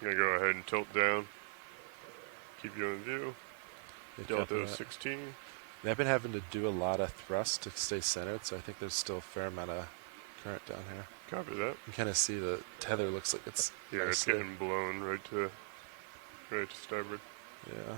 I'm gonna go ahead and tilt down. Keep you in view. Delta 16. I've been having to do a lot of thrust to stay centered, so I think there's still a fair amount of current down here. Copy that. You can kind of see the tether looks like it's it's getting blown right to starboard. Yeah.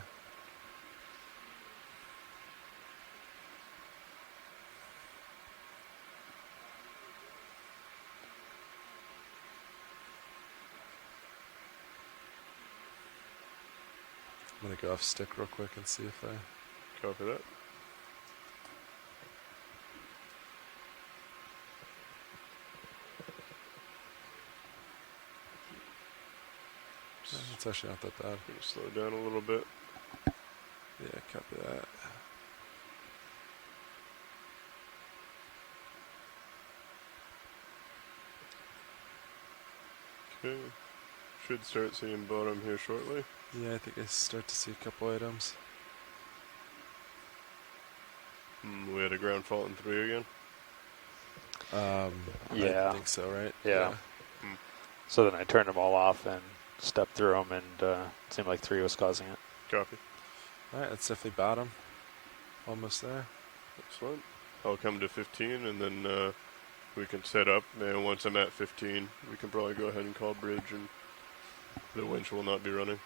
I'm gonna go off stick real quick and see if I copy that. It's actually not that bad. Gonna slow down a little bit. Yeah, copy that. Okay. Should start seeing bottom here shortly. Yeah, I think I start to see a couple items. We had a ground fault in 3 again. Yeah. I think so, right? Yeah. So then I turned them all off and stepped through them, and it seemed like 3 was causing it. Copy. All right, that's definitely bottom. Almost there. Excellent. I'll come to 15, and then we can set up. And once I'm at 15, we can probably go ahead and call bridge, and the winch will not be running.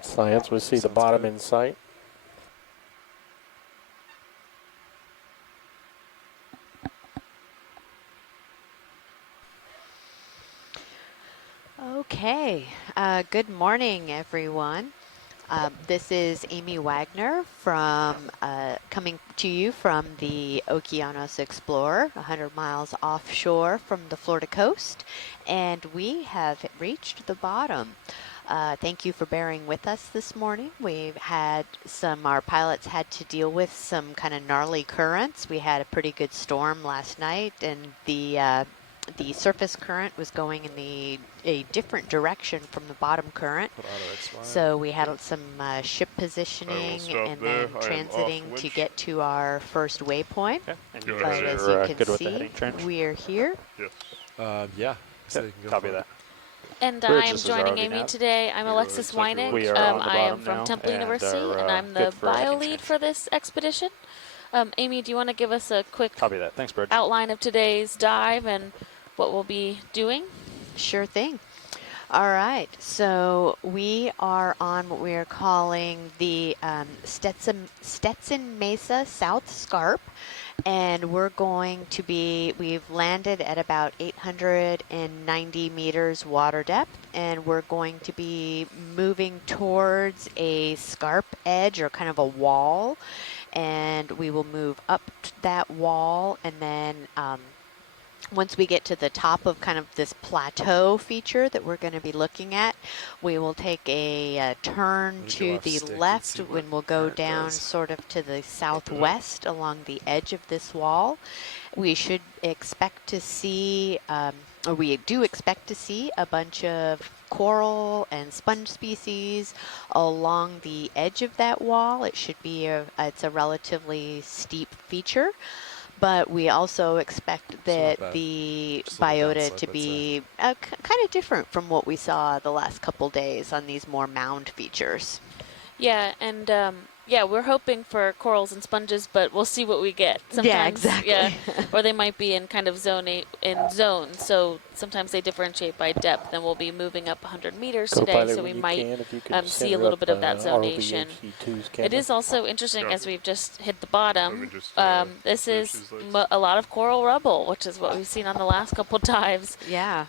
Science, we see the bottom in sight. Okay, good morning, everyone. This is Amy Wagner from coming to you from the Okeanos Explorer, 100 miles offshore from the Florida coast, and we have reached the bottom. Thank you for bearing with us this morning. We've had our pilots had to deal with some kind of gnarly currents. We had a pretty good storm last night, and the surface current was going in a different direction from the bottom current. So we had some ship positioning and then transiting to get to our first waypoint. Okay. And you But guys as are you good can with the see, heading change? we are here. Yes. Yeah. So Yep. Copy that. And Bridge, I am this is joining already Amy nav. today. I'm Alexis Weinig. We are on the I am bottom from now Temple and University, are, and I'm the good for a heading bio lead change. for this expedition. Amy, do you want to give us a quick Copy that. Thanks, Bridge. outline of today's dive and what we'll be doing? Sure thing. All right, so we are on what we are calling the Stetson Mesa South Scarp, and we've landed at about 890 meters water depth, and we're going to be moving towards a scarp edge or kind of a wall, and we will move up that wall, and then once we get to the top of kind of this plateau feature that we're going to be looking at, we will take a turn to the left when we'll go down sort of to the southwest along the edge of this wall. We should expect to see, or we do expect to see a bunch of coral and sponge species along the edge of that wall. It should be it's a relatively steep feature. But we also expect that the biota to be kind of different from what we saw the last couple days on these more mound features. Yeah, and yeah, we're hoping for corals and sponges, but we'll see what we get. Sometimes, yeah, exactly. Yeah, or they might be in kind of zones. So sometimes they differentiate by depth, and we'll be moving up 100 meters today, so we might see a little bit of that zonation. It is also interesting as we've just hit the bottom. This is a lot of coral rubble, which is what we've seen on the last couple dives. Yeah.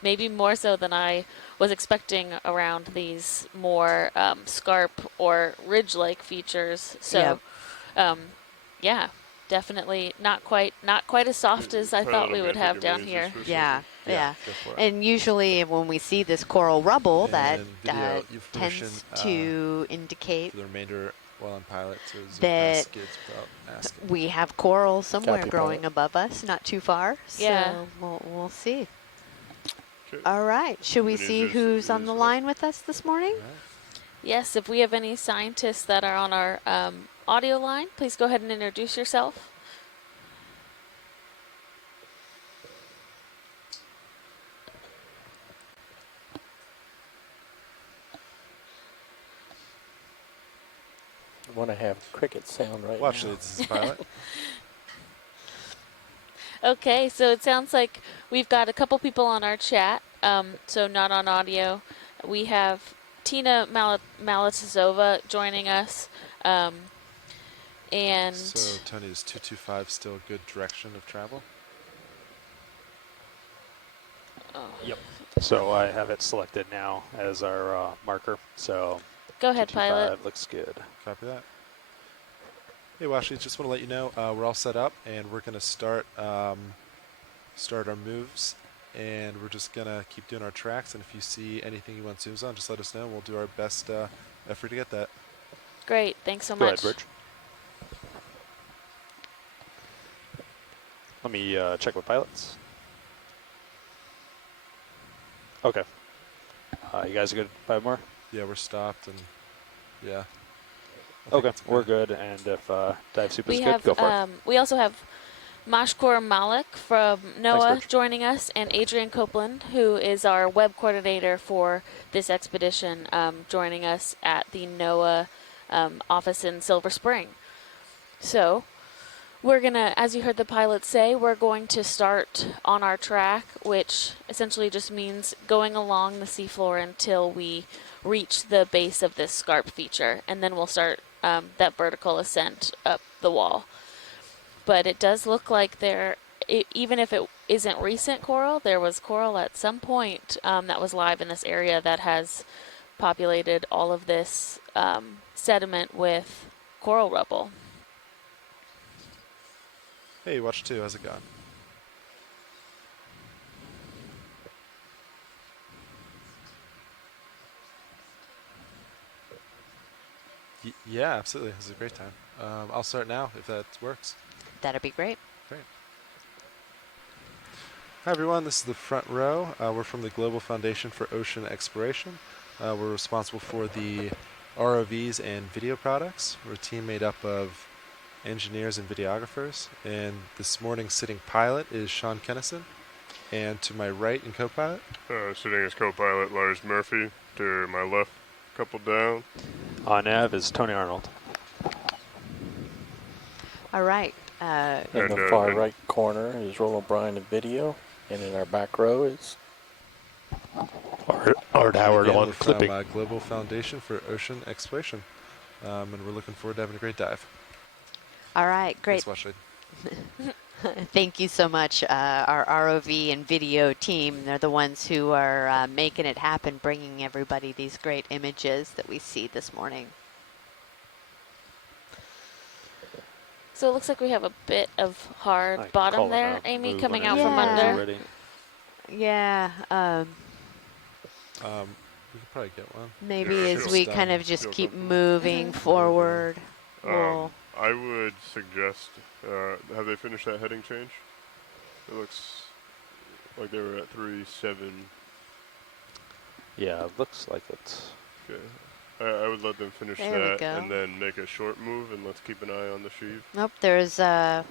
Maybe more so than I was expecting around these more scarp or ridge-like features. So, yeah, definitely not quite as soft as I thought we would have down here. Yeah. And usually when we see this coral rubble, that tends to indicate the remainder while on pilot that we have coral somewhere growing above us, not too far. Yeah. So we'll see. All right. Should we see who's on the line with us this morning? Yes, if we have any scientists that are on our audio line, please go ahead and introduce yourself. want to have cricket sound right Watch now. this is Pilot. Okay, so it sounds like we've got a couple people on our chat, so not on audio. We have Tina Malatisova joining us, and So Tony, is 225 still a good direction of travel? Yep. So I have it selected now as our marker. So go ahead, 225 pilot. looks good. Copy that. Hey, Washley, just want to let you know we're all set up, and we're going to start our moves, and we're just going to keep doing our tracks, and if you see anything you want zooms on, just let us know, and we'll do our best effort to get that. Great, thanks so Go much. ahead, Bridge. Let me check with pilots. Okay. You guys are good? 5 more? Yeah, we're stopped, and yeah. I think Okay, it's we're okay. good. And if dive soup is We good, have go for it. we also have Mashkour Malik from NOAA Bridge. joining us, and Adrian Copeland, who is our web coordinator for this expedition, joining us at the NOAA office in Silver Spring. So we're gonna, as you heard the pilot say, we're going to start on our track, which essentially just means going along the seafloor until we reach the base of this Scarp feature, and then we'll start that vertical ascent up the wall. But it does look like even if it isn't recent coral, there was coral at some point that was live in this area that has populated all of this sediment with coral rubble. Hey, Watch 2, how's it going? Yeah, absolutely. This is a great time. I'll start now if that works. That'd be great. Great. Hi, everyone. This is the front row. We're from the Global Foundation for Ocean Exploration. We're responsible for the ROVs and video products. We're a team made up of engineers and videographers. And this morning's sitting pilot is Sean Kennison. And to my right in co-pilot? Sitting as co-pilot Lars Murphy. To my left, couple down. On nav is Tony Arnold. All right. In the far right corner is Roll O'Brien in video, and in our back row is Art Howard Again, on we're flipping. from Global Foundation for Ocean Exploration. And we're looking forward to having a great dive. all right. Great. Thanks, Washley. Thank you so much. Our ROV and video team, they're the ones who are making it happen, bringing everybody these great images that we see this morning. So it looks like we have a bit of hard bottom there, Amy, coming out from Yeah. under. Already. Yeah. We could probably get one. Maybe Yeah, as feel we done. kind of just Feel keep comfortable. moving forward. We'll, I would suggest, have they finished that heading change? It looks like they were at 3.7. Yeah, it looks like it's. Okay. I would let them finish There we that go. and then make a short move, and let's keep an eye on the sheave. nope, there's our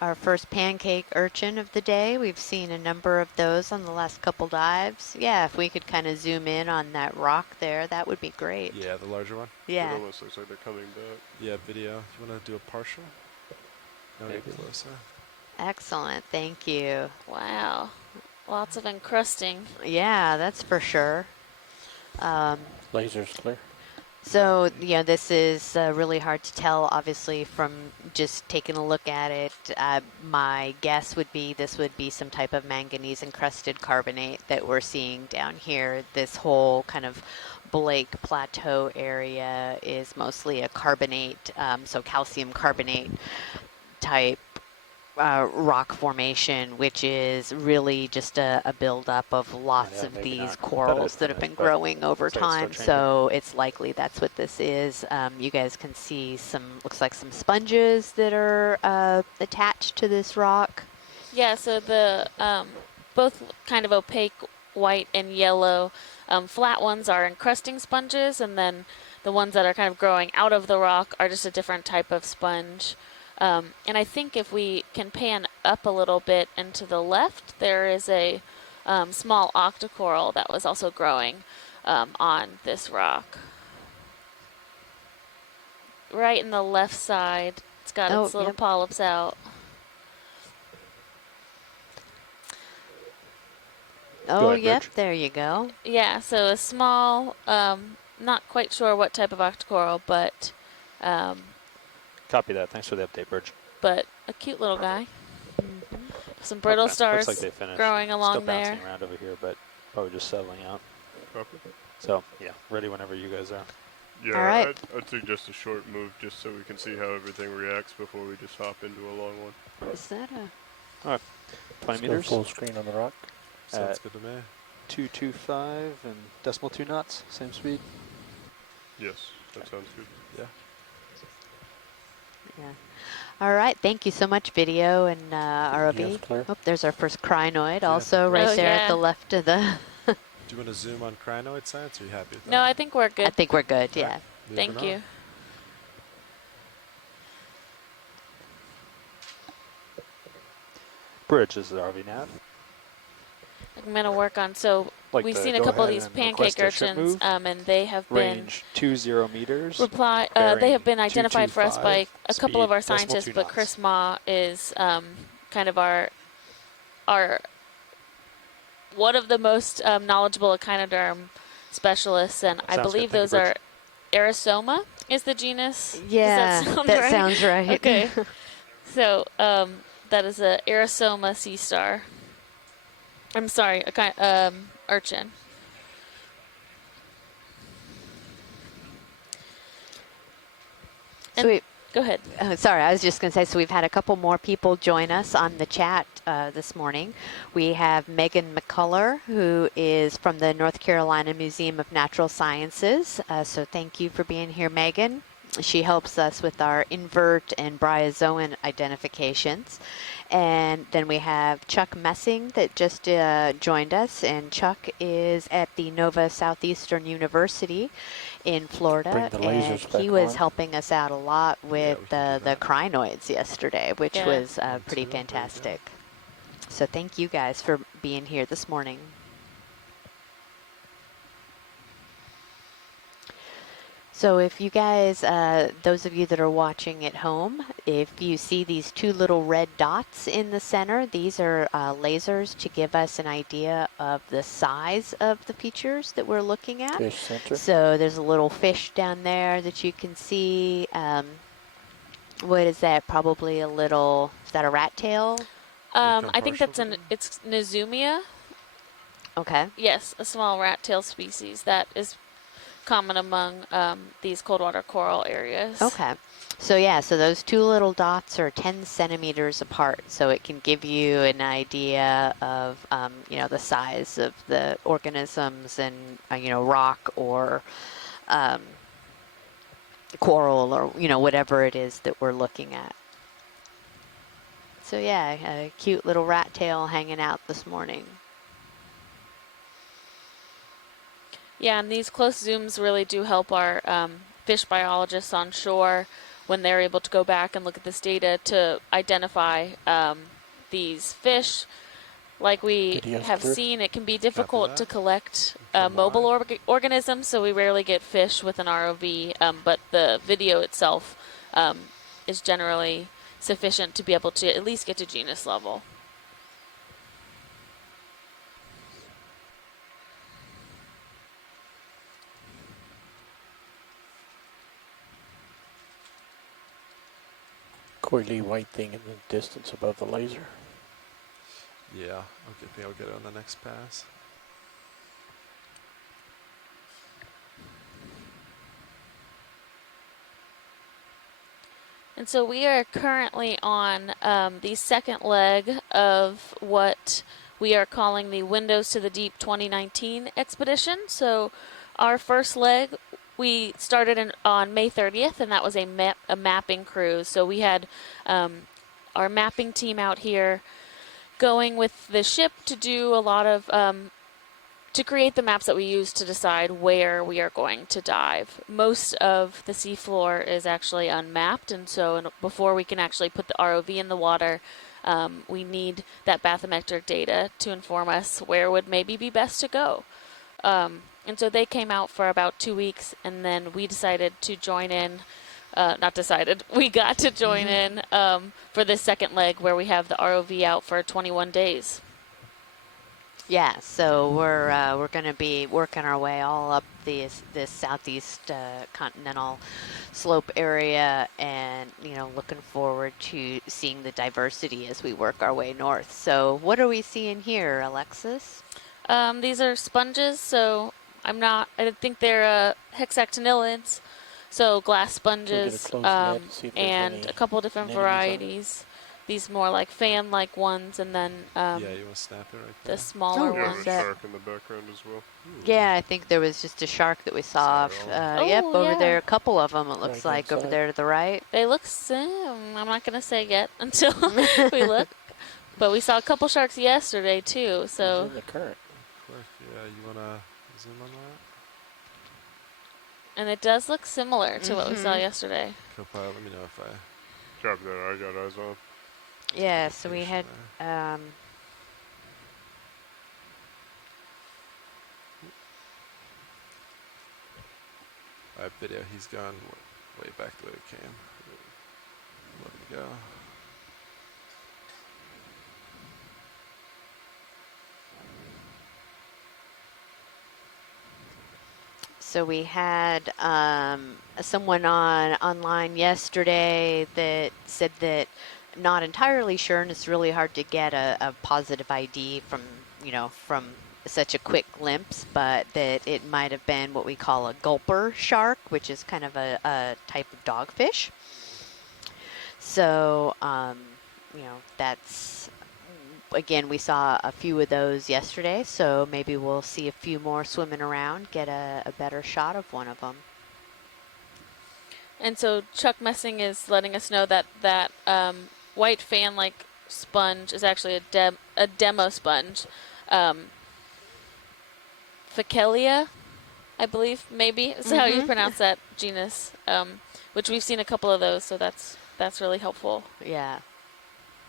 Um, first pancake urchin of the day. We've seen a number of those on the last couple dives. Yeah, if we could kind of zoom in on that rock there, that would be great. Yeah, the larger one. It Yeah. almost looks like they're coming back. Yeah, video. You want to do a partial? No, get closer. Excellent. Thank you. Wow. Lots of encrusting. Yeah, that's for sure. lasers clear. So, this is really hard to tell, obviously, from just taking a look at it. My guess would be this would be some type of manganese-encrusted carbonate that we're seeing down here. This whole kind of Blake Plateau area is mostly a carbonate, so calcium carbonate type rock formation, which is really just a buildup of lots Yeah, of maybe these not. corals Thought that it have been finished, but growing over so it's still time. changing. So it's likely that's what this is. You guys can see looks like some sponges that are attached to this rock. Yeah, so the both kind of opaque white and yellow flat ones are encrusting sponges, and then the ones that are kind of growing out of the rock are just a different type of sponge. And I think if we can pan up a little bit and to the left, there is a small octocoral that was also growing on this rock. right in the left side. It's got its little polyps out. Oh, ahead, yep, Bridge. there you go. Yeah, so a small, not quite sure what type of octocoral, but Copy that. Thanks for the update, Bridge. a cute little guy. Some brittle Okay. stars Looks like they finished. growing along Still there. bouncing around over here, but probably just settling out. Copy. So, yeah, ready whenever you guys are. Yeah, All right. I'd suggest a short move just so we can see how everything reacts before we just hop into a long one. Is that a... All right, 20 Let's go meters. full screen on the rock. Sounds good to me. 225 and decimal 2 knots, same speed. Yes, that sounds good. Yeah. Yeah. All right. Thank you so much, video and ROV. Yes, Claire. Oh, there's our first crinoid, Yeah, also right Oh, there at yeah. the left of the... Do you want to zoom on crinoid science, or are you happy with that? No, I think we're I good. think we're good, yeah. Moving Thank on. you. Bridge is the RV nav. I'm going to work on, so Like we've to seen a go couple of ahead these and pancake request a ship urchins, move. and they have been Range 20 meters. they have been identified for us by 225, a couple of speed our decimal scientists, 2 but knots. Chris Ma is kind of our one of the most knowledgeable echinoderm specialists, and I Sounds good. believe Thank you, those Bridge. are Aerosoma is the genus. Yeah, Does that sound that right? sounds right. Okay. So that is a Aerosoma sea star. I'm sorry, a urchin. So we, Go ahead. sorry, I was just going to say, so we've had a couple more people join us on the chat this morning. We have Megan McCullough, who is from the North Carolina Museum of Natural Sciences. So thank you for being here, Megan. She helps us with our invert and bryozoan identifications. And then we have Chuck Messing that just joined us, and Chuck is at the Nova Southeastern University in Florida, Bring the and lasers back he was on. helping us out a lot with we can do the that. crinoids yesterday, which Yeah. was Me pretty too. Very good. fantastic. So thank you guys for being here this morning. So if you guys, those of you that are watching at home, if you see these two little red dots in the center, these are lasers to give us an idea of the size of the features that we're looking at. Fish center. So there's a little fish down there that you can see. What is that? Probably a little, is that a rat tail? I think that's partial it's Nizumia. Okay. Yes, a small rat tail species that is common among these cold water coral areas. Okay. So yeah, so those two little dots are 10 centimeters apart. So it can give you an idea of, the size of the organisms and, rock or coral or, whatever it is that we're looking at. So yeah, a cute little rat tail hanging out this morning. Yeah, and these close zooms really do help our fish biologists on shore when they're able to go back and look at this data to identify these fish. Like we Video's have clear. seen, it can be difficult that. to collect Come mobile on. organisms, so we rarely get fish with an ROV, but the video itself is generally sufficient to be able to at least get to genus level. Coily white thing in the distance above the laser. Yeah, I think I'll get it on the next pass. And so we are currently on the second leg of what we are calling the Windows to the Deep 2019 expedition. So our first leg, we started on May 30th, and that was a mapping cruise. So we had our mapping team out here going with the ship to do a lot of to create the maps that we use to decide where we are going to dive. Most of the seafloor is actually unmapped, and so before we can actually put the ROV in the water, we need that bathymetric data to inform us where would maybe be best to go. And so they came out for about 2 weeks, and then we decided to join in not decided. We got to join in for this second leg where we have the ROV out for 21 days. Yeah, so we're going to be working our way all up this southeast continental slope area, and looking forward to seeing the diversity as we work our way north. So what are we seeing here, Alexis? These are sponges, so I don't think they're hexactinilids, so glass sponges, and a couple different varieties. These more like fan-like ones, and then yeah, you want to snap it right there? the smaller You have ones. a shark in the background as well. Ooh. Yeah, I think there was just a shark that we saw. Yep, over there, a couple of them. It looks like over there to the right. They look I'm not gonna say yet until we look. But we saw a couple sharks yesterday too. So in the current. Yeah, you want to zoom on that? and it does look similar to what we saw yesterday. Copilot, let me know if I... Copy that. I got eyes on. Yeah, so we had Alright, video, he's gone way back the way we came. Let me go. So we had someone online yesterday that said that not entirely sure, and it's really hard to get a positive ID from such a quick glimpse, but that it might have been what we call a gulper shark, which is kind of a type of dogfish. So that's. Again, we saw a few of those yesterday, so maybe we'll see a few more swimming around, get a better shot of one of them. And so Chuck Messing is letting us know that white fan-like sponge is actually a demo sponge. Fakelia, I believe, maybe is how you pronounce that genus, which we've seen a couple of those, so that's really helpful. Yeah.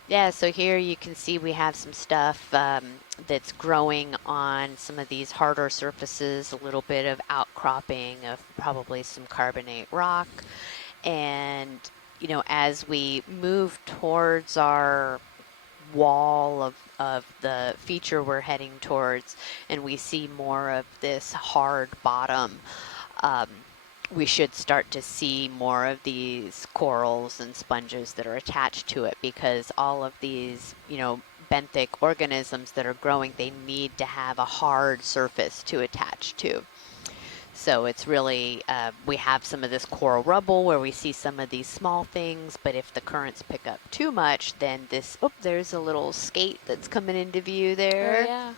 Yeah, so here you can see we have some stuff that's growing on some of these harder surfaces, a little bit of outcropping of probably some carbonate rock. And, as we move towards our wall of the feature we're heading towards, and we see more of this hard bottom, we should start to see more of these corals and sponges that are attached to it, because all of these, benthic organisms that are growing, they need to have a hard surface to attach to. So it's really, we have some of this coral rubble where we see some of these small things, but if the currents pick up too much, then there's a little skate that's coming into view there. Oh, yeah.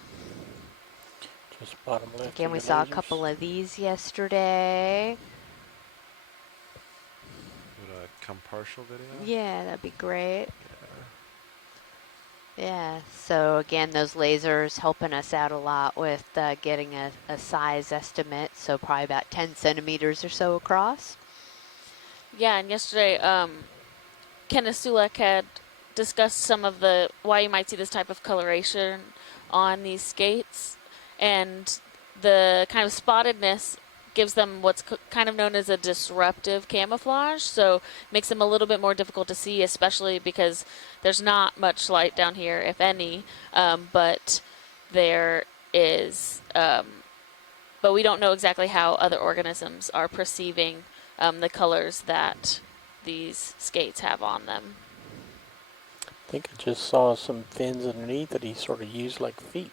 Just bottom left. Again, we saw a couple of these yesterday. Would a come partial video? Yeah, that'd be great. Yeah, so again, those lasers helping us out a lot with getting a size estimate, so probably about 10 centimeters or so across. Yeah, and yesterday, Kenneth Sulek had discussed some of why you might see this type of coloration on these skates, and the kind of spottedness gives them what's kind of known as a disruptive camouflage, so makes them a little bit more difficult to see, especially because there's not much light down here, if any, but there is, but we don't know exactly how other organisms are perceiving the colors that these skates have on them. I think I just saw some fins underneath that he sort of used like feet.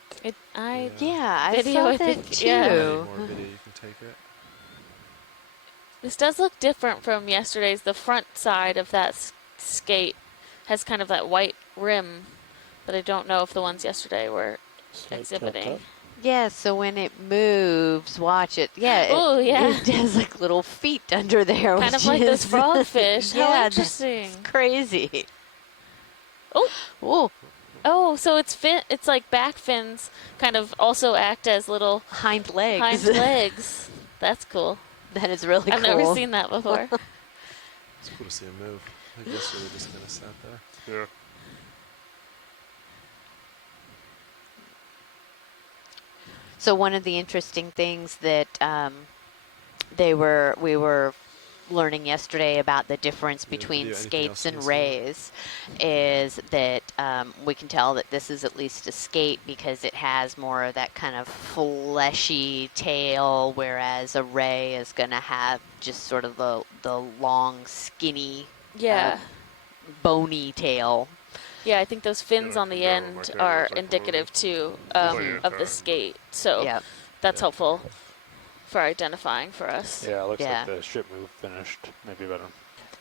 I Video, saw I that think, too. yeah. More video, you can take it. This does look different from yesterday's. The front side of that skate has kind of that white rim, but I don't know if the ones yesterday were exhibiting. Yeah, so when it moves, watch it. Yeah, Oh, yeah. It has like little feet under there. Kind of like those frogfish. Yeah, How interesting. That's crazy. Oh. Whoa. Oh, so it's like back fins kind of also act as little Hind legs. hind legs. That's cool. That is really I've cool. never seen that before. It's cool to see him move. I guess we were just kind of sat there. Yeah. So one of the interesting things that we were learning yesterday about the difference between video, anything skates else you and guys see? rays is that we can tell that this is at least a skate because it has more of that kind of fleshy tail, whereas a ray is going to have just sort of the long, skinny, Yeah. bony tail. Yeah, I think those fins I on the forgot what my end camera are was like indicative too Mhm. of the skate. So Yeah, that's Yeah. helpful for identifying for us. Yeah, it looks Yeah. like the strip move finished. Maybe better.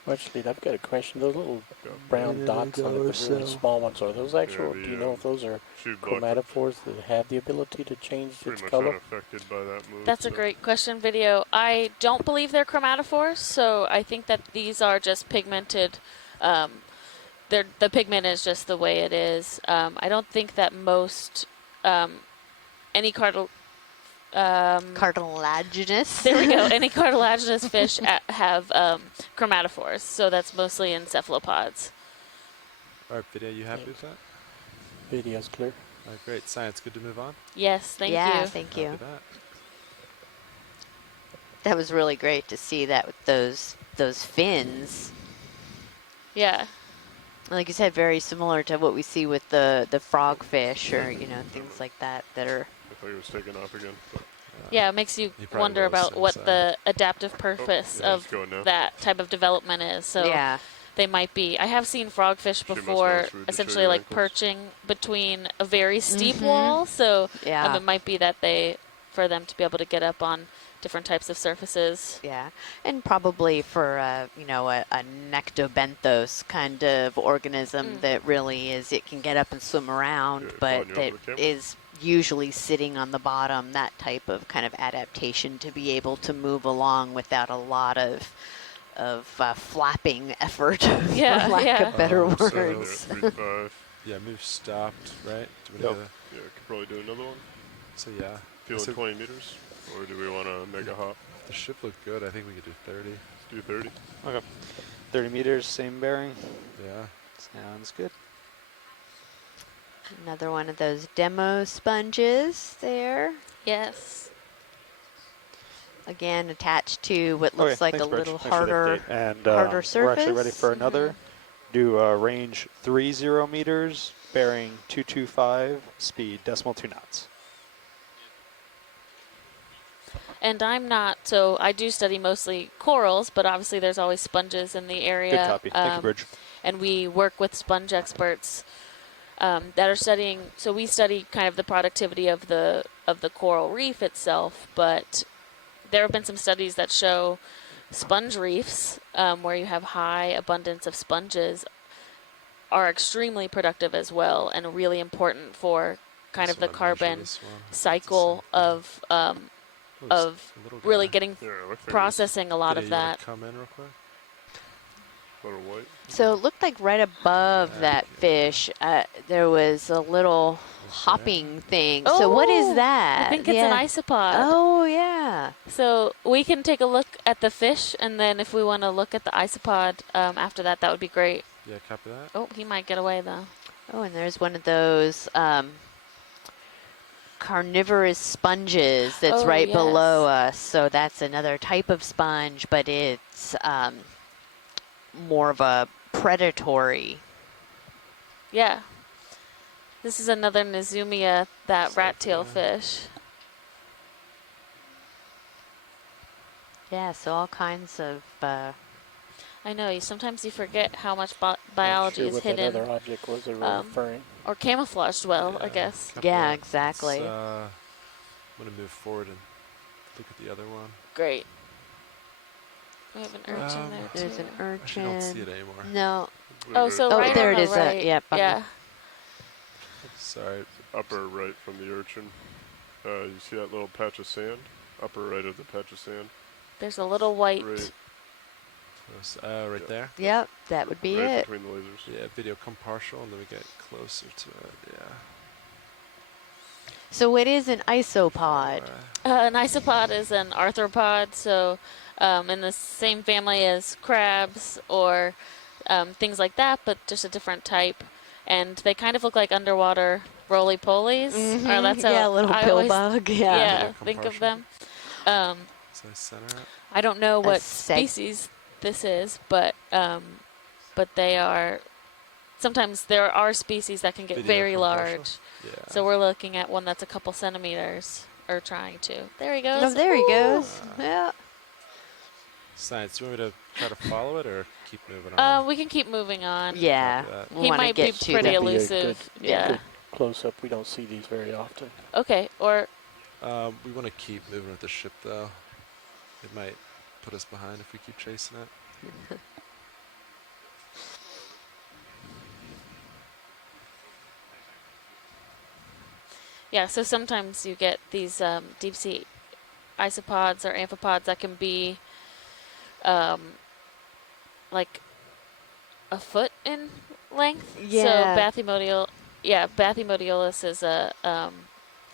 Actually, I've got a question. Those little brown Minute dots on ago it, or the really so. small ones, are those actual? the, Do you know if those are shoe block was chromatophores that have the ability to change pretty its much color? unaffected by that move. That's a great question, video. I don't believe they're chromatophores, so I think that these are just pigmented. The pigment is just the way it is. I don't think that most any cartilaginous. there we go. Any cartilaginous fish have chromatophores, so that's mostly in cephalopods. All right, video, you happy with that? Video's clear. All right, great. Science, good to move on? Yes, thank yeah, you. thank Happy you. with that. That was really great to see that with those fins. Yeah. Like you said, very similar to what we see with the frogfish or things like that are. I thought he was taking off again. But Yeah, it makes you He probably wonder will about soon, what so. the adaptive purpose yeah, of he's going now. that type of development is. So Yeah, they might be. I have seen frogfish She must before, notice we would just show essentially your like ankles. perching between a very steep Mhm. wall. So yeah, it might be that for them to be able to get up on different types of surfaces. yeah, and probably for a nectobenthos kind of organism that really is it can get up and swim around, Yeah, but calling you that over the camera. is usually sitting on the bottom. That type of kind of adaptation to be able to move along without a lot of flapping effort, Yeah, for lack yeah. of better So- There, words. 3-5. Yeah, move stopped, right? Do we Yep. need to- Yeah, could probably do another one. So yeah, Feeling So- 20 meters, or do we want to mega hop? the ship looked good. I think we could do 30. Let's do 30. Okay. 30 meters, same bearing. Yeah. Sounds good. Another one of those demo sponges there. Yes. Again, attached to what looks Okay, like thanks, a Bridge. little Thanks for the harder. update. And harder we're actually ready surface. for another. Do range 30 meters, bearing 225, speed 2 knots. And I'm not, so I do study mostly corals, but obviously there's always sponges in the area. Good copy. Thank you, Bridge. And we work with sponge experts that are studying. So we study kind of the productivity of the coral reef itself, but there have been some studies that show sponge reefs where you have high abundance of sponges are extremely productive as well, and really important for kind of the carbon cycle of really getting Yeah, it looks like processing a lot of that. Come in real quick. a little white. So it looked like right above that fish, there was a little hopping thing. So what is that? I think it's an isopod. Oh, yeah. So we can take a look at the fish, and then if we want to look at the isopod after that, that would be great. Yeah, copy that. Oh, he might get away though. Oh, and there's one of those carnivorous sponges that's Oh, right yes. below us. So that's another type of sponge, but it's more of a predatory. Yeah. This is another Nizumia, that rat tail fish. Yeah, so all kinds of. I know. Sometimes you forget how much biology Not sure is what hidden that other object was they were referring. or camouflaged well, I Yeah. guess. Copy Yeah, that. exactly. I'm going to move forward and look at the other one. Great. We have an urchin there too. There's an urchin. Actually, don't see it anymore. No. Oh, so Oh, right there on it the is, right. yeah, on the- Yeah. Sorry. Upper right from the urchin. You see that little patch of sand? Upper right of the patch of sand. There's a little white. Right, Right there. Yep, that would be right it. between the lasers. Yeah, video come partial, and then we get closer to it. Yeah. So it is an isopod. An isopod is an arthropod, so in the same family as crabs or things like that, but just a different type. And they kind of look like underwater roly-polies. Or that's how Yeah, a little I pill always, bug. Yeah, Come think of partial. them. So I center it. I don't know what seg- species this is, but they are. Sometimes there are species that can get Video very from large. Yeah. So we're looking at one that's a couple centimeters, or trying to. There he goes. Oh, there he goes. Ah. Yeah. Science, do you want me to try to follow it or keep moving on? We can keep moving on. Yeah. Copy that. We He wanna might be get to pretty the- elusive. Yeah. Good close-up. We don't see these very often. Okay. Or We want to keep moving with the ship, though. It might put us behind if we keep chasing it. yeah. So sometimes you get these deep sea isopods or amphipods that can be like a foot in length. Yeah. So Bathymodiolus is a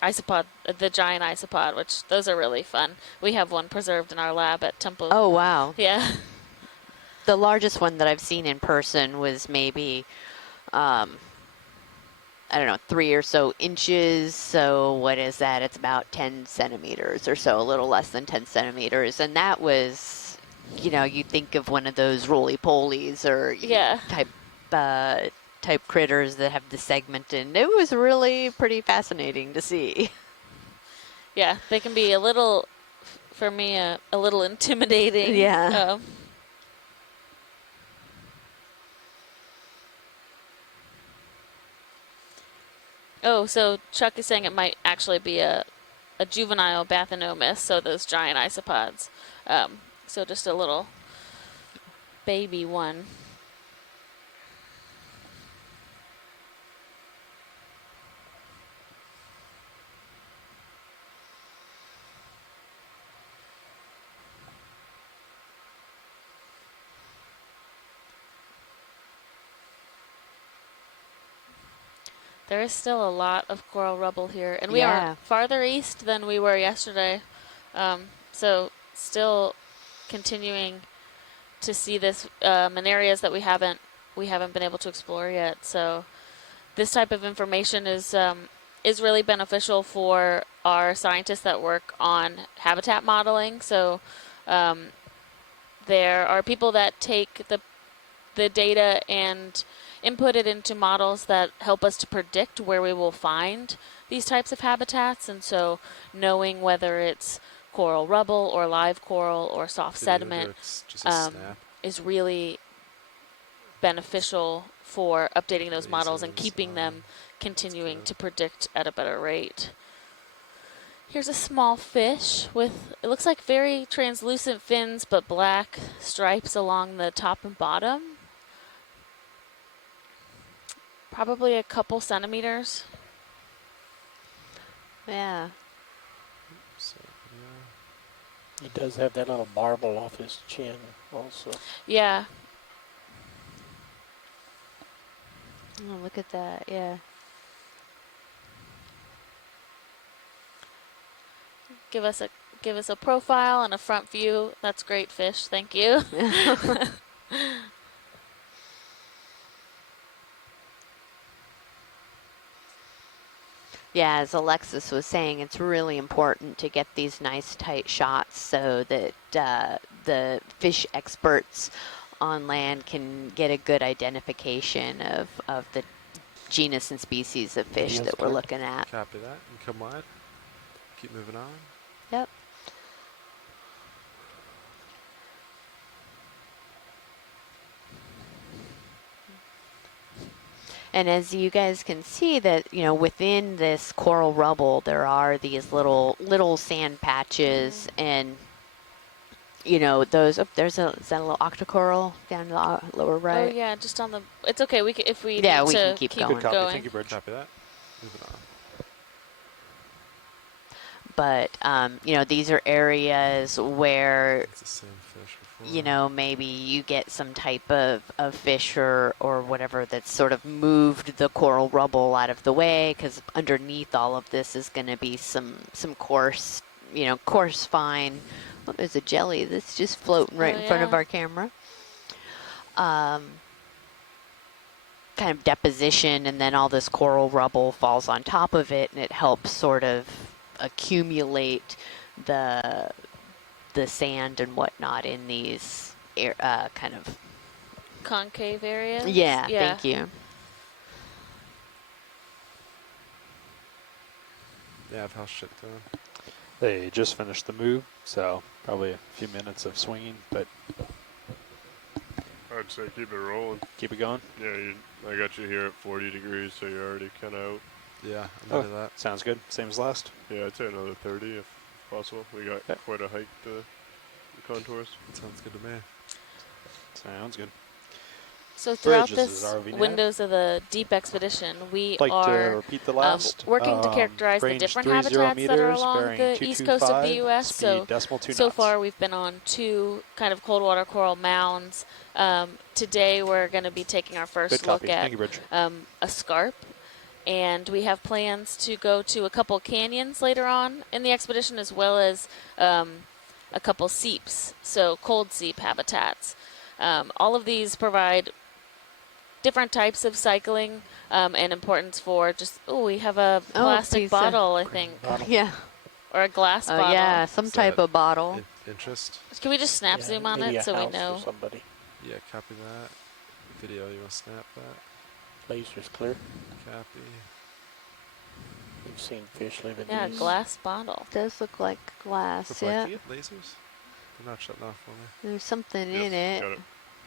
isopod, the giant isopod, which those are really fun. We have one preserved in our lab at Temple. Oh, wow. Yeah. The largest one that I've seen in person was maybe, I don't know, 3 or so inches. So what is that? It's about 10 centimeters or so, a little less than 10 centimeters. And that was, you think of one of those roly-polies or Yeah. type critters that have the segment, and it was really pretty fascinating to see. Yeah. They can be a little, for me, a little intimidating. Yeah. Oh, so Chuck is saying it might actually be a juvenile Bathynomus, so those giant isopods. So just a little baby one. There is still a lot of coral rubble here, and we Yeah. are farther east than we were yesterday. So still continuing to see this in areas that we haven't been able to explore yet. So this type of information is really beneficial for our scientists that work on habitat modeling. So there are people that take the data and input it into models that help us to predict where we will find these types of habitats. And so knowing whether it's coral rubble or live coral or soft sediment Just a snap. is really beneficial for updating those models and Lasers, keeping them continuing good. to predict at a better rate. Here's a small fish with, it looks like very translucent fins, but black stripes along the top and bottom. Probably a couple centimeters. Yeah. So, yeah. He does have that little marble off his chin also. Yeah. Oh, look at that. Yeah. Give us a profile and a front view. That's great fish. Thank you. Yeah, as Alexis was saying, it's really important to get these nice tight shots so that the fish experts on land can get a good identification of the genus and species of fish Video's that we're clear. looking at. Copy that. And come wide. Keep moving on. Yep. And as you guys can see that, within this coral rubble, there are these little sand patches and, those, is that a little octocoral down the lower right? Oh yeah, just on the. It's okay. If we Yeah, need we to can keep going. Good copy. going. Thank you, Bridge. Copy that. Moving on. But, these are areas where, It's the same fish before. maybe you get some type of fish or whatever that's sort of moved the coral rubble out of the way, because underneath all of this is going to be some coarse, coarse fine. Oh, there's a jelly that's just floating right in front of yeah. our camera. Kind of deposition, and then all this coral rubble falls on top of it, and it helps sort of accumulate the sand and whatnot in these kind of concave area. yeah. Thank you. Yeah, how's shit going? They just finished the move, so probably a few minutes of swinging, but I'd say keep it rolling. keep it going. Yeah, I got you here at 40 degrees, so you're already kind of out. Yeah, I'm into that. Sounds good. Same as last. Yeah, I'd say another 30 if possible. We got quite a hike to the contours. Sounds good to me. Sounds good. So throughout Bridge, is this RV nav. windows of the deep expedition, we Like to are repeat the last. working to characterize the range different 30 habitats that are meters, along bearing the east coast of the 225, U.S. speed decimal 2 So knots. far we've been on 2 kind of cold water coral mounds. Today we're going to be taking our first Good look copy. at Thank you, Bridge. a scarp. And we have plans to go to a couple canyons later on in the expedition, as well as a couple seeps, so cold seep habitats. All of these provide different types of cycling and importance for just, we have a plastic bottle, I think, Yeah. or a glass bottle. Yeah, some type of bottle. Interest? Can we just snap zoom on maybe it a so we house for know? somebody. Yeah, copy that. Video, you want to snap that? Laser's clear. Copy. You've seen fish live in Yeah, these. glass bottle. Does look like glass. For Yeah. blanket lasers? They're not shutting off for me. There's something Yep, in it. got it.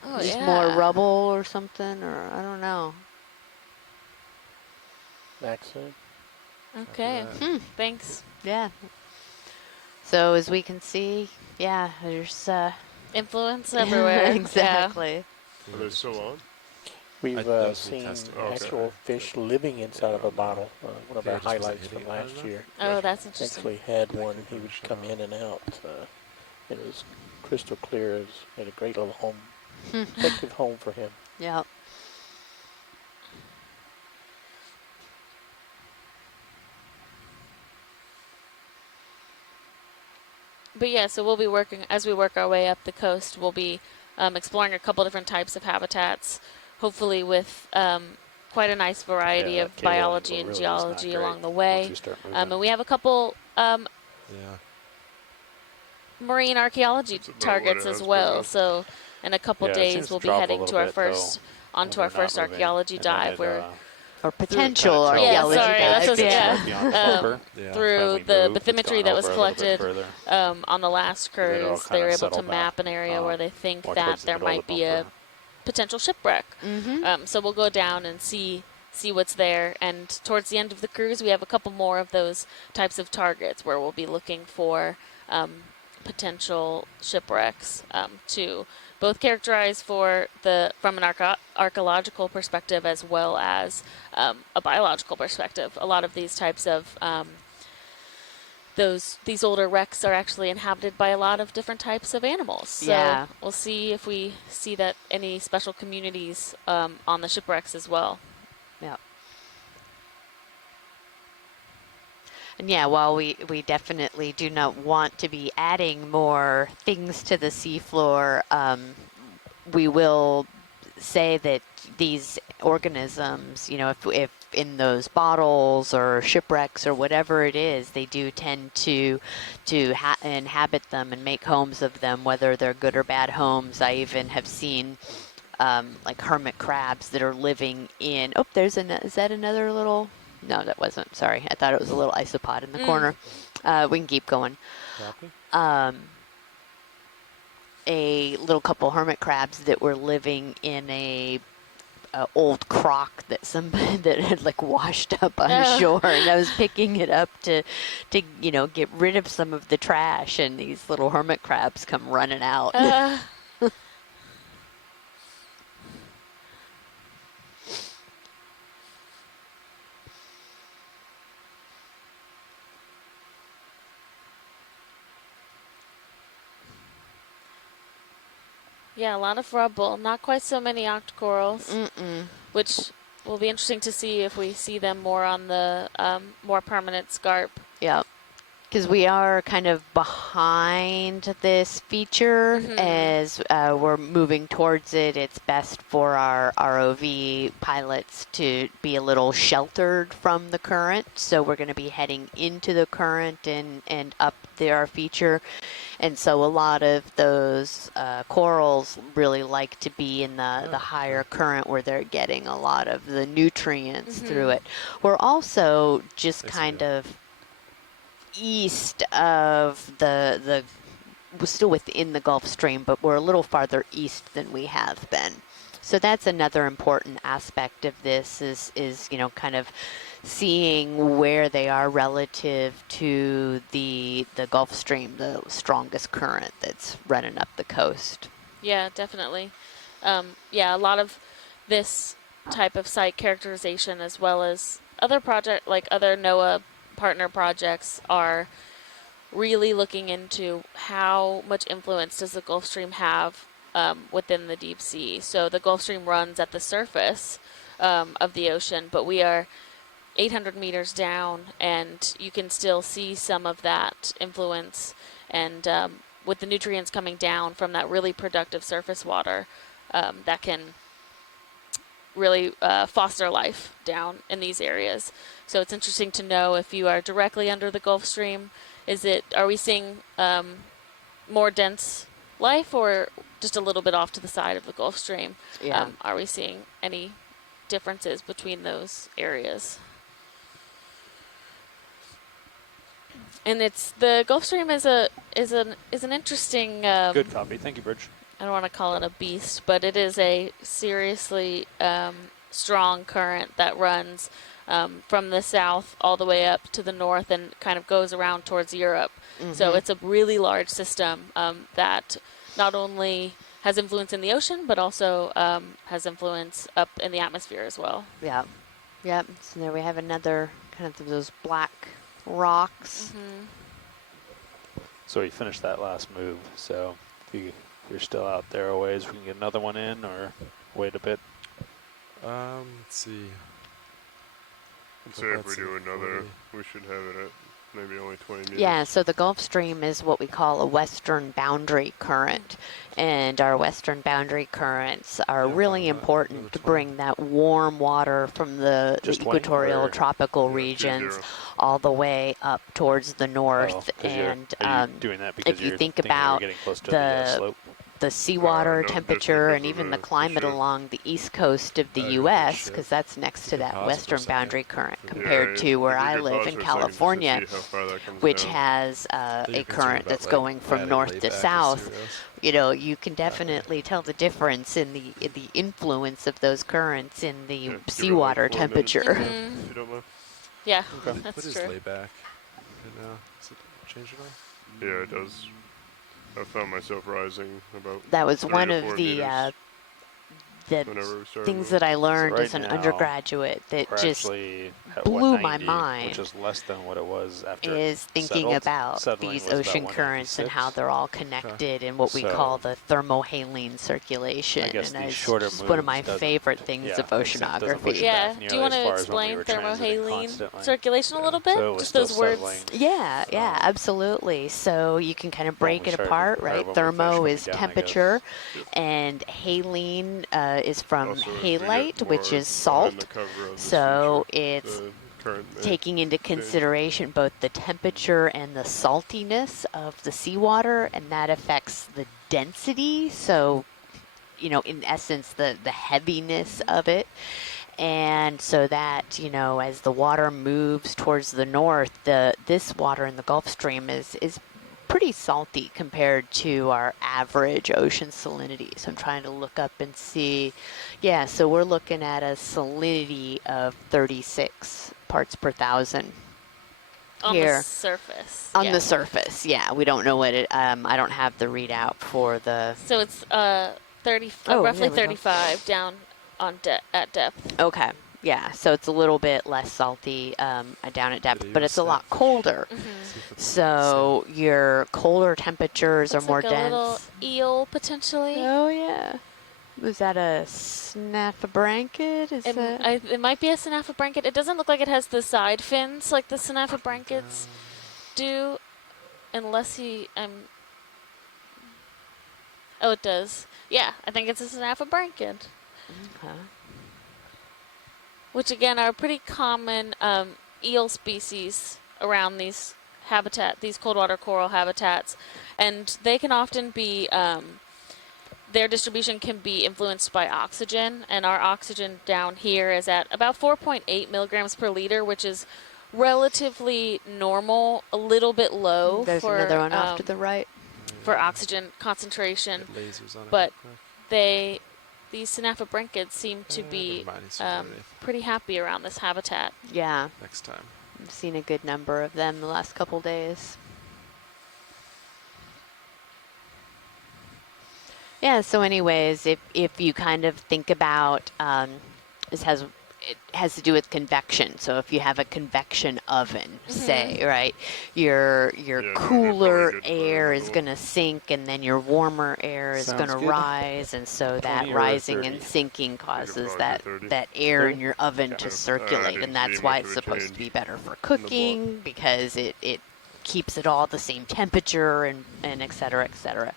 Oh, There's yeah. more rubble or something, or I don't know. Vaccine. Okay. Copy that. Thanks. Yeah. So as we can see, yeah, there's Influence everywhere. exactly. Are they still on? We've that was seen testing. Okay. actual fish living inside of a bottle. One of Yeah, our just wasn't highlights hitting from it hard last enough. year. Oh, that's interesting. Actually had one. can He would finish it come off. in and out. It was crystal clear. It made a great little home, effective home for him. Yeah. But yeah, so we'll be working, as we work our way up the coast, we'll be exploring a couple different types of habitats, hopefully with quite a nice variety Yeah, of that cable biology angle and really is not geology great along the once way. you start moving. And we have a couple Yeah. marine archaeology That's about targets what it as has well. been. So in a couple Yeah, it days, seems to we'll be drop a heading little to our bit, first, though, onto when our they're not first moving. archaeology And then dive. it, We're Or potential tell archaeology Yeah, sorry, dive. that's what- Yeah. beyond Bumper. Yeah. through When we the moved, it's bathymetry gone that was over a little bit collected further. on the last then it'll cruise. kind They of were able settle to map back, an area where they think more that towards the there middle of might the be a Bumper. potential shipwreck. Mm-hmm. So we'll go down and see what's there. And towards the end of the cruise, we have a couple more of those types of targets where we'll be looking for potential shipwrecks to both characterize from an archaeological perspective as well as a biological perspective. A lot of these types of these older wrecks are actually inhabited by a lot of different types of animals. So Yeah. we'll see if we see that any special communities on the shipwrecks as well. Yeah. And yeah, while we definitely do not want to be adding more things to the seafloor, we will say that these organisms, if in those bottles or shipwrecks or whatever it is, they do tend to inhabit them and make homes of them, whether they're good or bad homes. I even have seen like hermit crabs that are living in. Oh, is that another little? No, that wasn't. Sorry, I thought it was a little isopod in the corner. We can keep going. Copy. A little couple hermit crabs that were living in a old crock that somebody that had like washed up on shore, and I was picking it up to get rid of some of the trash, and these little hermit crabs come running out. Yeah, a lot of rubble, not quite so many octocorals, Mm-mm. which will be interesting to see if we see them more on the more permanent scarp. Yep. because we are kind of behind this feature as we're moving towards it. It's best for our ROV pilots to be a little sheltered from the current. So we're going to be heading into the current and up our feature. And so a lot of those corals really like to be in the higher current where they're getting a lot of the nutrients through it. We're also just kind of east of we're still within the Gulf Stream, but we're a little farther east than we have been. So that's another important aspect of this is kind of seeing where they are relative to the Gulf Stream, the strongest current that's running up the coast. Yeah, definitely. Yeah, a lot of this type of site characterization, as well as other other NOAA partner projects, are really looking into how much influence does the Gulf Stream have within the deep sea. So the Gulf Stream runs at the surface of the ocean, but we are 800 meters down, and you can still see some of that influence. And with the nutrients coming down from that really productive surface water, that can really foster life down in these areas. So it's interesting to know if you are directly under the Gulf Stream, are we seeing more dense life, or just a little bit off to the side of the Gulf Stream? Yeah. Are we seeing any differences between those areas? And the Gulf Stream is an interesting. Good copy. Thank you, Bridge. I don't want to call it a beast, but it is a seriously strong current that runs from the south all the way up to the north and kind of goes around towards Europe. So it's a really large system that not only has influence in the ocean, but also has influence up in the atmosphere as well. Yeah. Yep. So there we have another kind of those black rocks. So we finished that last move. So if you're still out there a ways, we can get another one in or wait a bit. Let's see. I'd say if we do another, we should have it at maybe only 20 meters. Yeah, so the Gulf Stream is what we call a western boundary current, and our western boundary currents are really important to bring that warm water from the equatorial tropical regions all the way up towards the north. And are you doing that because if you think about getting close to the slope? the seawater No, temperature and because even of the climate ship. along the east coast of the U.S., because that's next to that western boundary current compared to where I live in California, which has a current that's going from north to south. You know, you can definitely tell the difference in the influence of those currents in the seawater temperature. If you don't mind. Yeah, Okay. that's What is true. layback? Is it change at all? Yeah, it does. I found myself rising about. That was 3 one to of 4 the meters the whenever we started things moving. that I learned right as an now, undergraduate that We're just actually at blew my 190, mind, which is less than what it was after is thinking settled. about Settling these was about ocean currents and how 196. they're all connected in what we So, call the thermohaline circulation. I guess And these it's shorter just one of my moves doesn't- favorite things yeah, of doesn't push oceanography. it Yeah, back do you nearly want as to far as when we explain were transiting thermohaline constantly. circulation a little bit? So it was Just still those words. settling. Yeah, absolutely. So you can kind of when break we it started, apart, or right? when we Thermo finished is coming down, I temperature, guess. and halene is from Also, as we get halite, which more is behind salt. the cover of this So feature, it's the current may taking into change. consideration both the temperature and the saltiness of the seawater, and that affects the density. So, you know, in essence, the heaviness of it. And so that, you know, as the water moves towards the north, this water in the Gulf Stream is pretty salty compared to our average ocean salinity. So I'm trying to look up and see. Yeah, so we're looking at a salinity of 36 parts per thousand On here the surface. on yeah. the surface. Yeah, we don't know what it. I don't have the readout for the. So it's 30, Oh, roughly there we go. 35 down on at depth. Okay. Yeah, so it's a little bit less salty down at depth, Did it but even it's a lot snap? colder. So your colder temperatures Looks are more like a little dense. eel potentially. Oh yeah. Was that a snaffabranchid? Is that? It might be a Sinaphobranchid. It doesn't look like it has the side fins like the Sinaphobranchids. do, unless he, oh, it does. Yeah, I think it's a Synaphobranchid. Okay. Which again are pretty common eel species around these these cold water coral habitats, and they can often be their distribution can be influenced by oxygen, and our oxygen down here is at about 4.8 milligrams per liter, which is relatively normal, a little bit low. There's for, another one off to the right. For oxygen concentration, Get lasers on it but real quick. these Synaphobranchids seem to be never mind, he's underneath. pretty happy around this habitat. Yeah, Next time. I've seen a good number of them the last couple days. Yeah, so anyways, if you kind of think about, it has to do with convection. So if you have a convection oven, say, right, your cooler good for air is another going to sink, and then your warmer air is Sounds going to good. rise, and so that 20 or rising 30? and sinking causes probably do 30. that air in 30? your oven Yeah. to I circulate, didn't and that's see why much it's of a supposed to change be better for block. cooking, because it keeps it all the same temperature and et cetera, et cetera.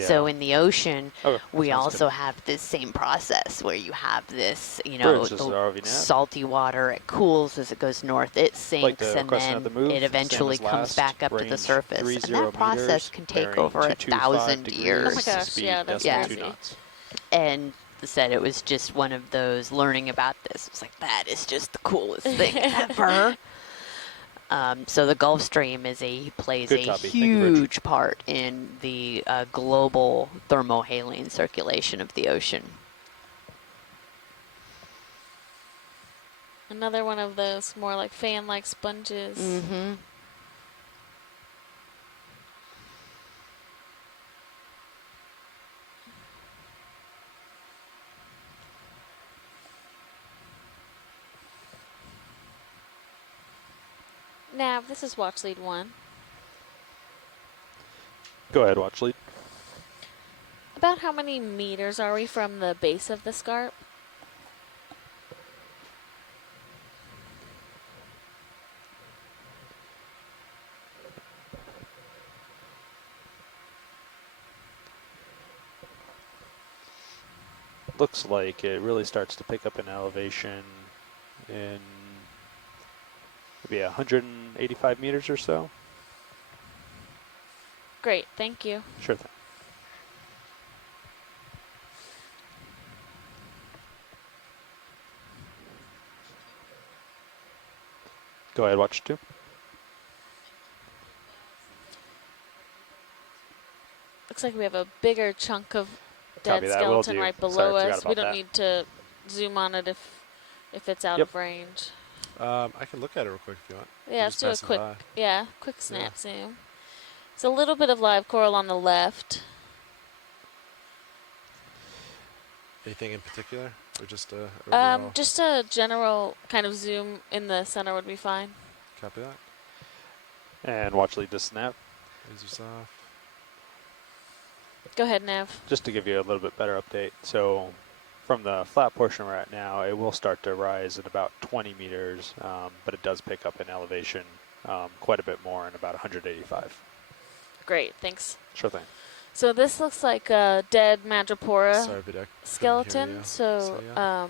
So Yeah. in the ocean, Okay, we sounds also good. have this same process where you have this, Bridge, this is the ROV nav. salty water. It cools as it goes north. It sinks, the and request then another move, it same eventually as comes last, back up to the range surface. 30 And that process meters, can take bearing over 225 1,000 degrees, years. Oh my gosh, speed yeah, that's decimal crazy. 2 knots. And said it was just one of those learning about this. It was like, that is just the coolest thing ever. So the Gulf Stream plays Good a copy. Thank you, Bridge. huge part in the global thermohaline circulation of the ocean. Another one of those more like fan-like sponges. Mm-hmm. Nav, this is watch lead 1. Go ahead, watch lead. About how many meters are we from the base of the Scarp? Looks like it really starts to pick up in elevation in maybe 185 meters or so. Great, thank you. Sure thing. Go ahead, watch 2. Looks like we have a bigger chunk of dead Copy that, will skeleton do. right below Sorry, forgot us. We about don't that. need to zoom on it if it's out Yep. of range. I can look at it real quick if you want. Yeah, let's Just do a passing quick, by. quick snap zoom. It's a little bit of live coral on the left. Anything in particular, or just overall? Just a general kind of zoom in the center would be fine. Copy that. And watch lead to snap. Lasers off. Go ahead, Nav. Just to give you a little bit better update. So from the flat portion we're at now, it will start to rise at about 20 meters, but it does pick up in elevation quite a bit more in about 185. Great, thanks. Sure thing. So this looks like a dead Madrepora Sorry, but I couldn't hear skeleton. you. So, yeah.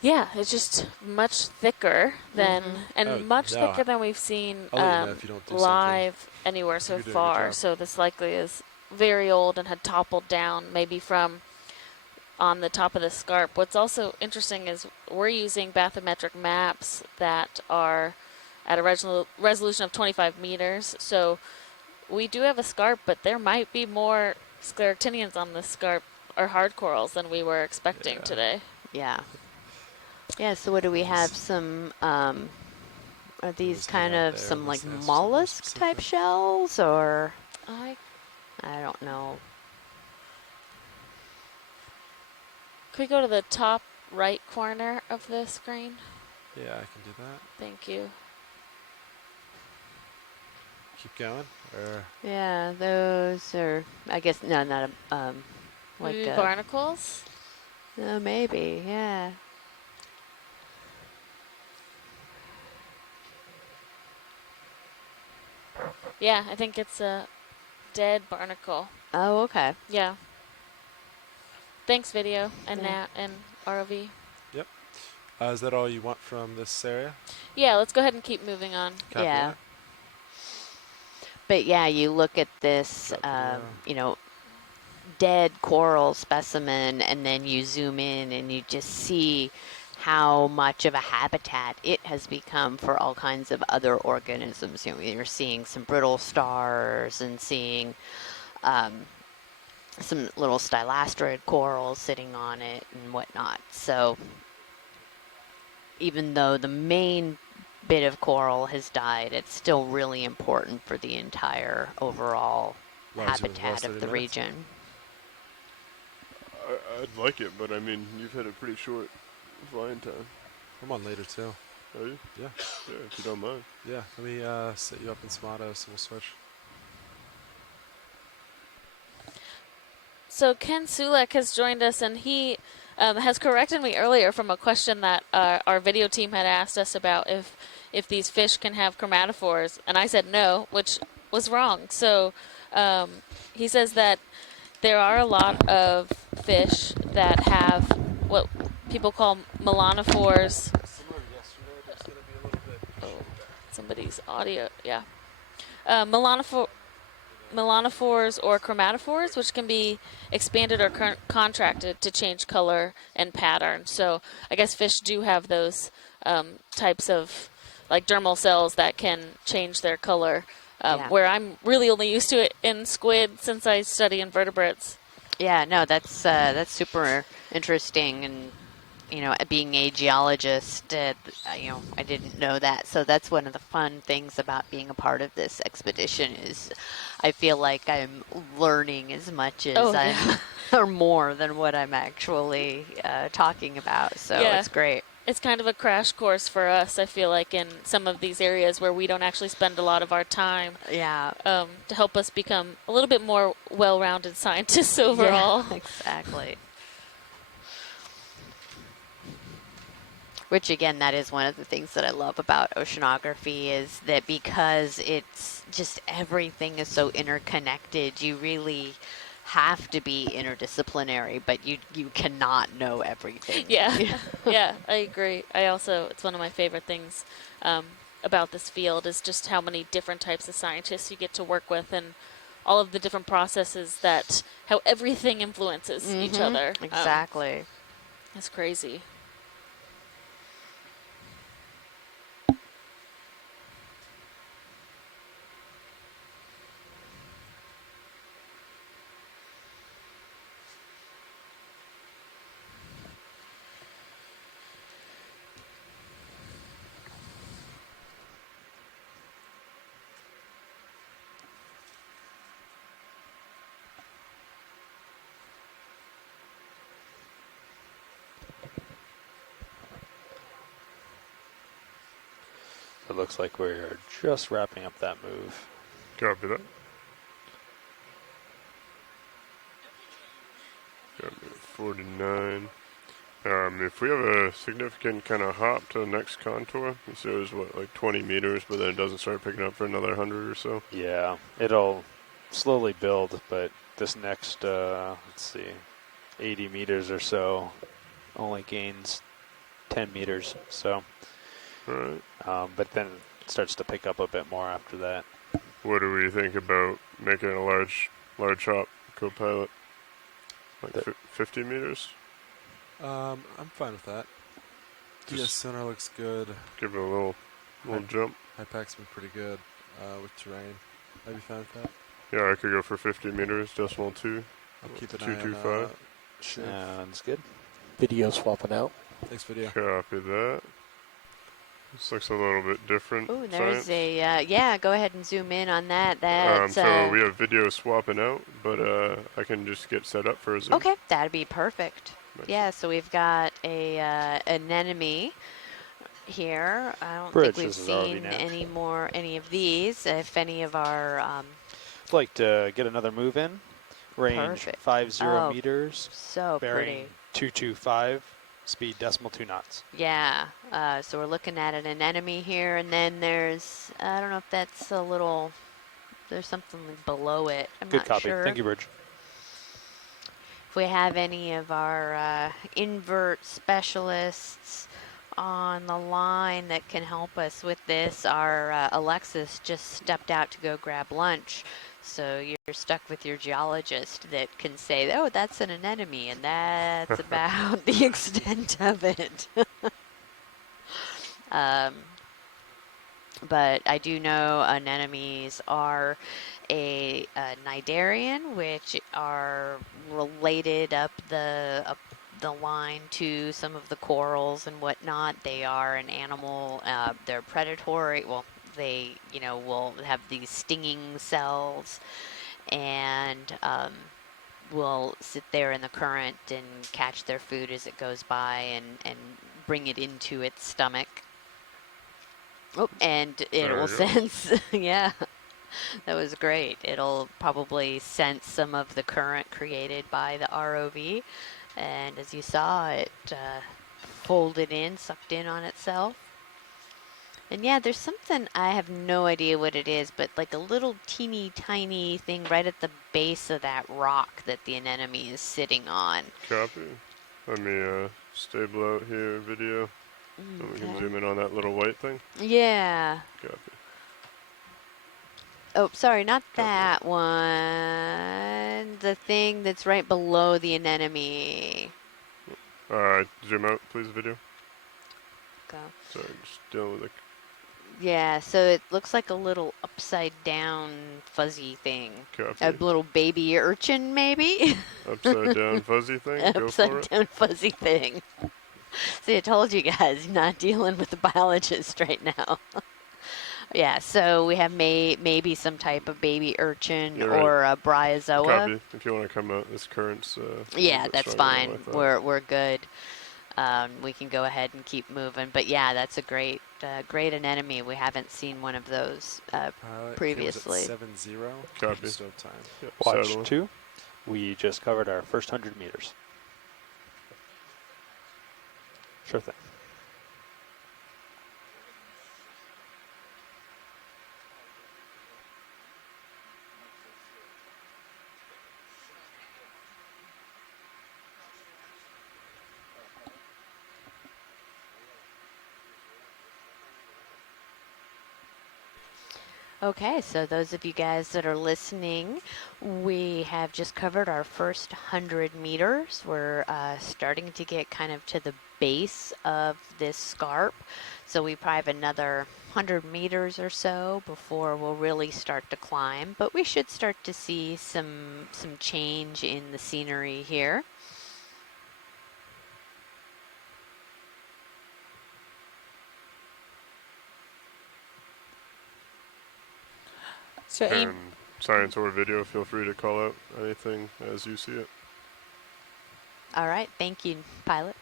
yeah, it's just much thicker than, and Oh, much no, thicker than we've seen I'll let you know if you don't do live anywhere so You're doing a good far. job. So this likely is very old and had toppled down, maybe from on the top of the Scarp. What's also interesting is we're using bathymetric maps that are at a resolution of 25 meters. So we do have a Scarp, but there might be more scleractinians on the Scarp or hard corals than we were expecting today. Yeah. Yeah, so what do we have? Some, are these Those kind out of there, some like let's answer something mollusk type specific. shells, or I I don't know. Could we go to the top right corner of the screen? Yeah, I can do that. Thank you. Keep going. Or Yeah, those are, I guess, no, not a, like Maybe a, barnacles? maybe, yeah. Yeah, I think it's a dead barnacle. Oh, okay. Yeah. Thanks, video and Yeah. Nat and ROV. Yep. Is that all you want from this area? Yeah, let's go ahead and keep moving on. Copy Yeah. that. But yeah, you look at this, Drop video. you know, dead coral specimen, and then you zoom in and you just see how much of a habitat it has become for all kinds of other organisms. You know, you're seeing some brittle stars and seeing some little stylastrid corals sitting on it and whatnot. So even though the main bit of coral has died, it's still really important for the entire overall Lars, you have habitat last of 30 the minutes? region. I'd like it, but I mean, you've had a pretty short flying time. I'm on later too. Are you? Yeah. Yeah, if you don't mind. Yeah. Let me set you up in some autos and we'll switch. So Ken Sulek has joined us, and he has corrected me earlier from a question that our video team had asked us about if these fish can have chromatophores, and I said no, which was wrong. So he says that there are a lot of fish that have what people call melanophores. Oh, somebody's audio, yeah. Melanophores or chromatophores, which can be expanded or contracted to change color and pattern. So I guess fish do have those types of like dermal cells that can change their color. Yeah. Where I'm really only used to it in squid since I study invertebrates. Yeah, no, that's super interesting, and you know, being a geologist, you know, I didn't know that. So that's one of the fun things about being a part of this expedition is I feel like I'm learning as much as I'm, or more than what I'm actually talking about. So it's great. It's kind of a crash course for us, I feel like, in some of these areas where we don't actually spend a lot of our time. Yeah. To help us become a little bit more well-rounded scientists overall. Yeah, exactly. Which, again, that is one of the things that I love about oceanography is that because it's just everything is so interconnected, you really have to be interdisciplinary, but you cannot know everything. Yeah, yeah, I agree. It's one of my favorite things about this field is just how many different types of scientists you get to work with and all of the different processes how everything influences each other. Exactly. That's crazy. It looks like we're just wrapping up that move. Copy that. Copy 49. If we have a significant kind of hop to the next contour, it shows what, like 20 meters, but then it doesn't start picking up for another 100 or so. Yeah, it'll slowly build, but this next, let's see, 80 meters or so only gains 10 meters. So, All right. but then it starts to pick up a bit more after that. What do we think about making a large hop, co-pilot? Like 50 meters? I'm fine with that. Just center looks good. Give it a little jump. High pack's been pretty good with terrain. I'd be fine with that. Yeah, I could go for 50 meters, decimal 2. I'll keep an eye on 225. Sounds good. Video swapping out. Thanks, video. Copy that. This looks a little bit different. Ooh, there's science. yeah, go ahead and zoom in on that. That's, so we have video swapping out, but I can just get set up for a zoom. okay, that'd be perfect. Nice. Yeah, so we've got an anemone here. I don't Bridge, think we've this is already seen now. any of these. If any of our I'd like to get another move in. Range Perfect. 50 Oh, meters. so Bearing pretty. 225. Speed decimal 2 knots. Yeah, so we're looking at an anemone here, and then there's, I don't know if that's a little there's something like below it. I'm Good not copy. sure. Thank you, Bridge. If we have any of our invert specialists on the line that can help us with this, our Alexis just stepped out to go grab lunch. So you're stuck with your geologist that can say, oh, that's an anemone, and that's about the extent of it. But I do know anemones are a cnidarian, which are related up the line to some of the corals and whatnot. They are an animal. They're predatory. Well, they will have these stinging cells, and will sit there in the current and catch their food as it goes by and bring it into its stomach. Oh, and it will sense, yeah, that was great. It'll probably sense some of the current created by the ROV. And as you saw, it folded in, sucked in on itself. And yeah, there's something, I have no idea what it is, but like a little teeny tiny thing right at the base of that rock that the anemone is sitting on. Copy. Let me stable out here video. And we can zoom in on that little white thing. Yeah. Copy. Oh, sorry, not that one. The thing that's right below the anemone. Zoom out, please, video. Go. Sorry, just dealing with the... Yeah, so it looks like a little upside down fuzzy thing. Copy. A little baby urchin, maybe? Upside down fuzzy thing? Go for it. Upside down fuzzy thing. See, I told you guys, not dealing with a biologist right now. Yeah, so we have maybe some type of baby urchin or a bryozoa. Copy. If you want to come out, this current's... yeah, that's fine. We're good. We can go ahead and keep moving. But yeah, that's a great anemone. We haven't seen one of those previously. 7-0. Copy. Still have time. Yep, Watch 2. We just covered our first 100 meters. Sure thing. Okay, so those of you guys that are listening, we have just covered our first 100 meters. We're starting to get kind of to the base of this scarp. So we probably have another 100 meters or so before we'll really start to climb. But we should start to see some change in the scenery here. So And science or video, feel free to call out anything as you see it. All right, thank you, pilot.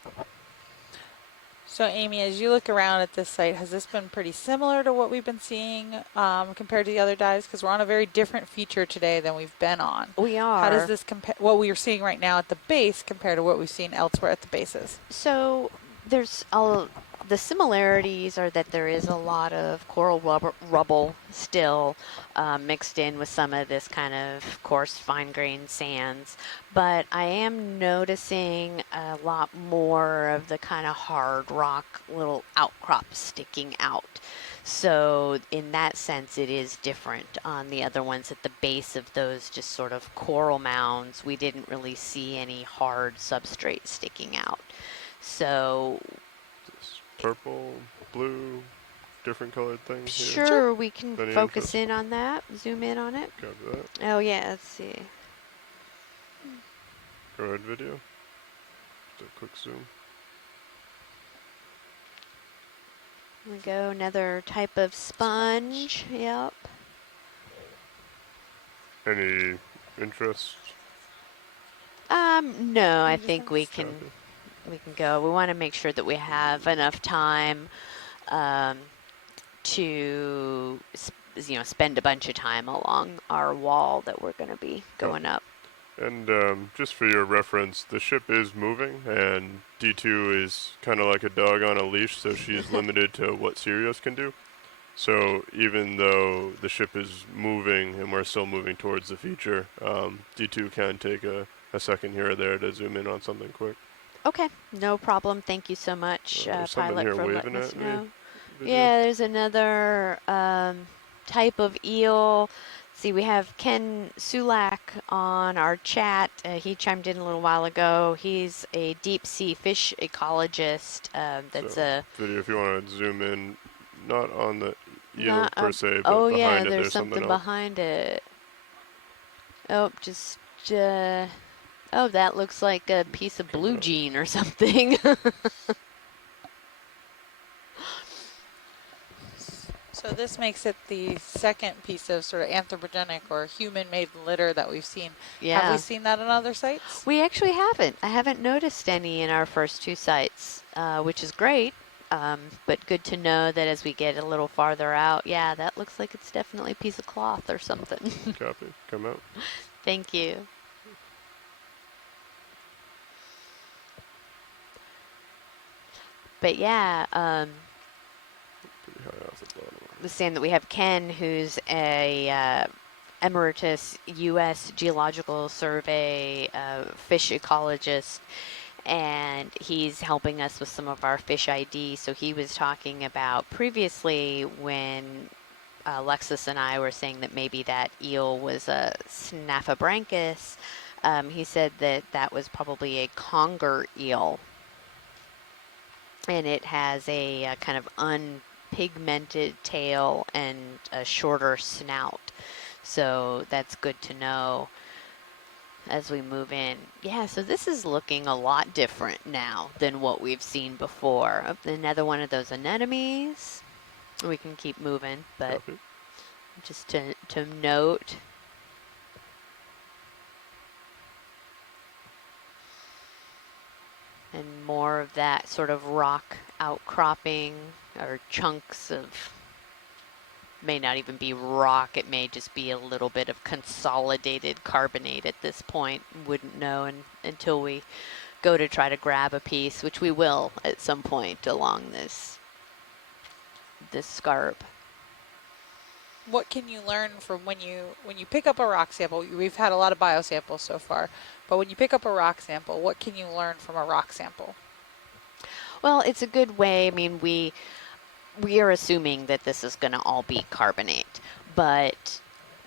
So Amy, as you look around at this site, has this been pretty similar to what we've been seeing compared to the other dives? Because we're on a very different feature today than we've been on. We are. How does this compare, what we are seeing right now at the base compare to what we've seen elsewhere at the bases? So there's the similarities are that there is a lot of coral rubble still mixed in with some of this kind of coarse fine-grained sands. But I am noticing a lot more of the kind of hard rock little outcrops sticking out. So in that sense, it is different. On the other ones at the base of those just sort of coral mounds, we didn't really see any hard substrate sticking out. So Purple, blue, different colored things sure, here. we can Any focus interest? in on that, zoom in on it. Copy that. Oh yeah, let's see. Go ahead, video. Just a quick zoom. Here we go, another type of sponge. Yep. Any interest? No, I think we can Copy. go. We want to make sure that we have enough time to spend a bunch of time along our wall that we're going to be going up. And just for your reference, the ship is moving, and D2 is kind of like a dog on a leash, so she's limited to what Sirius can do. So even though the ship is moving and we're still moving towards the feature, D2 can take a second here or there to zoom in on something quick. Okay, no problem. Thank you so much, There's someone pilot, here for waving letting us at me. know. Video. Yeah, there's another type of eel. See, we have Ken Sulak on our chat. He chimed in a little while ago. He's a deep sea fish ecologist. That's So, a video if you want to zoom in, not on the eel not per se, but oh behind yeah, it there's there's something something else. behind it. Oh, just oh, that looks like a piece of blue jean or something. So this makes it the second piece of sort of anthropogenic or human-made litter that we've seen. Yeah. Have we seen that on other sites? We actually haven't. I haven't noticed any in our first two sites, which is great. But good to know that as we get a little farther out, yeah, that looks like it's definitely a piece of cloth or something. Copy. Come out. Thank you. But yeah, Pretty high off the bottom. was saying that we have Ken, who's a emeritus U.S. Geological Survey fish ecologist, and he's helping us with some of our fish ID. So he was talking about previously when Alexis and I were saying that maybe that eel was a Snaphobranchus. He said that that was probably a conger eel, and it has a kind of unpigmented tail and a shorter snout. So that's good to know as we move in. Yeah, so this is looking a lot different now than what we've seen before. Another one of those anemones. We can keep moving, but Copy. just to note. And more of that sort of rock outcropping or chunks of, may not even be rock, it may just be a little bit of consolidated carbonate at this point. Wouldn't know until we go to try to grab a piece, which we will at some point along this scarp. What can you learn from when you pick up a rock sample? We've had a lot of biosamples so far, but when you pick up a rock sample, what can you learn from a rock sample? Well, it's a good way. I mean, we are assuming that this is going to all be carbonate, but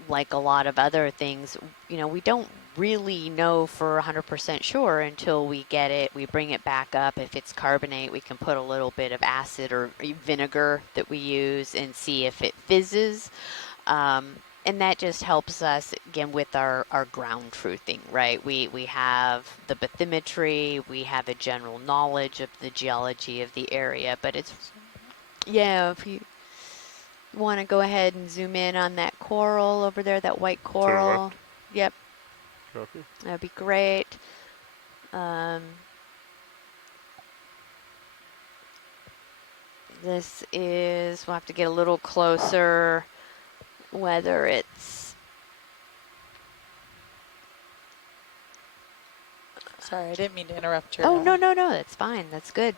like a lot of other things, you know, we don't really know for 100% sure until we get it, we bring it back up. If it's carbonate, we can put a little bit of acid or vinegar that we use and see if it fizzes. And that just helps us, again, with our ground truthing, right? We have the bathymetry, we have a general knowledge of the geology of the area, but it's, yeah, if you want to go ahead and zoom in on that coral over there, that white coral. Yep. Copy. That'd be great. This is, we'll have to get a little closer, whether it's... Sorry, I didn't mean to interrupt your... Oh, no, that's fine. That's good.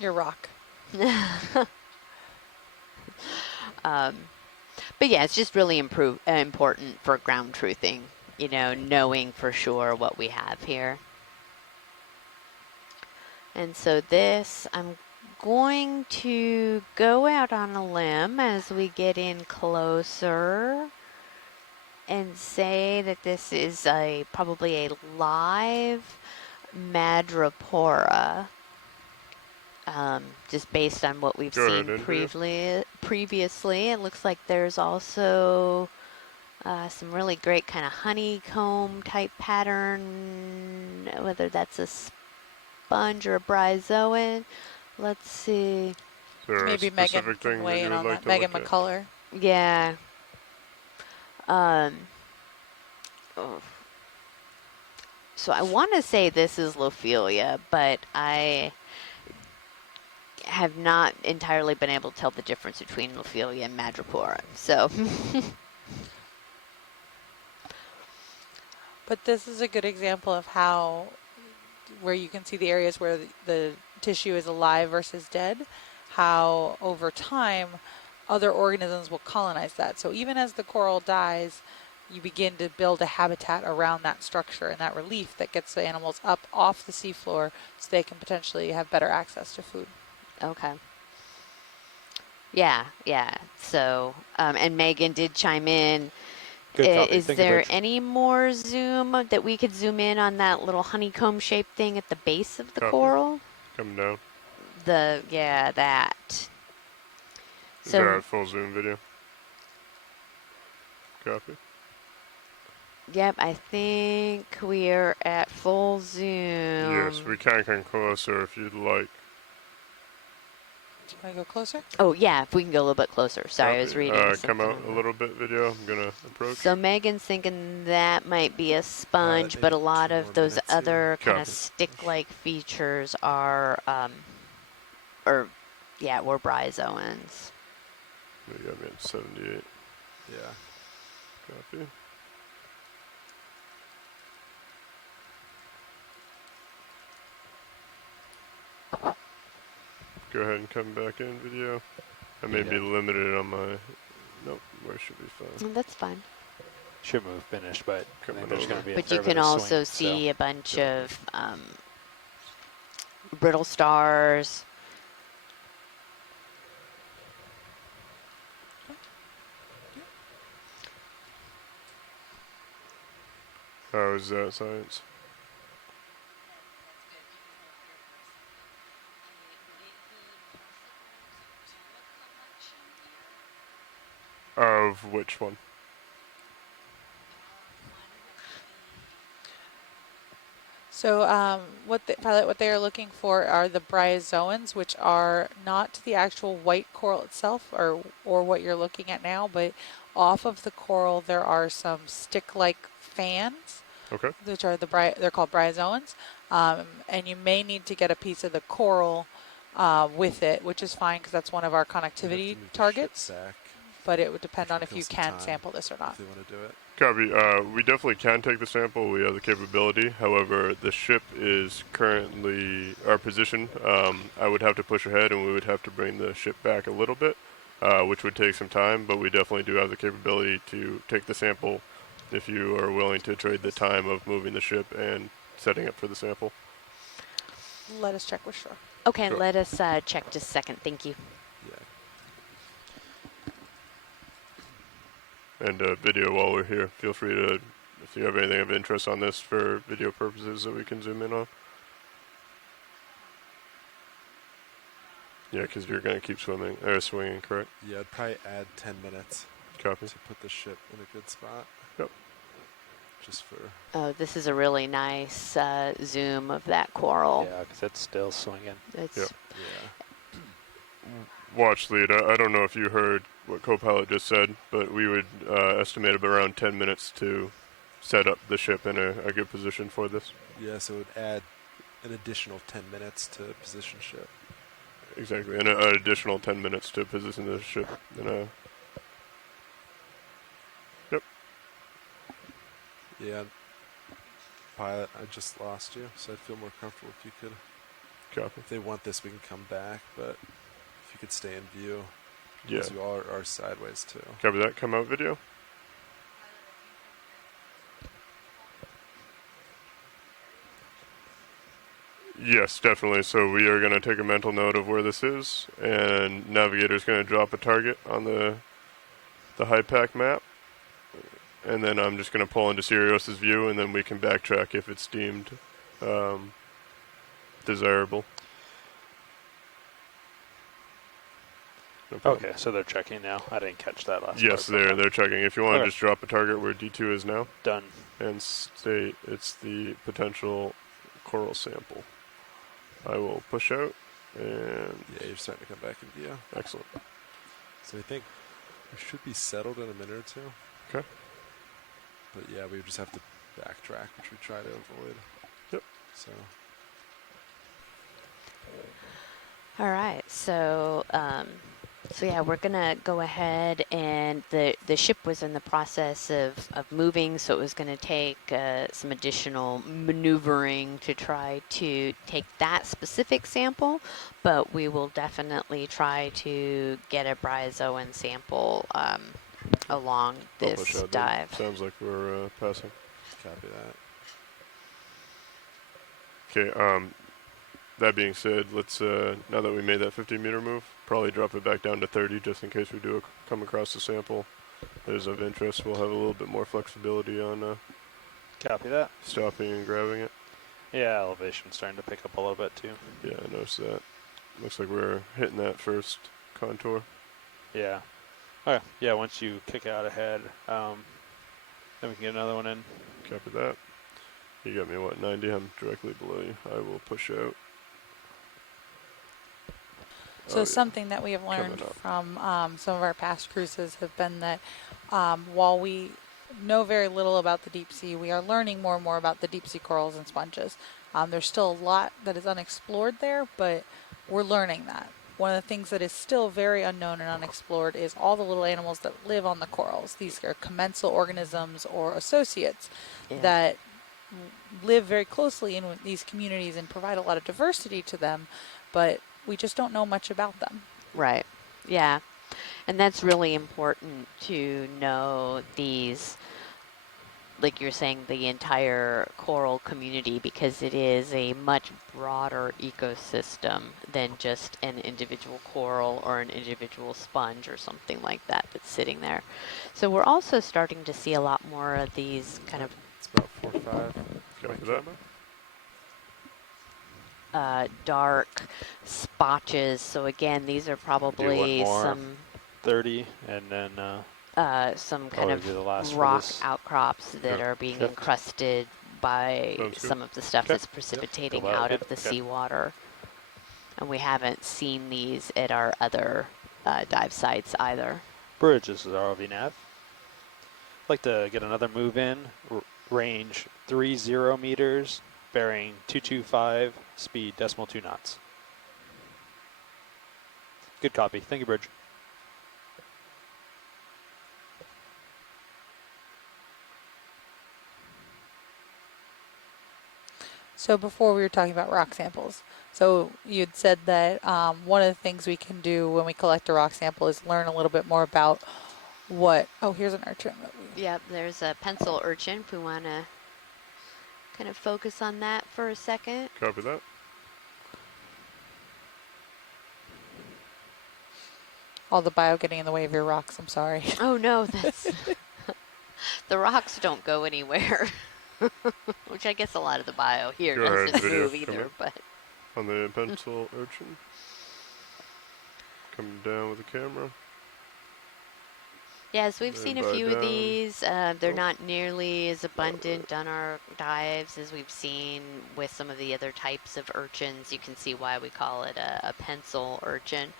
Your rock. But yeah, it's just really important for ground truthing, you know, knowing for sure what we have here. And so this, I'm going to go out on a limb as we get in closer and say that this is probably a live Madrepora. Just based on what we've seen previously, it looks like there's also some really great kind of honeycomb type pattern, whether that's a sponge or a bryozoan. Let's see. Maybe Megan can weigh in on that. Megan McCullough. Yeah. So I want to say this is Lophelia, but I have not entirely been able to tell the difference between Lophelia and Madrepora. So. But this is a good example of how, where you can see the areas where the tissue is alive versus dead, how over time other organisms will colonize that. So even as the coral dies, you begin to build a habitat around that structure and that relief that gets the animals up off the seafloor so they can potentially have better access to food. Okay. Yeah, yeah. So, and Megan did chime in. Good copy. Is Thank you, there Bridge. any more zoom that we could zoom in on that little honeycomb shaped thing at the base of the Copy. coral? Coming down. Yeah, that. Is So, that full zoom video? Copy. yep, I think we're at full zoom. Yes, we can come closer if you'd like. Do you want to go closer? Oh, yeah, if we can go a little bit closer. Sorry, I was Copy. reading Come something. out a little bit video. I'm going to approach. So Megan's thinking that might be a sponge, but maybe a lot 2 of more those minutes here. other kind of Copy. stick-like features are, were bryozoans. You got me at 78. Yeah. Copy. Go ahead and come back in video. I may be limited on my... Nope, where should be fine. That's fine. Should move finished, but I Coming think there's going over. to be a But fair you bit can of also swing, see so. a bunch of brittle stars. How is that science? Of which one? So what they are looking for are the bryozoans, which are not the actual white coral itself or what you're looking at now, but off of the coral there are some stick-like fans, Okay. which are they're called bryozoans, and you may need to get a piece of the coral with it, which is fine because that's one of our connectivity targets. But it would depend on if you can sample this or not. If they want to do it. Copy. We definitely can take the sample. We have the capability. However, the ship is currently our position. I would have to push ahead, and we would have to bring the ship back a little bit, which would take some time. But we definitely do have the capability to take the sample if you are willing to trade the time of moving the ship and setting up for the sample. Let us check with Shore. Okay, Sure. let us check just a second. Thank you. Yeah. And video while we're here. Feel free to, if you have anything of interest on this for video purposes that we can zoom in on. Yeah, because you're going to keep swinging, correct? Yeah, I'd probably add 10 minutes Copy. to put the ship in a good spot. Yep. Just for... Oh, this is a really nice zoom of that coral. Yeah, because it's still swinging. It's Yep. Yeah. Watch lead. I don't know if you heard what Copilot just said, but we would estimate about around 10 minutes to set up the ship in a good position for this. Yeah, so it would add an additional 10 minutes to position ship. Exactly, and an additional 10 minutes to position the ship in a... Yep. Yeah. Pilot, I just lost you, so I'd feel more comfortable if you could... Copy. If they want this, we can come back, but if you could stay in view. Yeah. Because you all are sideways, too. Copy that. Come out video. Yes, definitely. So we are going to take a mental note of where this is, and Navigator's going to drop a target on the HiPAC map, and then I'm just going to pull into Sirius's view, and then we can backtrack if it's deemed desirable. No problem. Okay, so they're checking now. I didn't catch that last Yes, part. they're checking. If you want to Okay. just drop a target where D2 is now, Done. and state it's the potential coral sample. I will push out, and Yeah, you're starting to come back in view. excellent. So I think we should be settled in a minute or two. Okay. But yeah, we would just have to backtrack, which we try to avoid. Yep. So all right. So So yeah, we're gonna go ahead, and the ship was in the process of moving, so it was gonna take some additional maneuvering to try to take that specific sample, but we will definitely try to get a bryozoan sample along I'll push this out then. dive. Sounds like we're passing. Copy that. Okay, that being said, let's, now that we made that 50-meter move, probably drop it back down to 30 just in case we do come across a sample that is of interest. We'll have a little bit more flexibility on Copy that. stopping and grabbing it. Yeah, elevation's starting to pick up a little bit too. Yeah, I noticed that. Looks like we're hitting that first contour. Yeah. Okay. Yeah, once you kick out ahead, then we can get another one in. Copy that. You got me, what, 90? I'm directly below you. I will push out. So something that we have learned from some of our past cruises have been that while we know very little about the deep sea, we are learning more and more about the deep sea corals and sponges. There's still a lot that is unexplored there, but we're learning that. One of the things that is still very unknown and unexplored is all the little animals that live on the corals. These are commensal organisms or associates that live very closely in these communities and provide a lot of diversity to them, but we just don't know much about them. Right. Yeah. And that's really important to know these, like you're saying, the entire coral community, because it is a much broader ecosystem than just an individual coral or an individual sponge or something like that that's sitting there. So we're also starting to see a lot more of these kind of It's about 4.5. Copy that. dark spotches. So again, these are Do one probably more, some 30, and then some kind do the last of for rock this outcrops that are being shift. encrusted by Sounds good. some of the stuff Okay. that's precipitating Go out out ahead. of the Okay. seawater. And we haven't seen these at our other dive sites either. bridge. This is ROV nav. I'd like to get another move in. Range 30 meters, bearing 225, speed .2 knots. Good copy. Thank you, bridge. So before we were talking about rock samples. So you'd said that one of the things we can do when we collect a rock sample is learn a little bit more about what, oh, here's an urchin. Yep, there's a pencil urchin if we want to kind of focus on that for a second. Copy that. All the bio getting in the way of your rocks, I'm sorry. Oh no, that's the rocks don't go anywhere. Which I guess a lot of the bio here Go ahead, doesn't video move coming. either, but On the pencil urchin. Coming down with the camera. yes, we've And seen a bye few down. of these. They're Oh. not nearly as abundant on our dives as we've seen with some of the other types of urchins. You can see why we call it a pencil urchin.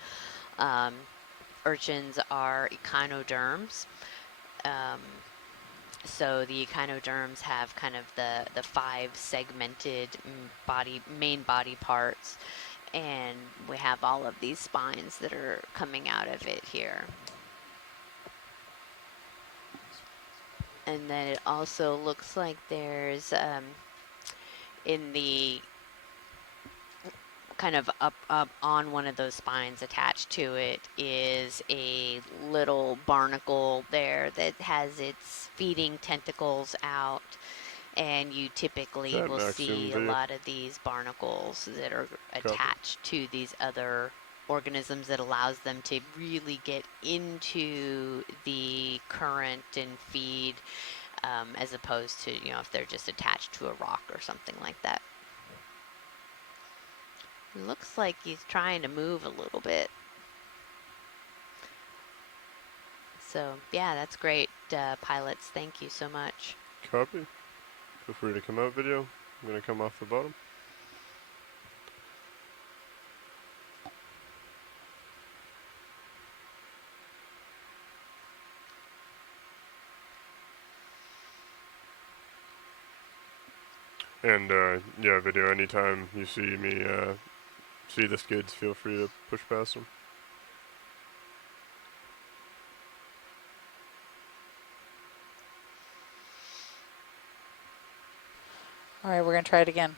Urchins are echinoderms. So the echinoderms have kind of the 5 segmented main body parts, and we have all of these spines that are coming out of it here. And then it also looks like there's in the kind of up on one of those spines attached to it is a little barnacle there that has its feeding tentacles out, and you typically will see a lot of these barnacles that are attached to these other organisms that allows them to really get into the current and feed, as opposed to, you know, if they're just attached to a rock or something like that. It looks like he's trying to move a little bit. So, yeah, that's great, pilots. Thank you so much. Copy. Feel free to come out, video. I'm going to come off the bottom. And, yeah, video, anytime you see me, see the skids, feel free to push past them. All right, we're going to try it again.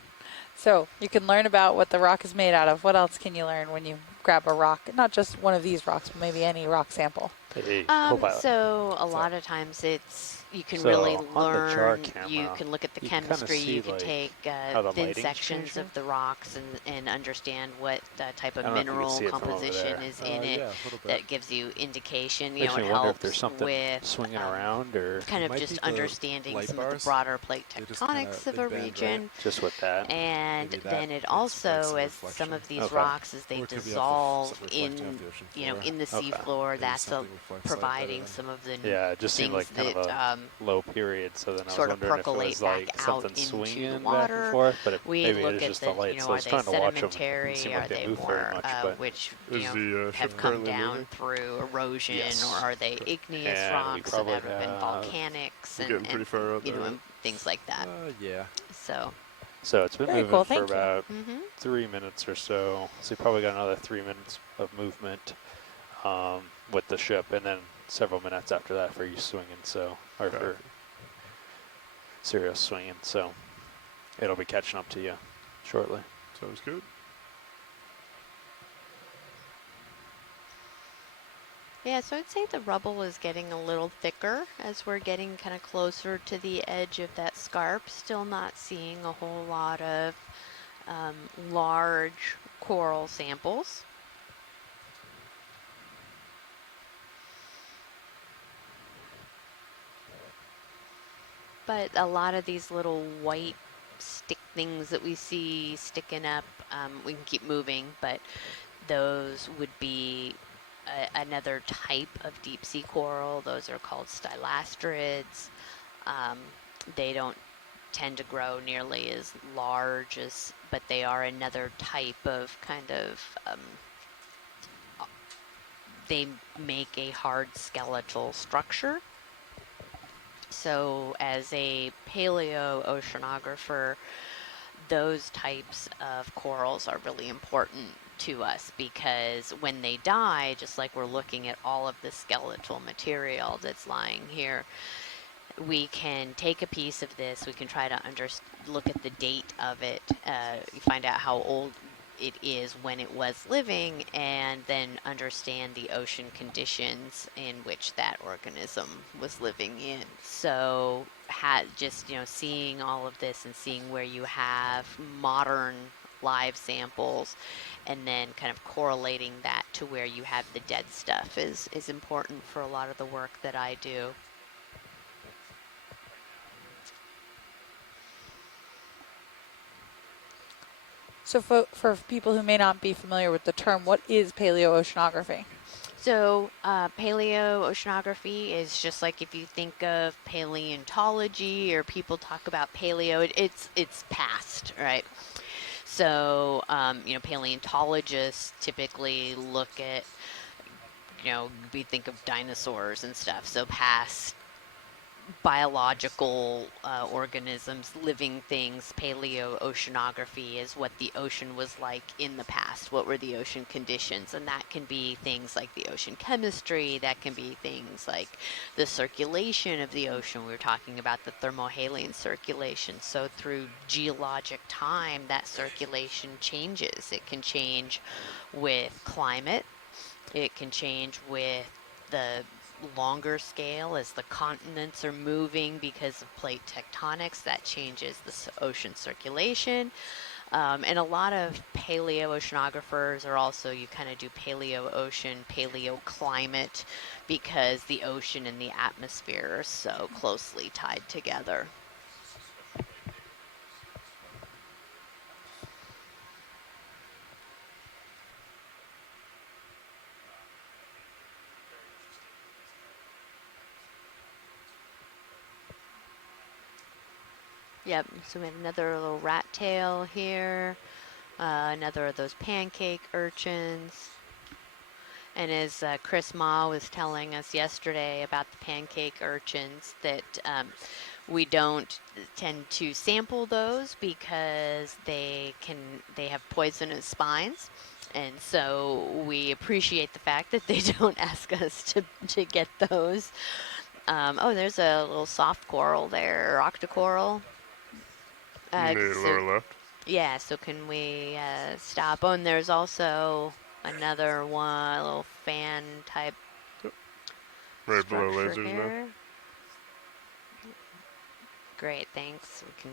So you can learn about what the rock is made out of. What else can you learn when you grab a rock? Not just one of these rocks, but maybe any rock sample. Hey, co-pilot. So a lot of times you can So really on the jar learn, camera, you can look at the you kinda chemistry, see, you can like, take how the thin lighting's sections changing. of the rocks and understand what type I of don't know if you can mineral see it from over composition there. is in it. Yeah, a little bit. That gives you indication. You know, Makes it me wonder if helps there's something with swinging around, or kind of Might just be the understanding light some of the bars. broader plate They just kinda- tectonics of they a bend, right? region. just with that. And Maybe that then it makes also, some as some reflection. of these Okay. rocks, as they Or it could be dissolve off the reflecting off in, the ocean you know, floor. in the Okay. seafloor, Maybe that's something reflects light better providing than- some of the Yeah, it just seemed things like kind that of a low period. So then I was sort of wondering if it percolate was back like out something into the swinging back and water. forth, but We maybe it look is at just the, the light. you know, So I are was they trying to watch them. It sedimentary? didn't seem Are like they they moved very more, much, but which, Is the have ship come currently down moving? through erosion, Yes. or are they igneous And we rocks that probably have been have- volcanics We're getting pretty far out you there, know, right? and things like that. Yeah. So, So it's been Very moving cool, for thank you. about mm-hmm. 3 minutes or so. So we probably got another 3 minutes of movement with the ship, and then several minutes after that for you swinging. So, or for serious swinging. So it'll be catching up to you shortly. Sounds good. Yeah, so I'd say the rubble is getting a little thicker as we're getting kind of closer to the edge of that scarp. Still not seeing a whole lot of large coral samples. But a lot of these little white stick things that we see sticking up, we can keep moving, but those would be another type of deep sea coral. Those are called stylastrids. They don't tend to grow nearly as large as, but they are another type of kind of, they make a hard skeletal structure. So as a paleo oceanographer, those types of corals are really important to us, because when they die, just like we're looking at all of the skeletal material that's lying here, we can take a piece of this, we can try to look at the date of it, find out how old it is when it was living, and then understand the ocean conditions in which that organism was living in. So just, seeing all of this and seeing where you have modern live samples and then kind of correlating that to where you have the dead stuff is important for a lot of the work that I do. So for people who may not be familiar with the term, what is paleooceanography? So paleooceanography is just like if you think of paleontology or people talk about paleo, it's past, right? So, paleontologists typically look at, we think of dinosaurs and stuff. So past biological organisms, living things. Paleooceanography is what the ocean was like in the past. What were the ocean conditions? And that can be things like the ocean chemistry. That can be things like the circulation of the ocean. We were talking about the thermohaline circulation. So through geologic time, that circulation changes. It can change with climate. It can change with the longer scale as the continents are moving because of plate tectonics. That changes the ocean circulation. And a lot of paleooceanographers are also, you kind of do paleo-ocean, paleoclimate, because the ocean and the atmosphere are so closely tied together. Yep, so we have another little rat tail here, another of those pancake urchins. And as Chris Ma was telling us yesterday about the pancake urchins, that we don't tend to sample those because they have poisonous spines. And so we appreciate the fact that they don't ask us to get those. Oh, there's a little soft coral there, octocoral. In the lower left. Yeah, so can we stop? Oh, and there's also another one, a little fan type Right below structure lasers here. now. Great, thanks. We can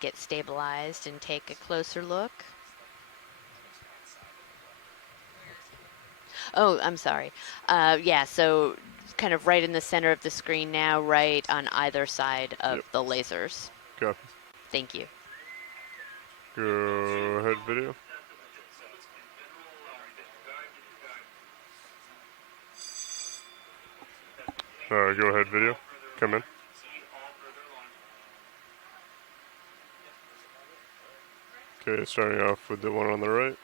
get stabilized and take a closer look. Oh, I'm sorry. Yeah, so kind of right in the center of the screen now, right on either side of the lasers. Copy. Thank you. Go ahead, video. Go ahead, video. Come in. Okay, starting off with the one on the right.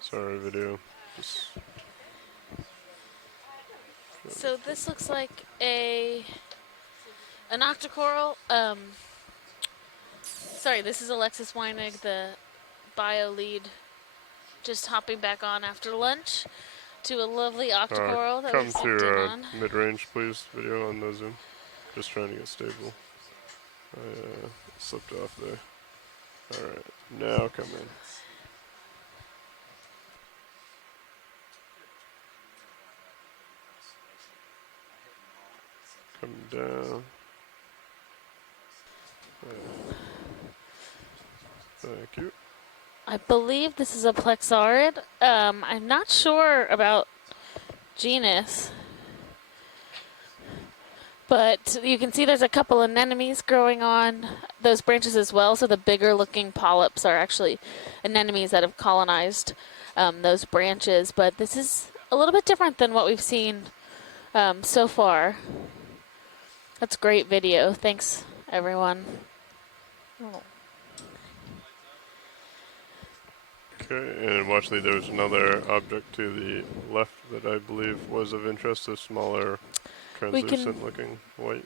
Sorry, video. So this looks like an octocoral. Sorry, this is Alexis Weinig, the bio lead, just hopping back on after lunch to a lovely octocoral that we zoomed in on. Come to mid-range, please, video on the zoom. Just trying to get stable. I slipped off there. All right, now come in. Come down. Thank you. I believe this is a plexaurid. I'm not sure about genus, but you can see there's a couple anemones growing on those branches as well. So the bigger looking polyps are actually anemones that have colonized those branches. But this is a little bit different than what we've seen so far. That's great video. Thanks, everyone. Oh. Okay, and watch there's another object to the left that I believe was of interest, a smaller translucent looking white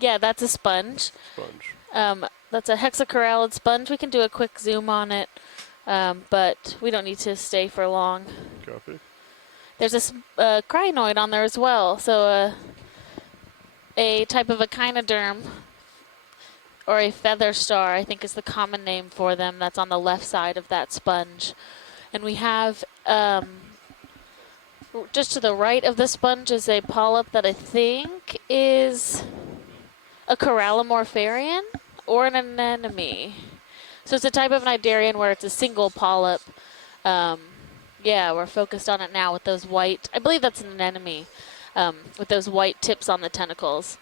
Yeah, that's a sponge. That's a hexacorallid sponge. We can do a quick zoom on it, but we don't need to stay for long. Copy. There's a crinoid on there as well, so a type of echinoderm, or a feather star, I think is the common name for them. That's on the left side of that sponge. And we have, just to the right of the sponge is a polyp that I think is a corallimorpharian or an anemone. So it's a type of cnidarian where it's a single polyp. Yeah, we're focused on it now with those white, I believe that's an anemone, with those white tips on the tentacles.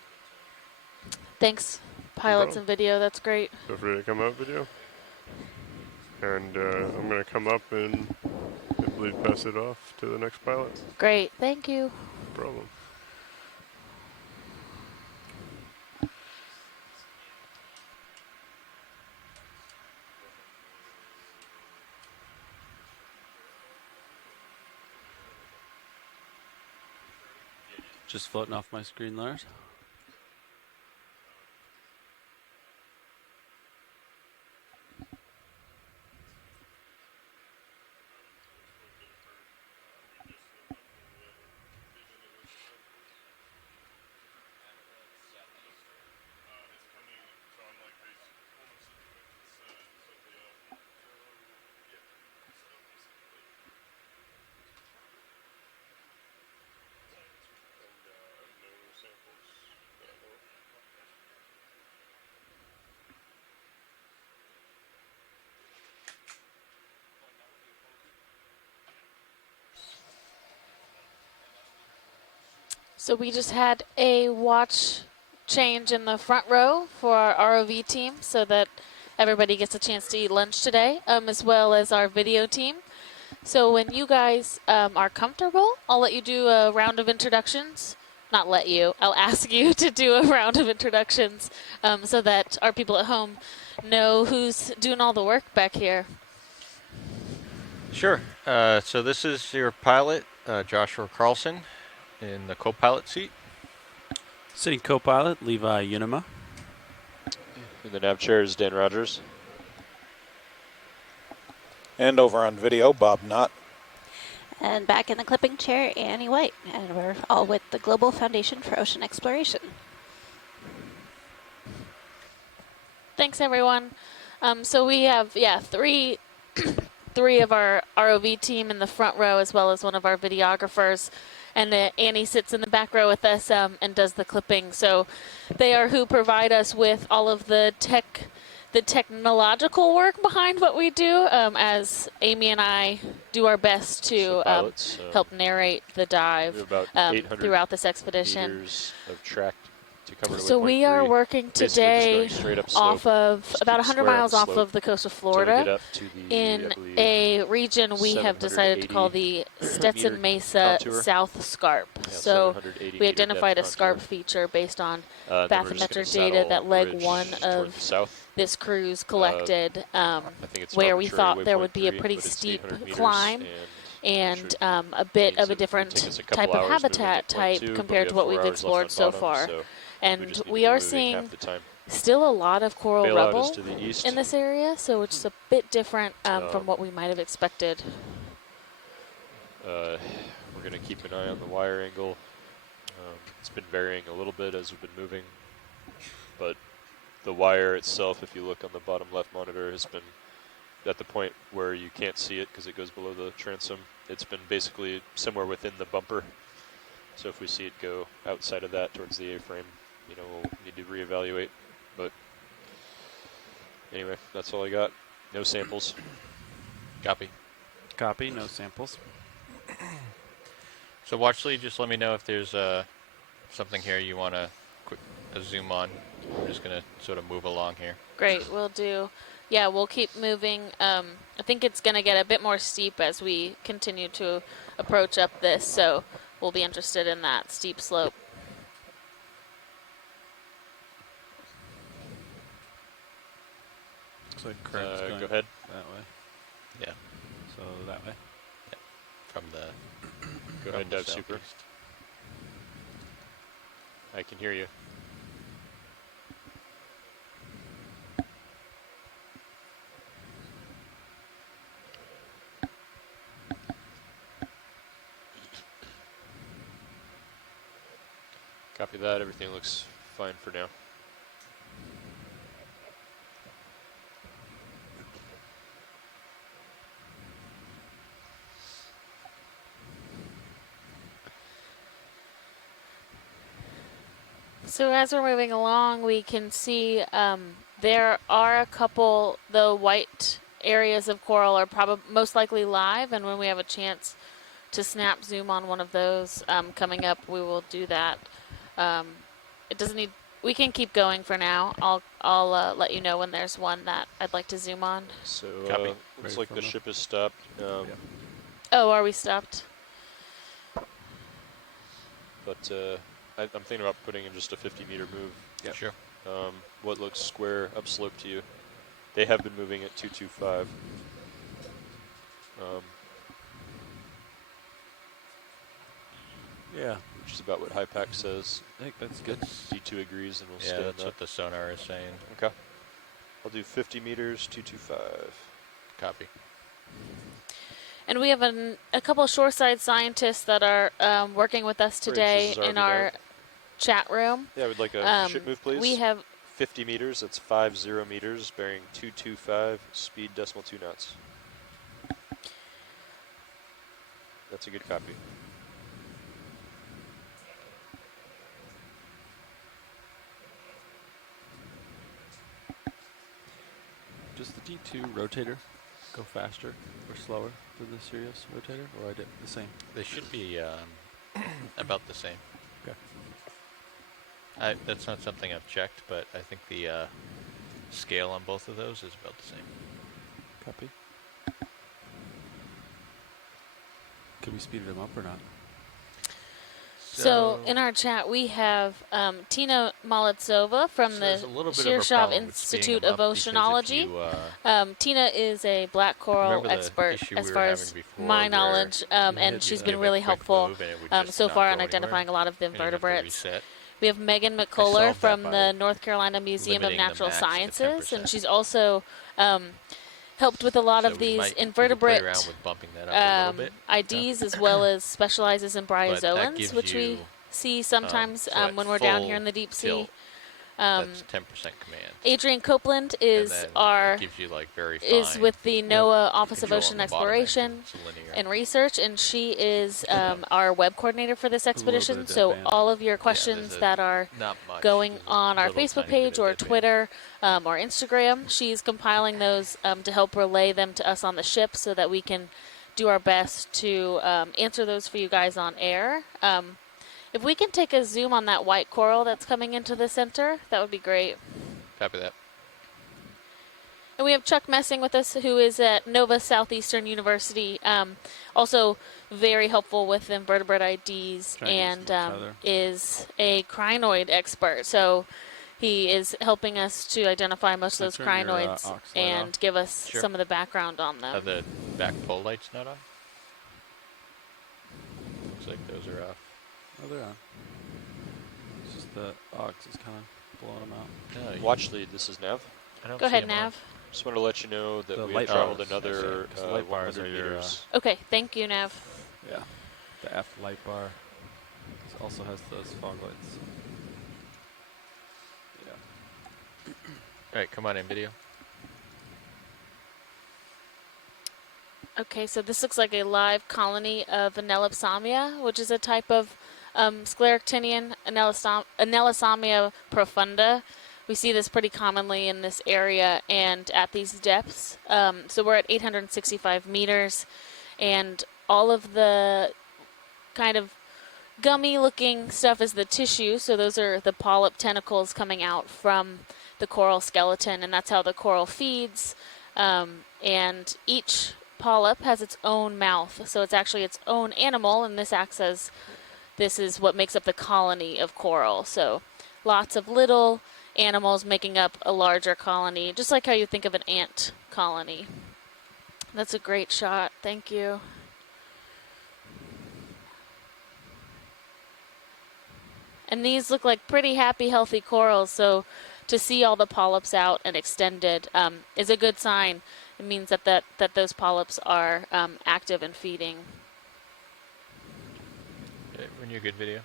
Thanks, pilots and video, that's great. Feel free to come up, video. And I'm going to come up and I believe pass it off to the next pilot. Great, thank you. No problem. Just floating off my screen, Lars. So we just had a watch change in the front row for our ROV team so that everybody gets a chance to eat lunch today, as well as our video team. So when you guys are comfortable, I'll let you do a round of introductions. Not let you, I'll ask you to do a round of introductions so that our people at home know who's doing all the work back here. Sure. So this is your pilot, Joshua Carlson. In the co-pilot seat. Sitting co-pilot, Levi Unima. In the nav chair is Dan Rogers. And over on video, Bob Knott. And back in the clipping chair, Annie White. And we're all with the Global Foundation for Ocean Exploration. Thanks, everyone. So we have, three of our ROV team in the front row, as well as one of our videographers. And Annie sits in the back row with us and does the clipping. So they are who provide us with all of the technological work behind what we do, as Amy and I do our best to help narrate the dive throughout this expedition. Meters of track to cover so we are working today off of about 100 miles off of the coast of Florida in a region we have decided to call the Stetson Mesa South Scarp. So we identified a Scarp feature based on bathymetric data that leg one of this cruise collected, where we thought there would be a pretty steep climb and a bit of a different type of habitat type compared to what we've explored so far. And we are seeing still a lot of coral rubble in this area, so it's a bit different from what we might have expected. We're going to keep an eye on the wire angle. It's been varying a little bit as we've been moving, but the wire itself, if you look on the bottom left monitor, has been at the point where you can't see it because it goes below the transom. It's been basically somewhere within the bumper. So if we see it go outside of that towards the A-frame, we'll need to reevaluate. But anyway, that's all I got. No samples. Copy. Copy, no samples. So Watchley, just let me know if there's something here you want to zoom on. We're just going to sort of move along here. Great, we'll do. Yeah, we'll keep moving. I think it's going to get a bit more steep as we continue to approach up this, so we'll be interested in that steep slope. Looks like current's going go ahead. That way. Yeah. So that way. Yeah. From the. Go ahead, dive super. I can hear you. Copy that. Everything looks fine for now. So as we're moving along, we can see there are a couple, the white areas of coral are probably most likely live, and when we have a chance to snap zoom on one of those coming up, we will do that. It doesn't need, we can keep going for now. I'll let you know when there's one that I'd like to zoom on. So looks like the ship is stopped. Oh, are we stopped? But I'm thinking about putting in just a 50-meter move. Yeah, sure. What looks square upslope to you? They have been moving at 225. Yeah. Which is about what HiPAC says. I think that's good. D2 agrees, and we'll stay Yeah, on that's that. what the sonar is saying. Okay. I'll do 50 meters, 225. Copy. And we have a couple of shoreside scientists that are working with us today in our chat room. Yeah, we'd like a ship move, please. We have 50 meters, that's 50 meters, bearing 225, speed decimal 2 knots. That's a good copy. Does the D2 rotator go faster or slower than the Sirius rotator, or I did the same? They should be about the same. Okay. That's not something I've checked, but I think the scale on both of those is about the same. Copy. Can we speed them up or not? So in our chat, we have Tina Malitsova from the Shirshov Institute of Oceanology. Tina is a black coral expert as far as my knowledge, and she's been really helpful so far in identifying a lot of the invertebrates. We have Megan McCuller from the North Carolina Museum of Natural Sciences, and she's also helped with a lot of these invertebrate IDs, as well as specializes in bryozoans, which we see sometimes when we're down here in the deep sea. That's 10% command. Adrian Copeland is with the NOAA Office of Ocean Exploration and Research, and she is our web coordinator for this expedition. So all of your questions that are going on our Facebook page or Twitter or Instagram, she's compiling those to help relay them to us on the ship so that we can do our best to answer those for you guys on air. If we can take a zoom on that white coral that's coming into the center, that would be great. Copy that. And we have Chuck Messing with us, who is at Nova Southeastern University, also very helpful with invertebrate IDs, and is a crinoid expert. So he is helping us to identify most of those crinoids and give us some of the background on them. Are the back pole lights not on? Looks like those are off. Oh, they're on. It's just the aux is kind of blowing them out. Watch lead, this is Nav. Go ahead, Nav. Just want to let you know that we have traveled another 100 meters. Okay, thank you, Nav. Yeah, the F light bar also has those fog lights. Yeah. All right, come on in, video. Okay, so this looks like a live colony of Anelepsamia, which is a type of scleractinian Anelepsamia profunda. We see this pretty commonly in this area and at these depths. So we're at 865 meters, and all of the kind of gummy-looking stuff is the tissue. So those are the polyp tentacles coming out from the coral skeleton, and that's how the coral feeds. And each polyp has its own mouth, so it's actually its own animal, and this is what makes up the colony of coral. So lots of little animals making up a larger colony, just like how you think of an ant colony. That's a great shot. Thank you. And these look like pretty happy, healthy corals, so to see all the polyps out and extended is a good sign. It means that those polyps are active and feeding. Okay, when you're good, video.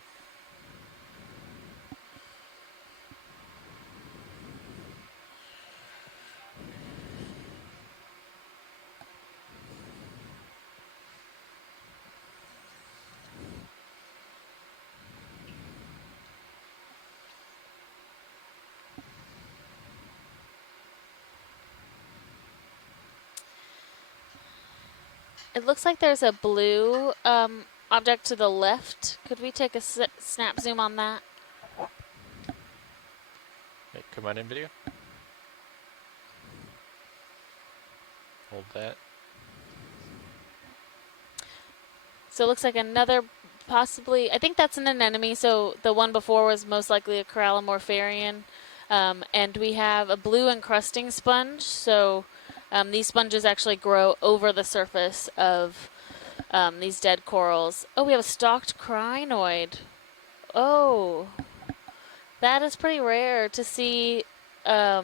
It looks like there's a blue object to the left. Could we take a snap zoom on that? Okay, come on in, video. Hold that. So it looks like another, possibly, I think that's an anemone, so the one before was most likely a Corallimorpharian. And we have a blue encrusting sponge, so these sponges actually grow over the surface of these dead corals. Oh, we have a stalked crinoid. Oh, that is pretty rare to see. So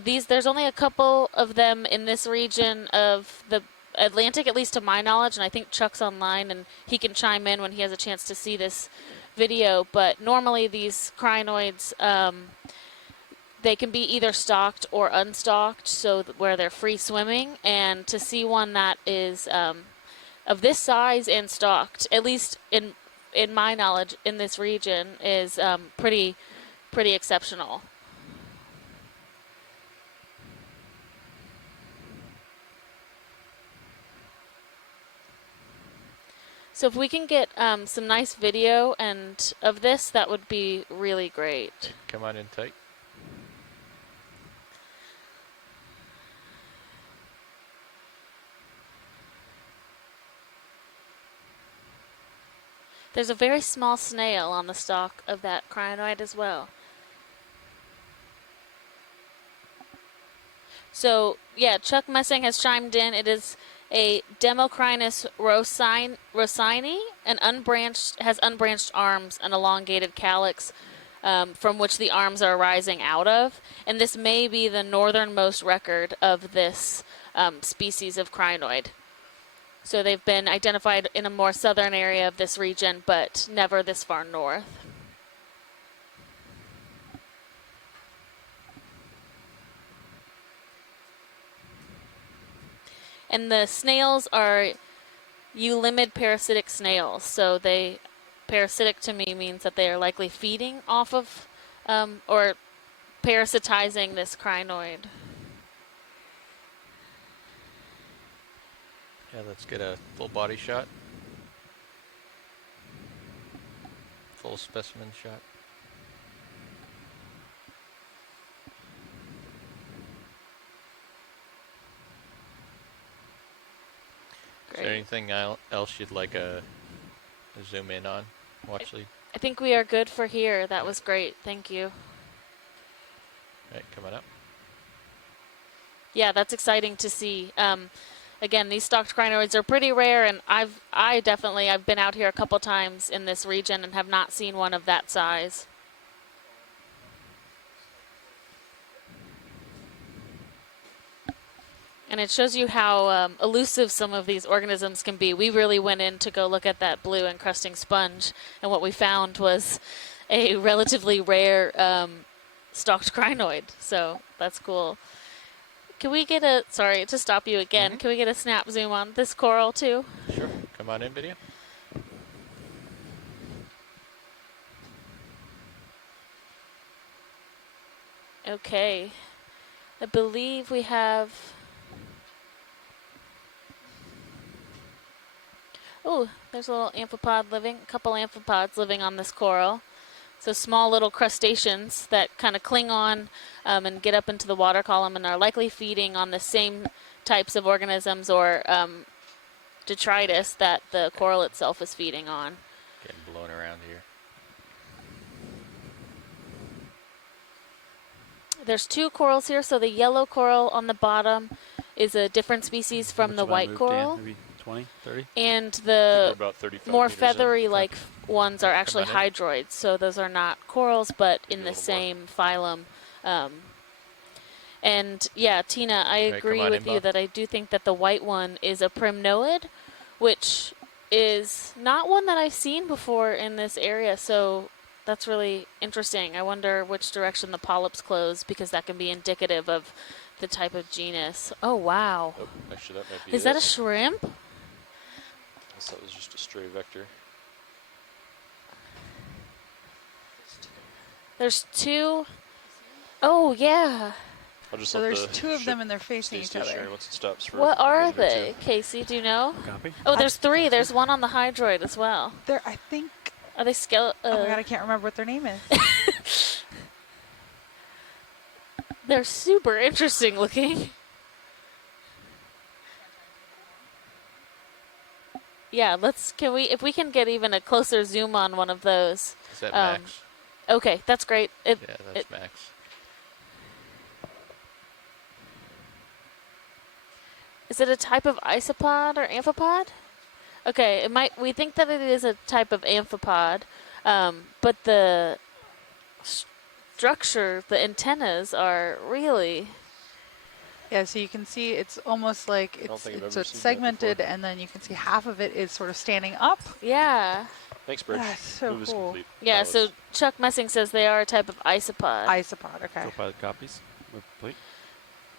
there's only a couple of them in this region of the Atlantic, at least to my knowledge, and I think Chuck's online and he can chime in when he has a chance to see this video. But normally these crinoids, they can be either stalked or unstalked, so where they're free swimming. And to see one that is of this size and stalked, at least in my knowledge in this region, is pretty exceptional. So if we can get some nice video of this, that would be really great. Come on in tight. There's a very small snail on the stalk of that crinoid as well. So, yeah, Chuck Messing has chimed in. It is a Democrinus rosini, has unbranched arms, an elongated calyx from which the arms are rising out of. And this may be the northernmost record of this species of crinoid. So they've been identified in a more southern area of this region, but never this far north. And the snails are eulimid parasitic snails. So parasitic to me means that they are likely feeding off of or parasitizing this crinoid. Yeah, let's get a full body shot. Full specimen shot. Great. Is there anything else you'd like a zoom in on? Watch lead. I think we are good for here. That was great. Thank you. All right, coming up. Yeah, that's exciting to see. Again, these stalked crinoids are pretty rare, and I've been out here a couple times in this region and have not seen one of that size. And it shows you how elusive some of these organisms can be. We really went in to go look at that blue encrusting sponge, and what we found was a relatively rare stalked crinoid. So that's cool. Can we get sorry to stop you again, can we get a snap zoom on this coral too? Sure, come on in video. Okay, I believe we have, oh, there's a little amphipod a couple amphipods living on this coral. So small little crustaceans that kind of cling on and get up into the water column and are likely feeding on the same types of organisms or detritus that the coral itself is feeding on. Getting blown around here. There's two corals here. So the yellow coral on the bottom is a different species from the white coral. Maybe 20, 30? And the more feathery-like ones are Come actually on in. hydroids. So those are not corals, but in the same phylum. And yeah, Tina, I Right, agree come on with in, you Bob. that I do think that the white one is a primnoid, which is not one that I've seen before in this area. So that's really interesting. I wonder which direction the polyps close, because that can be indicative of the type of genus. Oh, wow. Oh, actually, that might be Is that a shrimp? I guess that was just a stray vector. There's two. Oh, yeah. I'll just So let there's the two of ship them and they're facing stay each other. stationary once it stops for What a are minute or they, two. Casey? Do you know? Copy. Oh, there's three. There's one on the hydroid as well. They're, I think, Are they oh my god, I can't remember what their name is. They're super interesting looking. Yeah, if we can get even a closer zoom on one of those. Is that Max? Okay, that's great. Yeah, that's Max. Is it a type of isopod or amphipod? Okay, we think that it is a type of amphipod, but the structure, the antennas are really. Yeah, so you can see it's almost like don't think I've it's ever seen that segmented, before. and then you can see half of it is sort of standing up. Yeah. Thanks, Birch. That's so Move is cool. complete. Yeah, Pilots. so Chuck Messing says they are a type of isopod. Isopod, okay. Co-pilot copies. Move complete.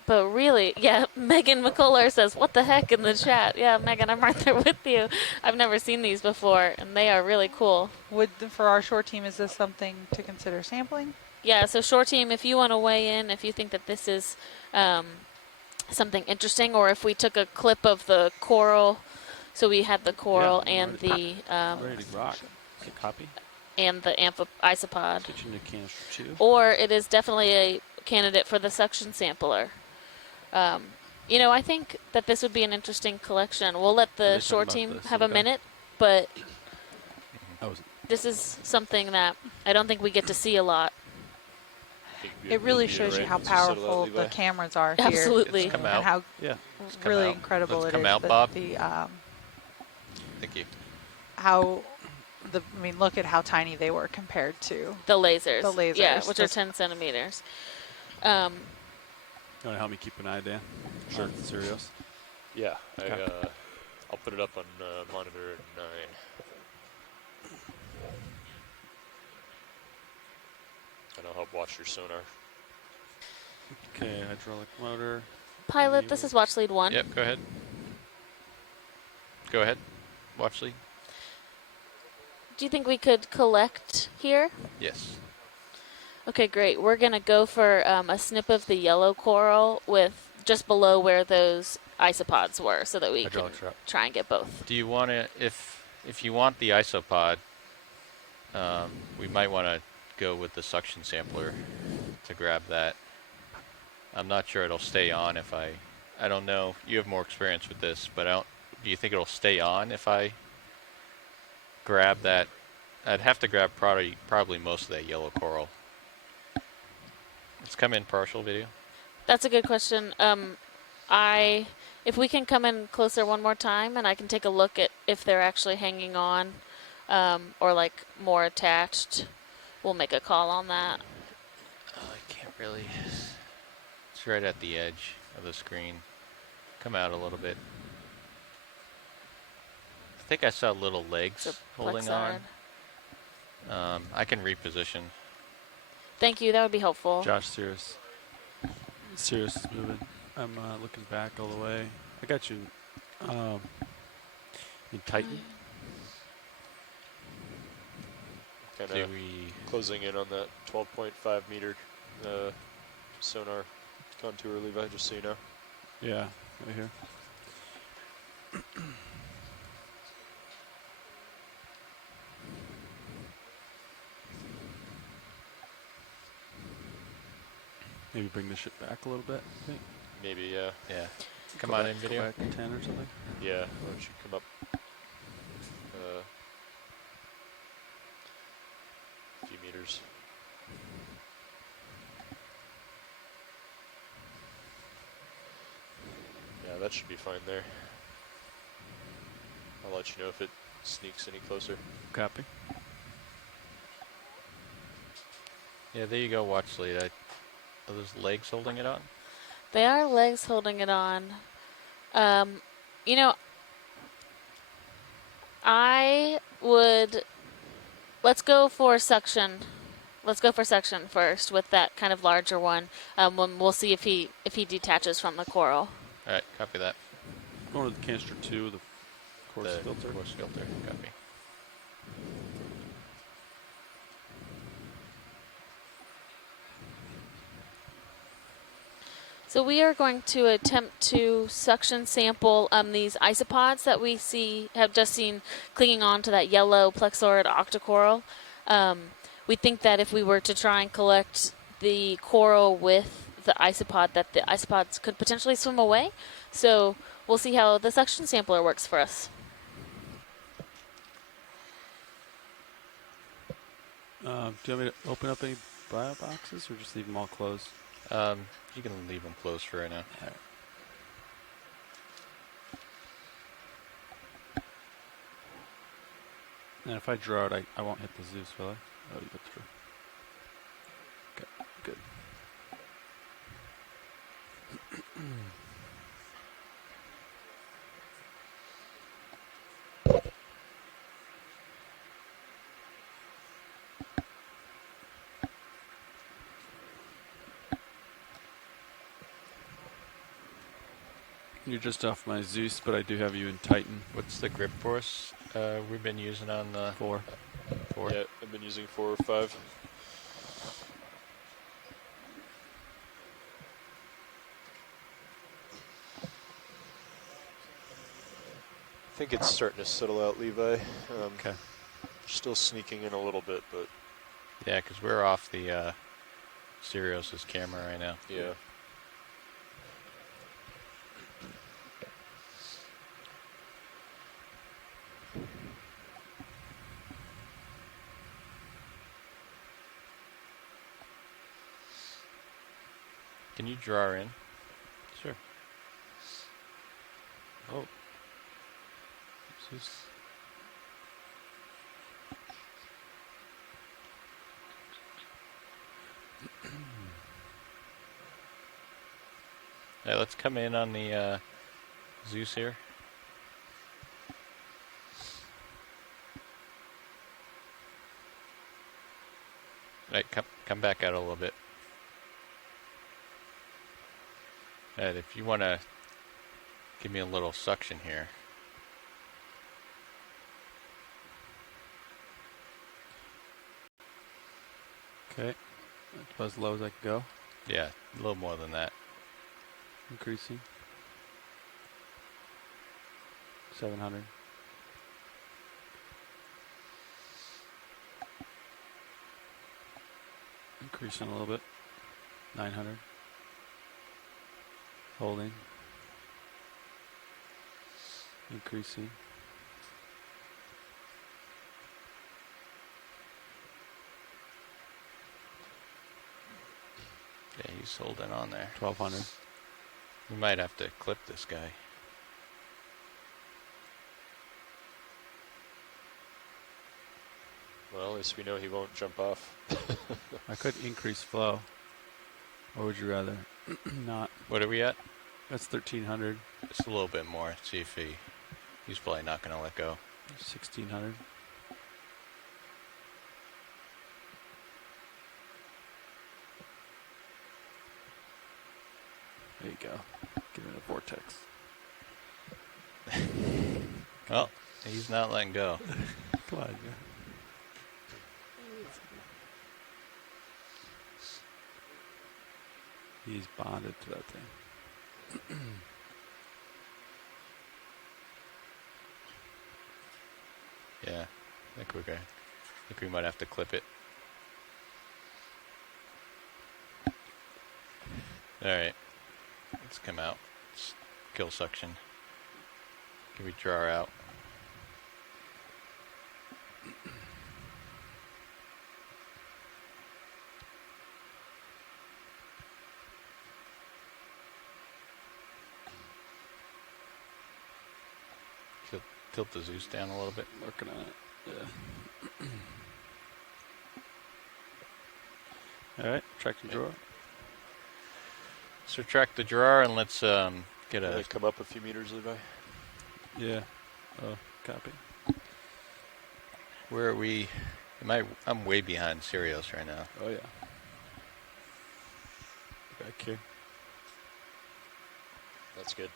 But really, yeah, Megan McCuller says, what the heck in the chat? Yeah, Megan, I'm right there with you. I've never seen these before, and they are really cool. For our short team, is this something to consider sampling? Yeah, so short team, if you want to weigh in, if you think that this is something interesting, or if we took a clip of the coral, so we had the coral Yeah, and the ready to rock. Okay, copy. and the isopod, Switching to canister 2. or it is definitely a candidate for the suction sampler. You know, I think that this would be an interesting collection. We'll let Are they the short talking team about the have a silicone? minute, but This is something that I don't think we get to see a lot. It really shows you how powerful the cameras are here. Absolutely. Come And out. how Yeah. really incredible Let's it come is. out, Bob. Thank you. I mean, look at how tiny they were compared to the lasers. The lasers. Yeah, which are 10 centimeters. You want to help me keep an eye, Dan? Sure. Sirius. Yeah, Okay. I'll put it up on monitor 9. And I'll help watch your sonar. Okay, hydraulic motor. Pilot, this is watch lead 1. Yep, go ahead. Go ahead. Watch lead. Do you think we could collect here? Yes. Okay, great. We're going to go for a snip of the yellow coral with just below where those isopods were so that we can try and get both. Do you want to, if you want the isopod, we might want to go with the suction sampler to grab that. I'm not sure it'll stay on if I don't know. You have more experience with this, but do you think it'll stay on if I grab that? I'd have to grab probably most of that yellow coral. Let's come in partial video. That's a good question. If we can come in closer one more time and I can take a look at if they're actually hanging on or like more attached, we'll make a call on that. Oh, I can't really. It's right at the edge of the screen. Come out a little bit. I think I saw little legs holding on. I can reposition. Thank you. That would be helpful. Josh, Sirius. Sirius is moving. I'm looking back all the way. I got you in Titan. Kind of closing in on that 12.5 meter sonar contour, Levi, just so you know. Yeah, right here. Maybe bring the ship back a little bit, I think. Maybe, yeah. Yeah. Come on in video. Go back 10 or something. Yeah, why don't you come up a few meters. Yeah, that should be fine there. I'll let you know if it sneaks any closer. Copy. Yeah, there you go, watch lead. Are those legs holding it on? They are legs holding it on. You know, let's go for suction. Let's go for suction first with that kind of larger one. We'll see if he detaches from the coral. All right, copy that. Going to the canister 2, the coarse filter. Coarse filter, copy. So we are going to attempt to suction sample these isopods that we have just seen clinging on to that yellow plexaurid octocoral. We think that if we were to try and collect the coral with the isopod, that the isopods could potentially swim away. So we'll see how the suction sampler works for us. Do you want me to open up any bio boxes or just leave them all closed? You can leave them closed for right now. All right. And if I draw it, I won't hit the Zeus, will I? Oh, you get through. Okay, good. You're just off my Zeus, but I do have you in Titan. What's the grip force we've been using on the 4? 4? Yeah, I've been using 4 or 5. I think it's starting to settle out, Levi. Okay. Still sneaking in a little bit, but... Yeah, because we're off the Sirius's camera right now. Yeah. Can you draw her in? Sure. Oh. Zeus. All right, let's come in on the Zeus here. All right, come back out a little bit. All right, if you want to give me a little suction here. Okay. That's about as low as I can go. Yeah, a little more than that. Increasing. 700. Increasing a little bit. 900. Holding. Increasing. Yeah, he's holding on there. 1200. We might have to clip this guy. Well, at least we know he won't jump off. I could increase flow. Or would you rather not? What are we at? That's 1300. Just a little bit more. See if he's probably not going to let go. 1600. There you go. Give it a vortex. Well, he's not letting go. Come on, yeah. He's bonded to that thing. Yeah, I think we're good. I think we might have to clip it. All right, let's come out. Let's kill suction. Can we draw her out? Tilt the Zeus down a little bit. Working on it. Yeah. All right, track and draw. So track the drawer and let's get a. Come up a few meters, Levi. Yeah. Oh, copy. Where are we? I'm way behind Sirius right now. Oh yeah. Back here. That's good.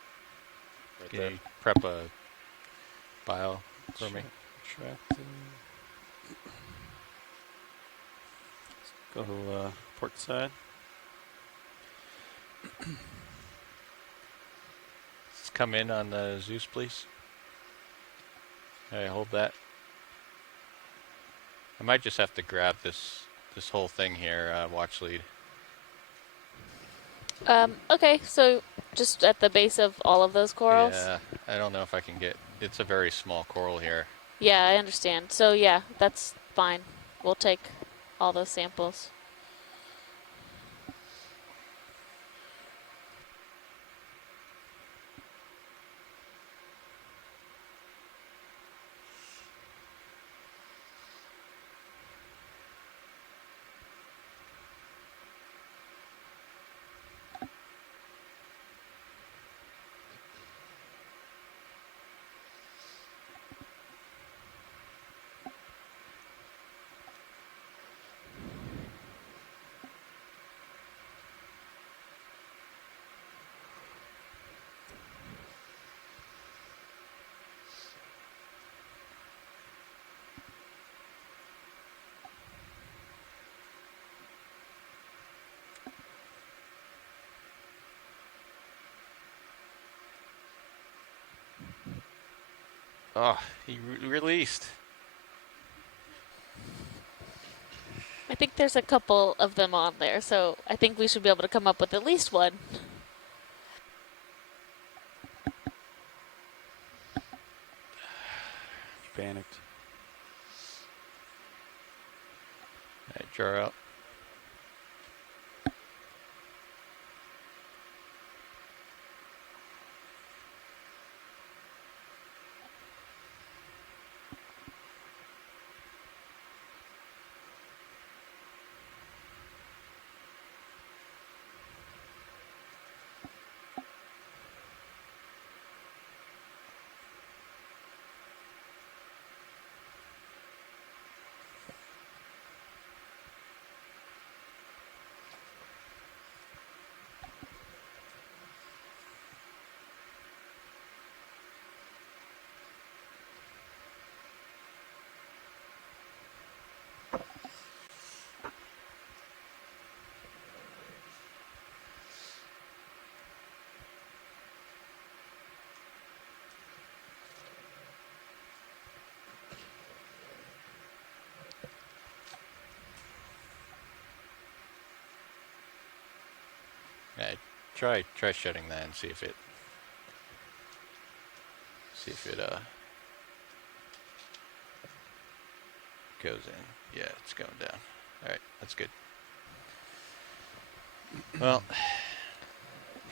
Right Can there. you prep a bio for me? Track. Go port side. Let's come in on the Zeus, please. All right, hold that. I might just have to grab this whole thing here, watch lead. Okay, so just at the base of all of those corals? Yeah, I don't know if I can get. It's a very small coral here. Yeah, I understand. So yeah, that's fine. We'll take all those samples. Oh, he released. I think there's a couple of them on there, so I think we should be able to come up with at least one. Panicked. All right, draw out. try shutting that and see if it goes in. Yeah, it's going down. All right, that's good. Well,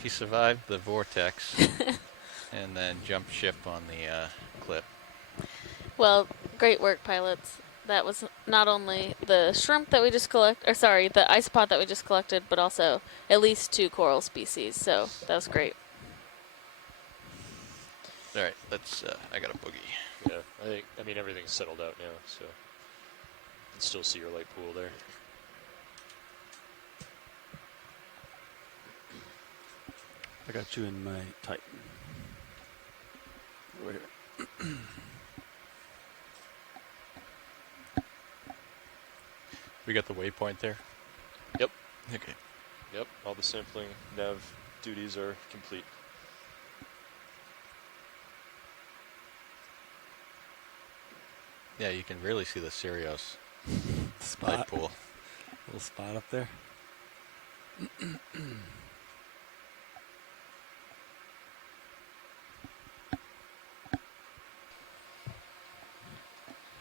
he survived the vortex and then jumped ship on the clip. Well, great work, pilots. That was not only the shrimp that we just the isopod that we just collected, but also at least 2 coral species. So that was great. All right, let's. I got a boogie. Yeah, I mean everything's settled out now, so you can still see your light pool there. I got you in my Titan. Over here. We got the waypoint there? Yep. Okay. Yep, all the sampling nav duties are complete. Yeah, you can really see the Sirius Spot. light pool. Little spot up there.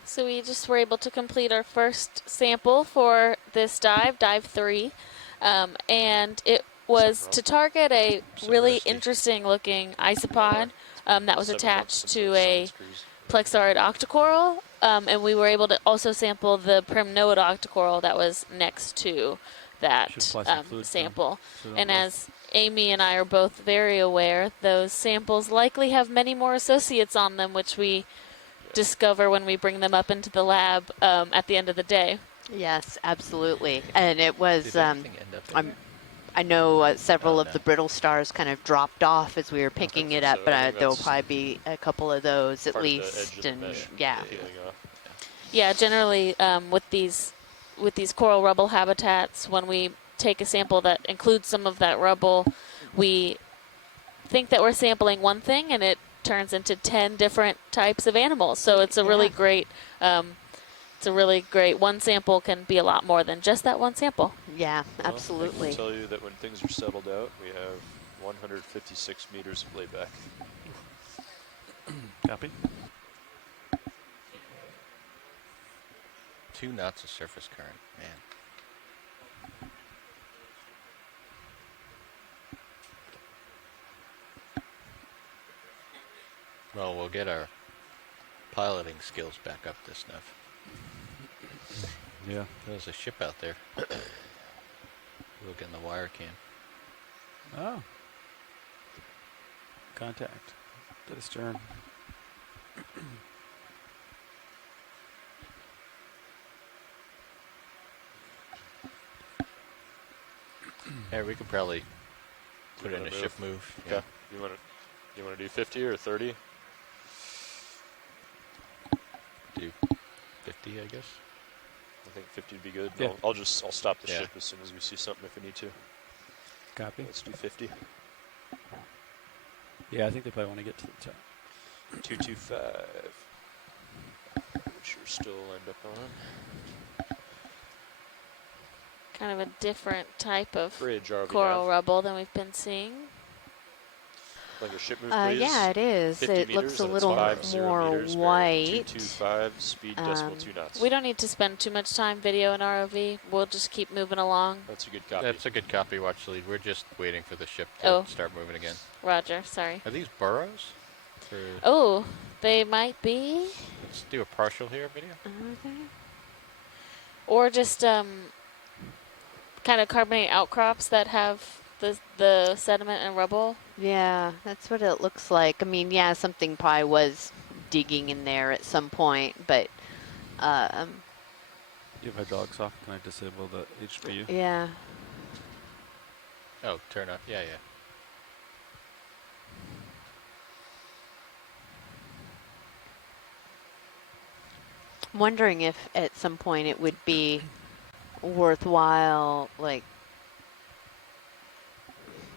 So we just were able to complete our first sample for this dive 3, and it was to target a really interesting looking isopod that was attached to a plexaurid octocoral, and we were able to also sample the primnoid octocoral that was next to that sample. And as Amy and I are both very aware, those samples likely have many more associates on them, which we discover when we bring them up into the lab at the end of the day. Yes, absolutely. And it was, I know several of the brittle stars kind of dropped off as we were picking it up, but there will probably be a couple of those at least. And yeah. Yeah, generally with these coral rubble habitats, when we take a sample that includes some of that rubble, we think that we're sampling one thing, and it turns into 10 different types of animals. So it's a really great, one sample can be a lot more than just that one sample. Yeah, well, absolutely. I can tell you that when things are settled out, we have 156 meters of layback. Copy. 2 knots of surface current, man. Well, we'll get our piloting skills back up this enough. Yeah. There's a ship out there. Look in the wire cam. Oh. Contact. Dead astern. Hey, we could probably put in a ship move. Okay. Yeah. You want to do 50 or 30? Do 50, I guess. I think 50 would be good. Yeah. I'll stop the ship as soon as we see something if we need to. Copy. Let's do 50. Yeah, I think they probably want to get to the top. 225. Which you're still lined up on. Kind of a different type of Bridge RV coral nav. rubble than we've been seeing. Like a ship move, please. Yeah, it is. 50 It meters, looks a and it's little 50 more meters, white. 225, speed decimal 2 knots. We don't need to spend too much time video in ROV. We'll just keep moving along. That's a good copy. That's a good copy, watch lead. We're just waiting for the ship to start moving again. Roger, sorry. Are these burrows? Oh, they might be. Let's do a partial here video. Okay. Or just kind of carbonate outcrops that have the sediment and rubble. Yeah, that's what it looks like. I mean, yeah, something probably was digging in there at some point, but You have hydraulics off. Can I disable the HPU? yeah. Oh, turn up. Yeah, yeah. I'm wondering if at some point it would be worthwhile, like,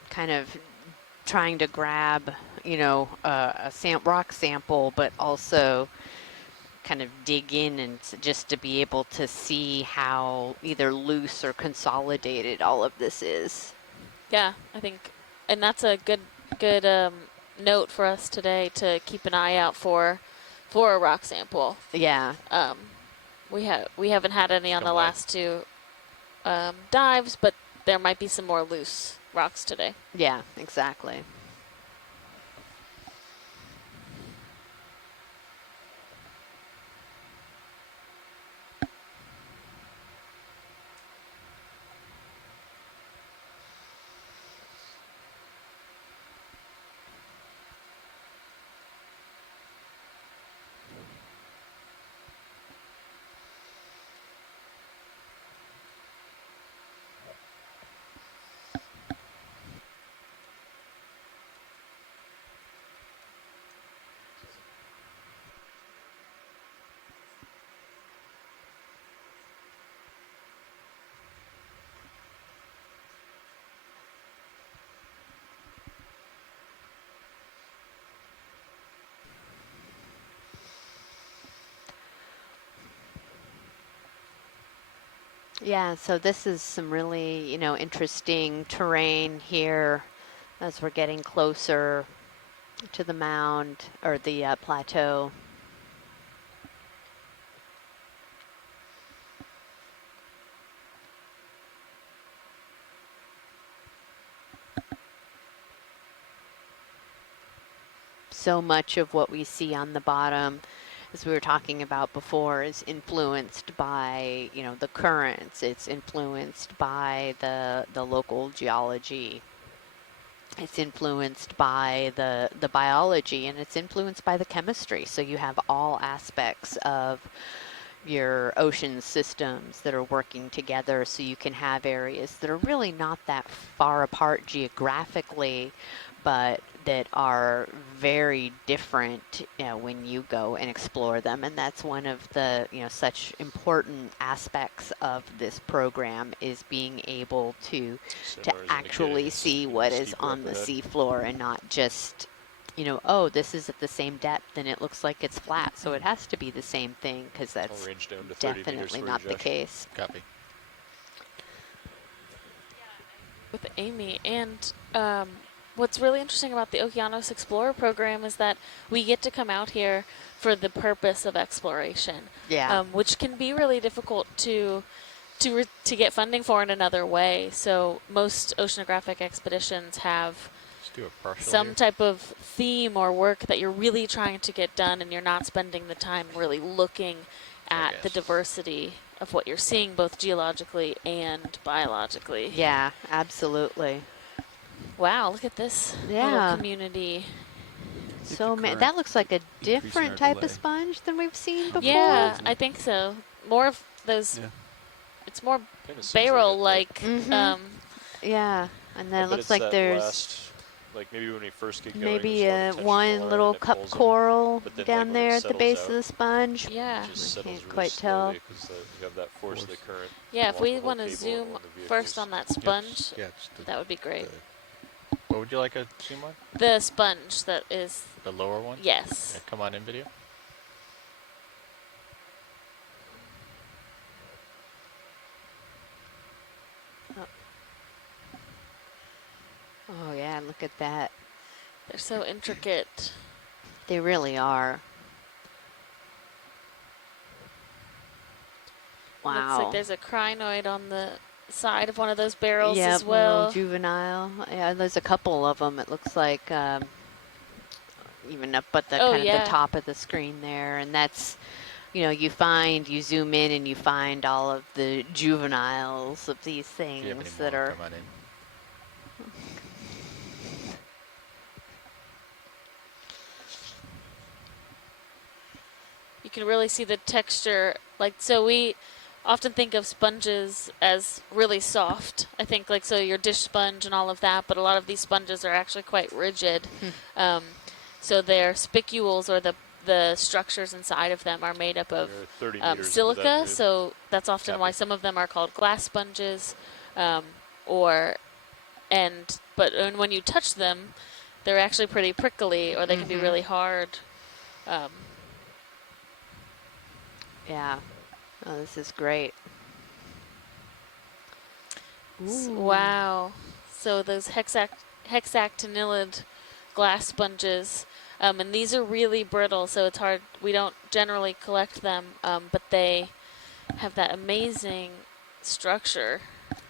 kind of trying to grab, you know, a rock sample, but also kind of dig in and just to be able to see how either loose or consolidated all of this is. Yeah, I think and that's a good note for us today to keep an eye out for a rock sample. Yeah. We haven't had any on the Come wide. last two dives, but there might be some more loose rocks today. Yeah, exactly. Yeah, so this is some really, interesting terrain here as we're getting closer to the mound or the plateau. So much of what we see on the bottom, as we were talking about before, is influenced by, the currents. It's influenced by the local geology. It's influenced by the biology, and it's influenced by the chemistry. So you have all aspects of your ocean systems that are working together, so you can have areas that are really not that far apart geographically, but that are very different, when you go and explore them. And that's one of the, such important aspects of this program, is being able to actually see what is on the seafloor, and not just, oh, this is at the same depth and it looks like it's flat, so it has to be the same thing, because that's definitely not the case. Copy. With Amy, and what's really interesting about the Okeanos Explorer program is that we get to come out here for the purpose of exploration. Yeah. Which can be really difficult to get funding for in another way. So most oceanographic expeditions have some type of theme or work that you're really trying to get done, and you're not spending the time really looking at the diversity of what you're seeing, both geologically and biologically. Yeah, absolutely. Wow, look at this little community. So that looks like a different type of sponge than we've seen before. Yeah, I think so. More of those. Yeah. It's more barrel-like. Yeah, and then it looks like there's maybe when we first get going, maybe one little cup coral down there at the base of the sponge. Yeah, I can't quite tell. You have that force of the current. Yeah, if we want to zoom first on that sponge, that would be great. What would you like a zoom on? The sponge that is... The lower one? Yes. Yeah, come on in video. Oh yeah, look at that. They're so intricate. They really are. Wow. Looks like there's a crinoid on the side of one of those barrels as Yeah, well. Juvenile. Yeah, there's a couple of them. It looks like even up at the kind of the top of the screen there, and that's, you zoom in and you find all of the juveniles of these things that are. Come on in. You can really see the texture. So we often think of sponges as really soft. I think so your dish sponge and all of that, but a lot of these sponges are actually quite rigid. So their spicules, or the structures inside of them, are made up of silica. So that's often why some of them are called glass sponges. But when you touch them, they're actually pretty prickly, or they can be really hard. Yeah. Oh, this is great. Wow. So those hexactinellid glass sponges. And these are really brittle, so it's hard. We don't generally collect them, but they have that amazing structure.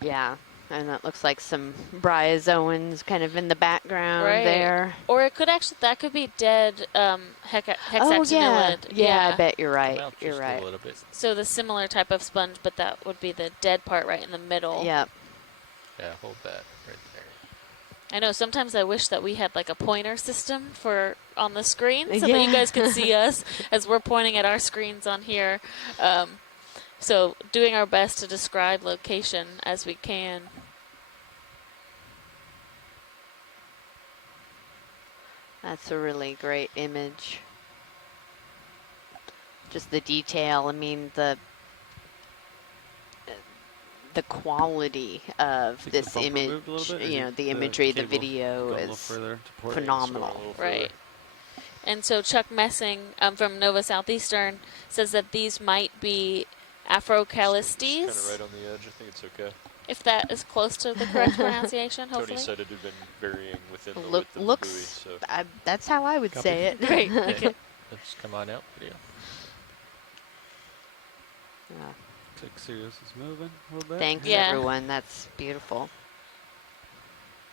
Yeah, and that looks like some bryozoans kind of in the background Right. there. Or it could actually, that could be dead hexactinellid. Oh, yeah, I bet you're right. Come out You're just right. a little bit. So the similar type of sponge, but that would be the dead part right in the middle. Yep. Yeah, hold that right there. I know sometimes I wish that we had like a pointer system for on the screen so that you guys could see us as we're pointing at our screens on here. So doing our best to describe location as we can. That's a really great image. Just the detail. I mean, the quality of this image, you know, the imagery, the video is phenomenal. Right. And so Chuck Messing from Nova Southeastern says that these might be Afrocalistes. Kind of right on the edge. I think it's okay. If that is close to the correct pronunciation, hopefully. Tony said it had been varying within the width of looks, the buoy. So. that's how I would say it. Great. Okay. Let's come on out, video. Yeah. Looks like Sirius is moving a little bit. Thanks, Yeah. everyone. That's beautiful.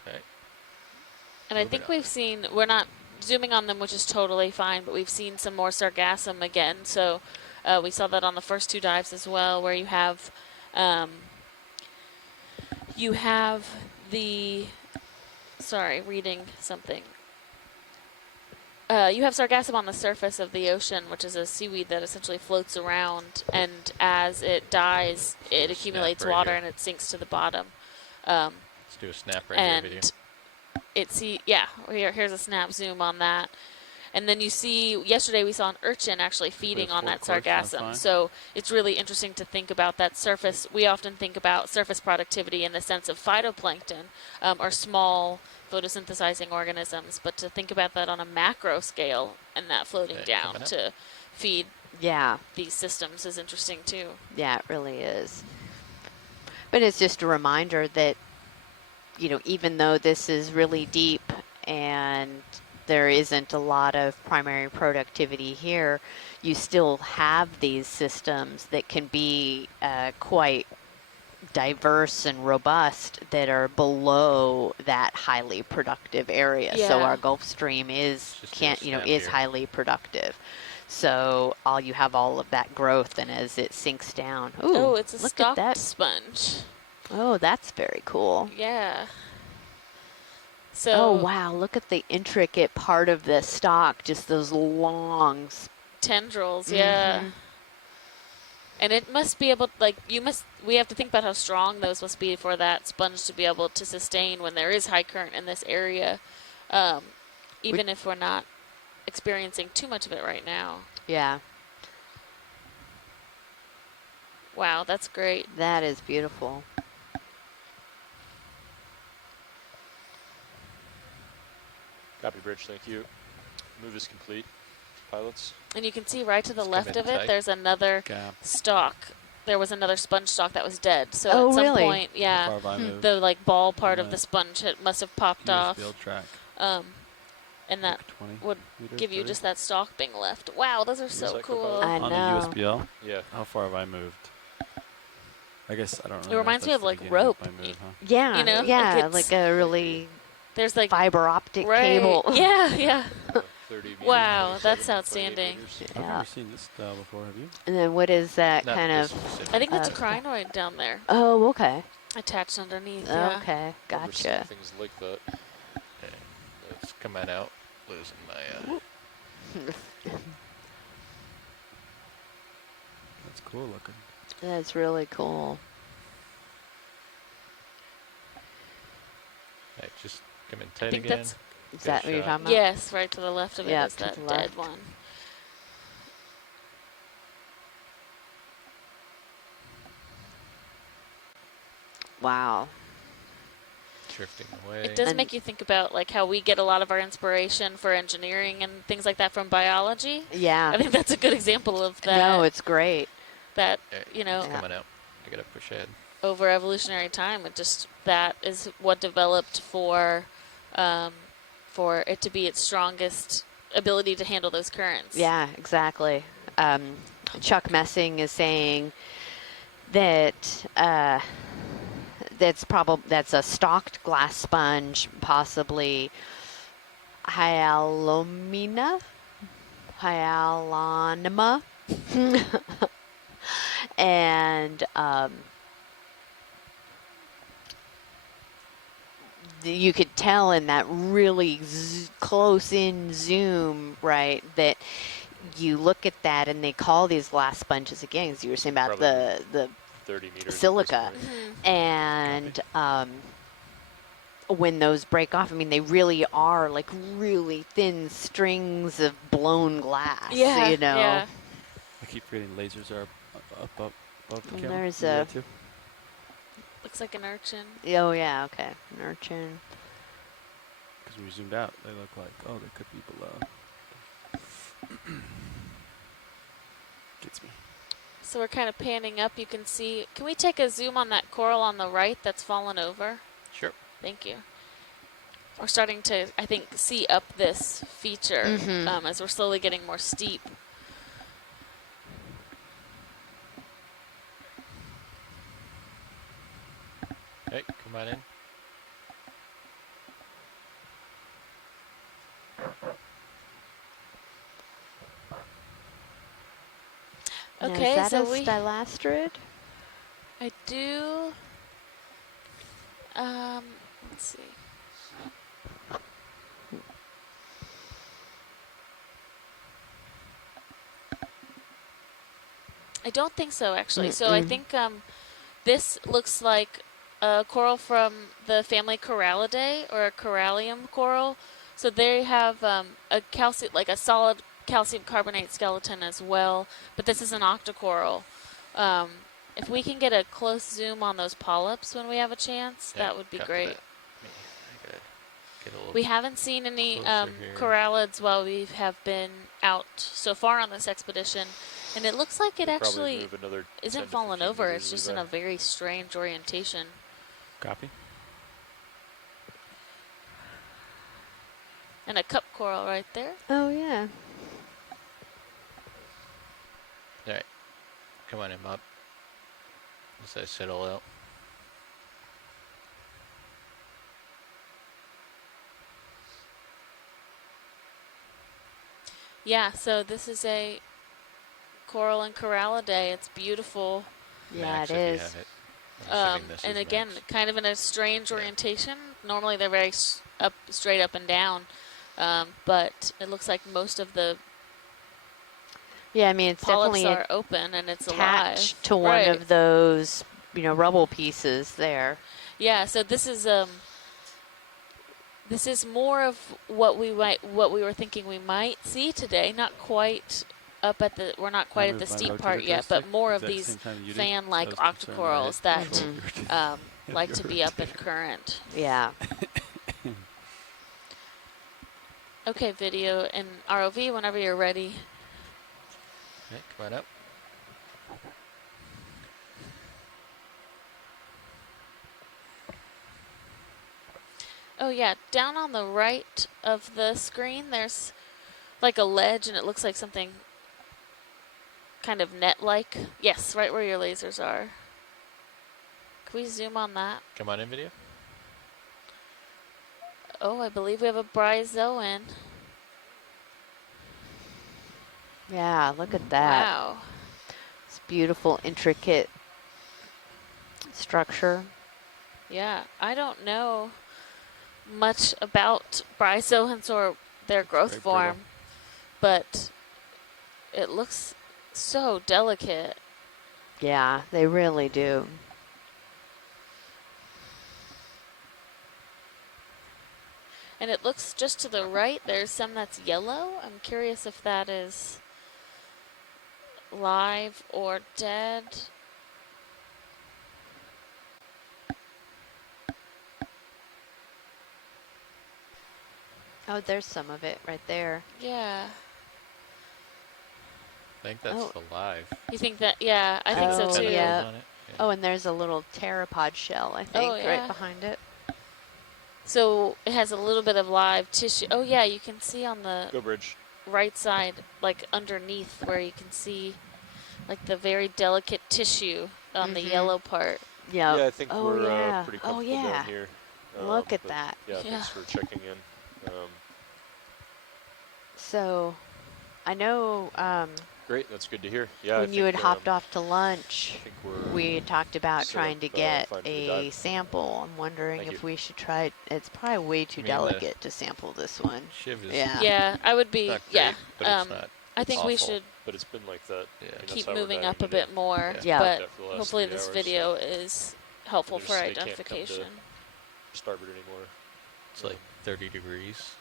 Okay. And I Moving think on. we've seen, we're not zooming on them, which is totally fine, but we've seen some more sargassum again. So we saw that on the first two dives as well, where you have the, sorry, reading something. You have sargassum on the surface of the ocean, which is a seaweed that essentially floats around, and as it dies, it accumulates right water here. and it sinks to the bottom. Let's do a snap right here, video. And here's a snap zoom on that. And then you see, yesterday we saw an urchin actually feeding on that sargassum. So it's really interesting to think about that surface. We often think about surface productivity in the sense of phytoplankton or small photosynthesizing organisms, but to think about that on a macro scale and that floating down to feed these systems is interesting too. Yeah, it really is. But it's just a reminder that, you know, even though this is really deep and there isn't a lot of primary productivity here, you still have these systems that can be quite diverse and robust that are below that highly productive area. Yeah. So our Gulf Stream is highly productive. So you have all of that growth, and as it sinks down, ooh, it's a look stocked at that sponge. Oh, that's very cool. Yeah. So, oh wow, look at the intricate part of the stalk, just those long tendrils, yeah. And it must be able, we have to think about how strong those must be for that sponge to be able to sustain when there is high current in this area, even if we're not experiencing too much of it right now. Yeah. Wow, that's great. That is beautiful. Copy, Bridge, thank you. Move is complete, pilots. And you can see right to the left of it, tight. there's another stalk. There was another sponge stalk that was dead. So Oh, at some really? point, yeah, the ball part of the sponge must have popped off. Track. And that would give you just that stalk being left. Wow, those are so cool. I know. On the USBL? Yeah. How far have I moved? I guess I don't really It reminds me of like know rope. move, huh? Yeah, You know, yeah, like a really there's like fiber optic cable. Yeah, yeah. 30 meters, Wow, 27, that's 28 outstanding. meters. I've Yeah. never seen this style before, have you? And then what is that Not kind this of? specific. I think that's a crinoid down there, Oh, okay. attached underneath. Yeah. Okay, Never seen gotcha. things like that. Okay. Let's come on out. Losing my. That's cool looking. That's really cool. Right, just come in tight I think again. that's Is that what you're shot. talking about? yes, right to the left of it Yeah, is to that the dead left. one. Wow. Drifting away. It does And- make you think about like how we get a lot of our inspiration for engineering and things like that from biology. Yeah. I think that's a good example of that. No, it's great. that Alright, you know, it's coming out. I gotta push ahead. over evolutionary time, it just that is what developed for for it to be its strongest ability to handle those currents. Yeah, exactly. Chuck Messing is saying that that's a stalked glass sponge, possibly hyalomina, hyalonima, and you could tell in that really close-in zoom, right, that you look at that and they call these glass sponges, again, as you were saying about the 30 meters silica. And when those break off, I mean, they really are like really thin strings of blown glass, Yeah, you know? yeah. I keep forgetting lasers are up above the And camera. there's You do a- that too? Looks like an urchin. Oh, yeah, okay. An urchin. Because when we zoomed out, they look like, oh, they could be below. Gets me. So we're kind of panning up. You can see, can we take a zoom on that coral on the right that's fallen over? Sure. Thank you. We're starting to, I think, see up this feature as we're slowly getting more steep. Okay, come on in. Now, Okay, is that so a stylastrid? I do. Let's see. I don't think so, actually. So I think this looks like a coral from the family Corallidae, or a corallium coral. So they have a calcium, like a solid calcium carbonate skeleton as well. But this is an octocoral. If we can get a close zoom on those polyps when we have a chance, that would be great. We haven't seen any corallids while we have been out so far on this expedition, and it looks like it actually isn't fallen over. It's just in a very strange orientation. Copy. And a cup coral right there. Oh, yeah. All right, come on in, Bob. As I settle out. Yeah, so this is a coral and corallidae. It's beautiful. Yeah, Max, it if you is. have it. I'm assuming this And is again, Max. kind of in a strange orientation. Normally they're very straight up and down, but it looks like most of the Yeah, I mean, it's polyps definitely are open and it's attached alive. to one of those, rubble pieces there. Yeah, so this is more of what we were thinking we might see today. Not quite up at the, we're not quite at the steep part yet, but more of these fan-like octocorals that like to be up in current. Yeah. Okay, video and ROV whenever you're ready. Okay, come on up. Oh yeah, down on the right of the screen there's like a ledge and it looks like something kind of net-like. Yes, right where your lasers are. Can we zoom on that? Come on in, video. Oh, I believe we have a bryozoan. Yeah, look at that. Wow. It's beautiful, intricate structure. Yeah, I don't know much about bryozoans or their growth form, but it looks so delicate. Yeah, they really do. And it looks just to the right, there's some that's yellow. I'm curious if that is live or dead. Oh, there's some of it right there. Yeah. I think that's the live. You think that? Yeah, I think so too. Yeah. Oh, and there's a little pteropod shell, I think, right behind it. So it has a little bit of live tissue. Oh yeah, you can see on the Go bridge. right side, like underneath where you can see like the very delicate tissue on the yellow part. Yep. Yeah, I think Oh, we're yeah. pretty Oh, comfortable yeah. down here. Look at but that. Yeah, Yeah. thanks for checking in. So, I know Great, that's good to hear. Yeah, when you had hopped off to lunch, I think we're we had talked about set trying up, to get fine for the a dive. sample. I'm wondering Thank if you. we should try. It's probably way too I mean, the delicate to sample this one. Shiv is Yeah. Yeah, I would be. not great, Yeah. but it's not I think we awful. should But it's been like that. Yeah. I mean, that's keep how we're moving diving up a today. bit more. Yeah. But That for the last hopefully 3 this hours, video is helpful for they can't come to identification. starboard anymore. It's like 30 degrees.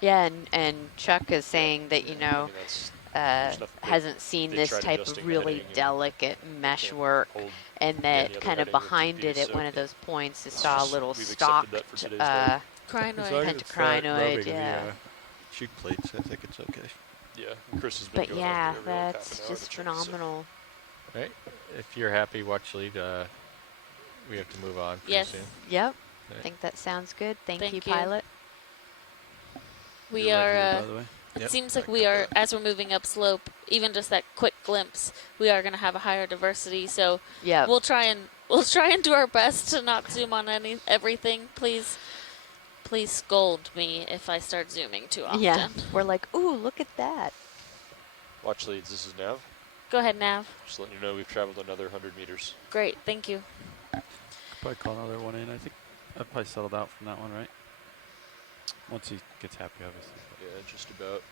Yeah, and Chuck is saying that, you I know, mean, that's there's nothing hasn't seen they this tried type adjusting of the really heading and delicate they mesh can't work, hold and any that other kind of heading with behind it 2D, at so one of those points, you it's saw a just- little we've accepted that for stalked today's dive. Crinoid. pentacrinoid, yeah. Cheek plates, I think it's okay. Yeah, Chris has been But going yeah, out there every like that's half an hour just to check, so- phenomenal. Right? If you're happy, watch lead. We have to move on pretty Yes. soon. Yep, I Right. think that sounds good. Thank Thank you, you. pilot. We You're right are. here, by the way. It Yep, seems I like we got are, that. as we're moving up slope, even just that quick glimpse, we are going to have a higher diversity. So Yeah. we'll try and do our best to not zoom on everything. Please scold me if I start zooming too often. Yeah, we're like, ooh, look at that. Watch leads, this is Nav. Go ahead, Nav. Just letting you know we've traveled another 100 meters. Great, thank you. Probably call another one in. I think I've probably settled out from that one, right? Once he gets happy, obviously. Yeah, just about.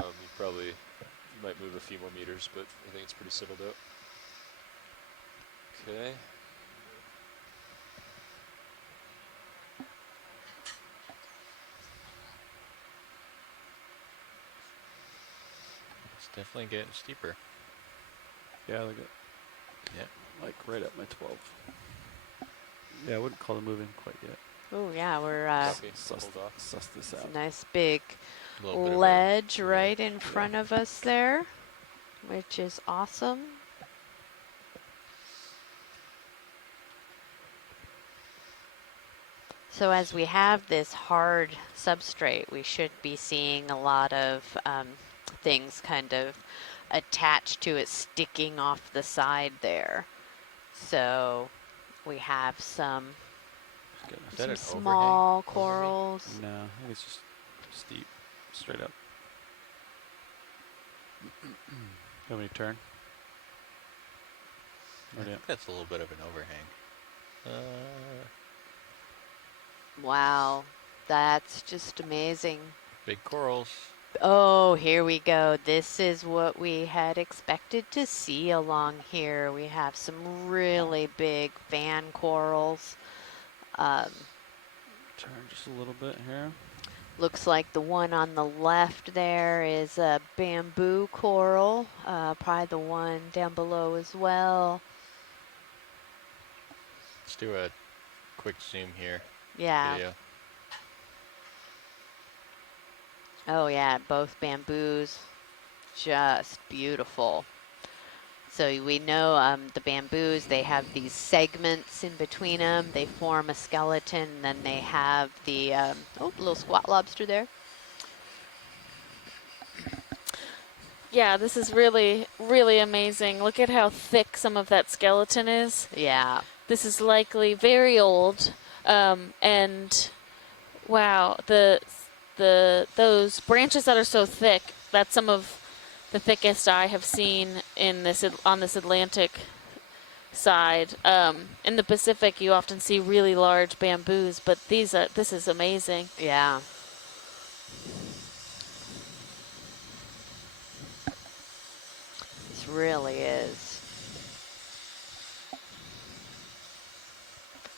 You might move a few more meters, but I think it's pretty settled out. Okay. It's definitely getting steeper. Yeah, look at. Yep. Like right at my 12. Yeah, I wouldn't call it moving quite yet. Oh yeah, we're Copy. Suss Hold off. this it's out. a nice big A little bit of a- ledge right in front of us there, which is awesome. So as we have this hard substrate, we should be seeing a lot of things kind of attached to it, sticking off the side there. So we have some Is that an small overhang? corals. No, I think it's just steep, straight up. You want me to turn? I Or yeah. think that's a little bit of an overhang. Wow, that's just amazing. Big corals. Oh, here we go. This is what we had expected to see along here. We have some really big fan corals. Turn just a little bit here. Looks like the one on the left there is a bamboo coral. Probably the one down below as well. Let's do a quick zoom here. Yeah. Video. Oh yeah, both bamboos, just beautiful. So we know the bamboos, they have these segments in between them. They form a skeleton, and then they have the, little squat lobster there. Yeah, this is really, really amazing. Look at how thick some of that skeleton is. Yeah. This is likely very old, and wow, those branches that are so thick, that's some of the thickest I have seen in on this Atlantic side. In the Pacific, you often see really large bamboos, but this is amazing. Yeah. This really is.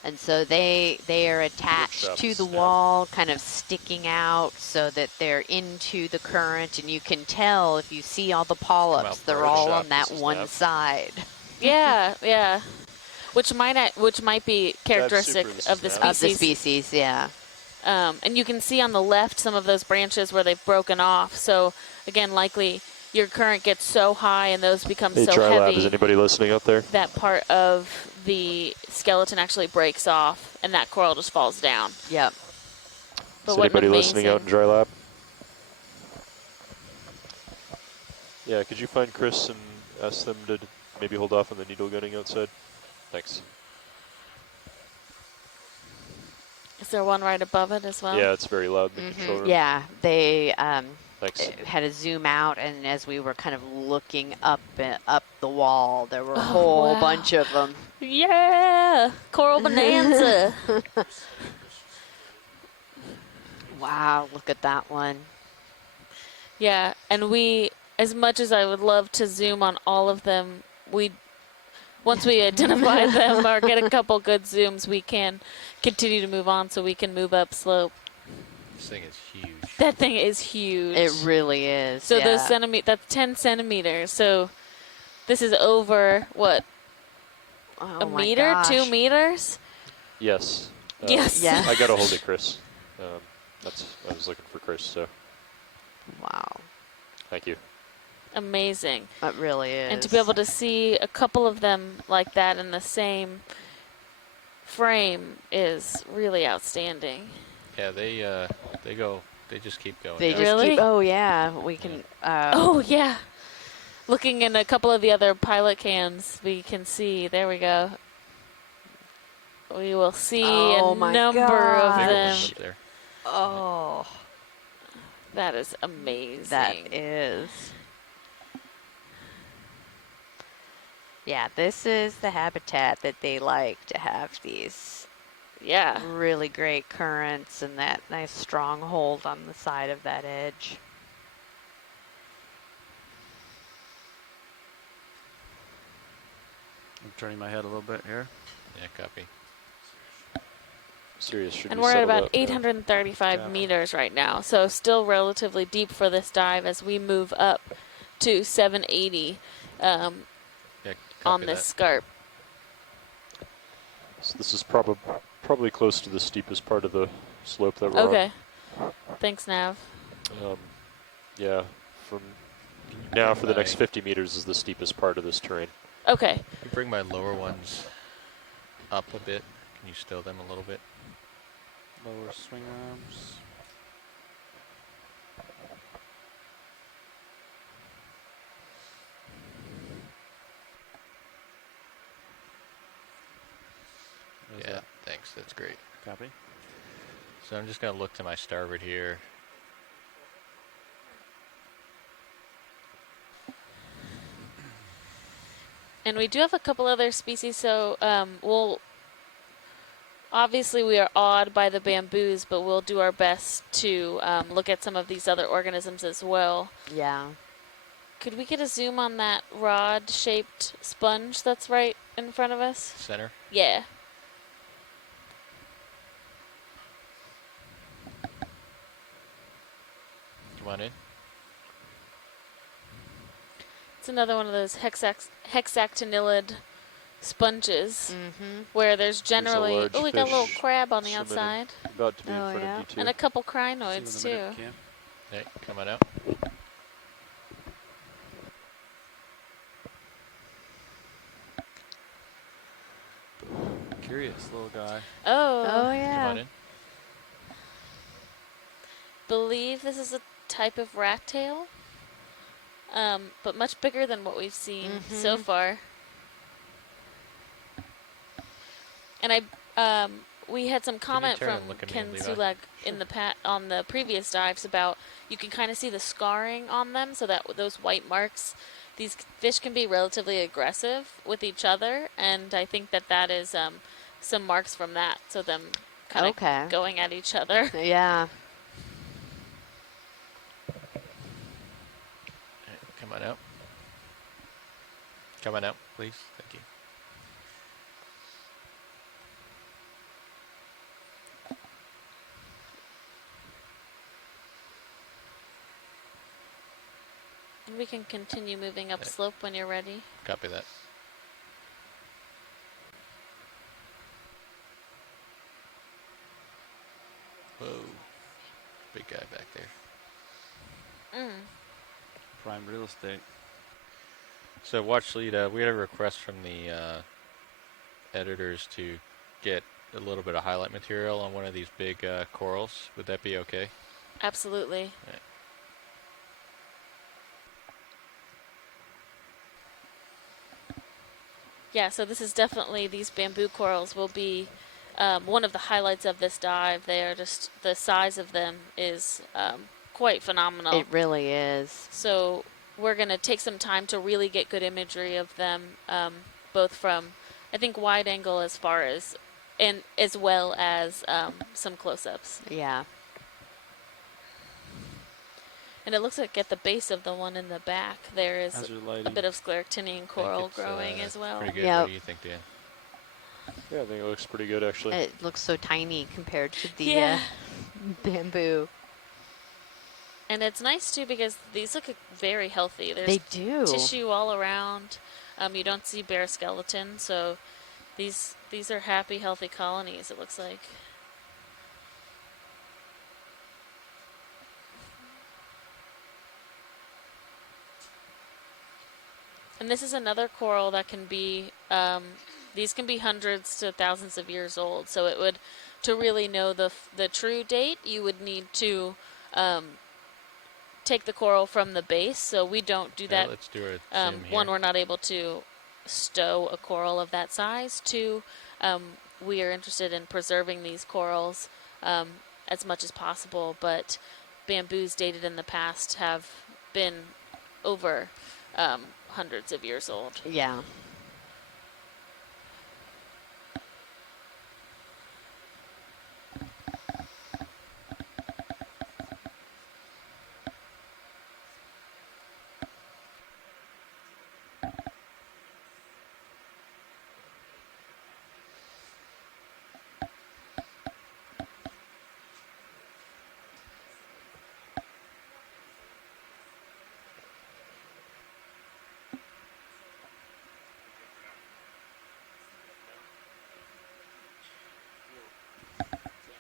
And so they are attached to the wall, kind of sticking out so that they're into the current, and you can tell if you see all the polyps, they're all on that one side. Yeah, yeah. Which might be characteristic of the species. Of the species, yeah. And you can see on the left some of those branches where they've broken off. So again, likely your current gets so high and those become Hey, so Dry Lab, heavy is anybody listening out there? that part of the skeleton actually breaks off and that coral just falls down. Yep. But Is what an anybody listening out in amazing. Dry Lab? Yeah, could you find Chris and ask them to maybe hold off on the needle gunning outside? Thanks. Is there one right above it as well? Yeah, it's very loud in the control room. Yeah, they Thanks. had to zoom out, and as we were kind of looking up the wall, there were a Oh, whole wow. bunch of them. Yeah, coral bonanza. Wow, look at that one. Yeah, and we, as much as I would love to zoom on all of them, once we identify them or get a couple good zooms, we can continue to move on so we can move up slope. This thing is huge. That thing is huge. It really is. So yeah. those that's 10 centimeters. So this is over, what, Oh a my meter, gosh. 2 meters? Yes. Yes. Yeah. I got a hold of Chris. I was looking for Chris, so Wow. thank you. Amazing. It really is. And to be able to see a couple of them like that in the same frame is really outstanding. Yeah, they just keep going. They up. just Really? keep, oh yeah, we can, Oh, yeah. Looking in a couple of the other pilot cams, we can see, there we go. We will see Oh a my number of Bigger them. ones up there. oh, That is amazing. that is. Yeah, this is the habitat that they like to have these Yeah. really great currents and that nice stronghold on the side of that edge. I'm turning my head a little bit here. Yeah, copy. Sirius should And be we're at settled about up now. 835 Yeah. meters right now, so still relatively deep for this dive as we move up to 780 Yeah, on copy this that. Scarp. So this is probably close to the steepest part of the slope that we're Okay. Thanks, Nav. on. Yeah, from Can you now bring for the next my- 50 meters is the steepest part of this terrain. Okay. Can you bring my lower ones up a bit? Can you stow them a little bit? Lower swing arms. What is Yeah, that? thanks. That's great. Copy. So I'm just going to look to my starboard here. And we do have a couple other species, so obviously we are awed by the bamboos, but we'll do our best to look at some of these other organisms as well. Yeah. Could we get a zoom on that rod-shaped sponge that's right in front of us? Center. Yeah. Come on in. It's another one of those hexactinellid sponges where there's generally, large oh, we got a little fish crab on the swimming in- outside About to be Oh, in front yeah. of you two. and a couple See you crinoids in a too. minute, Cam. Hey, come on out. Curious little guy. Oh Oh, Come on yeah. in. believe this is a type of rat tail, but much bigger than what we've seen so far. And we had some comment turn from and look at me, Ken Levi? Sulag in on the previous dives about you can kind of see the scarring on them, so that those white marks, these fish can be relatively aggressive with each other, and I think that is some marks from that, so them kind of Okay. going at each other. Yeah. Hey, come on out. Come on out, please. Thank you. And we can continue moving up Okay. slope when you're ready. Copy that. Whoa. Big guy back there. prime real estate. So watch lead, we had a request from the editors to get a little bit of highlight material on one of these big corals. Would that be okay? Absolutely. Yeah. Yeah, so this is definitely, these bamboo corals will be one of the highlights of this dive. They are just, the size of them is quite phenomenal. It really is. So we're going to take some time to really get good imagery of them, both from, I think, wide angle as far as, and as well as some close-ups. Yeah. And it looks like at the base of the one in the back, there is a bit of scleractinian coral growing as well. Pretty good. Yep. What do you think, Dan? Yeah, I think it looks pretty good, actually. It looks so tiny compared to the bamboo. And it's nice, too, because these look very healthy. There's They do. tissue all around. You don't see bare skeleton, so these are happy, healthy colonies, it looks like. And this is another coral that can be, these can be hundreds to thousands of years old. So it would, to really know the true date, you would need to take the coral from the base. So we don't do that. Let's do it. Here. One, we're not able to stow a coral of that size. Two, we are interested in preserving these corals as much as possible. But bamboos dated in the past have been over hundreds of years old. Yeah.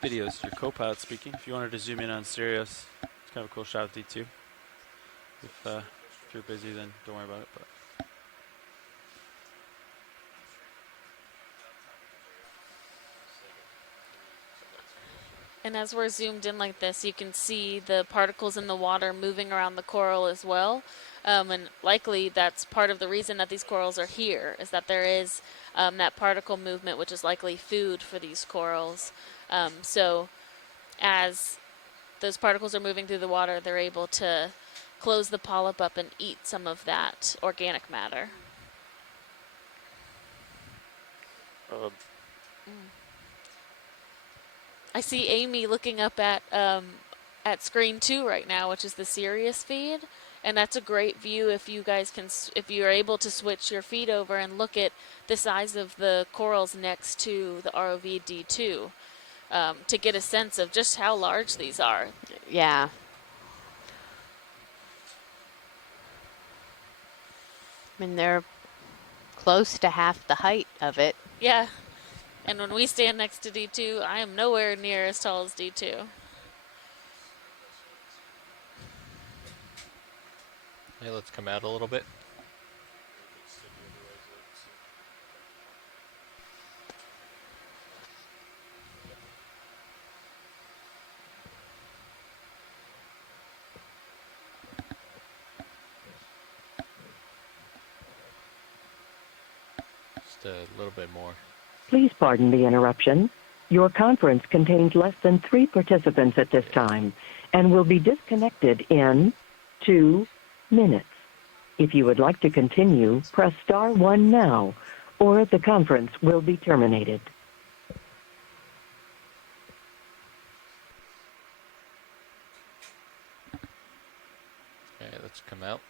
Videos, your co-pilot speaking. If you wanted to zoom in on Sirius, it's kind of a cool shot of D2. If you're busy, then don't worry about it. But And as we're zoomed in like this, you can see the particles in the water moving around the coral as well. And likely that's part of the reason that these corals are here, is that there is that particle movement, which is likely food for these corals. So as those particles are moving through the water, they're able to close the polyp up and eat some of that organic matter. I see Amy looking up at screen 2 right now, which is the Sirius feed, and that's a great view if you guys can, if you're able to switch your feed over and look at the size of the corals next to the ROV D2 to get a sense of just how large these are. Yeah. I mean, they're close to half the height of it. Yeah. And when we stand next to D2, I am nowhere near as tall as D2. Hey, let's come out a little bit. Just a little bit more. Please pardon the interruption. Your conference contains less than 3 participants at this time and will be disconnected in 2 minutes. If you would like to continue, press star 1 now, or the conference will be terminated. Okay, let's come out.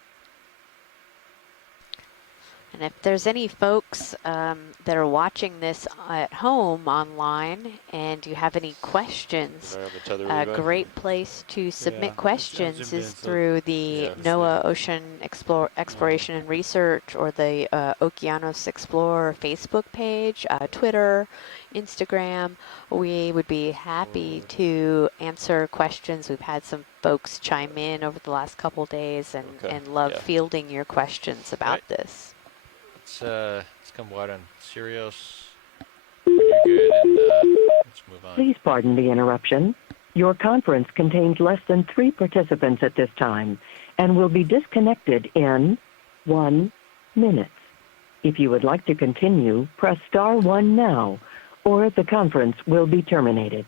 And if there's any folks that are watching this at home online and you have any questions, a great place to submit questions is through the NOAA Ocean Exploration and Research or the Okeanos Explorer Facebook page, Twitter, Instagram. We would be happy to answer questions. We've had some folks chime in over the last couple days and love fielding your questions about this. Let's come wide on Sirius when you're good, and let's move on. Please pardon the interruption. Your conference contains less than 3 participants at this time and will be disconnected in 1 minute. If you would like to continue, press star 1 now, or the conference will be terminated.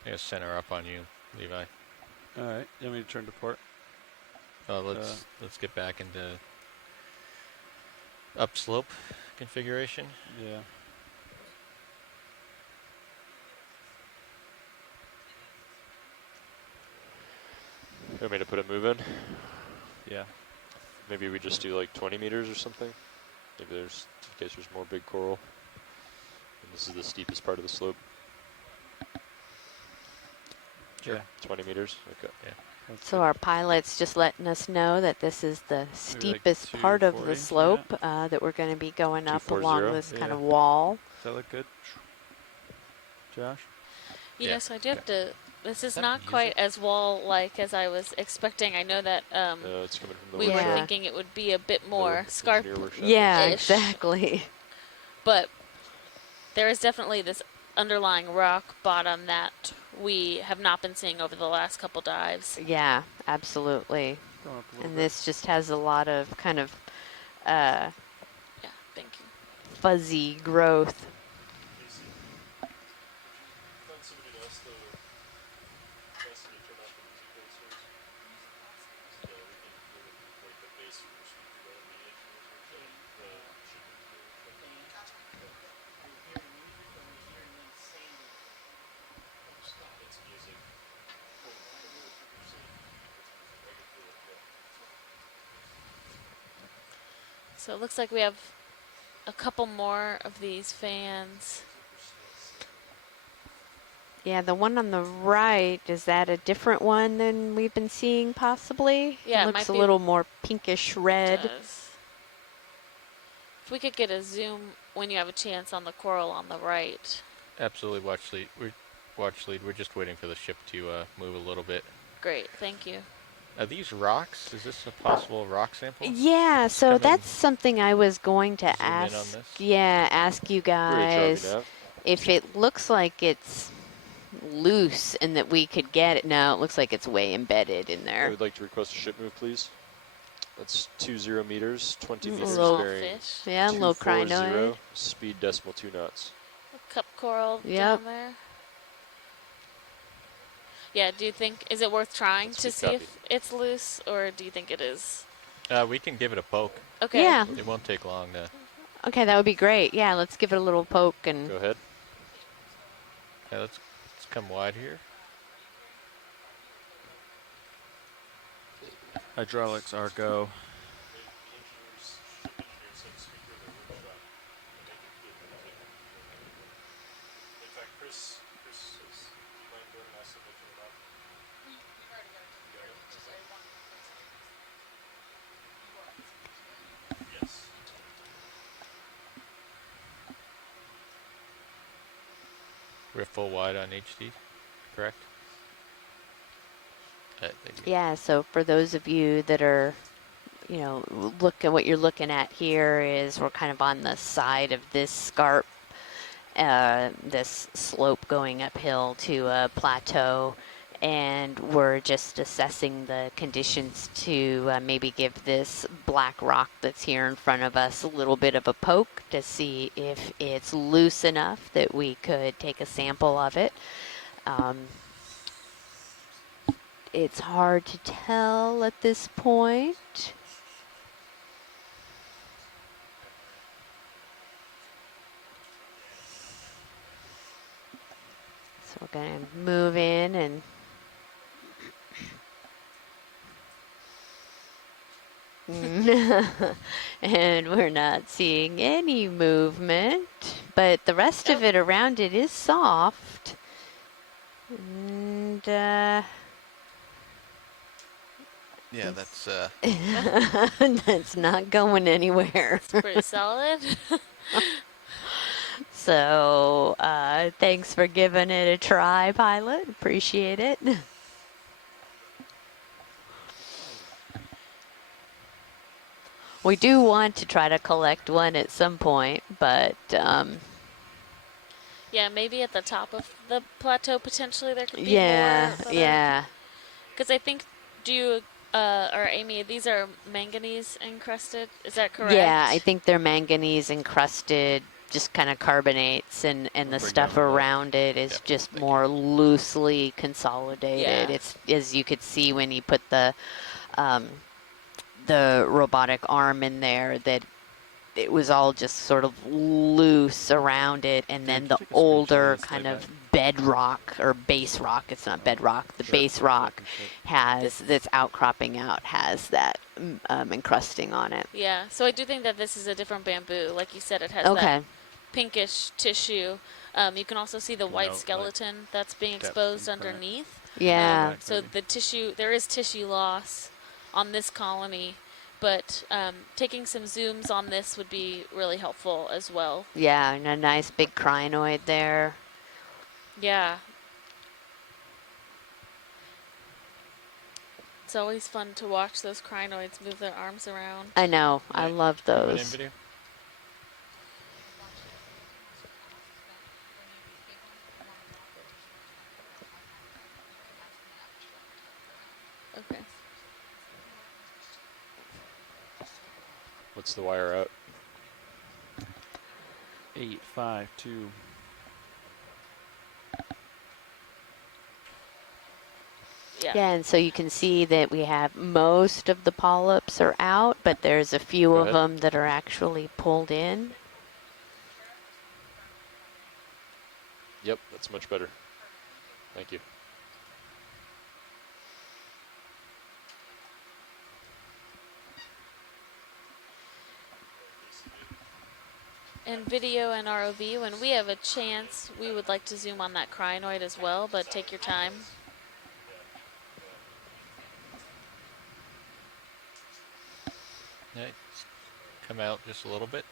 I'm going to center up on you, Levi. All right. You want me to turn to port? Let's get back into upslope configuration. Yeah. You want me to put a move in? Yeah. Maybe we just do like 20 meters or something. Maybe there's, in case there's more big coral. And this is the steepest part of the slope. Sure. Yeah. 20 meters. Okay. Yeah. So our pilot's just letting us know that this is the steepest part of the slope that we're going to be going up along this kind of wall. Does that look good, Josh? Yes, I do have to. This is not quite as wall-like as I was expecting. I know that it's coming from the we were thinking it would be a bit more Scarp. Yeah, exactly. But there is definitely this underlying rock bottom that we have not been seeing over the last couple dives. Yeah, absolutely. And this just has a lot of kind of yeah, thank you. Fuzzy growth. So it looks like we have a couple more of these fans. Yeah, the one on the right, is that a different one than we've been seeing possibly? Yeah, it looks a little more pinkish red. If we could get a zoom when you have a chance on the coral on the right. Absolutely, watch lead. We're just waiting for the ship to move a little bit. Great, thank you. Are these rocks? Is this a possible rock sample? Yeah, so that's something I was going to ask. Yeah, ask you guys if it looks like it's loose and that we could get it. No, it looks like it's way embedded in there. I would like to request a ship move, please. That's 20 meters, 20 meters bearing. Yeah, a little crinoid. Speed decimal 2 knots. A cup coral down there. Yeah, do you think, is it worth trying to see if it's loose, or do you think it is? We can give it a poke. Okay. Yeah. It won't take long to. Okay, that would be great. Yeah, let's give it a little poke and. Go ahead. Yeah, let's come wide here. Hydraulics are go. We're full wide on HD, correct? Yeah, so for those of you that are, you know, look at what you're looking at here is we're kind of on the side of this Scarp, this slope going uphill to a plateau, and we're just assessing the conditions to maybe give this black rock that's here in front of us a little bit of a poke to see if it's loose enough that we could take a sample of it. It's hard to tell at this point. So we're going to move in and And we're not seeing any movement, but the rest of it around it is soft. And Yeah, that's that's not going anywhere. It's pretty solid. So thanks for giving it a try, pilot. Appreciate it. We do want to try to collect one at some point, but Yeah, maybe at the top of the plateau potentially there could be yeah, more. yeah. Because I think, do you, or Amy, these are manganese encrusted, is that correct? Yeah, I think they're manganese encrusted, just kind of carbonates, and the stuff around it is just more loosely consolidated. Yeah. It's, as you could see when you put the robotic arm in there, that it was all just sort of loose around it, and then the older kind of bedrock or base rock, it's not bedrock, the base rock that's outcropping out has that encrusting on it. Yeah, so I do think that this is a different bamboo. Like you said, it has Okay. that pinkish tissue. You can also see the white skeleton that's being exposed underneath. Yeah. So the tissue, there is tissue loss on this colony, but taking some zooms on this would be really helpful as well. Yeah, and a nice big crinoid there. Yeah. It's always fun to watch those crinoids move their arms around. I know. I love those. Okay. What's the wire out? 852. Yeah, and so you can see that we have most of the polyps are out, but there's a few of them that are actually pulled in. Yep, that's much better. Thank you. In video and ROV, when we have a chance, we would like to zoom on that crinoid as well, but take your time. Yeah, come out just a little bit.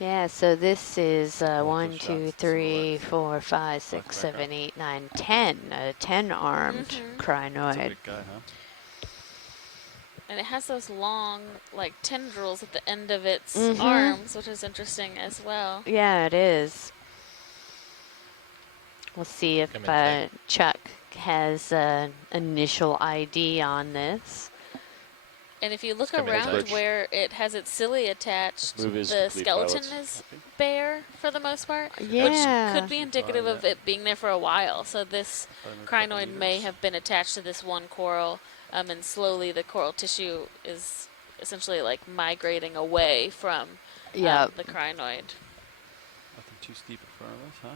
Yeah, so this is 1, 2, 3, 4, 5, 6, 7, 8, 9, 10. A 10-armed crinoid. That's a big guy, huh? And it has those long, like, tendrils at the end of its arms, which is interesting as well. Yeah, it is. We'll see if Chuck has an initial ID on this. And if you look around where it has its cilia attached, the skeleton is bare for the most part, yeah, which could be indicative of it being there for a while. So this crinoid may have been attached to this one coral, and slowly the coral tissue is essentially like migrating away from the crinoid. Nothing too steep in front of us, huh?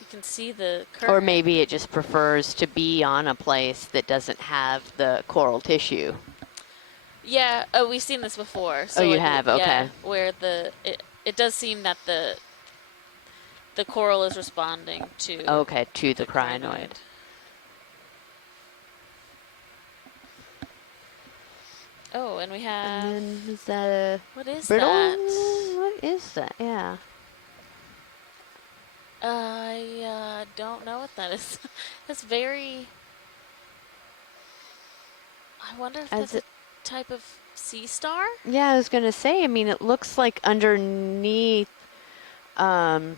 You can see the current. Or maybe it just prefers to be on a place that doesn't have the coral tissue. Yeah, we've seen this before. So you have? Okay. Yeah, where it does seem that the coral is responding to the crinoid. Oh, and we have. And then is that a what is brittle? that? What is that? Yeah. I don't know what that is. That's very. I wonder if that's a type of sea star? Yeah, I was going to say, I mean, it looks like underneath there,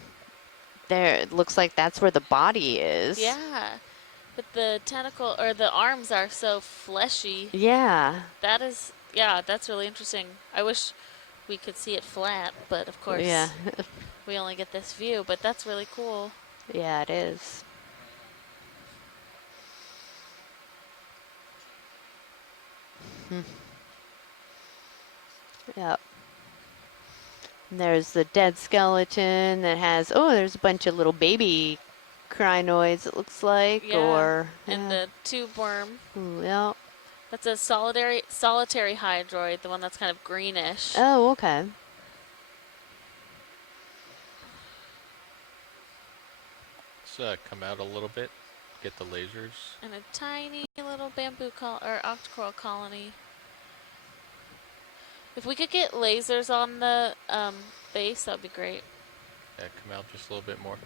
it looks like that's where the body is. Yeah. But the tentacle, or the arms are so fleshy. Yeah. That is, that's really interesting. I wish we could see it flat, but of course we only get this view, but that's really cool. Yeah, it is. Yep. And there's the dead skeleton that has, there's a bunch of little baby crinoids, it looks like, Yeah, or and the tube worm. Ooh, yeah. That's a solitary hydroid, the one that's kind of greenish. Oh, okay. Let's come out a little bit, get the lasers. And a tiny little bamboo or octocoral colony. If we could get lasers on the base, that would be great. Yeah, come out just a little bit more.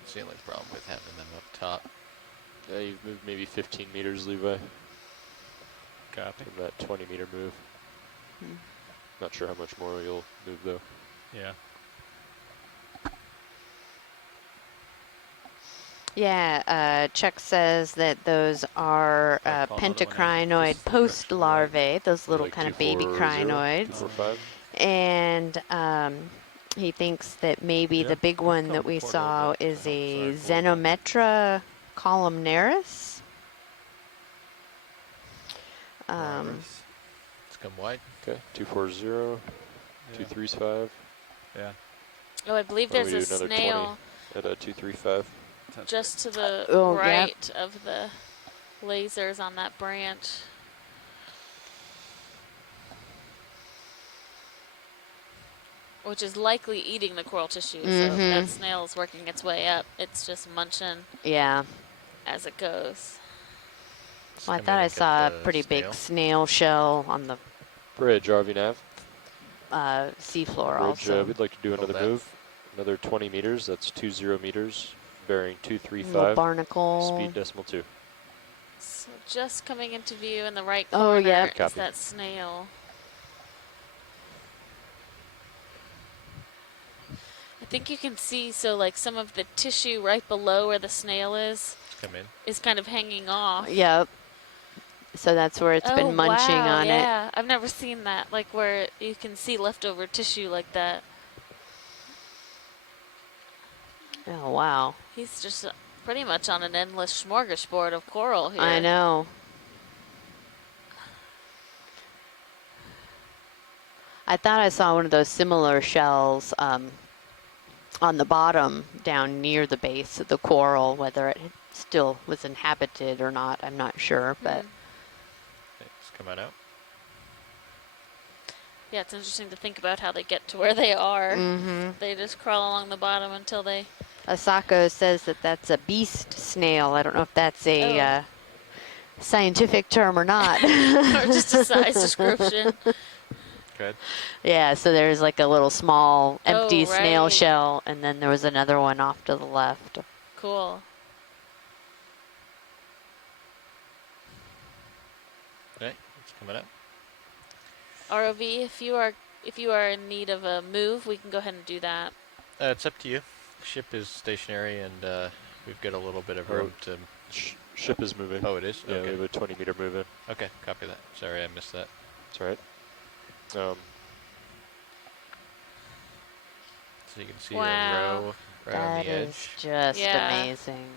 That's the only problem with having them up top. Yeah, you've moved maybe 15 meters, Levi. Copy. From that 20-meter move. Not sure how much more you'll move, though. Yeah. Yeah, Chuck says that those are pentacrinoid post larvae, those little like kind of baby crinoids. 245. And he thinks that maybe the big one that we saw is a Xenometra columnaris. Let's come wide. Okay, 240, 235. Yeah. Oh, I believe there's a snail at a 235. just to the right of the lasers on that branch. Which is likely eating the coral tissue, so if that snail is working its way up, it's just munching as it goes. Well, I thought I saw a pretty big snail shell on the Bridge, RV nav. seafloor Bridge, also. we'd like to do another move. Another 20 meters, that's 20 meters, bearing 235. Little barnacle. Speed decimal 2. So just coming into view in the right corner is that snail. I think you can see, so like some of the tissue right below where the snail is kind of hanging off. Yep. So that's where it's been munching on it. Yeah, I've never seen that, like where you can see leftover tissue like that. Oh, wow. He's just pretty much on an endless smorgasbord of coral here. I know. I thought I saw one of those similar shells on the bottom down near the base of the coral. Whether it still was inhabited or not, I'm not sure, but... It's coming out. Yeah, it's interesting to think about how they get to where they are. They just crawl along the bottom until they... Asako says that that's a beast snail. I don't know if that's a scientific term or not. Or just a size description. Good. Yeah, so there's like a little small empty snail shell, and then there was another one off to the left. Cool. Okay, it's coming up. ROV, if you are in need of a move, we can go ahead and do that. It's up to you. Ship is stationary, and we've got a little bit of room to... Ship is moving. Oh, it is? Yeah, okay. we have a 20-meter move in. Okay, copy that. Sorry, I missed that. That's all right. So you can see a row right on the edge. That is just amazing.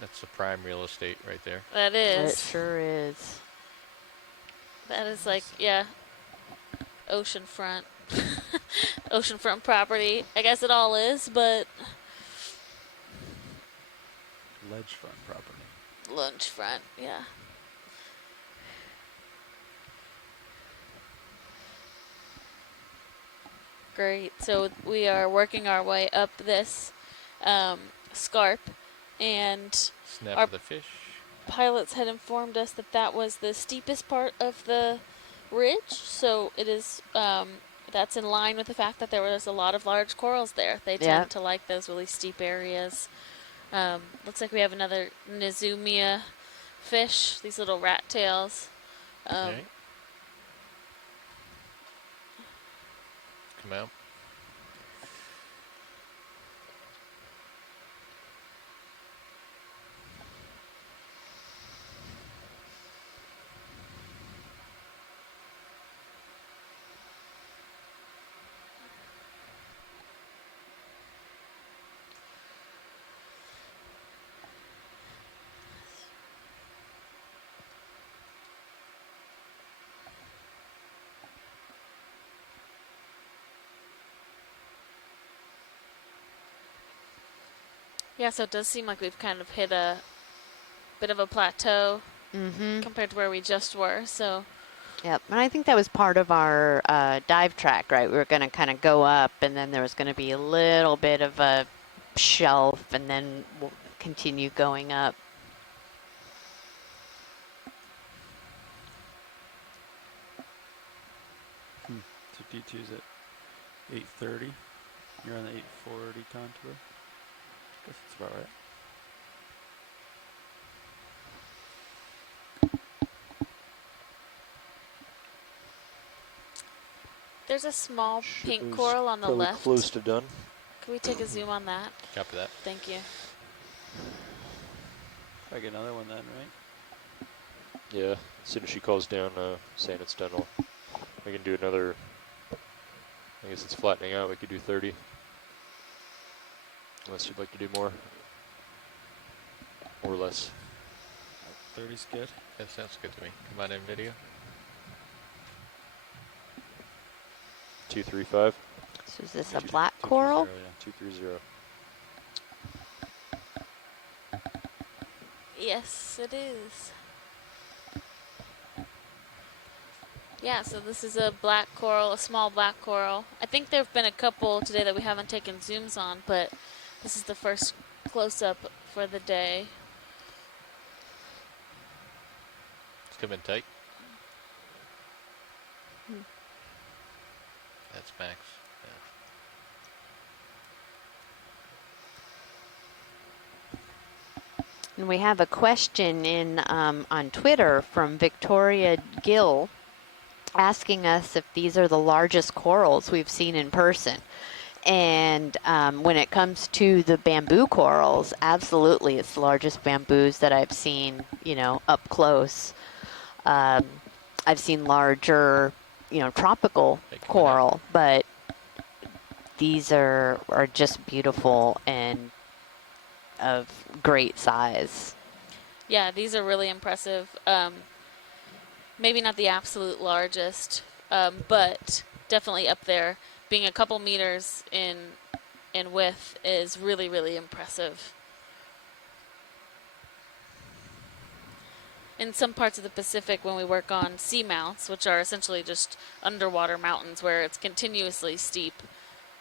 That's the prime real estate right there. That is. It sure is. That is like, oceanfront. Oceanfront property. I guess it all is, but... Ledgefront property. Lunchfront, yeah. Great. So we are working our way up this Scarp, and Snap our of the fish. pilots had informed us that that was the steepest part of the ridge. So it is that's in line with the fact that there was a lot of large corals there. They tend to like those really steep areas. Looks like we have another Nizumia fish, these little rat tails. Okay. Come out. Yeah, so it does seem like we've kind of hit a bit of a plateau compared to where we just were. So. Yep, and I think that was part of our dive track, right? We were going to kind of go up, and then there was going to be a little bit of a shelf, and then we'll continue going up. So D2's at 8:30. You're on the 8:40 contour. Guess that's about right. There's a small Ship pink is coral on the probably left. close to done. Can we take a zoom on that? Copy that. Thank you. If I get another one then, right? Yeah, as soon as she calls down saying it's done, we can do another. I guess it's flattening out. We could do 30. Unless you'd like to do more. Or less. 30's good. That sounds good to me. Come on in video. 235. So is this a black coral? 230. Yes, it is. Yeah, so this is a black coral, a small black coral. I think there have been a couple today that we haven't taken zooms on, but this is the first close-up for the day. It's coming tight. That's max. And we have a question in on Twitter from Victoria Gill asking us if these are the largest corals we've seen in person. And when it comes to the bamboo corals, absolutely, it's the largest bamboos that I've seen, you know, up close. I've seen larger, you know, tropical coral, but these are just beautiful and of great size. Yeah, these are really impressive. Maybe not the absolute largest, but definitely up there. Being a couple meters in width is really, really impressive. In some parts of the Pacific, when we work on seamounts, which are essentially just underwater mountains where it's continuously steep,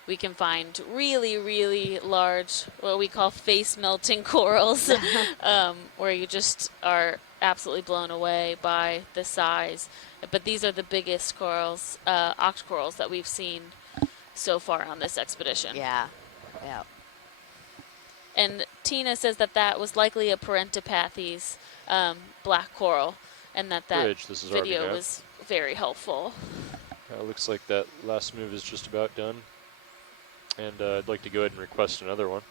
we can find really, really large, what we call face-melting corals, where you just are absolutely blown away by the size. But these are the biggest corals, oct corals, that we've seen so far on this expedition. Yeah, yeah. And Tina says that that was likely a Parentopathes black coral, and that Bridge, this is video was very helpful. Looks like that last move is just about done. And I'd like to go ahead and request another one.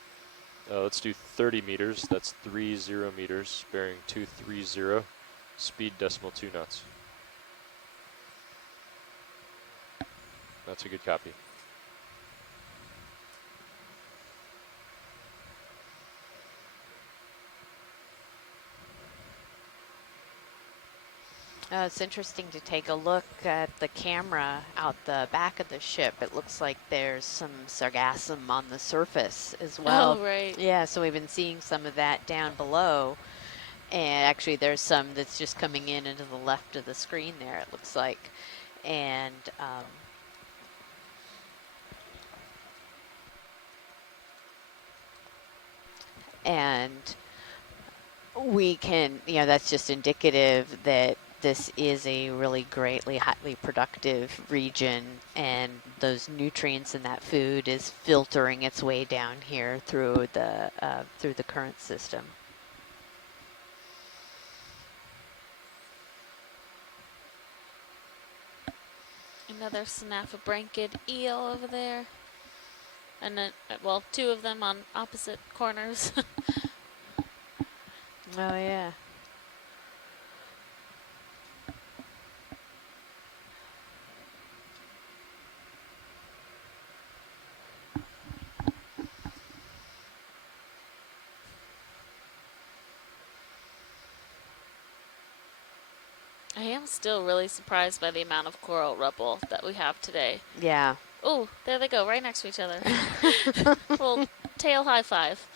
Let's do 30 meters. That's 30 meters, bearing 230, speed decimal 2 knots. That's a good copy. It's interesting to take a look at the camera out the back of the ship. It looks like there's some sargassum on the surface as well. Oh, right. Yeah, so we've been seeing some of that down below. And actually there's some that's just coming in into the left of the screen there, it looks like. And we can, you know, that's just indicative that this is a really greatly, highly productive region, and those nutrients in that food is filtering its way down here through the current system. Another snaphobranchid eel over there. And then, well, two of them on opposite corners. Oh, yeah. I am still really surprised by the amount of coral rubble that we have today. Yeah. Oh, there they go, right next to each other. Little tail high five.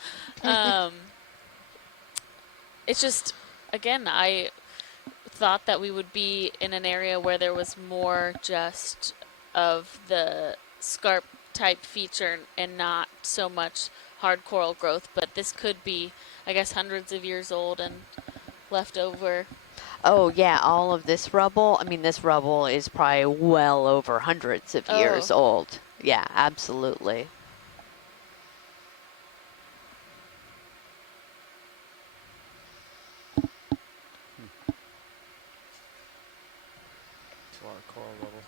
It's just, again, I thought that we would be in an area where there was more just of the scarp type feature and not so much hard coral growth, but this could be, I guess, hundreds of years old and left over. Oh, yeah, all of this rubble. I mean, this rubble is probably well over hundreds of years old. Yeah, absolutely. It's a lot of coral rubble.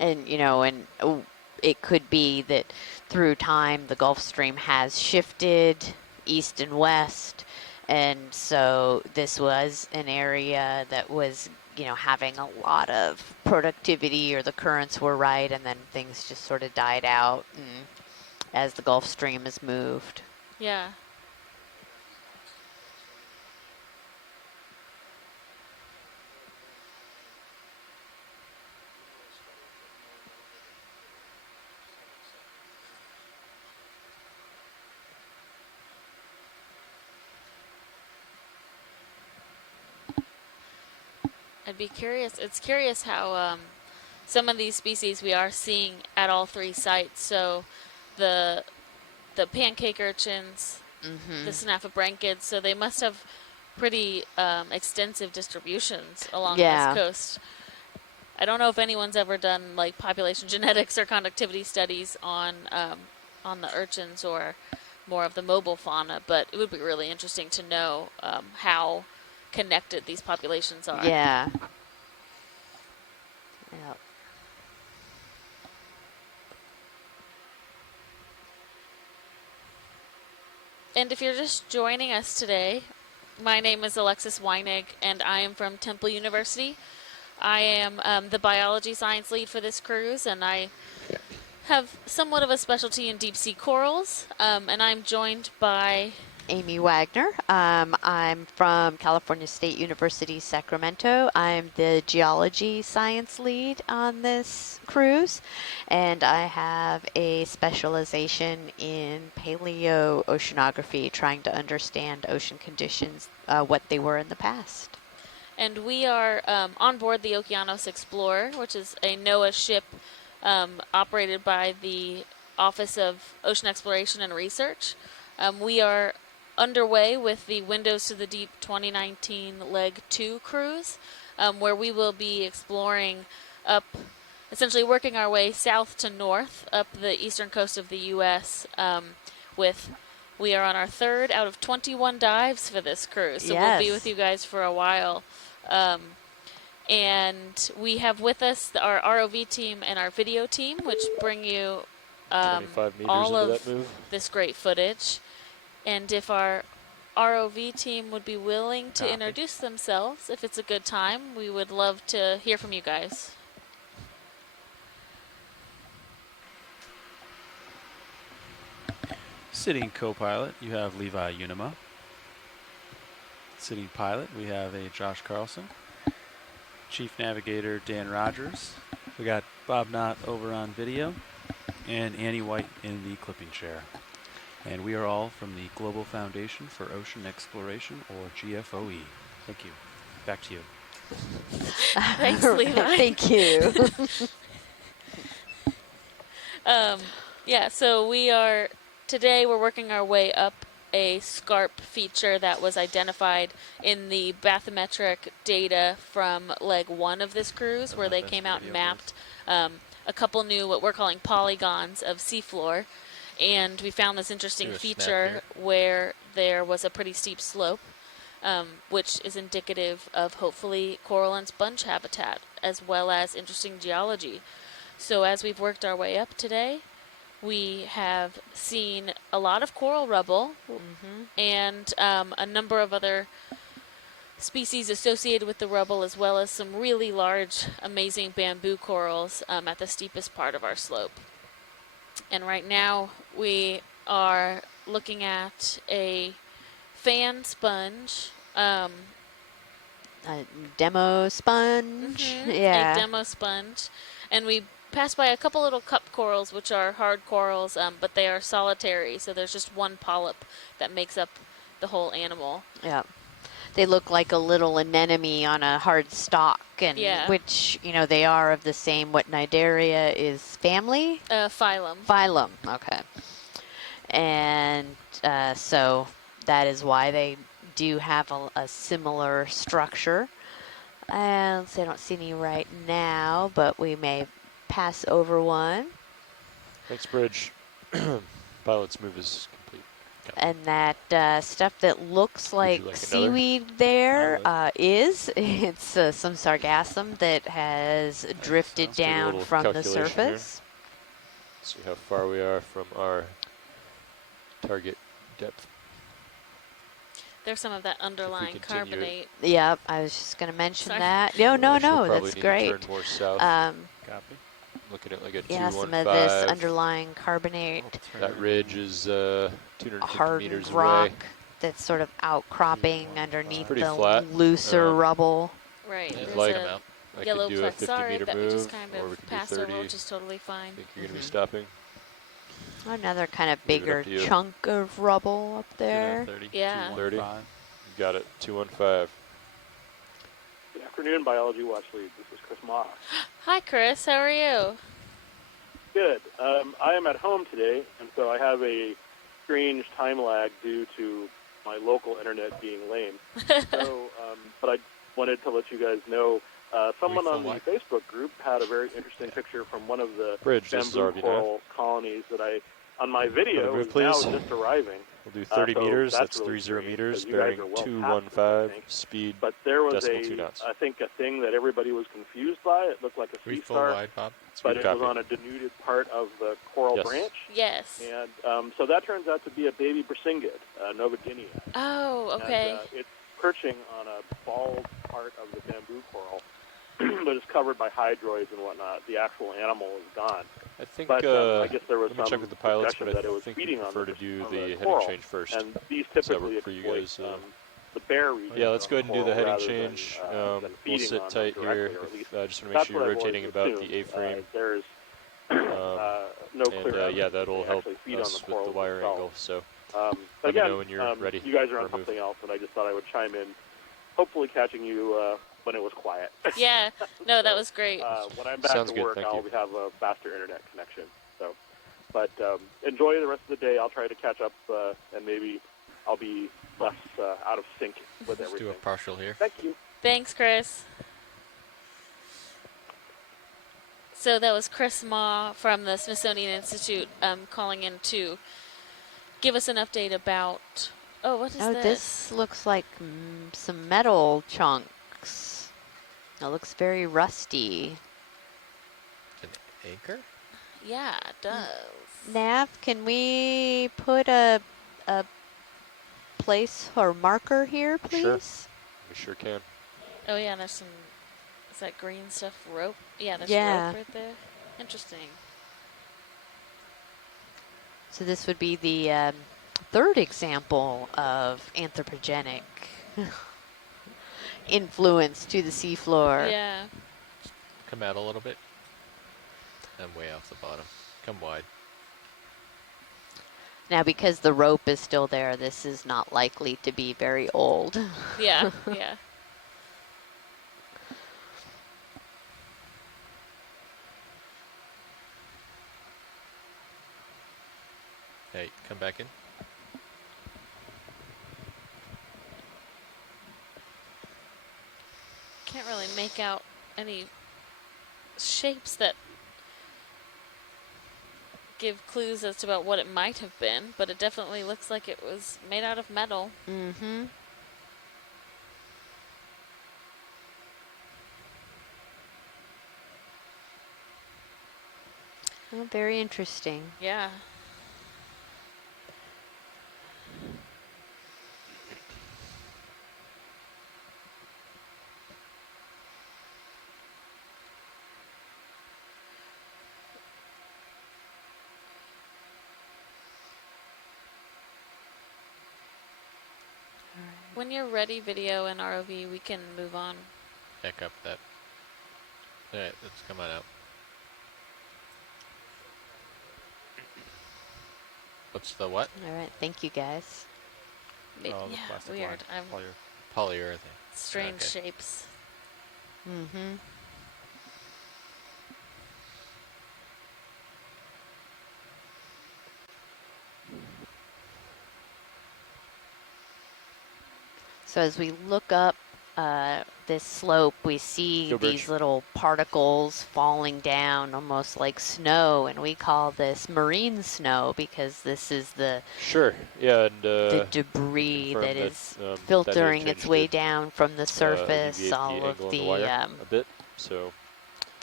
And, you know, and it could be that through time the Gulf Stream has shifted east and west. And so this was an area that was, you know, having a lot of productivity, or the currents were right, and then things just sort of died out as the Gulf Stream has moved. Yeah. I'd be curious. It's curious how some of these species we are seeing at all three sites. So the pancake urchins, the snaphobranchids, so they must have pretty extensive distributions along this coast. I don't know if anyone's ever done like population genetics or conductivity studies on the urchins or more of the mobile fauna, but it would be really interesting to know how connected these populations are. Yeah. And if you're just joining us today, my name is Alexis Weinig, and I am from Temple University. I am the biology science lead for this cruise, and I have somewhat of a specialty in deep sea corals, and I'm joined by Amy Wagner. I'm from California State University, Sacramento. I'm the geology science lead on this cruise, and I have a specialization in paleoceanography, trying to understand ocean conditions, what they were in the past. And we are on board the Okeanos Explorer, which is a NOAA ship operated by the Office of Ocean Exploration and Research. We are underway with the Windows to the Deep 2019 Leg 2 cruise, where we will be exploring up, essentially working our way south to north up the eastern coast of the U.S. We are on our third out of 21 dives for this cruise, so we'll be with you guys for a while. And we have with us our ROV team and our video team, which bring you 25 meters all into of that move. this great footage. And if our ROV team would be willing to introduce themselves, if it's a good time, we would love to hear from you guys. Sitting co-pilot, you have Levi Unima. Sitting pilot, we have a Josh Carlson. Chief navigator, Dan Rogers. We got Bob Knott over on video, and Annie White in the clipping chair. And we are all from the Global Foundation for Ocean Exploration, or GFOE. Thank you. Back to you. Thanks, Levi. Thank you. Yeah, so today we're working our way up a Scarp feature that was identified in the bathymetric data from leg 1 of this cruise, where they came out and mapped a couple new, what we're calling polygons of seafloor. And we found this interesting feature where there was a pretty steep slope, which is indicative of hopefully coral and sponge habitat, as well as interesting geology. So as we've worked our way up today, we have seen a lot of coral rubble and a number of other species associated with the rubble, as well as some really large, amazing bamboo corals at the steepest part of our slope. And right now we are looking at a fan sponge. A demo sponge. Yeah. A demo sponge. And we pass by a couple little cup corals, which are hard corals, but they are solitary, so there's just one polyp that makes up the whole animal. Yeah. They look like a little anemone on a hard stalk, and which, you know, they are of the same, what Cnidaria is family? Phylum. Phylum, okay. And so that is why they do have a similar structure. And let's see, I don't see any right now, but we may pass over one. Thanks, Bridge. Pilot's move is complete. And that stuff that looks like seaweed there it's some sargassum that has drifted down from the surface. See how far we are from our target depth. There's some of that underlying carbonate. Yep, I was just going to mention that. No, that's great. Turn more south. Copy. Looking at like a 215. Yeah, some of this underlying carbonate. That ridge is 250 hardened meters rock away. That's sort of outcropping underneath the flat. looser rubble. Right. There's like a yellow do a 50-meter that move, we just kind or we of could passed do 30. over, which is totally fine. I think you're going to be stopping. Another kind of bigger chunk of rubble up there. 30, yeah. 30. You got it. 215. Good afternoon, Biology Watch Lead. This is Chris Moss. Hi, Chris. How are you? Good. I am at home today, and so I have a strange time lag due to my local internet being lame. But I wanted to let you guys know, someone on the Facebook group had a very interesting picture from one of the bamboo coral colonies that on my video is now just arriving. We'll do 30 meters, that's 30 meters, bearing 215, speed but there was decimal 2 knots. I think a thing that everybody was confused by. It looked like a sea star, wide, Bob. but it was on a denuded part of the coral branch. Yes. And so that turns out to be a baby Brisingid, Nova Guinea. Oh, okay. And, it's perching on a bald part of the bamboo coral, but it's covered by hydroids and whatnot. The actual animal is gone. I think, but I guess there was let me some check with the pilots, but that it I was think feeding we prefer on to do the heading coral. change first. And these typically exploit the bare region. Yeah, let's go ahead and do the heading change. We'll sit tight here. Just want to make sure you're rotating about the A-frame. There's no clear yeah, that'll help us with the wire angle. So let me know when you're ready. You guys are on something else, and I just thought I would chime in, hopefully catching you when it was quiet. Yeah, no, that was great. When I'm back to work, I'll have a faster internet connection. So, but enjoy the rest of the day. I'll try to catch up, and maybe I'll be less out of sync with everything. Let's do a partial here. Thank you. Thanks, Chris. So that was Chris Ma from the Smithsonian Institute calling in to give us an update about. Oh, what is this? This looks like some metal chunks. It looks very rusty. An anchor? Yeah, it does. Nav, can we put a place or marker here, please? Sure. We sure can. Oh yeah, there's some. Is that green stuff rope? Yeah, there's rope right there. Interesting. So this would be the third example of anthropogenic influence to the seafloor. Yeah. Come out a little bit. I'm way off the bottom. Come wide. Now, because the rope is still there, this is not likely to be very old. Yeah, yeah. Hey, come back in. Can't really make out any shapes that give clues as to about what it might have been, but it definitely looks like it was made out of metal. Mm-hmm. Oh, very interesting. Yeah. When you're ready, video and ROV, we can move on. Back up that. Alright, let's come on out. What's the what? All right, thank you guys. Maybe, Oh, the yeah, plastic weird. line. I'm Polyurethane. strange Okay. shapes. Mm-hmm. So as we look up this slope, we see Go these bridge. little particles falling down almost like snow, and we call this marine snow because this is the Sure. Yeah, and the debris confirm that that is that may have filtering its changed way it. down from the surface, Alleviate the all of angle on the the wire a bit. So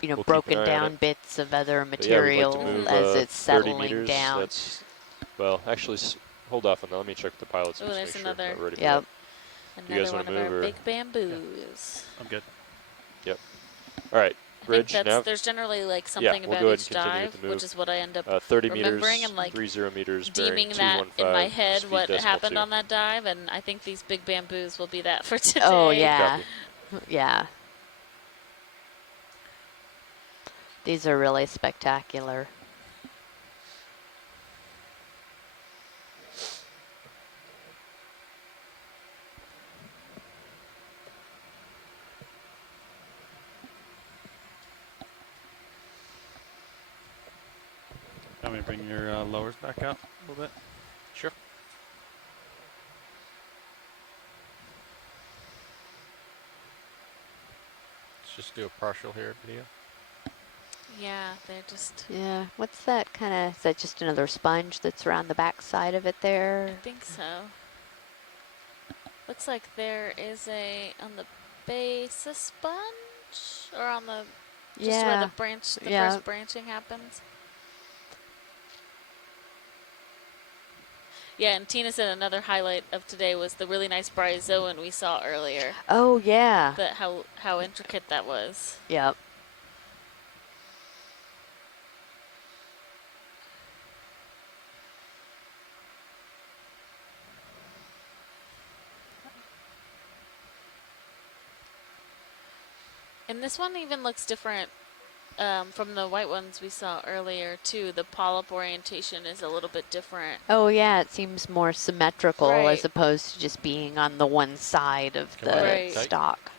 you know, we'll keep an broken eye on it. down bits of other But yeah, we'd like to material move as it's 30 settling meters. down. That's, well, actually, hold off on that. Let me check with the pilots Oh, just to there's make sure another. we're ready for Yep. that. You guys Another want one to of move our or? big bamboos. I'm good. Yep. All right. I think Bridge, that's, nav. there's generally like Yeah, something we'll about go ahead each and continue dive, with the move. which is what I end up 30 remembering meters, and like 30 meters, deeming bearing that in my 215, head speed what decimal happened 2. on that dive, and I think these big bamboos will be that for today. Oh yeah, Copy. yeah. These are really spectacular. Want me to bring your lowers back up a little bit? Sure. Let's just do a partial here video. Yeah, they're just. Yeah, what's that kind of, is that just another sponge that's around the back side of it there? I think so. Looks like there is a on the base a sponge, or on the just where the branch, the first branching happens. Yeah, and Tina said another highlight of today was the really nice bryozoan we saw earlier. Oh yeah. That how intricate that was. Yep. And this one even looks different from the white ones we saw earlier too. The polyp orientation is a little bit different. Oh yeah, it seems more symmetrical Right. as opposed to just being on the one side of the stalk.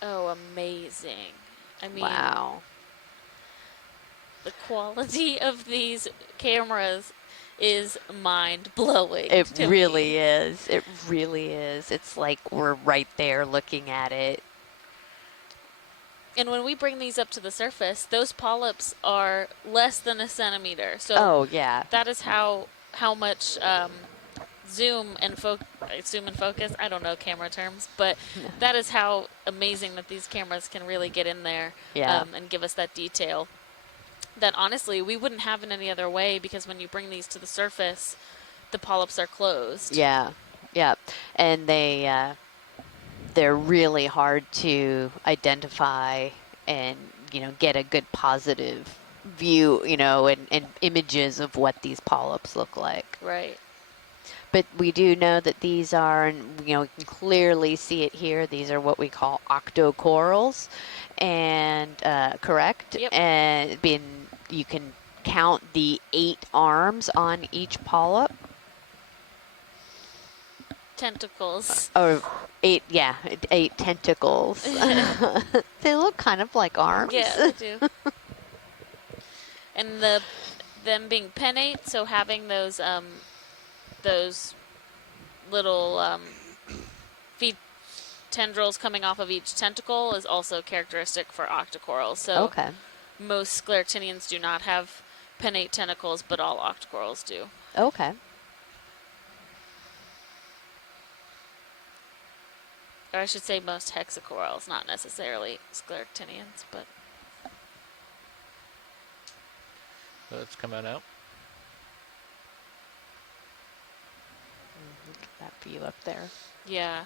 Oh, amazing. I mean, Wow. the quality of these cameras is mind-blowing. It to really me. is. It really is. It's like we're right there looking at it. And when we bring these up to the surface, those polyps are less than a centimeter. So Oh yeah. that is how much zoom and focus. I don't know camera terms, but that is how amazing that these cameras can really get in there and give us that detail. That honestly we wouldn't have in any other way, because when you bring these to the surface, the polyps are closed. Yeah. Yeah. And they're really hard to identify and, you know, get a good positive view, you know, and images of what these polyps look like. Right. But we do know that these are, and you know, we can clearly see it here. These are what we call octocorals, and correct. Yep. And you can count the 8 arms on each polyp. Tentacles. Or 8, yeah, 8 tentacles. They look kind of like arms. Yeah, they do. And them being pennate, so having those little feed tendrils coming off of each tentacle is also characteristic for octocorals. So Okay. most scleractinians do not have pennate tentacles, but all octocorals do. Okay. Or I should say most hexacorals, not necessarily scleractinians, but. So it's coming out. Look at that view up there. Yeah.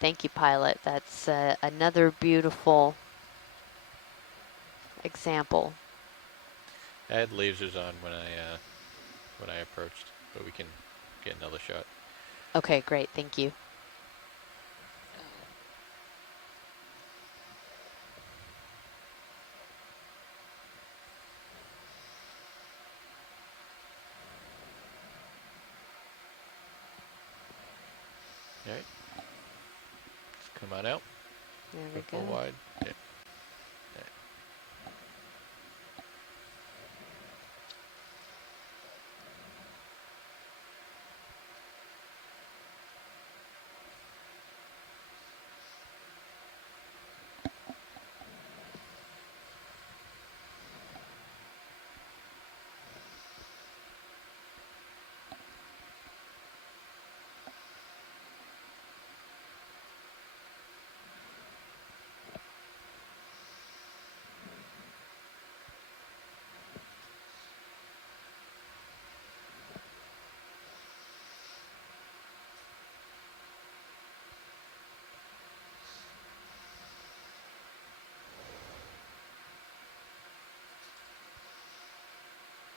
Thank you, pilot. That's another beautiful example. I had lasers on when I approached, but we can get another shot. Okay, great. Thank you. Come on out. There we Go go. wide. Yeah.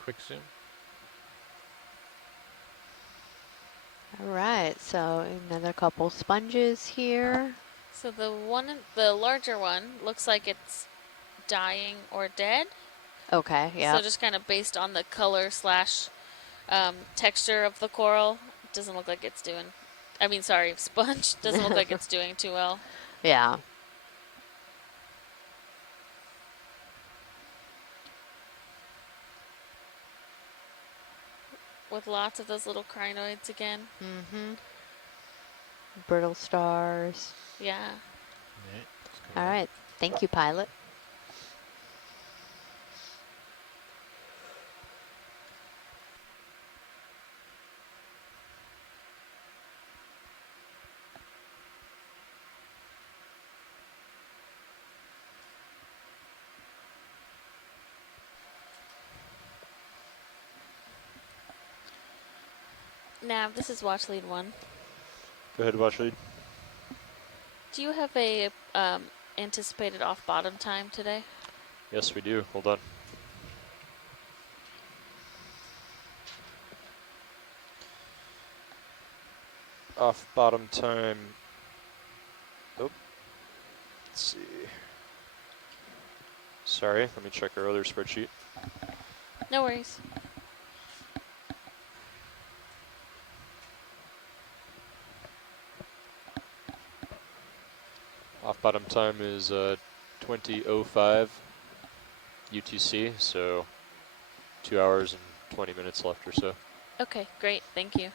Quick zoom. All right, so another couple sponges here. So the larger one looks like it's dying or dead. Okay, yeah. So just kind of based on the color slash texture of the coral, it doesn't look like it's doing. I mean, sorry, sponge doesn't look like it's doing too well. Yeah. With lots of those little crinoids again. Mm-hmm. Brittle stars. Yeah. All right. Thank you, pilot. Nav, this is watch lead 1. Go ahead, watch lead. Do you have a anticipated off bottom time today? Yes, we do. Hold on. Off bottom time. Oh. Let's see. Sorry, let me check our other spreadsheet. No worries. Off bottom time is 20:05 UTC, so 2 hours and 20 minutes left or so. Okay, great. Thank you.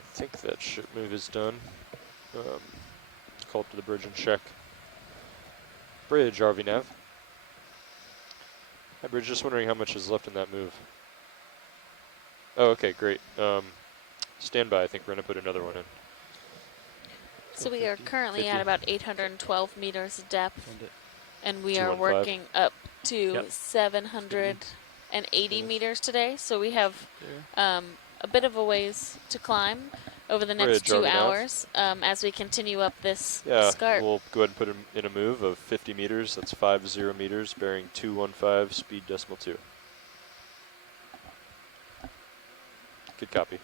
I think that ship move is done. Call up to the bridge and check. Bridge, RV nav. Hi, Bridge, just wondering how much is left in that move. Oh, okay, great. Stand by, I think we're going to put another one in. So we are currently at about 812 meters depth, and we are 215. working up to 780 meters today. So we have a bit of a ways to climb over the next Bridge, 2 RV nav. hours as we continue up this Yeah, scarp. we'll go ahead and put in a move of 50 meters. That's 50 meters, bearing 215, speed decimal 2. Good copy.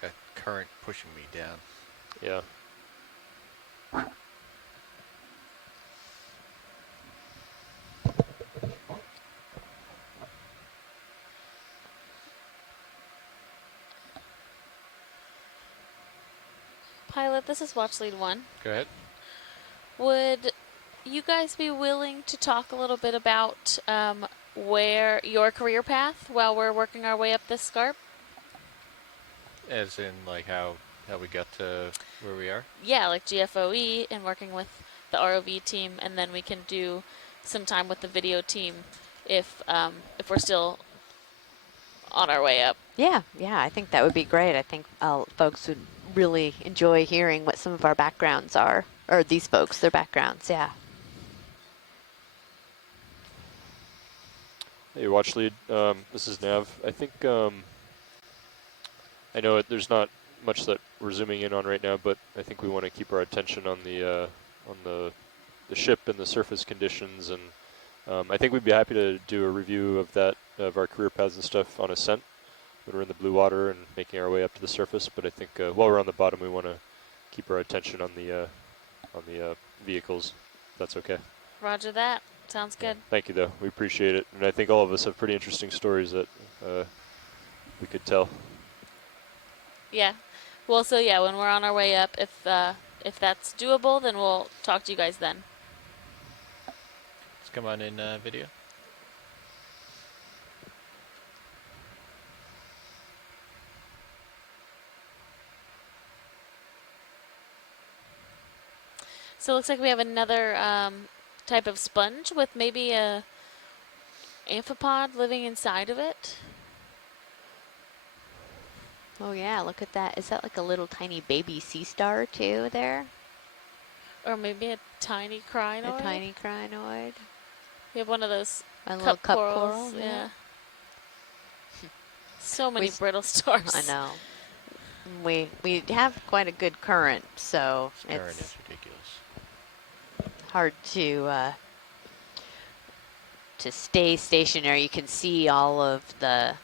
Got current pushing me down. Yeah. Pilot, this is watch lead 1. Go ahead. Would you guys be willing to talk a little bit about where your career path while we're working our way up this scarp? As in, like, how we got to where we are? Yeah, like GFOE and working with the ROV team, and then we can do some time with the video team if we're still on our way up. Yeah, I think that would be great. I think folks would really enjoy hearing what some of our backgrounds are, or these folks, their backgrounds, yeah. Hey, watch lead. This is Nav. I think I know there's not much that we're zooming in on right now, but I think we want to keep our attention on the ship and the surface conditions, and I think we'd be happy to do a review of that, of our career paths and stuff on ascent when we're in the blue water and making our way up to the surface. But I think while we're on the bottom, we want to keep our attention on the vehicles. If that's okay. Roger that. Sounds good. Thank you, though. We appreciate it, and I think all of us have pretty interesting stories that we could tell. Yeah. Well, so yeah, when we're on our way up, if that's doable, then we'll talk to you guys then. Let's come on in video. So it looks like we have another type of sponge with maybe a amphipod living inside of it. Oh yeah, look at that. Is that like a little tiny baby sea star too there? Or maybe a tiny crinoid. A tiny crinoid. We have one of those little cup corals. coral. Yeah. So many brittle stars. I know. We have quite a good current, so Current it's is ridiculous. hard to stay stationary. You can see all of the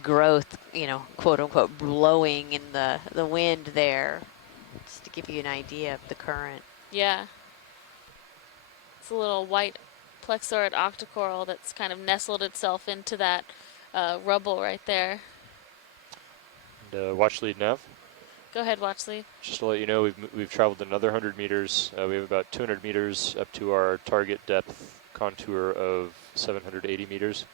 growth, quote unquote, blowing in the wind there, just to give you an idea of the current. Yeah. It's a little white plexaurid octocoral that's kind of nestled itself into that rubble right there. And watch lead Nav. Go ahead, Watchley. Just to let you know, we've traveled another 100 meters. We have about 200 meters up to our target depth contour of 780 meters.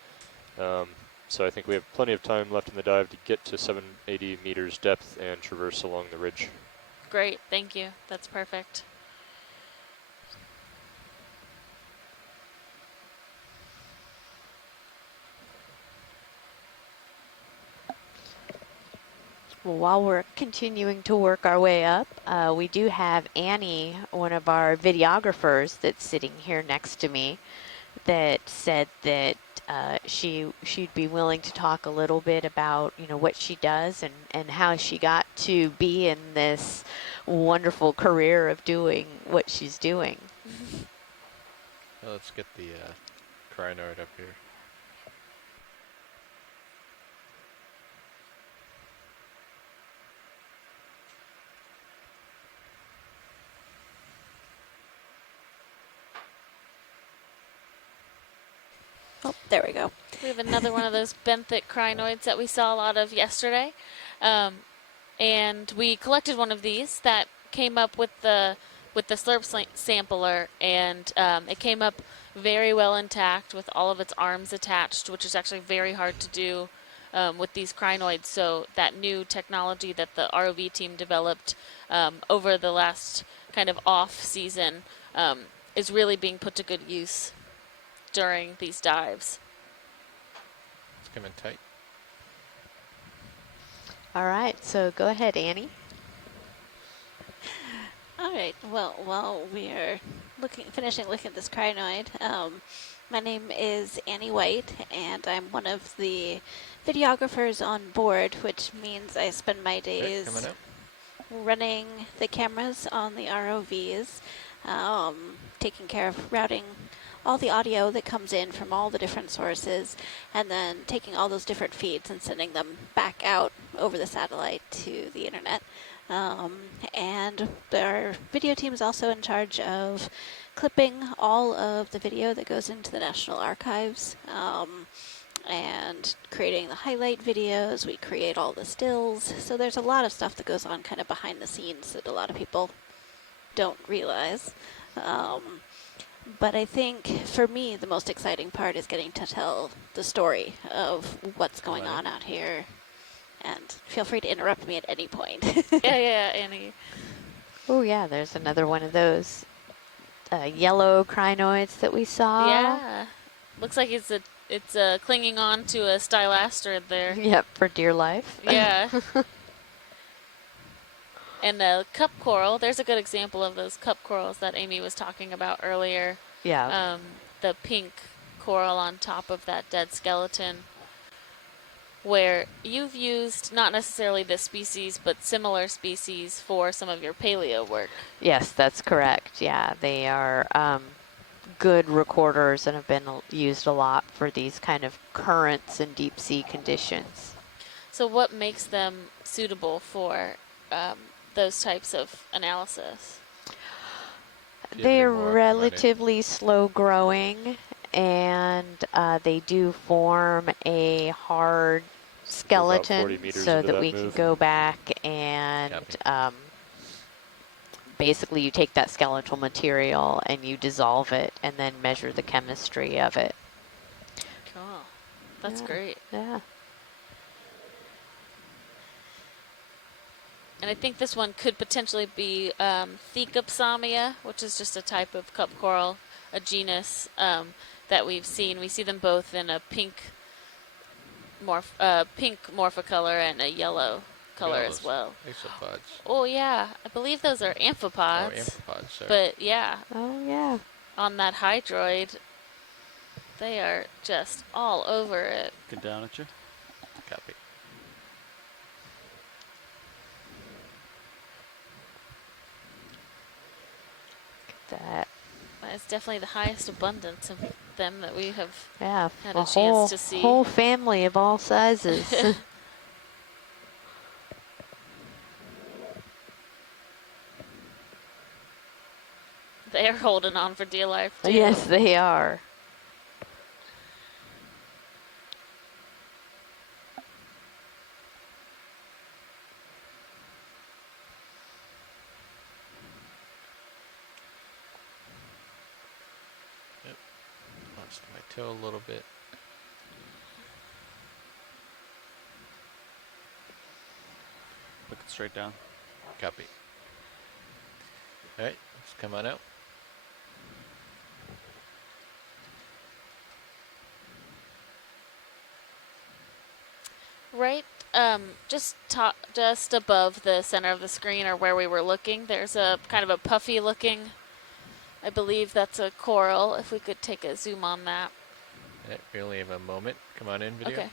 So I think we have plenty of time left in the dive to get to 780 meters depth and traverse along the ridge. Great, thank you. That's perfect. Well, while we're continuing to work our way up, we do have Annie, one of our videographers that's sitting here next to me, that said that she'd be willing to talk a little bit about what she does and how she got to be in this wonderful career of doing what she's doing. Well, let's get the crinoid up here. Oh, there we go. We have another one of those benthic crinoids that we saw a lot of yesterday. And we collected one of these that came up with the slurp sampler, and it came up very well intact with all of its arms attached, which is actually very hard to do with these crinoids. So that new technology that the ROV team developed over the last kind of off season is really being put to good use during these dives. It's coming tight. All right, so go ahead, Annie. All right. Well, while we are finishing looking at this crinoid, my name is Annie White, and I'm one of the videographers on board, which means I spend my days running the cameras on the ROVs, taking care of routing all the audio that comes in from all the different sources, and then taking all those different feeds and sending them back out over the satellite to the internet. And our video team is also in charge of clipping all of the video that goes into the National Archives, and creating the highlight videos. We create all the stills. So there's a lot of stuff that goes on kind of behind the scenes that a lot of people don't realize. But I think, for me, the most exciting part is getting to tell the story of what's going on out here. And feel free to interrupt me at any point. Yeah, Annie. Oh, yeah, there's another one of those yellow crinoids that we saw. Yeah. Looks like it's clinging on to a stylastrid there. Yep, for dear life. Yeah. And the cup coral, there's a good example of those cup corals that Amy was talking about earlier. Yeah. the pink coral on top of that dead skeleton, where you've used not necessarily this species, but similar species for some of your paleo work. Yes, that's correct. Yeah, they are good recorders and have been used a lot for these kind of currents and deep sea conditions. So what makes them suitable for those types of analysis? They're relatively slow growing, and they do form a hard skeleton so that we can go back and basically you take that skeletal material and you dissolve it and then measure the chemistry of it. Cool. That's great. Yeah. And I think this one could potentially be Thecopsamia, which is just a type of cup coral, a genus that we've seen. We see them both in a pink morphocolor and a yellow color as well. Isopods. Oh yeah, I believe those are amphipods. Oh, amphipods, sorry. But yeah. Oh yeah. On that hydroid, they are just all over it. Get down at you. Copy. That is definitely the highest abundance of them that we have had a chance to see. Whole family of all sizes. They are holding on for dear life too. Yes, they are. Lost my toe a little bit. Look it straight down. Copy. All right, let's come on out. Right, just above the center of the screen, or where we were looking, there's a kind of a puffy looking, I believe that's a coral. If we could take a zoom on that. Yeah, we only have a moment. Come on in, video. Okay.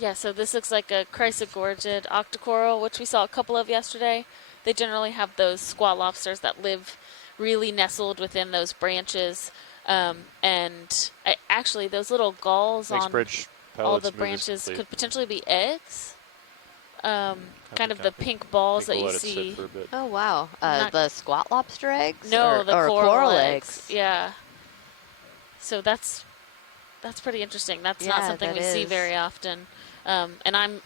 Yeah, so this looks like a chrysogorgid octocoral, which we saw a couple of yesterday. They generally have those squat lobsters that live really nestled within those branches. And actually, those little galls on all the branches could potentially be eggs. Kind of the pink balls that you see. Oh, wow. The squat lobster eggs? No, the coral eggs. Yeah. So that's pretty interesting. That's not something we see very often. And I'm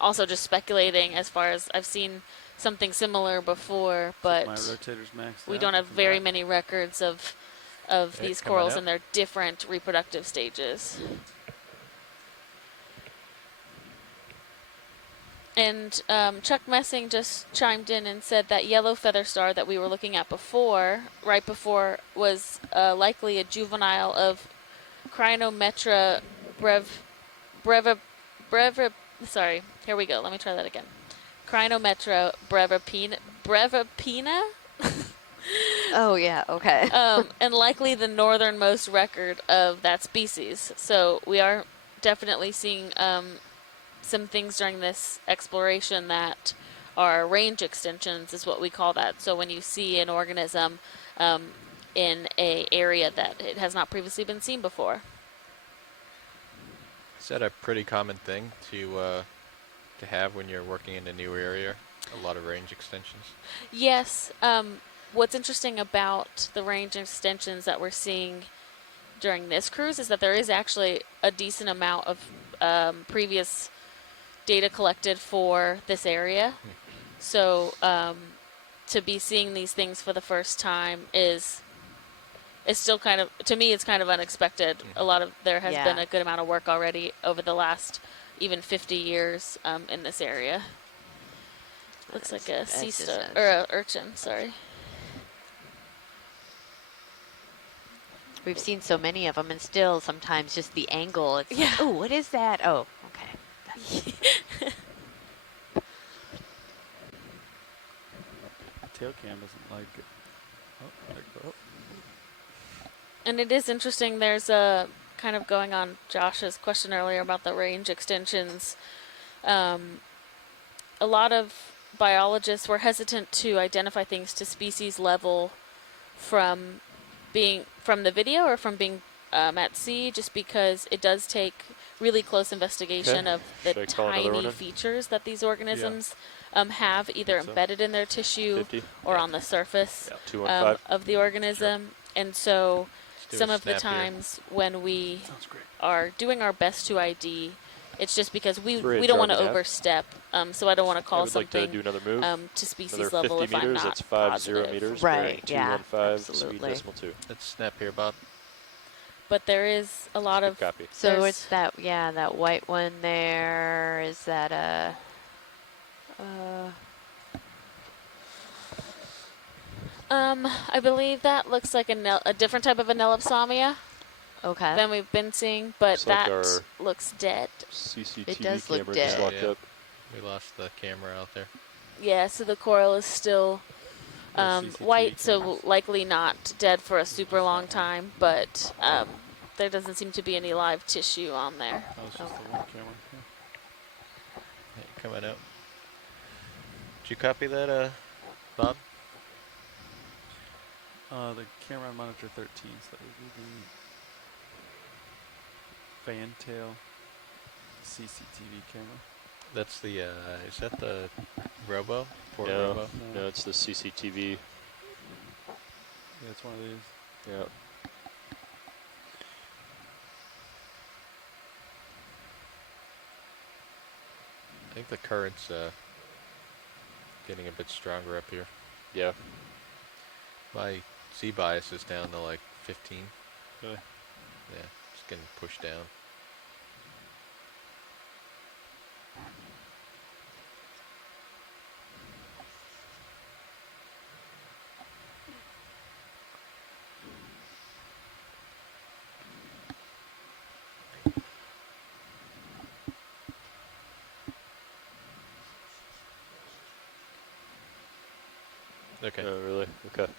also just speculating as far as I've seen something similar before, but my rotator's maxed we out. don't have very many records of these corals in their different reproductive stages. And Chuck Messing just chimed in and said that yellow feather star that we were looking at before, right before, was likely a juvenile of Cryonometra sorry, here we go. Let me try that again. Cryonometra brevipina? Oh, yeah, okay. And likely the northernmost record of that species. So we are definitely seeing some things during this exploration that are range extensions, is what we call that. So when you see an organism in an area that it has not previously been seen before. Is that a pretty common thing to have when you're working in a new area? A lot of range extensions? Yes. What's interesting about the range extensions that we're seeing during this cruise is that there is actually a decent amount of previous data collected for this area. So to be seeing these things for the first time is still kind of, to me, it's kind of unexpected. There has been a good amount of work already over the last even 50 years in this area. Looks like a sea star, or a urchin, sorry. We've seen so many of them, and still sometimes just the angle. It's like, oh, what is that? Oh, okay. Tail cam doesn't like it. Oh, there it goes. And it is interesting, there's a kind of going on Josh's question earlier about the range extensions. A lot of biologists were hesitant to identify things to species level from the video or from being at sea, just because it does take really close investigation of the tiny features that these organisms have either embedded in their tissue 50? or on the surface 215. of the organism. And so some of the snap here. times when we Sounds great. are doing our best to ID, it's just because we Three don't want to jogging out. overstep. So I don't want to I call would like to something do another move. to species Another 50 level if I'm meters, not that's 50 positive. meters. Right, bearing yeah, 215, speed absolutely. decimal 2. Let's snap here, Bob. But there is a lot Good of copy. So there's- it's that, yeah, that white one there. Is that a? I believe that looks like a different type of Anelopsamia Okay. than we've been seeing, but Looks like that our looks dead. CCTV It does look camera dead. just locked Yeah. up. We lost the camera out there. Yeah, so the coral is still CCTV white, so cameras. likely not dead for a super long time, but there doesn't seem to be any live tissue on there. That was just the one camera. Yeah. Hey, coming out. Did you copy that, Bob? The camera on monitor 13, so that would be the fantail CCTV camera. That's the, is that the Robo? Port No, Robo? no, it's the CCTV. Yeah, it's one of these. Yeah. I think the current's getting a bit stronger up here. Yeah. My Z bias is down to like 15. Really? Yeah, it's getting pushed down. Okay. Oh, really? Okay. At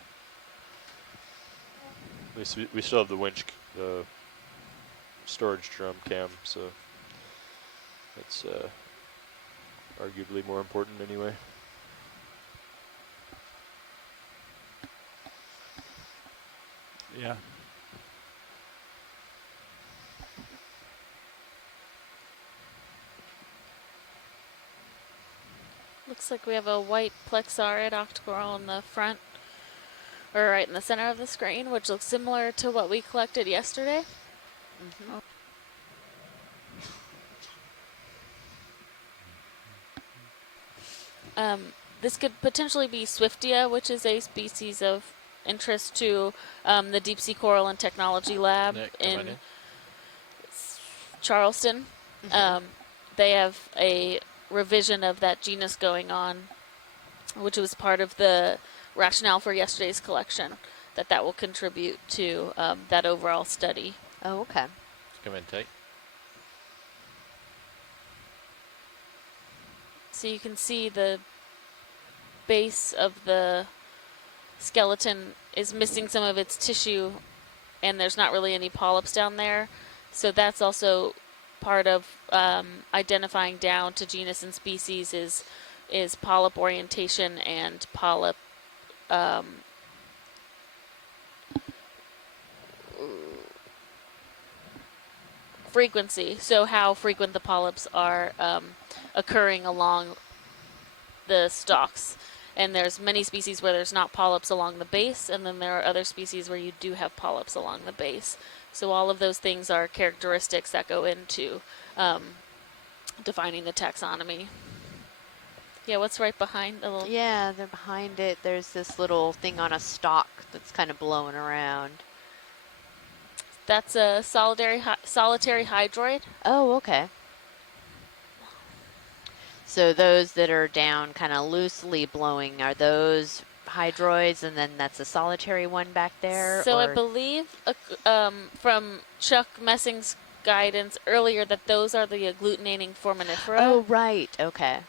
least we still have the winch, the storage drum cam, so that's arguably more important anyway. Yeah. Looks like we have a white plexaurid octocoral in the front, or right in the center of the screen, which looks similar to what we collected yesterday. This could potentially be Swiftia, which is a species of interest to the Deep Sea Coral and Technology Lab Nick, come on in in. Charleston. They have a revision of that genus going on, which was part of the rationale for yesterday's collection, that will contribute to that overall study. Oh, okay. Come in tight. So you can see the base of the skeleton is missing some of its tissue, and there's not really any polyps down there. So that's also part of identifying down to genus and species is polyp orientation and polyp frequency. So how frequent the polyps are occurring along the stalks. And there's many species where there's not polyps along the base, and then there are other species where you do have polyps along the base. So all of those things are characteristics that go into defining the taxonomy. Yeah, what's right behind the little... Yeah, they're behind it. There's this little thing on a stalk that's kind of blowing around. That's a solitary hydroid. Oh, okay. So those that are down kind of loosely blowing, are those hydroids, and then that's a solitary one back there? So I or? believe from Chuck Messing's guidance earlier that those are the agglutinating foraminifera. Oh, right. Okay.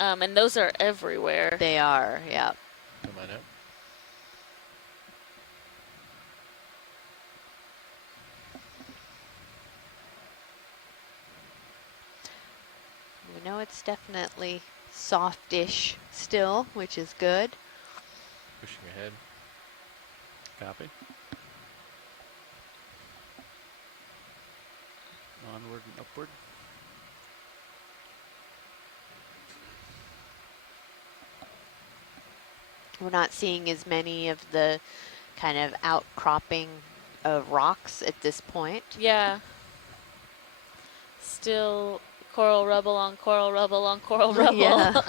And those are everywhere. They are, yeah. Come on up. We know it's definitely softish still, which is good. Pushing ahead. Copy. Onward and upward. We're not seeing as many of the kind of outcropping of rocks at this point. Yeah. Still coral rubble on coral rubble on coral rubble. Yeah.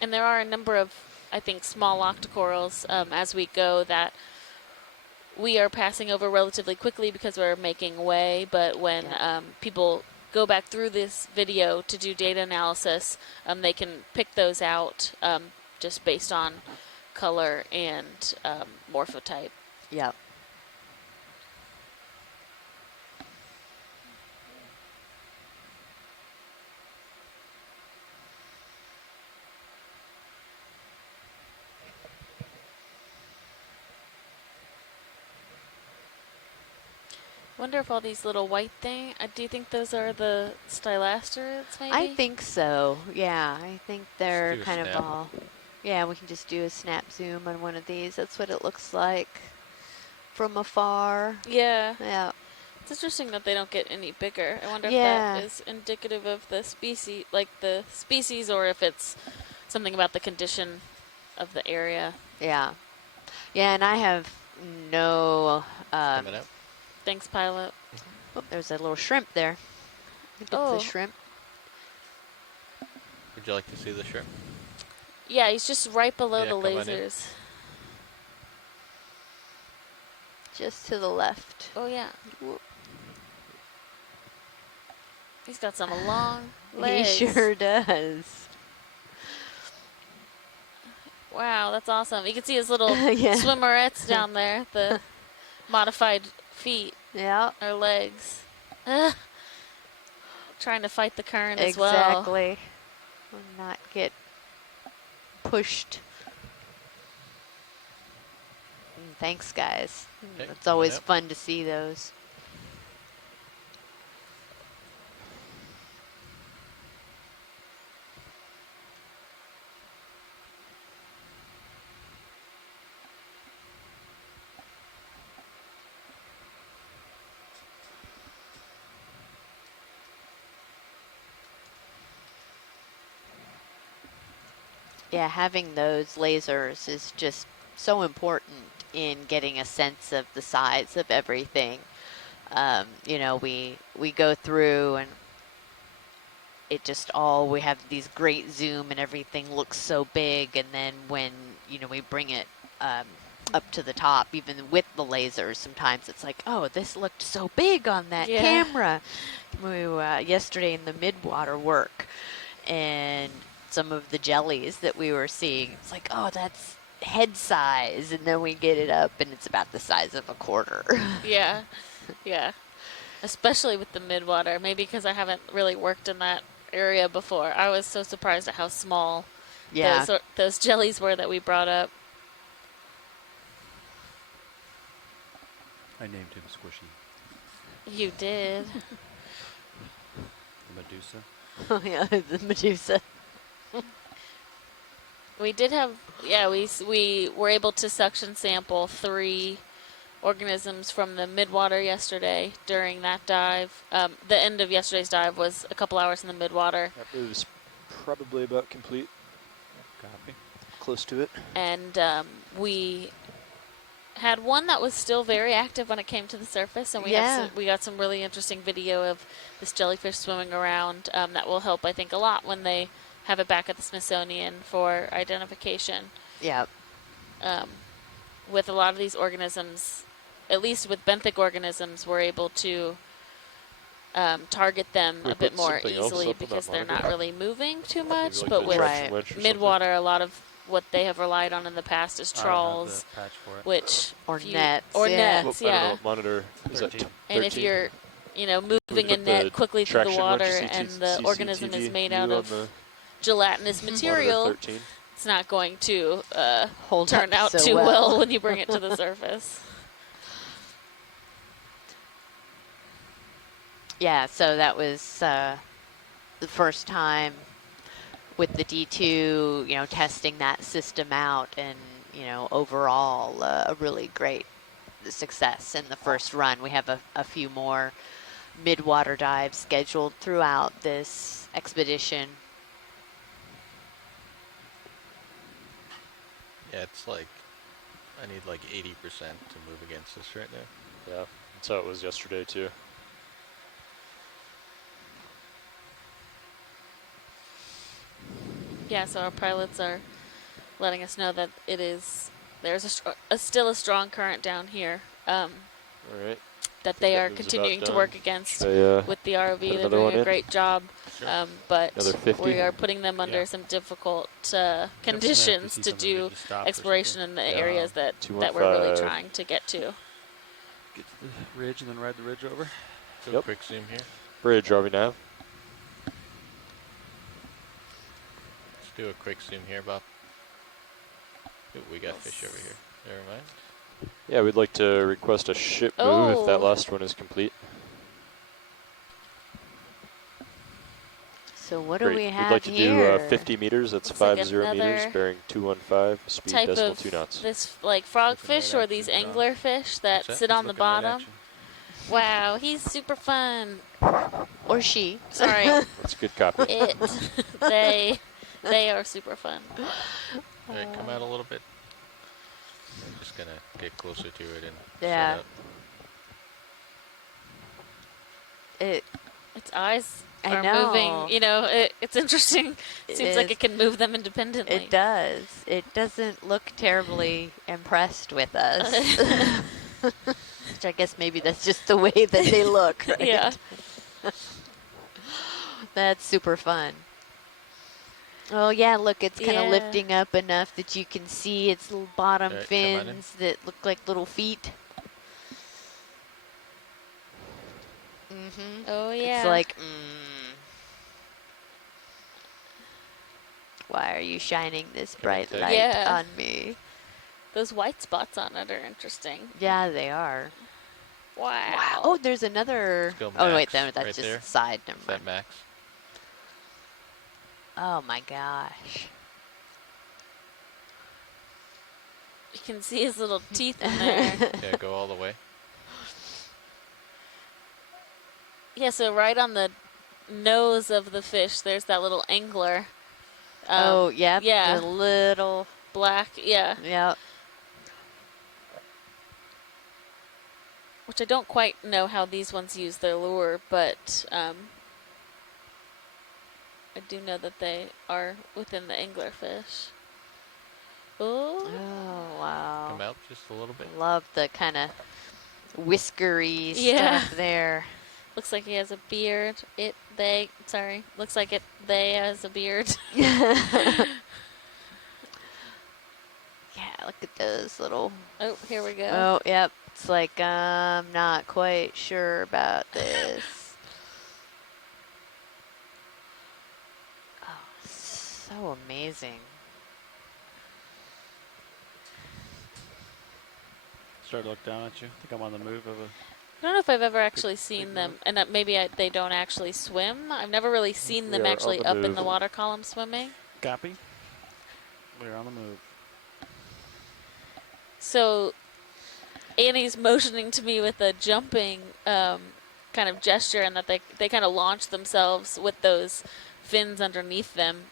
And there are a number of, I think, small octocorals as we go that we are passing over relatively quickly because we're making way. But when people go back through this video to do data analysis, they can pick those out just based on color and morphotype. Yep. Wonder if all these little white things, do you think those are the stylasterids maybe? I think so. Yeah, I think they're Just do a kind of snap. all. Yeah, we can just do a snap zoom on one of these. That's what it looks like from afar. Yeah. Yeah. It's interesting that they don't get any bigger. I wonder if Yeah. that is indicative of the species, or if it's something about the condition of the area. Yeah. Yeah, and I have no. Coming up. Thanks, pilot. Oh, there's a little shrimp there. I think it's a shrimp. Would you like to see the shrimp? Yeah, he's just right below Yeah, the come on in. lasers. Just to the left. Oh, yeah. He's got some long legs. He sure does. Wow, that's awesome. You can see his little Yeah. swimmerettes down there, the modified feet Yeah. or legs. Trying to fight the current as well. Exactly. Will not get pushed. Thanks, guys. Okay, It's coming always up. fun to see those. Yeah, having those lasers is just so important in getting a sense of the size of everything. You know, we go through and it just we have these great zoom and everything looks so big, and then when, you know, we bring it up to the top, even with the lasers, sometimes it's like, oh, this looked so big on that camera. Yesterday in the midwater work, and some of the jellies that we were seeing, it's like, oh, that's head size, and then we get it up and it's about the size of a quarter. Yeah, yeah. Especially with the midwater, maybe because I haven't really worked in that area before. I was so surprised at how small those jellies were that we brought up. I named him Squishy. You did. Medusa. Oh yeah, the Medusa. We did have, we were able to suction sample 3 organisms from the midwater yesterday during that dive. The end of yesterday's dive was a couple hours in the midwater. Yep, it was probably about complete. Copy. Close to it. And we had one that was still very active when it came to the surface, and we got some really interesting video of this jellyfish swimming around that will help, I think, a lot when they have it back at the Smithsonian for identification. Yeah. With a lot of these organisms, at least with benthic organisms, we're able to target them a bit more easily because they're not really moving too much. But with midwater, a lot of what they have relied on in the past is I don't have trawls, the patch for it. which Or if you- nets, or yeah. nets, I don't know yeah. what monitor is that. 13. And if 13? you're, moving a put net the quickly through the traction wrench, water and the organism is made CCTV out on of the gelatinous monitor material, 13. it's not going to Hold turn up out so too well. well when you bring it to the surface. Yeah, so that was the first time with the D2, testing that system out, and, overall a really great success in the first run. We have a few more mid-water dives scheduled throughout this expedition. Yeah, it's like I need like 80% to move against this right now. Yeah, that's how it was yesterday too. Yeah, so our pilots are letting us know that there's still a strong current down here. All right. That they are continuing to work against with the ROV. They're another one doing a in? great job, Sure. but Another 50? we are putting them under Yeah. some difficult Have conditions to to see do something to stop or exploration in the areas that we're really 215. trying to get to. Get to the ridge and then ride the ridge over. Do a quick zoom here. Bridge, RV nav. Let's do a quick zoom here, Bob. Ooh, we got fish over here. Never mind. Yeah, we'd like to request a ship move if that last one is complete. So what Great. do we have We'd like to here? do 50 meters. That's Looks like 50 meters, another bearing 215, speed Type decimal of 2 knots. this like frogfish or these angler fish that sit on the bottom. Wow, he's super fun. Or she. Sorry. That's good copy. They are super fun. All right, come out a little bit. I'm just gonna get closer to it and Yeah. set up. Its eyes I are know. moving. It's interesting. It seems like it can move them independently. It does. It doesn't look terribly impressed with us. Which I guess maybe that's just the way that they look, right? Yeah. That's super fun. Oh yeah, look, it's kind of Yeah. lifting up enough that you can see its little bottom Alright, come on in. fins that look like little feet. Mm-hmm. Oh yeah. It's like, why are you shining this bright take light Yeah. on me? Those white spots on it are interesting. Yeah, they are. Wow. Oh, there's another. Let's go Oh wait, Max that's right just there. the side. Never Is that mind. max? Oh my gosh. You can see his little teeth in there. Yeah, go all the way. Yeah, so right on the nose of the fish, there's that little angler. Oh, yep. yeah. The little. Black, yeah. Yep. Which I don't quite know how these ones use their lure, but I do know that they are within the anglerfish. Oh. Oh wow. Come out just a little bit. Love the kind of whiskery Yeah. stuff there. Looks like he has a beard. Looks like they has a beard. Yeah, look at those little. Oh, here we go. Oh, yep. It's like I'm not quite sure about this. Oh, so amazing. Start to look down at you. I think I'm on the move of a. I don't know if I've ever actually seen them, and maybe they don't actually swim. I've never really seen them We are actually on the up in move. the water column swimming. Copy. We're on the move. So Annie's motioning to me with a jumping kind of gesture, and that they kind of launch themselves with those fins underneath them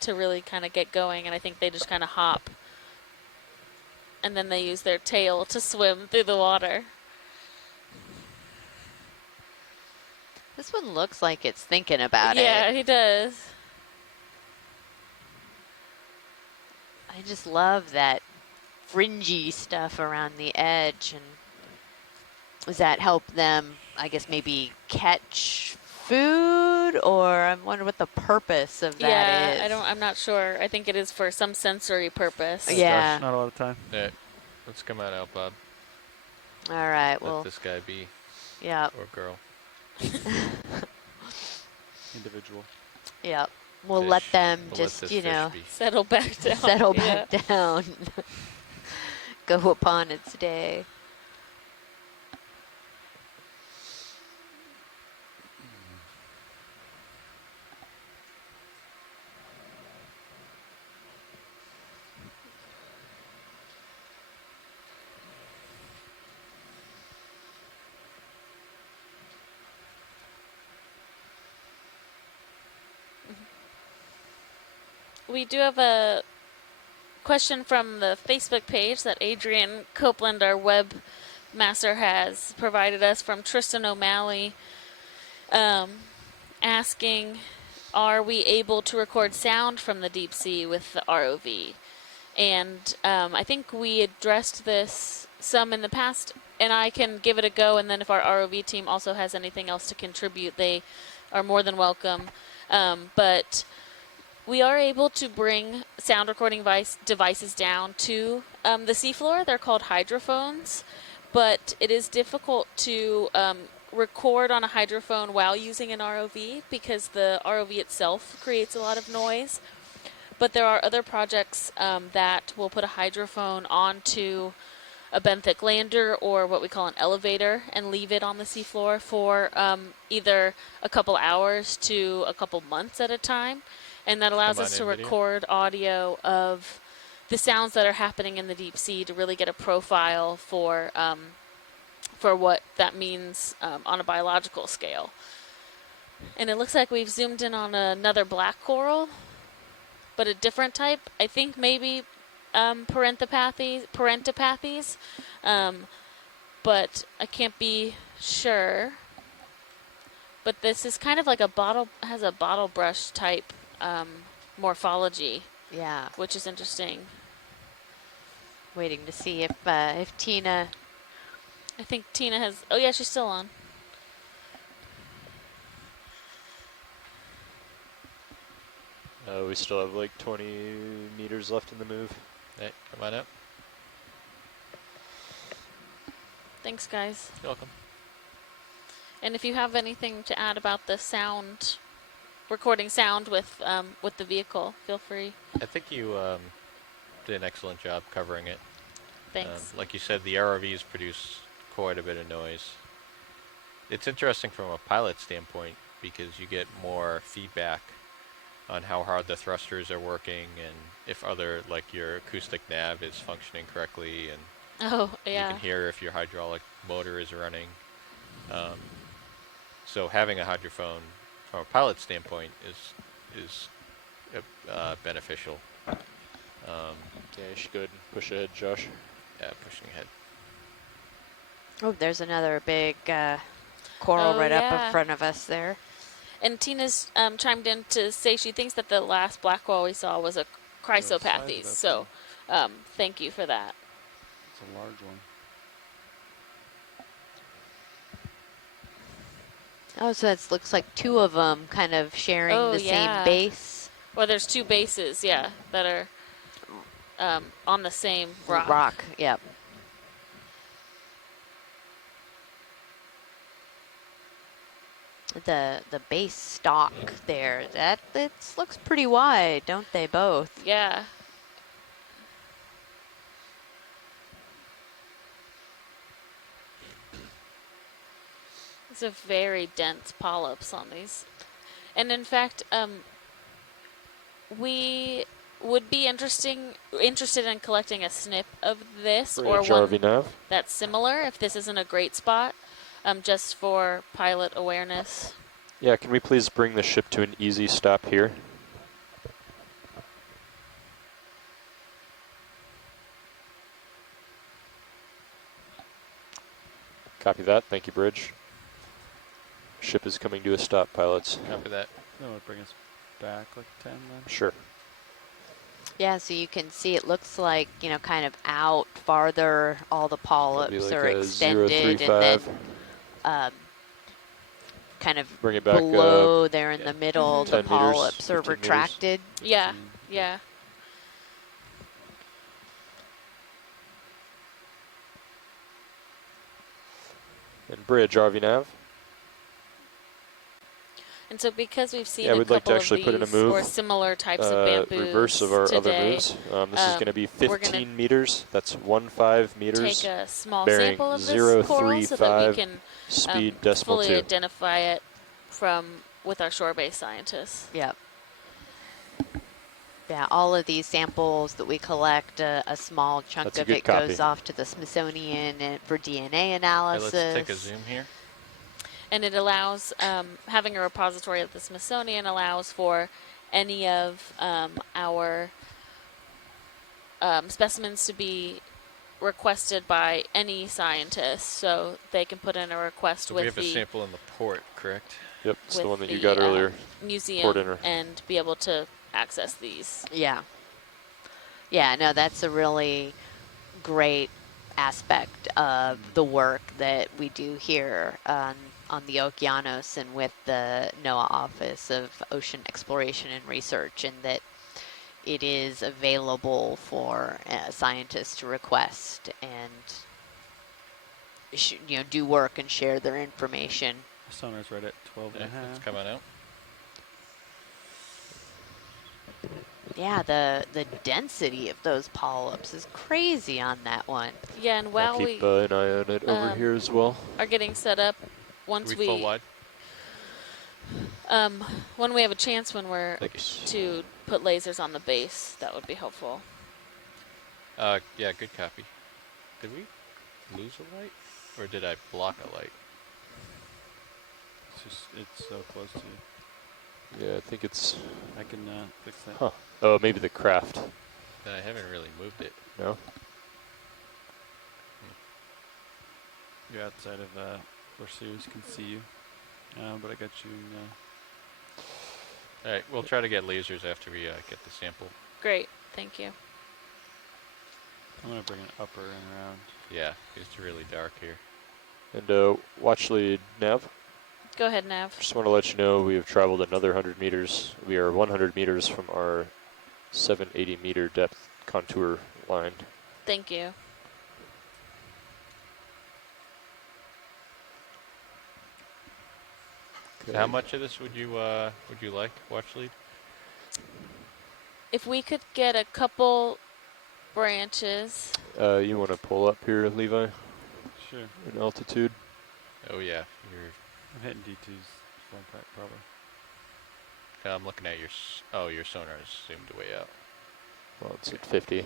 to really kind of get going, and I think they just kind of hop. And then they use their tail to swim through the water. This one looks like it's thinking about it. Yeah, he does. I just love that fringy stuff around the edge. And does that help them, I guess, maybe catch food, or I wonder what the purpose of that is. Yeah, I'm not sure. I think it is for some sensory purpose. Yeah. Not a lot of time. Yeah. Let's come on out, Bob. All right. Let Well. this guy be. Yeah. Or girl. Individual. Yep. We'll Fish. let them We'll just, let you this know, fish be. Settle back down. settle back down. Go upon its day. We do have a question from the Facebook page that Adrian Copeland, our webmaster, has provided us from Tristan O'Malley, asking, are we able to record sound from the deep sea with the ROV? And I think we addressed this some in the past, and I can give it a go, and then if our ROV team also has anything else to contribute, they are more than welcome. But we are able to bring sound recording devices down to the seafloor. They're called hydrophones, but it is difficult to record on a hydrophone while using an ROV because the ROV itself creates a lot of noise. But there are other projects that will put a hydrophone onto a benthic lander or what we call an elevator and leave it on the seafloor for either a couple hours to a couple months at a time. And that allows us to record audio of the sounds that are happening in the deep sea to really get a profile for what that means on a biological scale. And it looks like we've zoomed in on another black coral, but a different type. I think maybe parentopathes, but I can't be sure. But this is kind of like has a bottle brush type morphology. Yeah. Which is interesting. Waiting to see if Tina. I think Tina has. Oh yeah, she's still on. We still have like 20 meters left in the move. Hey, come on up. Thanks, guys. You're welcome. And if you have anything to add about the sound, recording sound with the vehicle, feel free. I think you did an excellent job covering it. Thanks. Like you said, the ROVs produce quite a bit of noise. It's interesting from a pilot standpoint because you get more feedback on how hard the thrusters are working and if like your acoustic nav is functioning correctly, and you can hear if your hydraulic motor is running. So having a hydrophone from a pilot standpoint is beneficial. Yeah, you should go ahead and push ahead, Josh. Yeah, pushing ahead. Oh, there's another big coral right up in front of us there. And Tina's chimed in to say she thinks that the last black coral we saw was a chrysopathes. So thank you for that. It's a large one. Oh, so it looks like two of them kind of sharing the same base. Well, there's two bases, that are on the same rock. Rock, yep. The base stalk there, it looks pretty wide, don't they both? Yeah. These are very dense polyps on these. And in fact, we would be interested in collecting a snip of this or one that's similar if this isn't a great spot, just for pilot awareness. Yeah, can we please bring the ship to an easy stop here? Copy that. Thank you, Bridge. Ship is coming to a stop, pilots. Copy that. That would bring us back like 10 then? Sure. Yeah, so you can see it looks like, kind of out farther, all the polyps like are extended, and then kind of Bring it back below there in the middle, the 10 meters, polyps are 15 meters. retracted. Yeah, yeah. And bridge, RV nav. And so because we've seen Yeah, a we'd like to couple actually of put in a these move. or similar types of bamboos Reverse of our other today, moves. This is going to be 15 meters. That's 15 meters. take a small bearing sample of this 0, coral 3, so that we 5, can speed decimal fully 2. identify it with our shore-based scientists. Yep. Yeah, all of these samples that we collect, a small chunk That's a of good it copy. goes off to the Smithsonian for DNA analysis. Let's take a zoom here. And it allows, having a repository at the Smithsonian allows for any of our specimens to be requested by any scientist, so they can put in a request So with we have the a sample in the port, correct? Yep, it's the with one that you the, got earlier. museum Port inner. and be able to access these. Yeah. Yeah, no, that's a really great aspect of the work that we do here on the Okeanos and with the NOAA Office of Ocean Exploration and Research, and that it is available for scientists to request and do work and share their information. Sonar's right at 12 and a half. It's coming out. Yeah, the density of those polyps is crazy on that one. Yeah, and while I'll keep we an eye on it over here as well. are getting set up, once we full wide? When we have a chance, when we're Thanks. to put lasers on the base, that would be helpful. Yeah, good copy. Did we lose a light, or did I block a light? It's so close to you. Yeah, I think it's... I can fix that. Huh. Oh, maybe the craft. I haven't really moved it. No? You're outside of where Sirius can see you. But I got you All right, we'll try to get lasers after we get the sample. Great, thank you. I'm going to bring an upper and around. Yeah, it's really dark here. And watch lead nav. Go ahead, Nav. Just want to let you know we have traveled another 100 meters. We are 100 meters from our 780 meter depth contour line. Thank you. Okay. How much of this would you like, watch lead? If we could get a couple branches. You want to pull up here, Levi? Sure. In altitude? Oh yeah, I'm hitting D2's phone pack probably. I'm looking at your sonar is zoomed way out. Well, it's at 50. Yeah.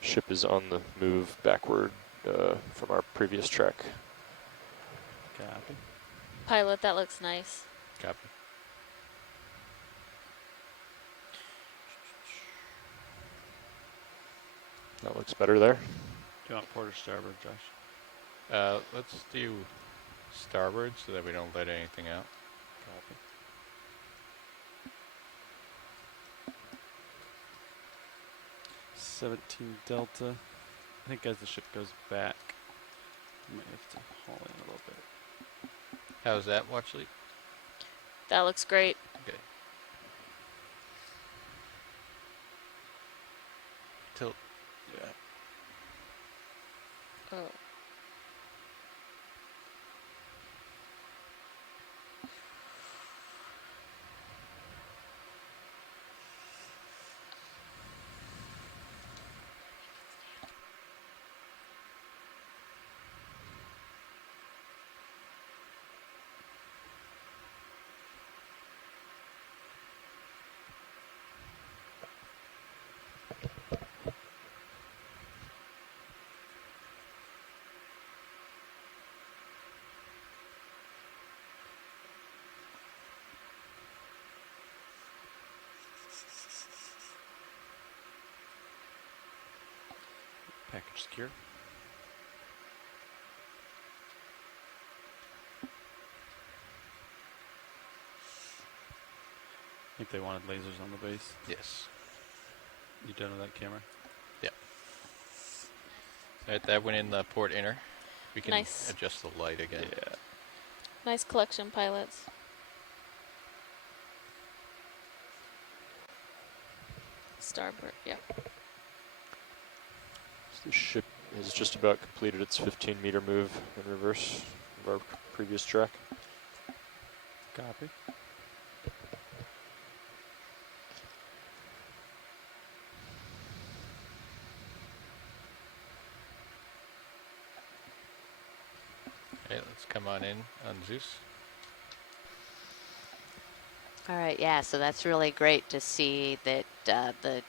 Ship is on the move backward from our previous track. Copy. Pilot, that looks nice. Copy. That looks better there. Do you want port or starboard, Josh? Let's do starboard so that we don't let anything out. Copy. $17 Delta. I think as the ship goes back, you might have to haul in a little bit. How's that, watch lead? That looks great. Okay. Tilt. Yeah. Oh. Package secure. I think they wanted lasers on the base. Yes. You done with that camera? Yeah. Alright, that went in the port inner. We can Nice. adjust the light again. Yeah. Nice collection, pilots. Starboard, yeah. So the ship has just about completed its 15-meter move in reverse of our previous track. Copy. Okay, let's come on in on Zeus. All right, yeah, so that's really great to see that the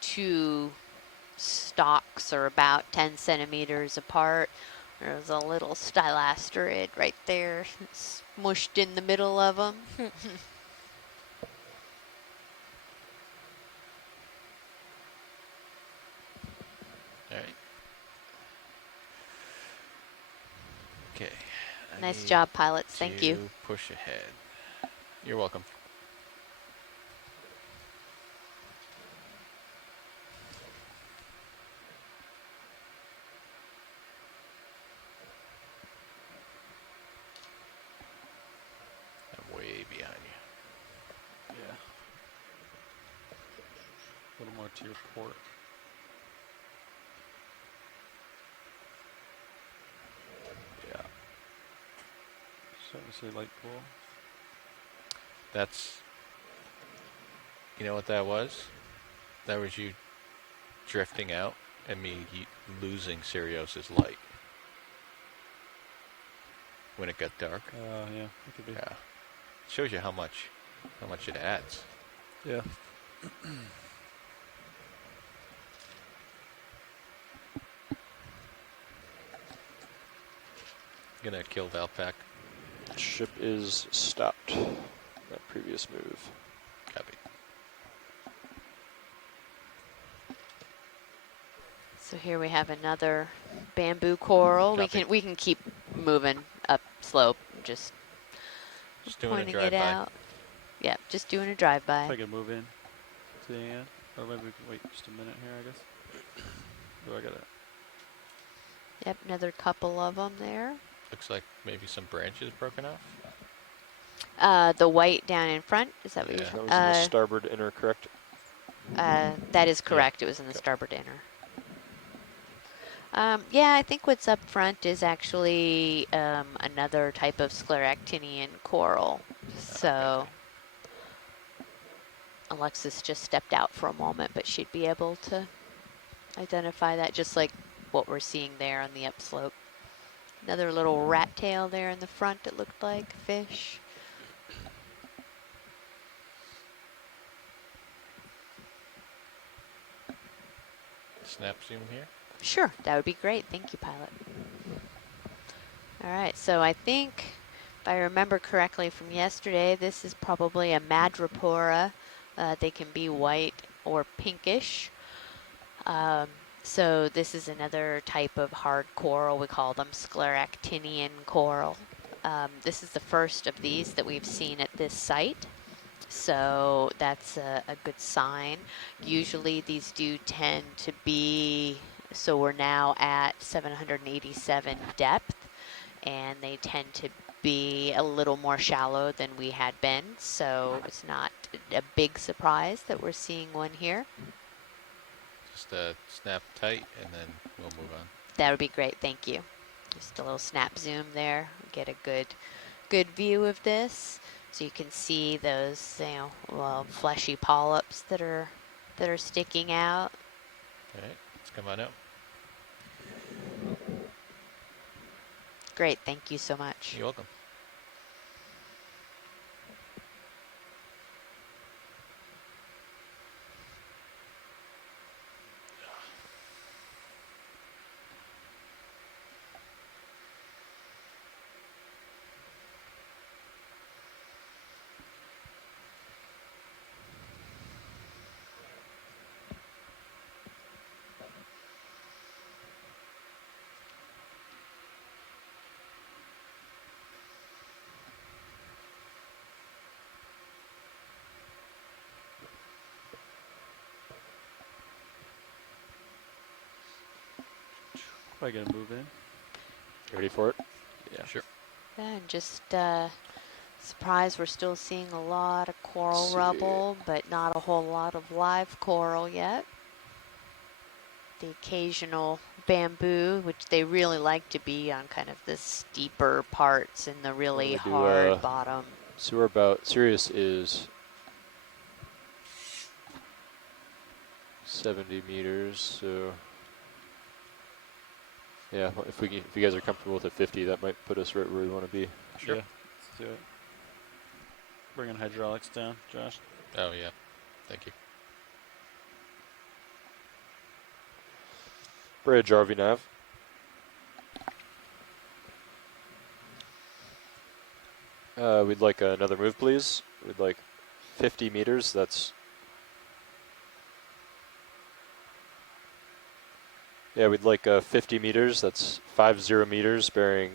two stalks are about 10 centimeters apart. There's a little stylasterid right there, smushed in the middle of them. Alright. Okay. I Nice need job, pilots. Thank you. to push ahead. You're welcome. I'm way behind you. Yeah. A little more to your port. Yeah. Starting to see light pool. That's, you know what that was? That was you drifting out and me losing Sirius's light when it got dark. Yeah, it could be. Yeah. Shows you how much it adds. Yeah. Gonna kill Valpak. Ship is stopped. That previous move. Copy. So here we have another bamboo coral. Copy. We can keep moving up slope, just doing a pointing it drive-by. out. Yeah, just doing a drive-by. If I could move in to the end, or maybe we can wait just a minute here, I guess. Oh, I got it. Yep, another couple of them there. Looks like maybe some branches broken off. The white down in front, is that what Yeah. you're That was in the starboard inner, correct? that is correct. It was in the starboard inner. Yeah, I think what's up front is actually another type of scleractinian coral. So Alexis just stepped out for a moment, but she'd be able to identify that, just like what we're seeing there on the upslope. Another little rat tail there in the front, it looked like, fish. Snap zoom here. Sure, that would be great. Thank you, pilot. All right, so I think, if I remember correctly from yesterday, this is probably a madrepora. They can be white or pinkish. So this is another type of hard coral. We call them scleractinian coral. This is the first of these that we've seen at this site. So that's a good sign. Usually these do tend to be, so we're now at 787 depth, and they tend to be a little more shallow than we had been. So it's not a big surprise that we're seeing one here. Just snap tight and then we'll move on. That would be great, thank you. Just a little snap zoom there, get a good view of this. So you can see those, fleshy polyps that are sticking out. All right, let's come on out. Great, thank you so much. You're welcome. Probably gonna move in. You ready for it? Yeah. Sure. Yeah, and just surprised we're still seeing a lot of coral See. rubble, but not a whole lot of live coral yet. The occasional bamboo, which they really like to be on kind of the steeper parts and the really hard bottom. So we're about, Sirius is 70 meters, so yeah, if you guys are comfortable with a 50, that might put us right where we want to be. Sure. Yeah, let's do it. Bringing hydraulics down, Josh. Oh, yeah. Thank you. Bridge, RV nav. We'd like another move, please. We'd like 50 meters. That's... Yeah, we'd like 50 meters. That's 50 meters, bearing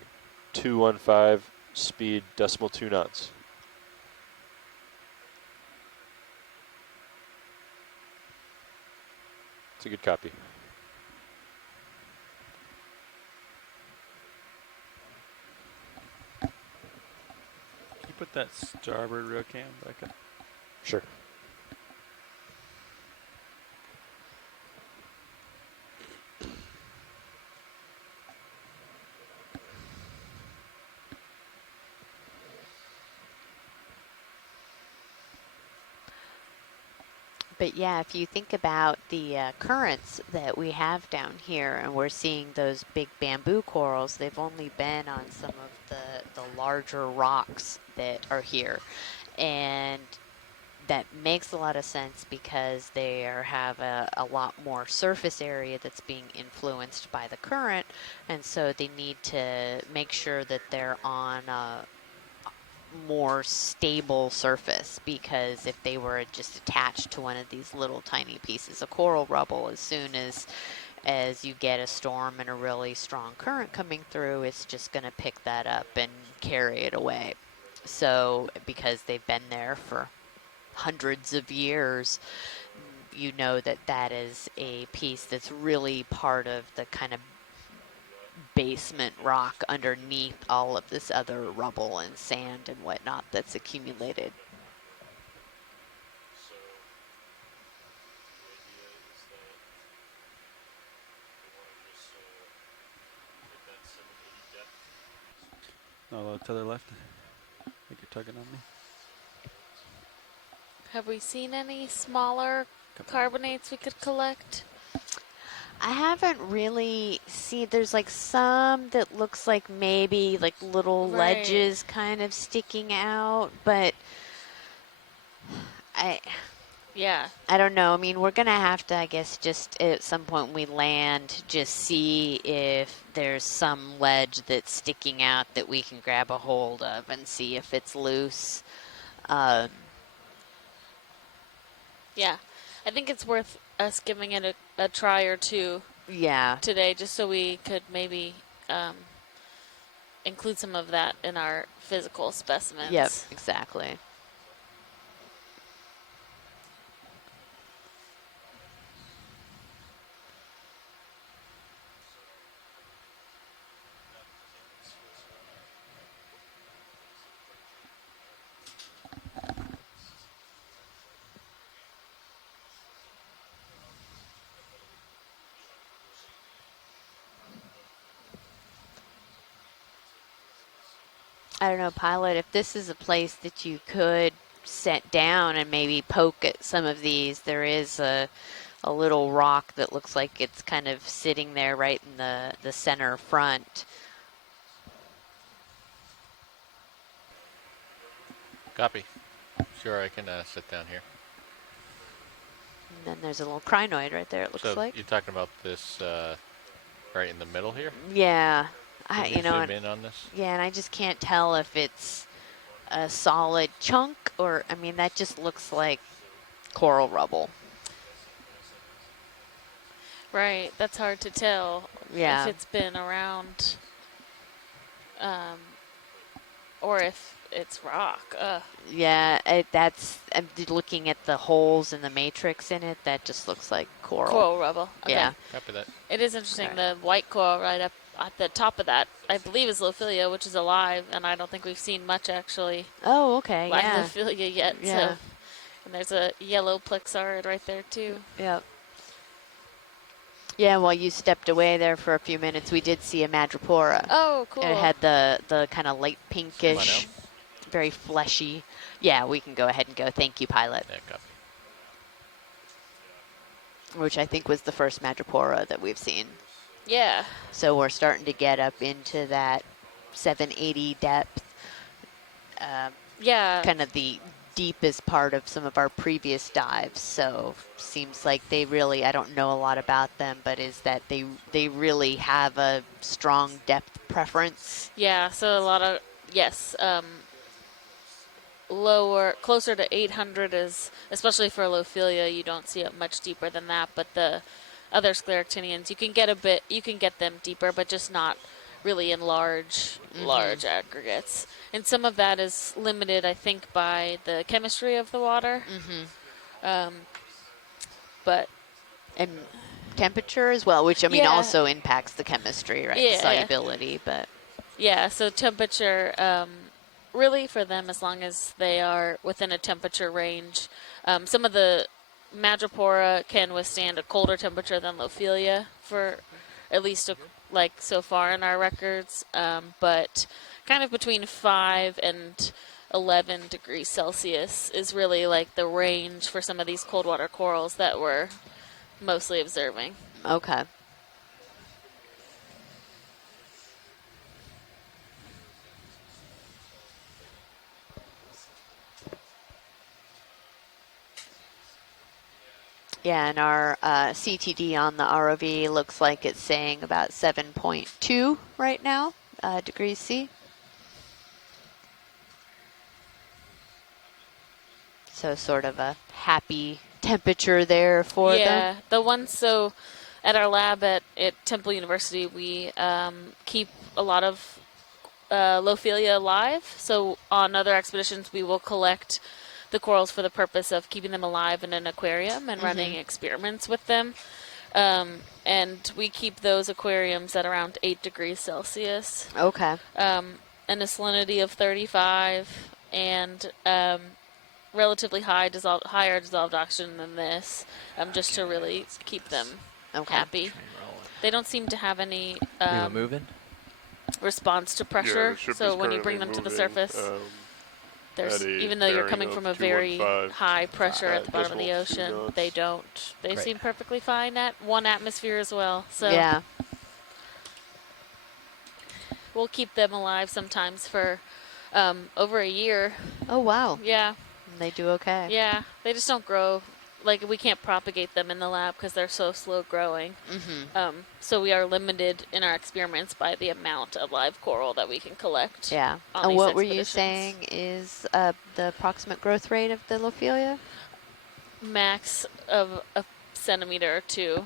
215, speed decimal 2 knots. It's a good copy. Can you put that starboard rear cam back up? Sure. But yeah, if you think about the currents that we have down here, and we're seeing those big bamboo corals, they've only been on some of the larger rocks that are here. And that makes a lot of sense because they have a lot more surface area that's being influenced by the current, and so they need to make sure that they're on a more stable surface, because if they were just attached to one of these little tiny pieces of coral rubble, as soon as you get a storm and a really strong current coming through, it's just going to pick that up and carry it away. So because they've been there for hundreds of years, you know that that is a piece that's really part of the kind of basement rock underneath all of this other rubble and sand and whatnot that's accumulated. No, a little to the left. I think you're tugging on me. Have we seen any smaller carbonates we could collect? I haven't really seen, there's like some that looks like maybe like little ledges kind of sticking out, but I don't know. I mean, we're going to have to, I guess, just at some point when we land, just see if there's some ledge that's sticking out that we can grab a hold of and see if it's loose. Yeah, I think it's worth us giving it a try or two. Yeah. Today, just so we could maybe include some of that in our physical specimens. Yep, exactly. I don't know, Pilot, if this is a place that you could set down and maybe poke at some of these, there is a little rock that looks like it's kind of sitting there right in the center front. Copy. Sure, I can sit down here. And then there's a little crinoid right there, it looks like. So you're talking about this right in the middle here? Yeah. Can you zoom in on this? Yeah, and I just can't tell if it's a solid chunk or, I mean, that just looks like coral rubble. Right, that's hard to tell. Yeah. If it's been around, or if it's rock. Ugh. Yeah, I'm looking at the holes in the matrix in it. That just looks like coral. Coral rubble. Okay. Yeah. Copy that. It is interesting. Right. The white coral right up at the top of that, I believe, is Lophilia, which is alive, and I don't think we've seen much actually Oh, okay. live Yeah. Lophilia yet. Yeah. So, and there's a yellow plexarid right there too. Yep. Yeah, while you stepped away there for a few minutes, we did see a madrepora. Oh, cool. And it had the kind of light pinkish, very fleshy. Yeah, we can go ahead and go. Thank you, pilot. Yeah, copy. Which I think was the first madrepora that we've seen. Yeah. So we're starting to get up into that 780 depth. Yeah. Kind of the deepest part of some of our previous dives. So seems like they really, I don't know a lot about them, but is that they really have a strong depth preference. Yeah, so a lot of, yes, lower, closer to 800 is, especially for Lophilia, you don't see it much deeper than that, but the other scleractinians, you can get them deeper, but just not really in large aggregates. And some of that is limited, I think, by the chemistry of the water. But and temperature as well, which I mean Yeah. also impacts the chemistry, right? Yeah. The solubility, but yeah, so temperature, really for them, as long as they are within a temperature range. Some of the madrepora can withstand a colder temperature than Lophilia for at least like so far in our records, but kind of between 5 and 11 degrees Celsius is really like the range for some of these cold water corals that we're mostly observing. okay. Yeah, and our CTD on the ROV looks like it's saying about 7.2 right now, degrees C. So sort of a happy temperature there for them. Yeah, the ones, so at our lab at Temple University, we keep a lot of Lophilia alive. So on other expeditions, we will collect the corals for the purpose of keeping them alive in an aquarium and running experiments with them. And we keep those aquariums at around 8 degrees Celsius. Okay. And a salinity of 35 and relatively higher dissolved oxygen than this, just to really keep them happy. They don't seem to have any response to pressure, Yeah, so when you bring them to the surface, there's, even though you're coming from a very high pressure at the bottom of the ocean, they don't. They seem perfectly fine at 1 atmosphere as well. So yeah. We'll keep them alive sometimes for over a year. Oh, wow. Yeah. And they do okay. Yeah, they just don't grow. Like, we can't propagate them in the lab because they're so slow growing. So we are limited in our experiments by the amount of live coral that we can collect. Yeah. On And these what were you expeditions. saying is the approximate growth rate of the Lophilia? Max of a centimeter or 2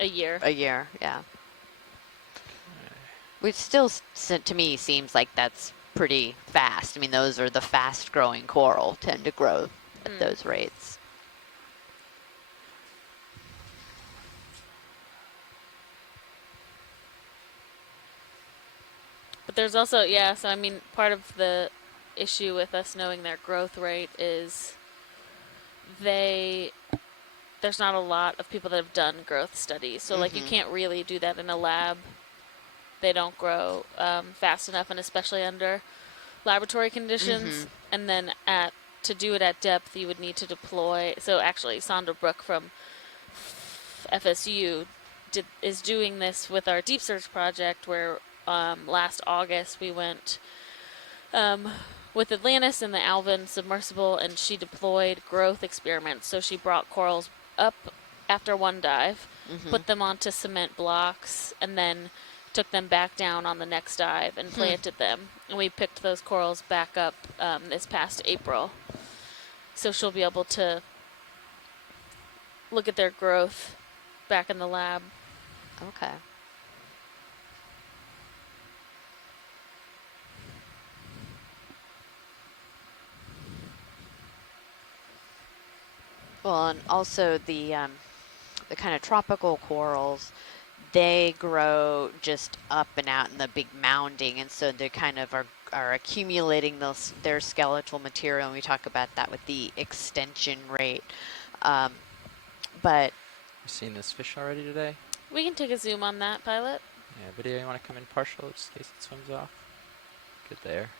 a year. A year, yeah. Which still, to me, seems like that's pretty fast. I mean, those are the fast-growing coral tend to grow at those rates. But there's also, yeah, so I mean, part of the issue with us knowing their growth rate is there's not a lot of people that have done growth studies. So, like, you can't really do that in a lab. They don't grow fast enough, and especially under laboratory conditions. And then to do it at depth, you would need to deploy. So actually, Sandra Brook from FSU is doing this with our deep search project, where last August we went with Atlantis and the Alvin submersible, and she deployed growth experiments. So she brought corals up after one dive, put them onto cement blocks, and then took them back down on the next dive and planted them. And we picked those corals back up this past April. So she'll be able to look at their growth back in the lab. Okay. Well, and also the kind of tropical corals, they grow just up and out in the big mounding, and so they kind of are accumulating their skeletal material, and we talk about that with the extension rate. But You seen this fish already today? We can take a zoom on that, Pilot. Yeah, video, you want to come in partial just in case it swims off? Good there.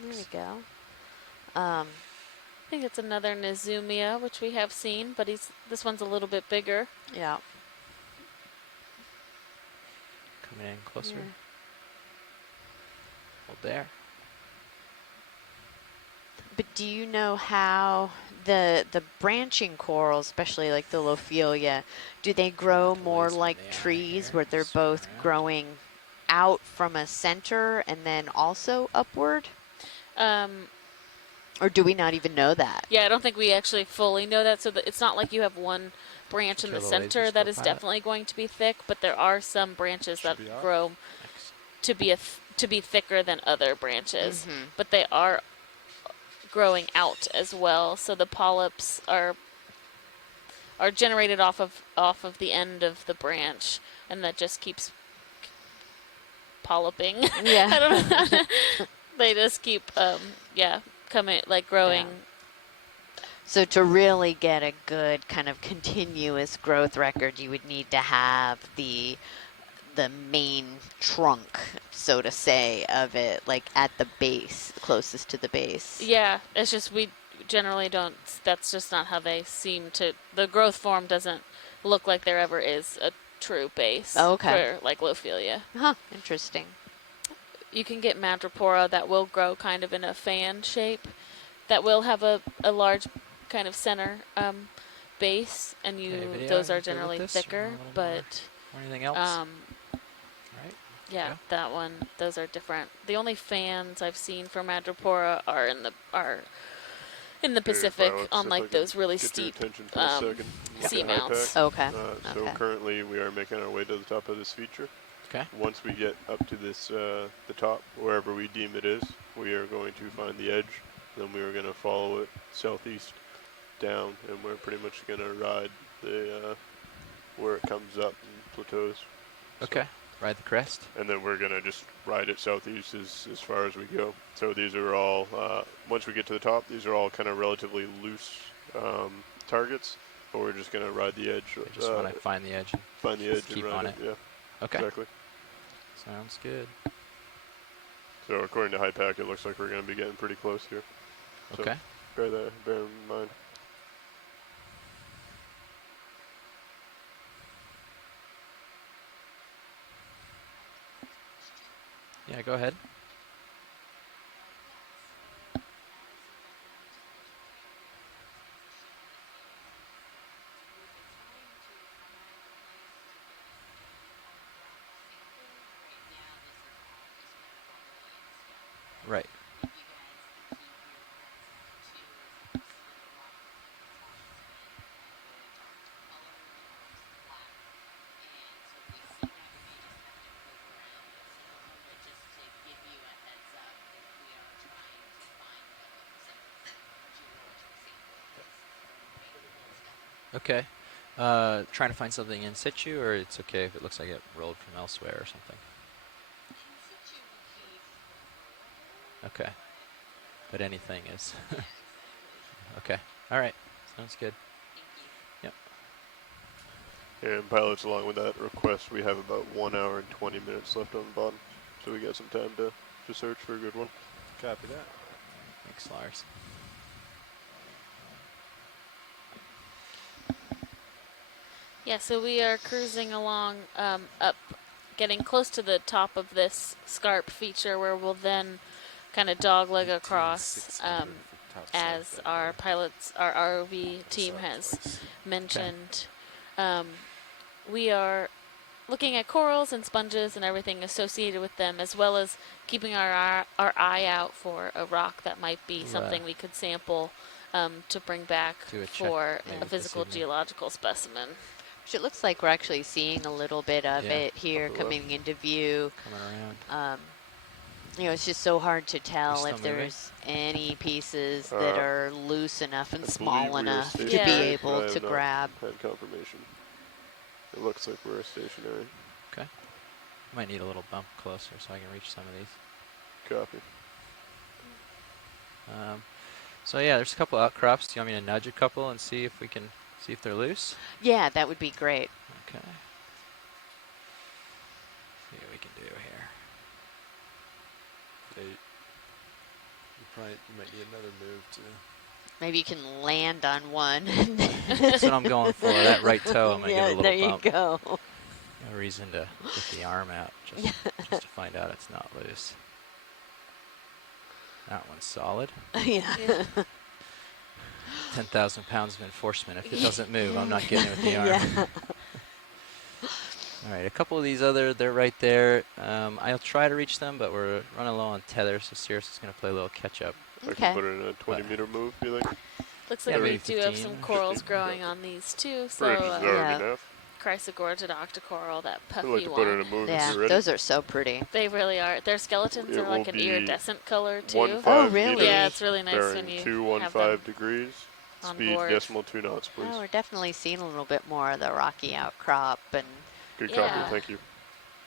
There we go. I think it's another Nezumia, which we have seen, but this one's a little bit bigger. Yeah. Coming in closer. Yeah. Hold there. But do you know how the branching corals, especially like the Lophelia, do they grow more like trees where they're both growing out from a center and then also upward? Or do we not even know that? Yeah, I don't think we actually fully know that. So it's not like you have one branch in the center that is definitely going to be thick, but there are some branches that grow to be thicker than other branches. But they are growing out as well. So the polyps are generated off of the end of the branch, and that just keeps polyping. Yeah. I don't know. They just keep coming, like growing. Yeah. So to really get a good kind of continuous growth record, you would need to have the main trunk, so to say, of it, like at the base, closest to the base. Yeah, it's just we generally don't. That's just not how they seem to. The growth form doesn't look like there ever is a true base. Oh, okay. For like Lophelia. Huh. Interesting. You can get Madrepora that will grow kind of in a fan shape, that will have a large kind of center base, and those are generally thicker. But or anything else? Right. Yeah, that one. Those are different. The only fans I've seen for Madrepora are in the Pacific on like those really steep seamounts. Okay. So currently we are making our way to the top of this feature. Okay. Once we get up to this, the top, wherever we deem it is, we are going to find the edge. Then we are going to follow it southeast down, and we're pretty much going to ride the where it comes up and plateaus. Okay. Ride the crest. And then we're going to just ride it southeast as far as we go. So these are all, once we get to the top, these are all kind of relatively loose targets, but we're just going to ride the edge. I just want to find the edge. Find the edge and keep ride on it. Yeah. Okay. Exactly. Sounds good. So according to HiPAC, it looks like we're going to be getting pretty close here. So Okay. bear in mind. Yeah, go ahead. Right. Okay. Trying to find something in situ, or it's okay if it looks like it rolled from elsewhere or something? Okay. But anything is. Okay. All right. Sounds good. Yep. And pilots, along with that request, we have about 1 hour and 20 minutes left on the bottom. So we got some time to search for a good one. Copy that. Thanks, Lars. Yeah, so we are cruising along up, getting close to the top of this Scarp feature, where we'll then kind of dogleg across, as our pilots, our ROV team has mentioned. We are looking at corals and sponges and everything associated with them, as well as keeping our eye out for a rock that might be something we could sample to bring back for a physical geological specimen. Which it looks like we're actually seeing a little bit of it here coming into view. Coming around. You know, it's just so hard to tell still if moving? there's any pieces that are loose enough and small enough to be Yeah. able I to have not grab. had confirmation. It looks like we're stationary. Okay. Might need a little bump closer so I can reach some of these. Copy. So yeah, there's a couple outcrops. Do you want me to nudge a couple and see if they're loose? Yeah, that would be great. Okay. See what we can do here. You might need another move to. Maybe you can land on one. That's what I'm going for. That right toe, I'm gonna give it a little there bump. you go. No reason to get the arm out just to find out it's not loose. That one's solid. Yeah. 10,000 pounds of enforcement. If it doesn't move, I'm not getting it with the arm. Yeah. All right, a couple of these they're right there. I'll try to reach them, but we're running low on tether, so Sirius is going to play a little catch up. I can put in a 20-meter move, you think? Looks Yeah, like we maybe do have 15. some corals growing on these too. So Bridge is already enough. Chrysogorgid octocoral, that I'd puffy like to one. put in a move if Yeah, you're ready. those are so pretty. They really are. Their skeletons It are like will an be iridescent color too. 1.5 Oh, really? meters, Yeah, it's really nice bearing when you 215 have them degrees. on Speed board. decimal 2 knots, please. Oh, we're definitely seeing a little bit more of the rocky outcrop. And Good Yeah. copy, thank you.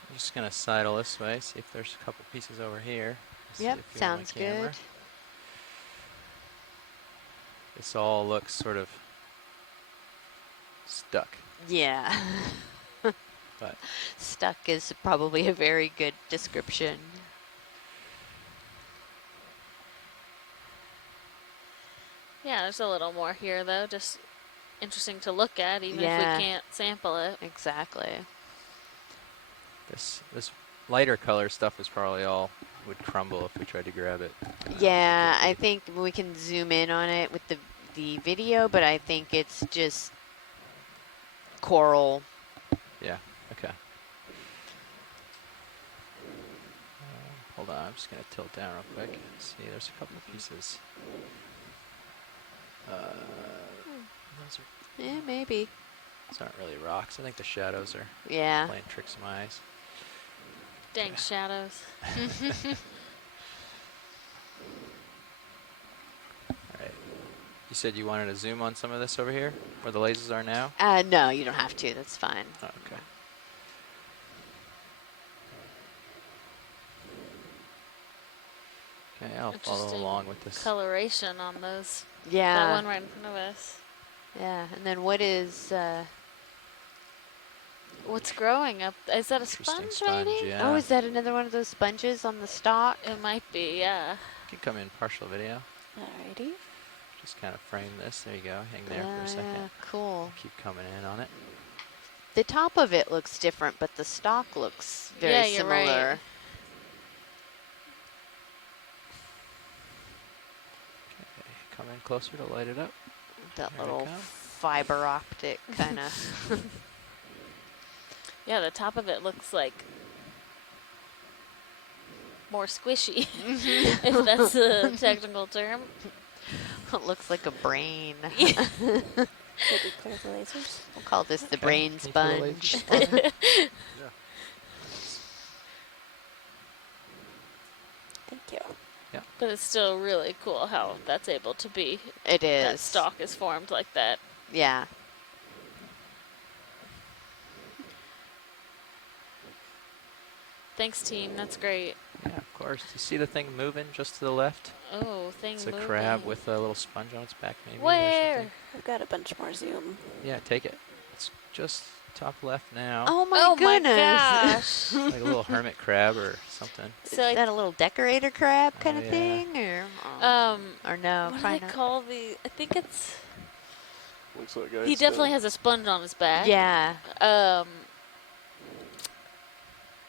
I'm just going to sidle this way, see if there's a couple pieces over here. See yep, if you want my sounds camera. good. This all looks sort of stuck. Yeah. But stuck is probably a very good description. Yeah, there's a little more here though. Just interesting to look at, even if Yeah. we can't sample it. Exactly. this lighter color stuff is probably all would crumble if we tried to grab it. Yeah, I think we can zoom in on it with the video, but I think it's just coral. Yeah, okay. Hold on, I'm just going to tilt down real quick. See, there's a couple of pieces. Those Yeah, maybe. aren't really rocks. I think the shadows are Yeah. playing tricks in my eyes. Dang shadows. Alright. You said you wanted to zoom on some of this over here, where the lasers are now? No, you don't have to. That's fine. Oh, okay. Okay, I'll follow Interesting along with this. coloration on those. Yeah. That one right in front of us. Yeah, and then what is... What's growing up? Is that a Interesting sponge, maybe? yeah. Oh, is that another one of those sponges on the stalk? It might be, yeah. You can come in partial video. Alrighty. Just kind of frame this. There you go. Hang there for Yeah, a second. yeah, cool. Keep coming in on it. The top of it looks different, but the stalk looks very Yeah, you're similar. right. Okay, come in closer to light it up. That There we little go. fiber optic kind of. Yeah, the top of it looks like more squishy, if that's a technical term. It looks like a brain. Yeah. Should we clear the lasers? We'll call this the Okay. brain Can you put a laser sponge. spotter? Thank you. But it's still really cool how that's able to be. It That is. stalk is formed like that. Yeah. Thanks, team. That's great. Yeah, of course. Do you see the thing moving just to the left? Oh, thing It's a moving. crab with a little sponge on its back, maybe. Or Where? something. I've got a bunch more zoom. Yeah, take it. It's just top left now. Oh my Oh my goodness. gosh. Like a little hermit crab or something. Is that a little decorator crab kind of yeah. thing, or no? What do Probably they not. call the? I think it's. Looks like ice. He definitely has a sponge on his back. Yeah.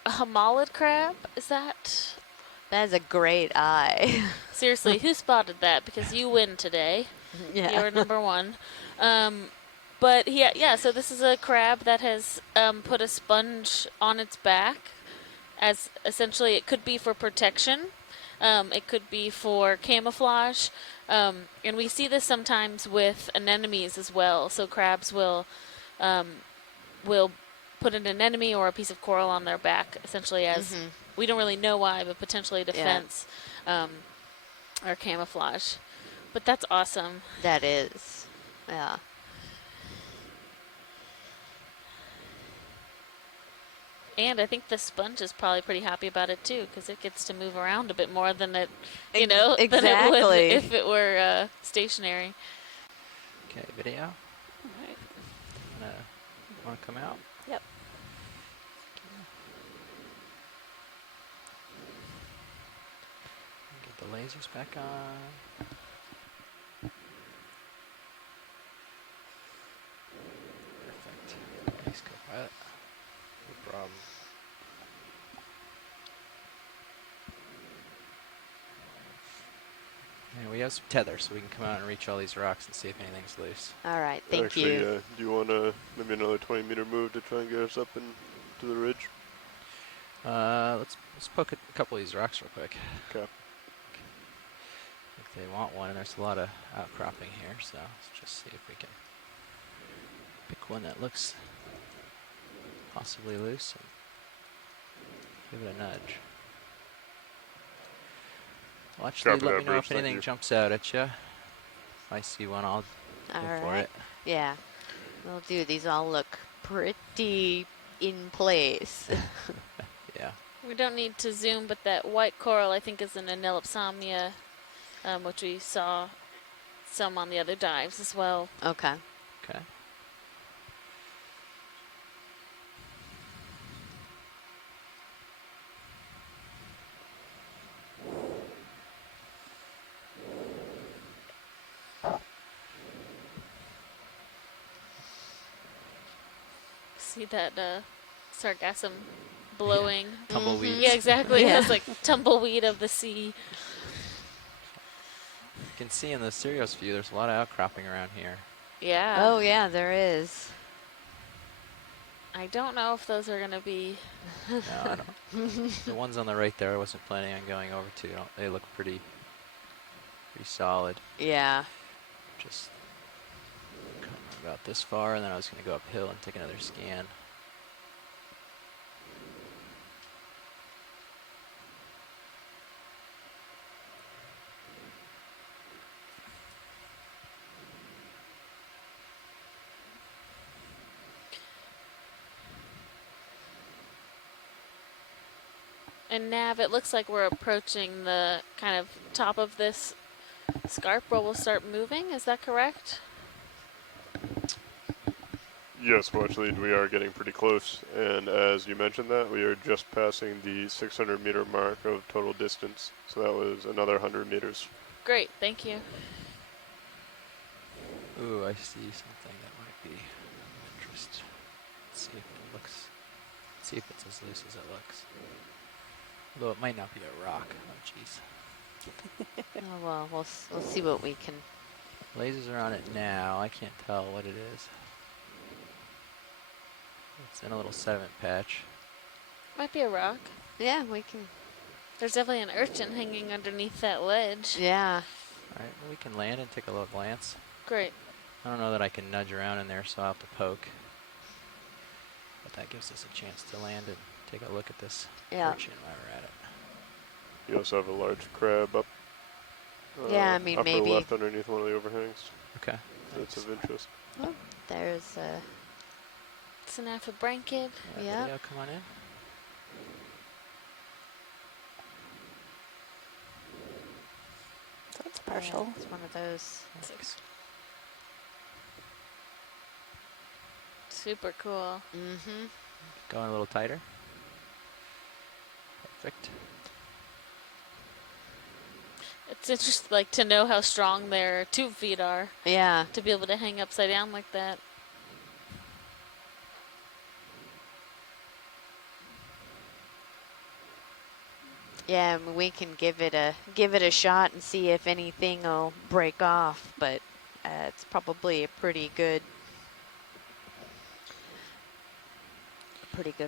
A hamalid crab? Is that? That is a great eye. Seriously, who spotted that? Because you win today. Yeah. You're number one. But yeah, so this is a crab that has put a sponge on its back, as essentially it could be for protection. It could be for camouflage. And we see this sometimes with anemones as well. So crabs will put an anemone or a piece of coral on their back, essentially as we don't really know why, but potentially defense or camouflage. But that's awesome. That is. Yeah. And I think the sponge is probably pretty happy about it too, because it gets to move around a bit more than it, than it would if it were stationary. Okay, video. All right. Want to come out? Yep. Get the lasers back on. Perfect. Thanks, co-pilot. No problem. And we have some tether, so we can come out and reach all these rocks and see if anything's loose. All right, thank you. Actually, do you want maybe another 20-meter move to try and get us up to the ridge? Let's poke a couple of these rocks real quick. Okay. If they want one, and there's a lot of outcropping here, so let's just see if we can pick one that looks possibly loose and give it a nudge. Well, actually, let me know if anything jumps out at you. If I see one, I'll go for it. Yeah, will do. These all look pretty in place. Yeah. We don't need to zoom, but that white coral I think is an anelopsamia, which we saw some on the other dives as well. Okay. Okay. See that sargassum blowing. Yeah. Tumbleweeds. Yeah, exactly. Yeah. It was like tumbleweed of the sea. You can see in the Sirius view, there's a lot of outcropping around here. Yeah. Oh, yeah, there is. I don't know if those are going to be... No, I don't. The ones on the right there I wasn't planning on going over to. They look pretty solid. Yeah. Just coming about this far, and then I was going to go uphill and take another scan. And Nav, it looks like we're approaching the kind of top of this scarp where we'll start moving. Is that correct? Yes, well, actually, we are getting pretty close. And as you mentioned that, we are just passing the 600-meter mark of total distance. So that was another 100 meters. Great, thank you. Ooh, I see something that might be of interest. Let's see if it looks. Let's see if it's as loose as it looks. Although it might not be a rock. Oh, jeez. Oh, well, we'll see what we can. Lasers are on it now. I can't tell what it is. It's in a little sediment patch. Might be a rock. Yeah, we can. There's definitely an urchin hanging underneath that ledge. Yeah. All right, well, we can land and take a little glance. Great. I don't know that I can nudge around in there, so I'll have to poke. But that gives us a chance to land and take a look at this urchin while we're at it. You also have a large crab up. Yeah, I mean, upper maybe. left underneath one of the overhangs. Okay. That's of interest. Oh, there's a. It's an aphibranchid. Yeah. Video, come on in. That's partial. It's one of those. Super cool. Mm-hmm. Going a little tighter. Perfect. It's interesting, like, to know how strong their tube feet are. Yeah. To be able to hang upside down like that. Yeah, I mean, we can give it a shot and see if anything will break off, but it's probably a pretty good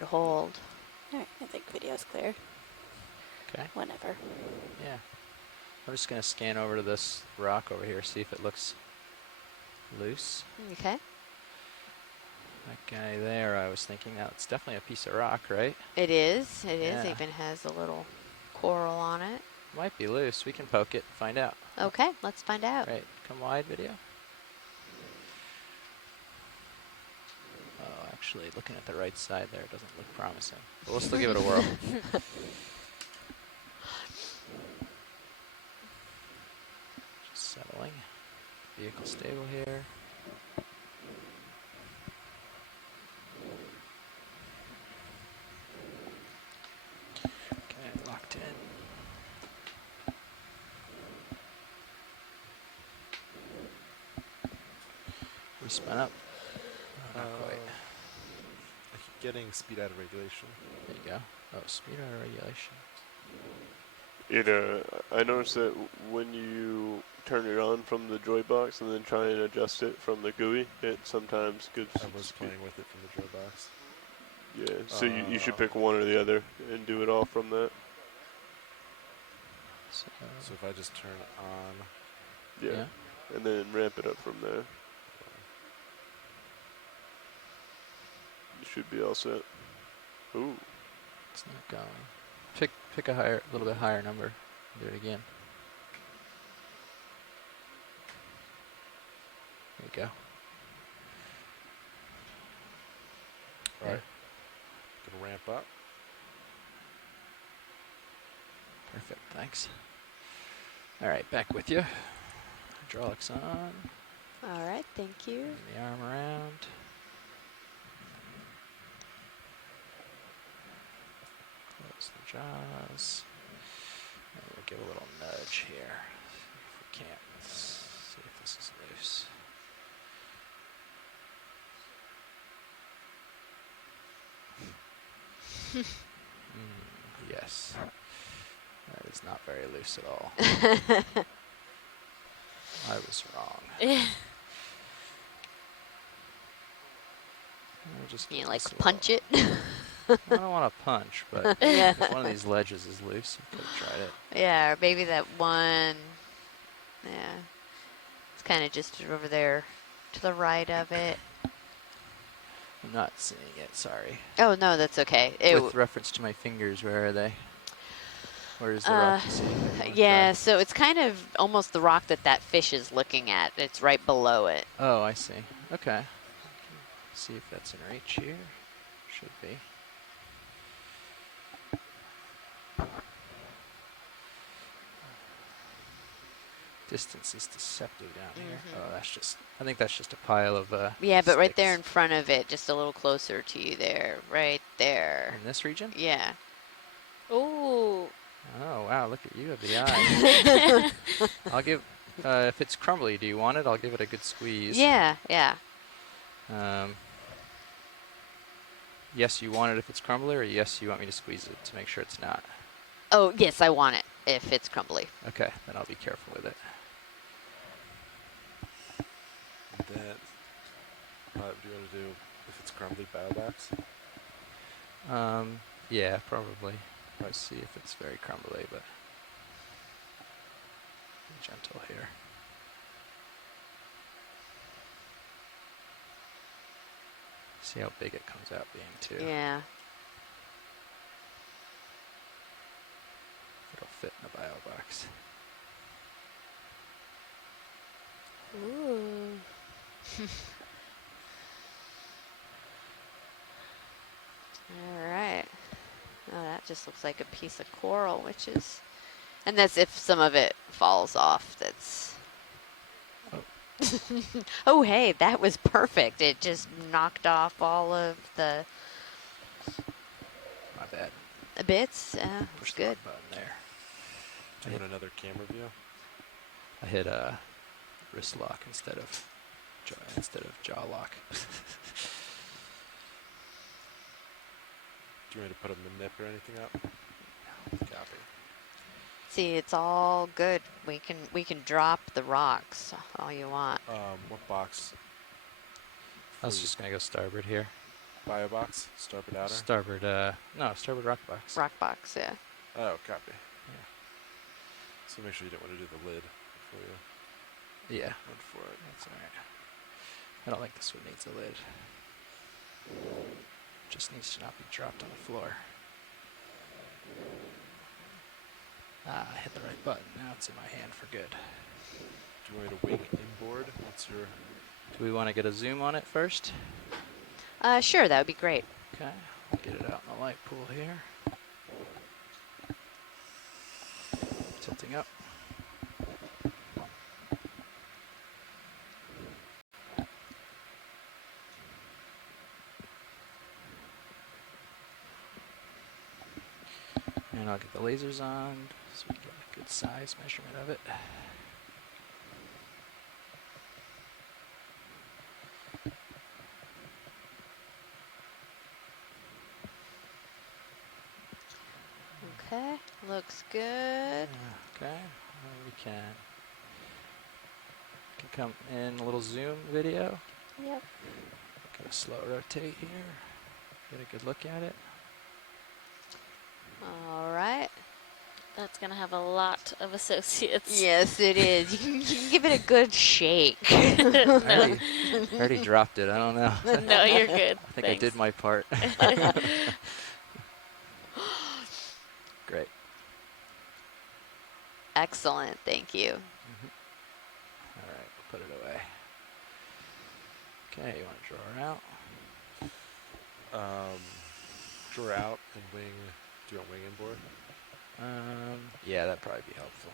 hold. All right, I think video's clear. Okay. Whenever. Yeah. I'm just going to scan over to this rock over here, see if it looks loose. Okay. That guy there, I was thinking, now it's definitely a piece of rock, right? It is. It is. Yeah. Even has a little coral on it. Might be loose. We can poke it, find out. Okay, let's find out. Right, come wide video. Oh, actually, looking at the right side there doesn't look promising. But we'll still give it a whirl. Just settling. Vehicle stable here. Okay, locked in. We spun up. Oh, not quite. I keep getting speed out of regulation. There you go. Oh, speed out of regulation. I noticed that when you turn it on from the joy box and then try and adjust it from the GUI, it sometimes gives I was speed. playing with it from the joy box. Yeah, so you should pick one or the other and do it all from that. So if I just turn it on. Yeah. And then ramp it up from there. You should be all set. Ooh. It's not going. Pick a little bit higher number. Do it again. There you go. All right. Gonna ramp up. Perfect, thanks. All right, back with you. Hydraulics on. All right, thank you. Bring the arm around. Close the jaws. And we'll give a little nudge here. If we can't, let's see if this is loose. Yes. That is not very loose at all. I was wrong. Just you like punch it? I don't want to punch, but if one of these ledges is loose, I could have tried it. Yeah, or maybe that one. Yeah. It's kind of just over there to the right of it. I'm not seeing it, sorry. Oh, no, that's okay. With reference to my fingers, where are they? Where is the rock you see? Yeah, so it's kind of almost the rock that fish is looking at. It's right below it. Oh, I see. Okay. See if that's in reach here. Should be. Distance is deceptive down here. Oh, that's just, I think that's just a pile of yeah, but right sticks. there in front of it, just a little closer to you there. Right there. In this region? Yeah. Ooh. Oh, wow, look at you have the eye. I'll give, if it's crumbly, do you want it? I'll give it a good squeeze. Yeah, yeah. Yes, you want it if it's crumbly, or yes, you want me to squeeze it to make sure it's not? Oh, yes, I want it if it's crumbly. Okay, then I'll be careful with it. And then, what do you want to do if it's crumbly biobox? Yeah, probably. Let's see if it's very crumbly, but be gentle here. See how big it comes out being, too. Yeah. It'll fit in the bio box. Ooh. All right. Oh, that just looks like a piece of coral, which is, and that's if some of it falls off. That's. Oh. Oh, hey, that was perfect. It just knocked off all of the. My bad. Bits. Push the good. Button there. Do you want another camera view? I hit a wrist lock instead of jaw lock. Do you want me to put a nip or anything up? Copy. See, it's all good. We can drop the rocks all you want. What box? I was just gonna go starboard here. Bio box? Starboard outer? Starboard, no, starboard rock box. Rock box, yeah. Oh, copy. Yeah. So make sure you don't want to do the lid before you Yeah. went for it. That's alright. I don't think this one needs a lid. Just needs to not be dropped on the floor. Ah, I hit the right button. Now it's in my hand for good. Do you want me to wing inboard? What's your... Do we want to get a zoom on it first? Sure, that would be great. Okay, I'll get it out in the light pool here. Tilting up. And I'll get the lasers on so we get a good size measurement of it. Okay, looks good. Okay, we can come in a little zoom video. Yep. Get a slow rotate here. Get a good look at it. All right. That's going to have a lot of associates. Yes, it is. You can give it a good shake. I already dropped it. I don't know. No, you're good. I think Thanks. I did my part. Great. Excellent. Thank you. All right, we'll put it away. Okay, you want to draw her out? Draw out and wing. Do you want wing inboard? Yeah, that'd probably be helpful.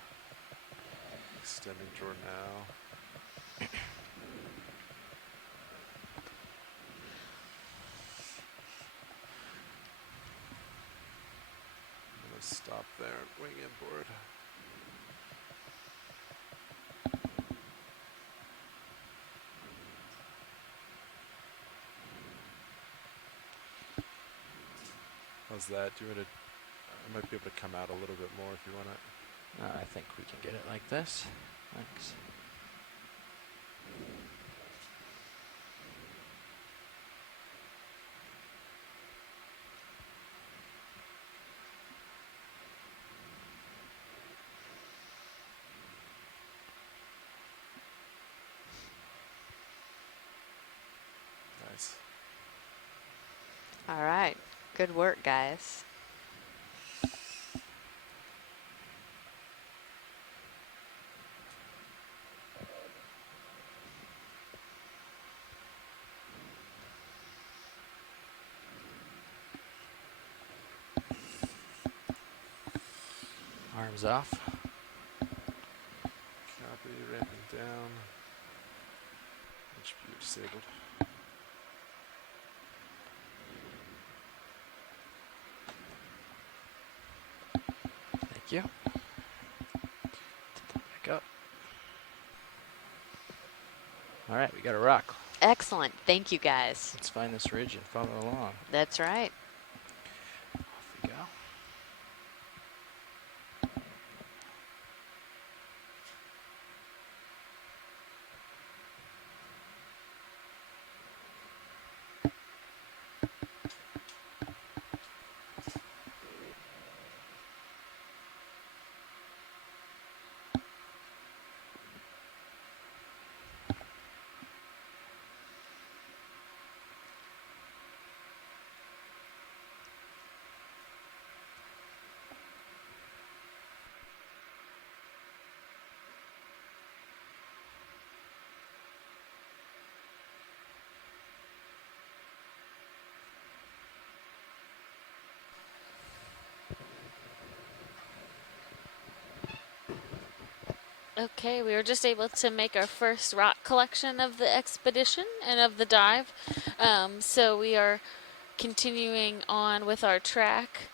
Extending draw now. I'm gonna stop there and wing inboard. How's that? Do you want to? I might be able to come out a little bit more if you want it. I think we can get it like this. Thanks. Nice. All right. Good work, guys. Arms off. Copy, ramping down. HPU disabled. Thank you. Back up. All right, we got a rock. Excellent. Thank you, guys. Let's find this ridge and follow along. That's right. Off we go. Okay, we were just able to make our first rock collection of the expedition and of the dive. So we are continuing on with our track,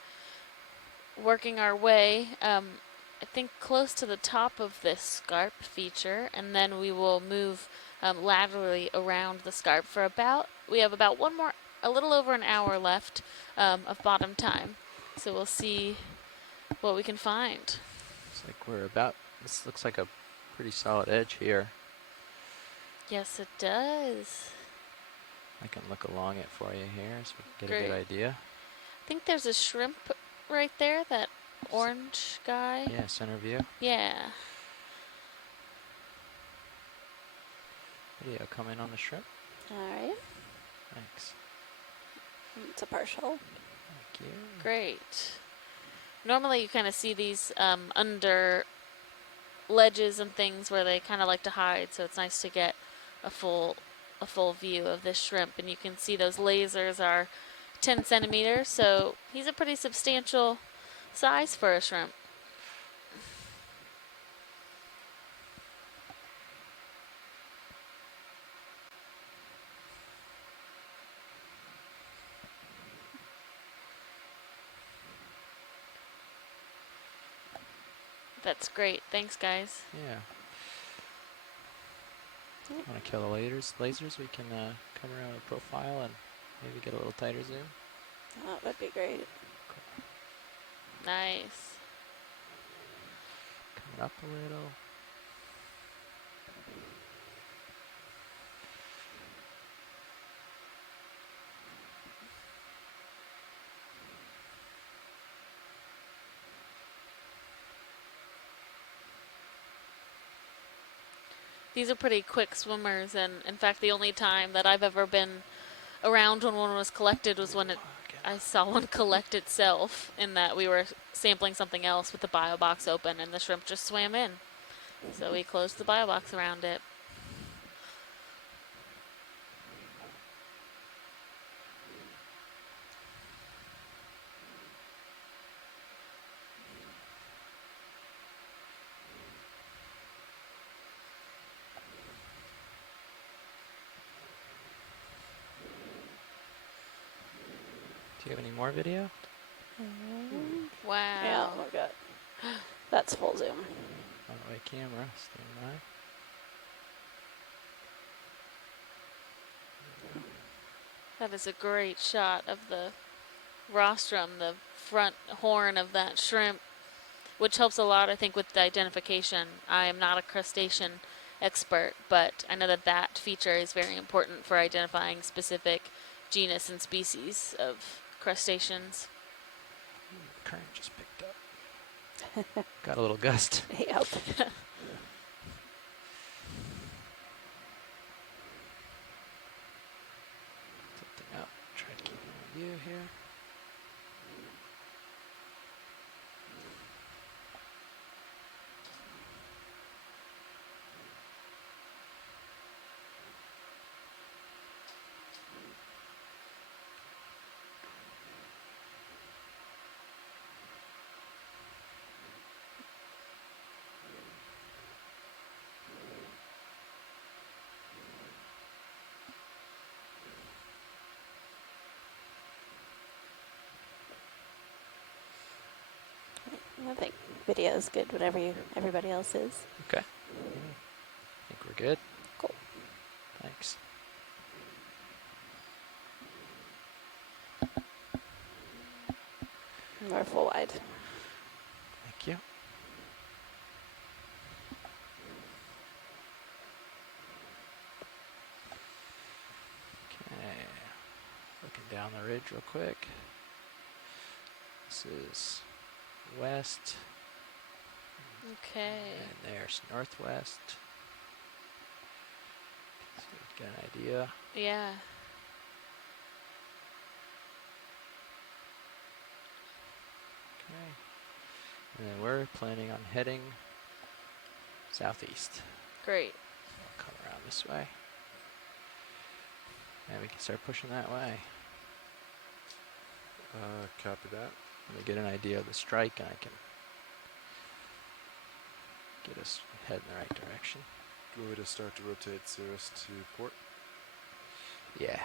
working our way, I think close to the top of this Scarp feature, and then we will move laterally around the Scarp for we have about a little over an hour left of bottom time. So we'll see what we can find. Looks like this looks like a pretty solid edge here. Yes, it does. I can look along it for you here so we can get a Great. good idea. I think there's a shrimp right there, that orange guy. Yeah, center view. Yeah. Video come in on the shrimp. All right. Thanks. It's a partial. Thank you. Great. Normally you kind of see these under ledges and things where they kind of like to hide, so it's nice to get a full view of this shrimp. And you can see those lasers are 10 centimeters, so he's a pretty substantial size for a shrimp. That's great. Thanks, guys. Yeah. Want to kill the lasers? We can come around the profile and maybe get a little tighter zoom. That would be great. Nice. Coming up a little. These are pretty quick swimmers, and in fact the only time that I've ever been around when one was collected was when I saw one collect itself, in that we were sampling something else with the bio box open and the shrimp just swam in. So we closed the bio box around it. Do you have any more video? Wow. Yeah, oh my god. That's full zoom. One-way camera, stand by. That is a great shot of the rostrum, the front horn of that shrimp, which helps a lot, I think, with the identification. I am not a crustacean expert, but I know that that feature is very important for identifying specific genus and species of crustaceans. The current just picked up. Got a little gust. Yep. Something up. Try to keep it on view here. I think video is good, whatever everybody else is. Okay. I think we're good. Cool. Thanks. We're full wide. Thank you. Okay. Looking down the ridge real quick. This is west. Okay. And there's northwest. So we've got an idea. Yeah. Okay. And then we're planning on heading southeast. Great. We'll come around this way. And we can start pushing that way. Copy that. Let me get an idea of the strike, and I can get us head in the right direction. Do you want me to start to rotate Cirrus to port? Yeah.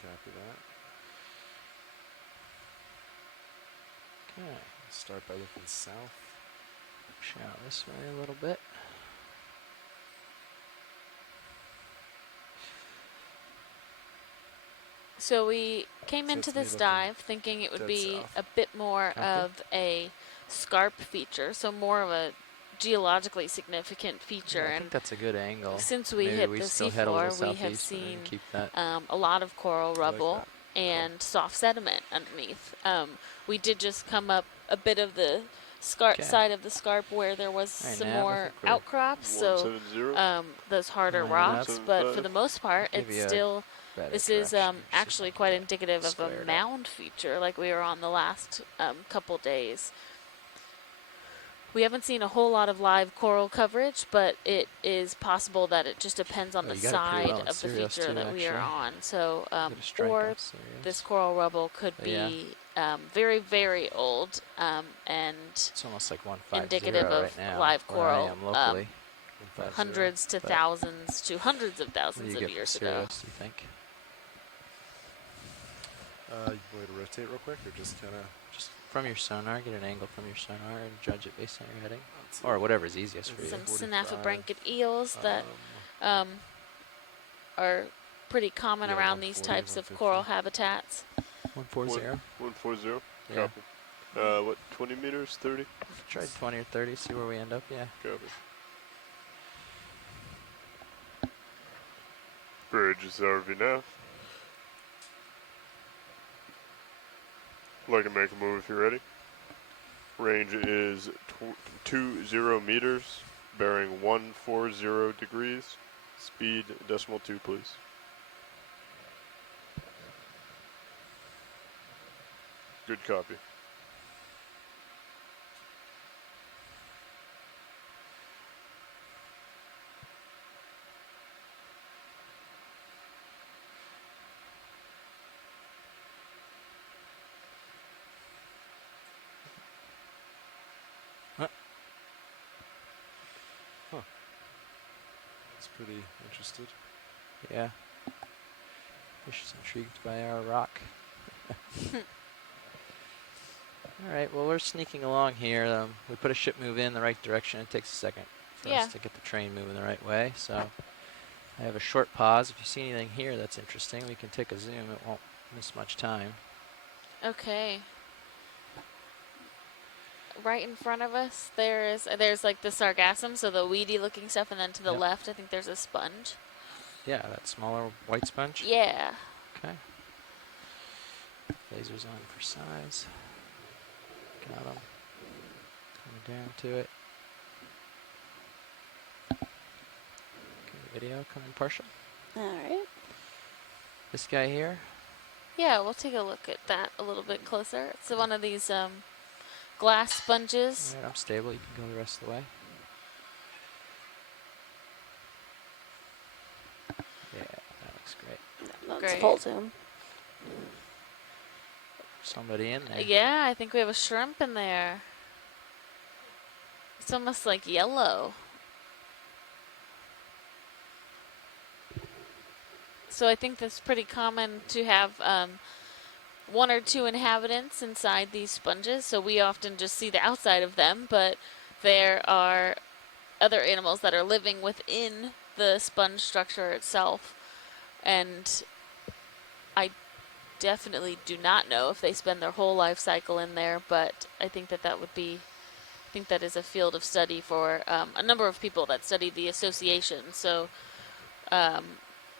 Copy that. Okay. Start by looking south. Push out this way a little bit. So we came So into it's me this looking dive thinking it would dead be south. a bit more Copy. of a Scarp feature, so more of a geologically significant feature. Yeah, I and think that's a good angle. since we Maybe hit we the still head a little seafloor, we have southeast and then seen keep that. a lot of coral like rubble that. and soft sediment underneath. We did just come up a bit of the Okay. side of the Scarp where there was Right, some Nav, I more think we're outcrops, so 170. those harder Line it up. rocks, but for the most part, Give it's you a still Better This is direction or actually quite indicative of a squared up. mound feature like we were on the last couple days. We haven't seen a whole lot of live coral coverage, but it is possible that it just depends on the you got it pretty side well in of the Sirius feature too, that we are actually. on. So, Get a strike or off Sirius. this coral rubble could But yeah. be very, very old and It's almost like 150 indicative of right now, live where I coral am locally. 150, hundreds to but thousands to hundreds of what do thousands you of get for years ago. Sirius, do you think? You want to rotate real quick, or just kind of? Just from your sonar, get an angle from your sonar and judge it based on your heading. Or whatever's easiest for you. Some synaphobranchid eels that are pretty common yeah, around these 140, types of 150. coral habitats. 140. 140. Yeah. Copy. What, 20 meters, 30? Try 20 or 30, see where we end up, yeah. Copy. Bridge is RV nav. Like to make a move if you're ready. Range is 20 meters, bearing 140 degrees. Speed .2, please. Good copy. It's pretty interested. Yeah. Fish is intrigued by our rock. Alright, well we're sneaking along here. We put a ship move in the right direction. It takes a second for us to get the train moving the right way. So I have a short pause. If you see anything here that's interesting, we can take a zoom. It won't miss much time. Okay. Right in front of us, there's like the sargassum, so the weedy looking stuff, and then to the left, I think there's a sponge. Yeah, that smaller white sponge? Yeah. Okay. Lasers on for size. Got them. Coming down to it. Okay, video coming partial. Alright. This guy here. Yeah, we'll take a look at that a little bit closer. It's one of these glass sponges. Alright, I'm stable. You can go the rest of the way. Yeah, that looks great. That's full zoom. Somebody in there. Yeah, I think we have a shrimp in there. It's almost like yellow. So I think that's pretty common to have one or two inhabitants inside these sponges. So we often just see the outside of them, but there are other animals that are living within the sponge structure itself. And I definitely do not know if they spend their whole life cycle in there, but I think that would be, I think that is a field of study for a number of people that study the association. So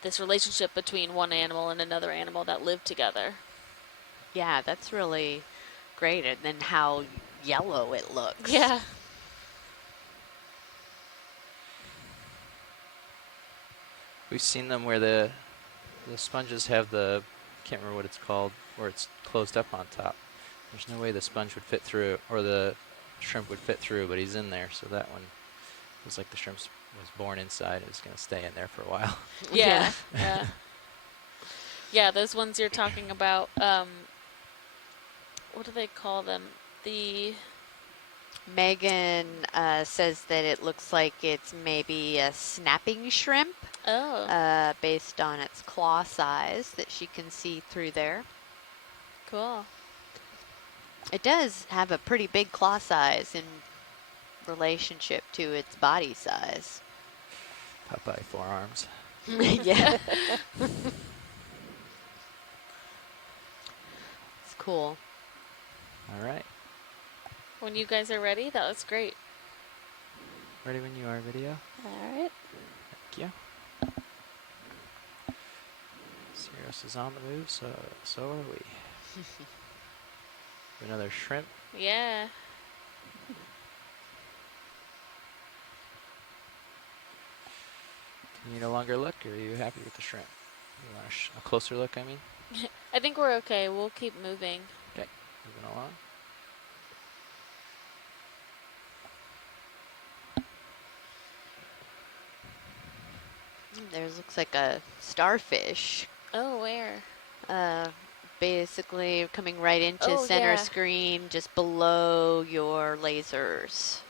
this relationship between one animal and another animal that live together. Yeah, that's really great. And then how yellow it looks. Yeah. We've seen them where the sponges have the, can't remember what it's called, where it's closed up on top. There's no way the sponge would fit through, or the shrimp would fit through, but he's in there. So that one was like the shrimp was born inside. It's going to stay in there for a while. Yeah. Yeah. Yeah, those ones you're talking about, what do they call them? The Megan says that it looks like it's maybe a snapping shrimp. Oh. Based on its claw size that she can see through there. Cool. It does have a pretty big claw size in relationship to its body size. Popeye forearms. Yeah. It's cool. All right. When you guys are ready, that was great. Ready when you are, video. All right. Thank you. Sirius is on the move, so are we. Another shrimp. Yeah. Can you no longer look, or are you happy with the shrimp? You want a closer look, I mean? I think we're okay. We'll keep moving. Okay, moving along. There looks like a starfish. Oh, where? Basically coming right into center screen, just below your lasers.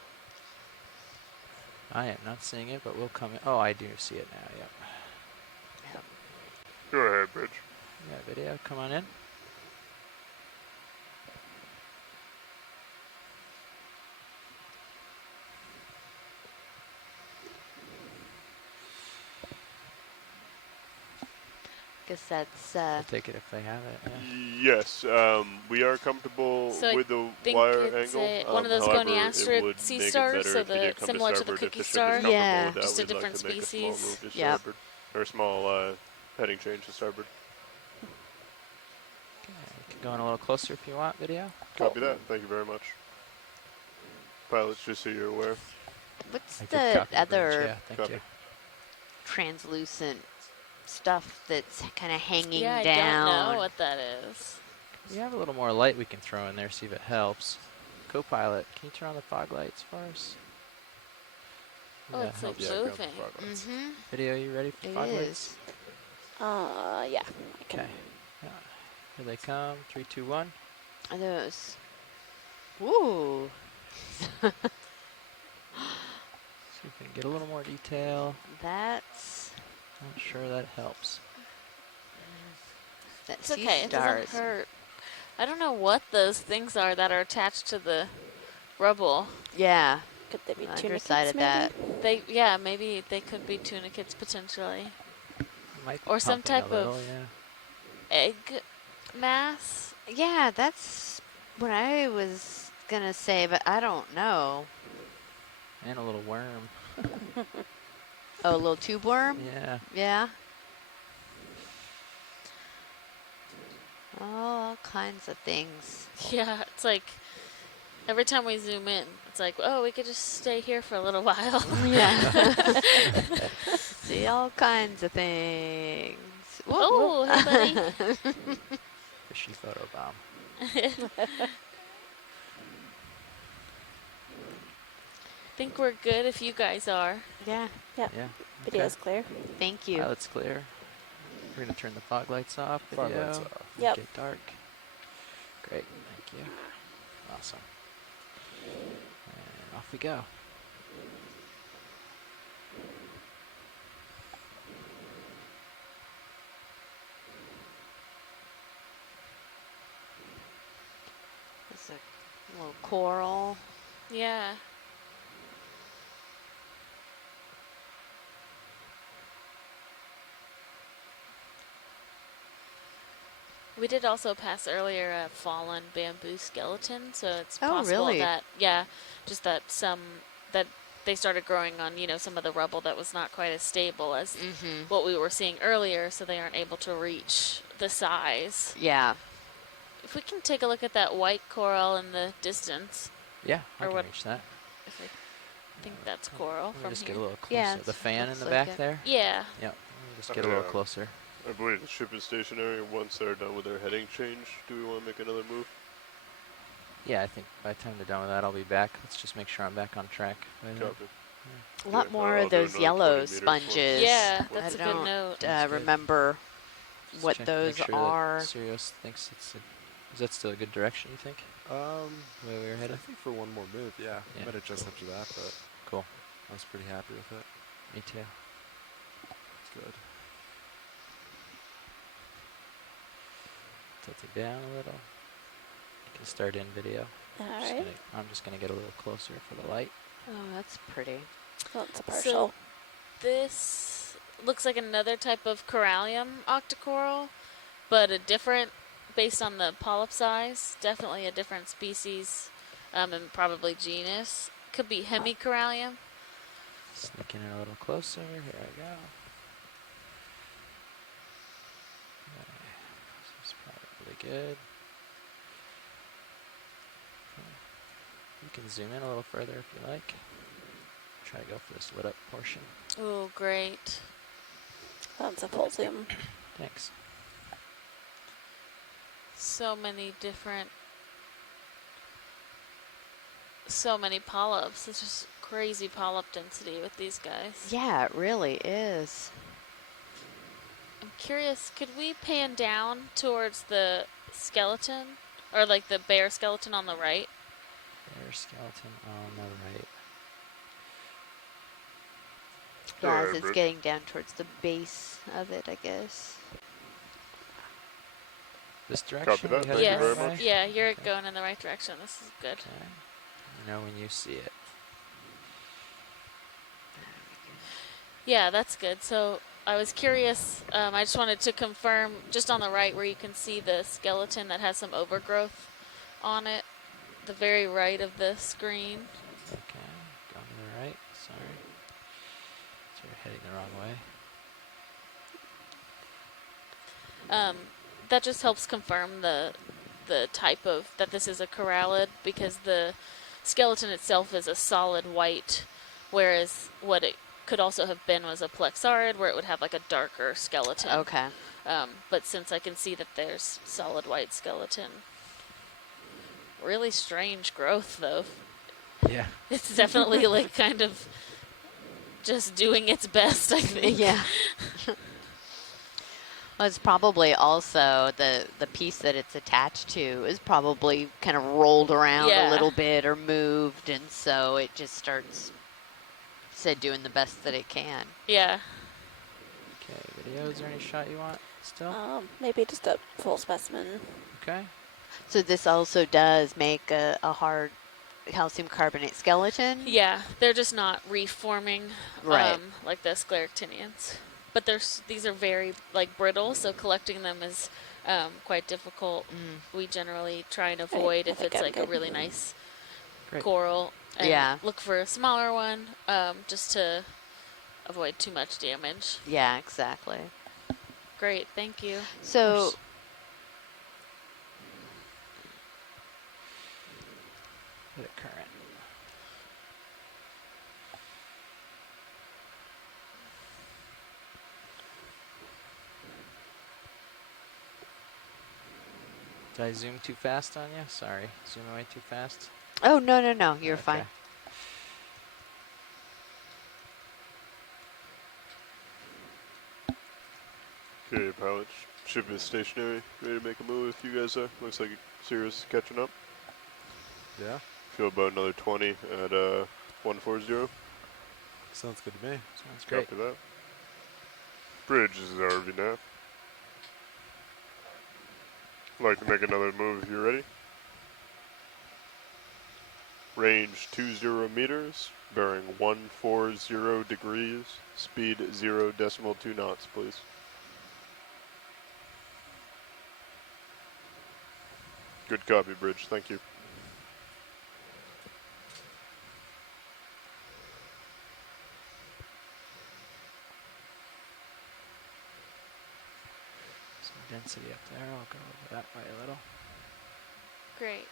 I am not seeing it, but we'll come in. Oh, I do see it now, yep. Go ahead, Bridge. Yeah, video, come on in. Guess that's I'll take it if they have it, yeah. Yes, we are comfortable So with the think wire it's angle. one of those however, Coney it asteroid would sea make it stars, better so if you did come similar to the starboard. If cookie the ship is star. comfortable Yeah. with that, Just a we'd different like to make a small species. move to Yep. starboard, or a small heading change to starboard. Okay, you can go in a little closer if you want, video. Copy that. Thank you very much. Pilots, just so you're aware. What's I did the copy the bridge, other yeah, thank Copy. you. translucent stuff that's kind of hanging Yeah, I down? don't know what that is. We have a little more light we can throw in there, see if it helps. Co-pilot, can you turn on the fog lights for us? Oh, That it's like helps. moving. Mm-hmm. Video, you ready for It fog is. lights? Yeah. I can. Okay. Yeah. Here they come. 3, 2, 1. Are those? Ooh. See if we can get a little more detail. That's Not sure that helps. that It's sea okay. It stars. doesn't hurt. I don't know what those things are that are attached to the rubble. Yeah. Could they be Underside tunicates, of that. Yeah, maybe they could be tunicates potentially, Might be or some pumping a type little, of yeah. egg mass. Yeah, that's what I was gonna say, but I don't know. And a little worm. Oh, a little tube worm? Yeah. Yeah. All kinds of things. Yeah, it's like every time we zoom in, it's like, oh, we could just stay here for a little while. Yeah. See all kinds of things. Whoop, Oh, whoop. hey, buddy. Fishy photo bomb. Think we're good if you guys are. Yeah. Yep. Yeah. Video's clear. Thank you. Pilot's clear. We're going to turn the fog lights off. Video. Fog lights off. Yep. Get dark. Great. Thank you. Awesome. And off we go. It's a little coral. Yeah. We did also pass earlier a fallen bamboo skeleton, so it's possible really? that, just that that they started growing on, some of the rubble that was not quite as stable as what we were seeing earlier, so they aren't able to reach the size. Yeah. If we can take a look at that white coral in the distance, Yeah, I Or can what- reach that. if we think that's coral Let me from just here. get a little closer. Yeah, The fan in looks the like back it. there? Yeah. Yep. Let me just get a little closer. I believe the ship is stationary. Once they're done with their heading change, do we want to make another move? Yeah, I think by the time they're done with that, I'll be back. Let's just make sure I'm back on track. by then. Copy. A lot Yeah, more I'll of do those another 20 yellow meters sponges. Yeah, I that's a good don't note. That's good. remember Just what check, those make sure are. That Sirius thinks it's is that still a good direction, you think? The way we were I headed? think for one more move, yeah. Yeah. Might adjust after that, but Cool. I was pretty happy with it. Me too. It's good. Tilt it down a little. You can start in video. All Just right. I'm just going to get a little closer for the light. Oh, that's pretty. Well, it's a So partial. this looks like another type of corallium octocoral, but a different, based on the polyp size, definitely a different species, and probably genus. Could be hemicorallium. Sneaking in a little closer. Here I go. Okay. This is probably good. Okay. You can zoom in a little further if you like. Try to go for this lit up portion. Oh, great. That's a full zoom. Thanks. So many polyps. It's just crazy polyp density with these guys. Yeah, it really is. I'm curious, could we pan down towards the skeleton? Or like the bear skeleton on the right? Bear skeleton on the right. Yeah, as it's getting down towards the base of it, I guess. This direction? Copy that. Thank you very much. Yeah, you're going in the right direction. This is good. Okay. You know when you see it. Yeah, that's good. So I was curious. I just wanted to confirm, just on the right where you can see the skeleton that has some overgrowth on it, the very right of the screen. Okay, going to the right. Sorry. So you're heading the wrong way. That just helps confirm the type of, that this is a corallid, because the skeleton itself is a solid white, whereas what it could also have been was a plexaurid, where it would have like a darker skeleton. Okay. But since I can see that there's solid white skeleton. Really strange growth, though. Yeah. It's definitely like kind of just doing its best, I think. Yeah. Well, it's probably also the piece that it's attached to is probably kind of rolled around a little bit or moved, and so it just starts doing the best that it can. Yeah. Okay, video. Is there any shot you want still? Maybe just a full specimen. Okay. So this also does make a hard calcium carbonate skeleton? Yeah, they're just not reforming Right. like the scleractinians. But these are very like brittle, so collecting them is quite difficult. We generally try and avoid if it's like a really nice coral. And look for a smaller one just to avoid too much damage. Yeah, exactly. Great, thank you. So Hit a current. Did I zoom too fast on you? Sorry, zoom away too fast. Oh, no, you're fine. Okay, pilot. Ship is stationary, ready to make a move if you guys are. Looks like Sirius is catching up. Yeah. Feel about another 20 at 140. Sounds good to me. Sounds great. Copy that. Bridge is RV nav. Like to make another move if you're ready. Range 20 meters, bearing 140 degrees, speed 0.2 knots, please. Good copy, Bridge. Thank you. Some density up there. I'll go over that way a little. Great.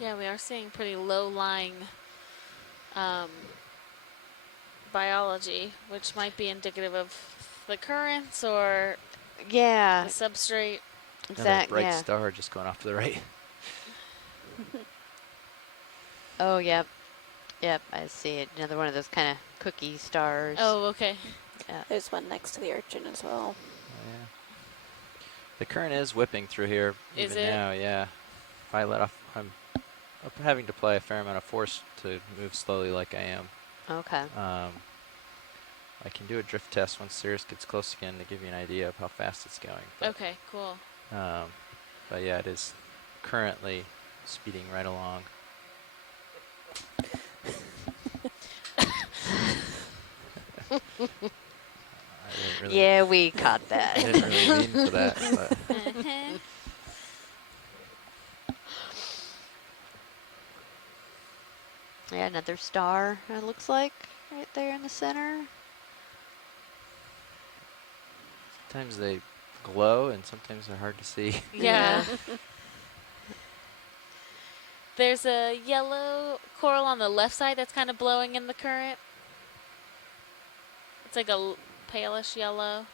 Yeah, we are seeing pretty low-lying biology, which might be indicative of the currents or the substrate. Another bright star just going off to the right. Oh, yep. Yep, I see it. Another one of those kind of cookie stars. Oh, okay. Yeah. There's one next to the urchin as well. Oh, yeah. The current is whipping through here Is even it? now, yeah. If I let off, I'm having to apply a fair amount of force to move slowly like I am. Okay. I can do a drift test once Sirius gets close again to give you an idea of how fast it's going. But, Okay, cool. but yeah, it is currently speeding right along. Yeah, we caught that. I didn't really mean for that, but. Yeah, another star, it looks like, right there in the center. Sometimes they glow and sometimes they're hard to see. Yeah. There's a yellow coral on the left side that's kind of blowing in the current. It's like a palish yellow.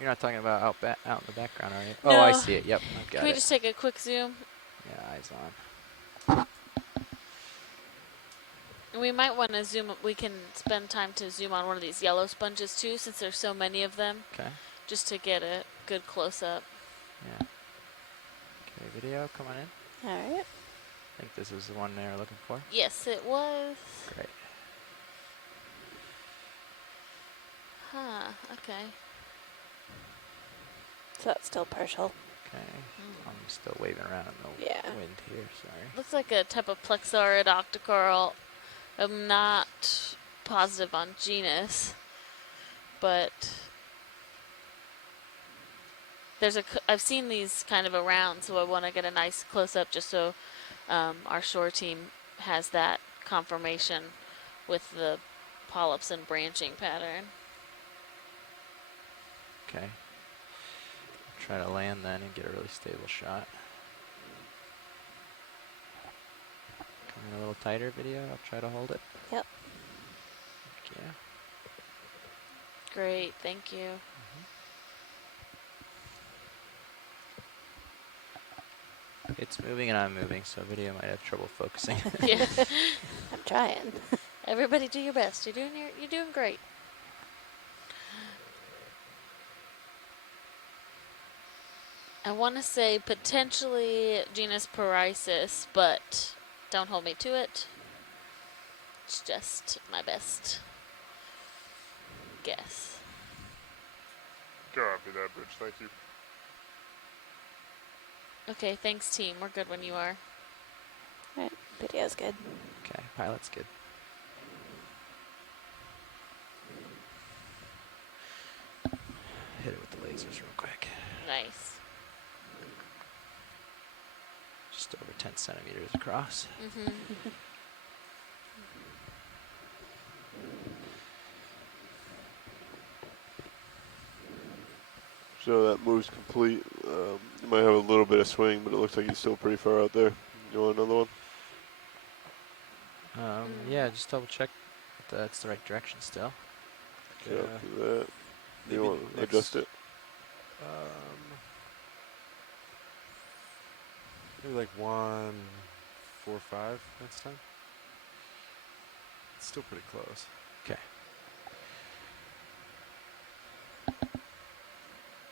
You're not talking about out in the background, are you? No. Oh, I see it. Yep, I've got it. Can we just take a quick zoom? Yeah, eyes on. We might want to zoom. We can spend time to zoom on one of these yellow sponges too, since there's so many of them. Okay. Just to get a good close-up. Yeah. Okay, video, come on in. All right. I think this is the one they were looking for. Yes, it was. Great. Huh, okay. So that's still partial. Okay. I'm still waving around in the wind here, sorry. Looks like a type of plexaurid octocoral. I'm not positive on genus, but I've seen these kind of around, so I want to get a nice close-up just so our shore team has that confirmation with the polyps and branching pattern. Okay. Try to land then and get a really stable shot. Come in a little tighter, video. I'll try to hold it. Yep. Yeah. Great, thank you. It's moving and I'm moving, so video might have trouble focusing. Yeah. I'm trying. Everybody do your best. You're doing great. I want to say potentially genus Parisis, but don't hold me to it. It's just my best guess. Copy that, Bridge. Thank you. Okay, thanks team. We're good when you are. All right, video's good. Okay, pilot's good. Hit it with the lasers real quick. Nice. Just over 10 centimeters across. So that move's complete. You might have a little bit of swing, but it looks like he's still pretty far out there. You want another one? Yeah, just double check that that's the right direction still. Copy that. You want to adjust it? Maybe like 145 next time. It's still pretty close. Okay.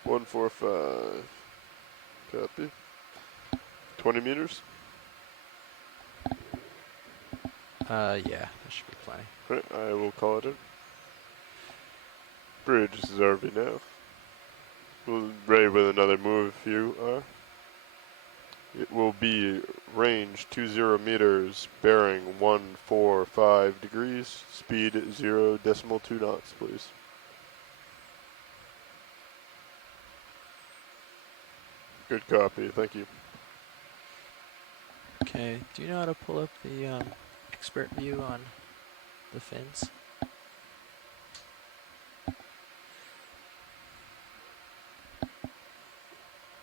145. Copy. 20 meters? Yeah, that should be plenty. Right, I will call it in. Bridge, this is RV now. We'll ready with another move if you are. It will be range 20 meters, bearing 145 degrees, speed 0.2 knots, please. Good copy, thank you. Okay, do you know how to pull up the expert view on the fins?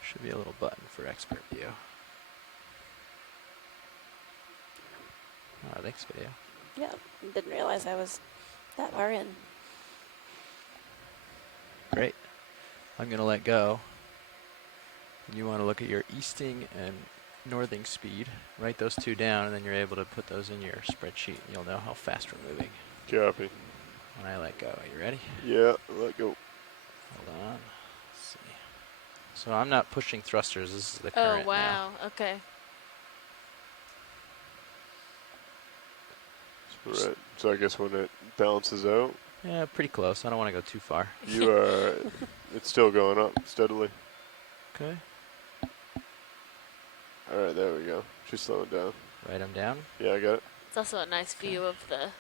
Should be a little button for expert view. Oh, thanks, video. Yeah, didn't realize I was that far in. Great. I'm going to let go. You want to look at your easting and northing speed. Write those two down, and then you're able to put those in your spreadsheet. And you'll know how fast we're moving. Copy. When I let go. Are you ready? Yeah, let go. Hold on. Let's see. So I'm not pushing thrusters. This is the current Oh, wow. now. Okay. Right. So I guess when it balances out. Yeah, pretty close. I don't want to go too far. You are. It's still going up steadily. Okay. All right, there we go. She's slowing down. Write them down. Yeah, I got it. It's also a nice view of the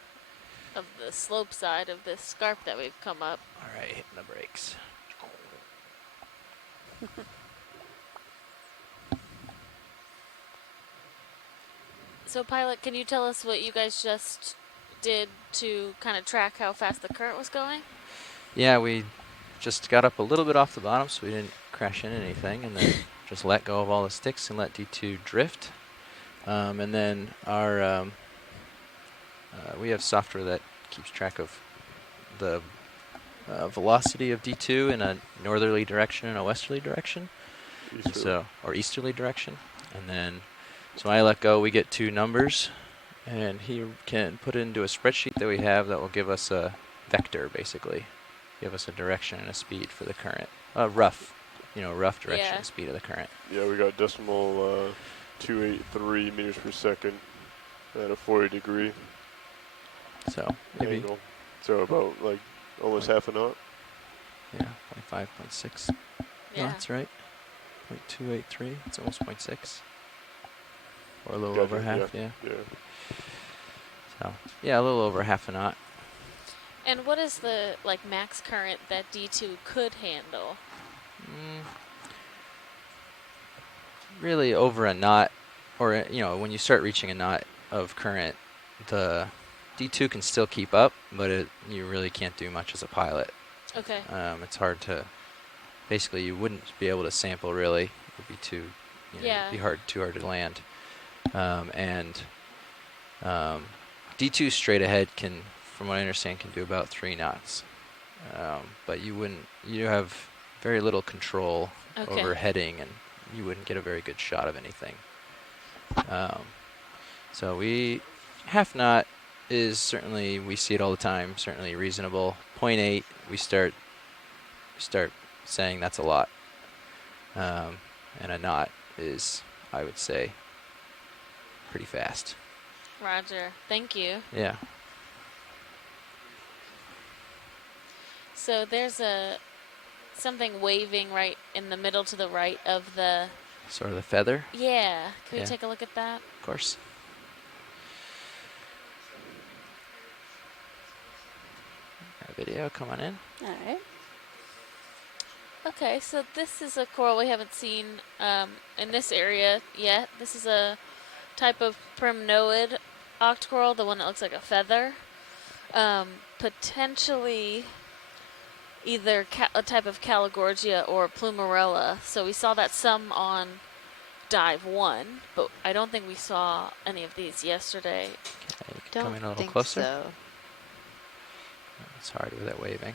slope side of this scarp that we've come up. All right, hitting the brakes. So, Pilot, can you tell us what you guys just did to kind of track how fast the current was going? Yeah, we just got up a little bit off the bottom so we didn't crash into anything, and then just let go of all the sticks and let D2 drift. And then our we have software that keeps track of the velocity of D2 in a northerly direction and a westerly direction, or easterly direction. And then, so I let go, we get 2 numbers, and he can put it into a spreadsheet that we have that will give us a vector, basically. Give us a direction and a speed for the current. Rough direction and speed of the current. Yeah, we got decimal 283 meters per second at a 40 degree So maybe angle. So about like almost half a knot. Yeah, 0.5, 0.6. Yeah. No, that's right. 0.283. It's almost 0.6. Or a little Gotcha, over half, yeah. Yeah. So, yeah, a little over half a knot. And what is the max current that D2 could handle? Really over a knot, or when you start reaching a knot of current, the D2 can still keep up, but you really can't do much as a pilot. Okay. It's hard to, basically you wouldn't be able to sample really. It would be too hard to land. And D2 straight ahead can, from what I understand, can do about 3 knots. But you have very little control over heading, and you wouldn't get a very good shot of anything. So half knot is certainly, we see it all the time, certainly reasonable. 0.8, we start saying that's a lot. And a knot is, I would say, pretty fast. Roger. Thank you. Yeah. So there's something waving right in the middle to the right of the... Sort of the feather? Yeah. Can we take a look at that? Of course. Video, come on in. All right. Okay, so this is a coral we haven't seen in this area yet. This is a type of primnoid octocoral, the one that looks like a feather. Potentially either a type of Caligorgia or Plumarella. So we saw that some on dive 1, but I don't think we saw any of these yesterday. Okay, come in a little closer. So. It's hard with that waving.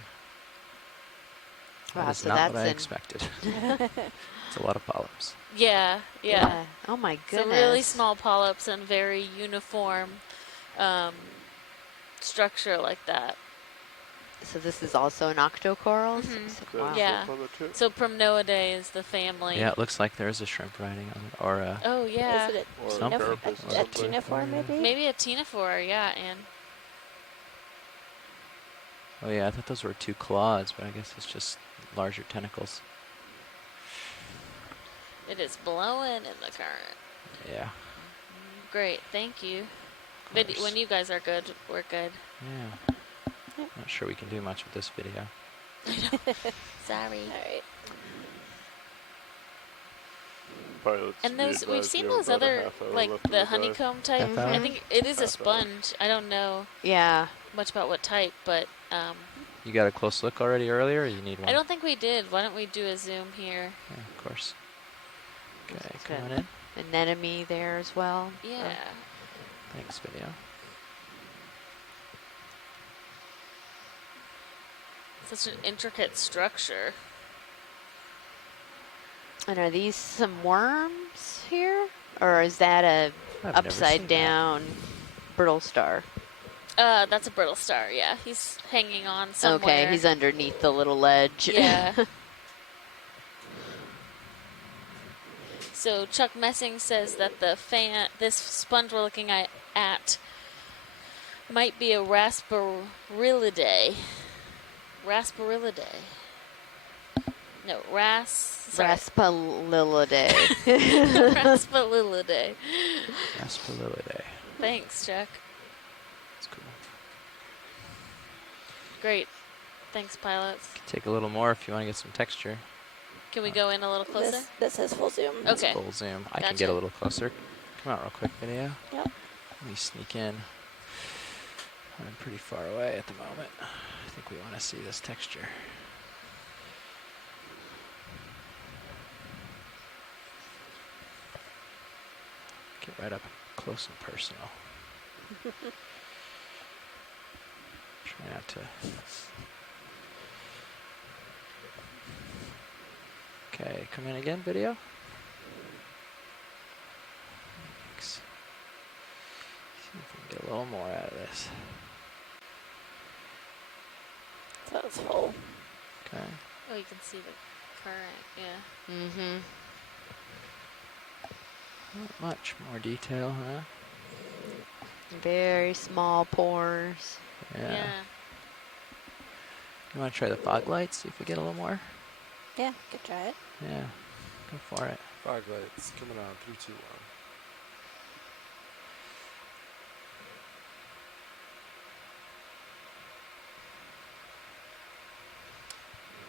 Wow, that is so not that's what I expected. It's a lot of polyps. Yeah. Oh my goodness. So really small polyps and very uniform structure like that. So this is also an octocoral? Mm-hmm. Wow. Yeah. So Primnoidae is the family. Yeah, it looks like there's a shrimp riding on it, or a... Oh yeah. Is it a ctenophore maybe? Maybe a ctenophore, yeah, and... Oh yeah, I thought those were 2 claws, but I guess it's just larger tentacles. It is blowing in the current. Yeah. Great, thank you. When you guys are good, we're good. Yeah. Not sure we can do much with this video. Sorry. All right. And we've seen those other, like the honeycomb type. I think it is a sponge. I don't know. Yeah. Much about what type, but you got a close look already earlier, or you need one? I don't think we did. Why don't we do a zoom here? Yeah, of course. Okay, come on in. Anemone there as well. Yeah. Thanks, video. Such an intricate structure. And are these some worms here? Or is that a upside down brittle star? That's a brittle star, yeah. He's hanging on somewhere. Okay, he's underneath the little ledge. Yeah. So Chuck Messing says that this sponge we're looking at might be a Rasparilidae. No, Raspalilidae. Raspalilidae. Raspalilidae. Thanks, Chuck. That's cool. Great. Thanks, pilots. Take a little more if you want to get some texture. Can we go in a little closer? This says full zoom. Okay. Full zoom. I can get a little closer. Come out real quick, video. Yep. Let me sneak in. I'm pretty far away at the moment. I think we want to see this texture. Get right up close and personal. Try not to. Okay, come in again, video. Thanks. See if we can get a little more out of this. That was full. Okay. Oh, you can see the current, yeah. Mm-hmm. Not much more detail, huh? Very small pores. Yeah. You want to try the fog lights? See if we get a little more? Yeah, could try it. Yeah, go for it. Fog lights coming on. 3, 2, 1.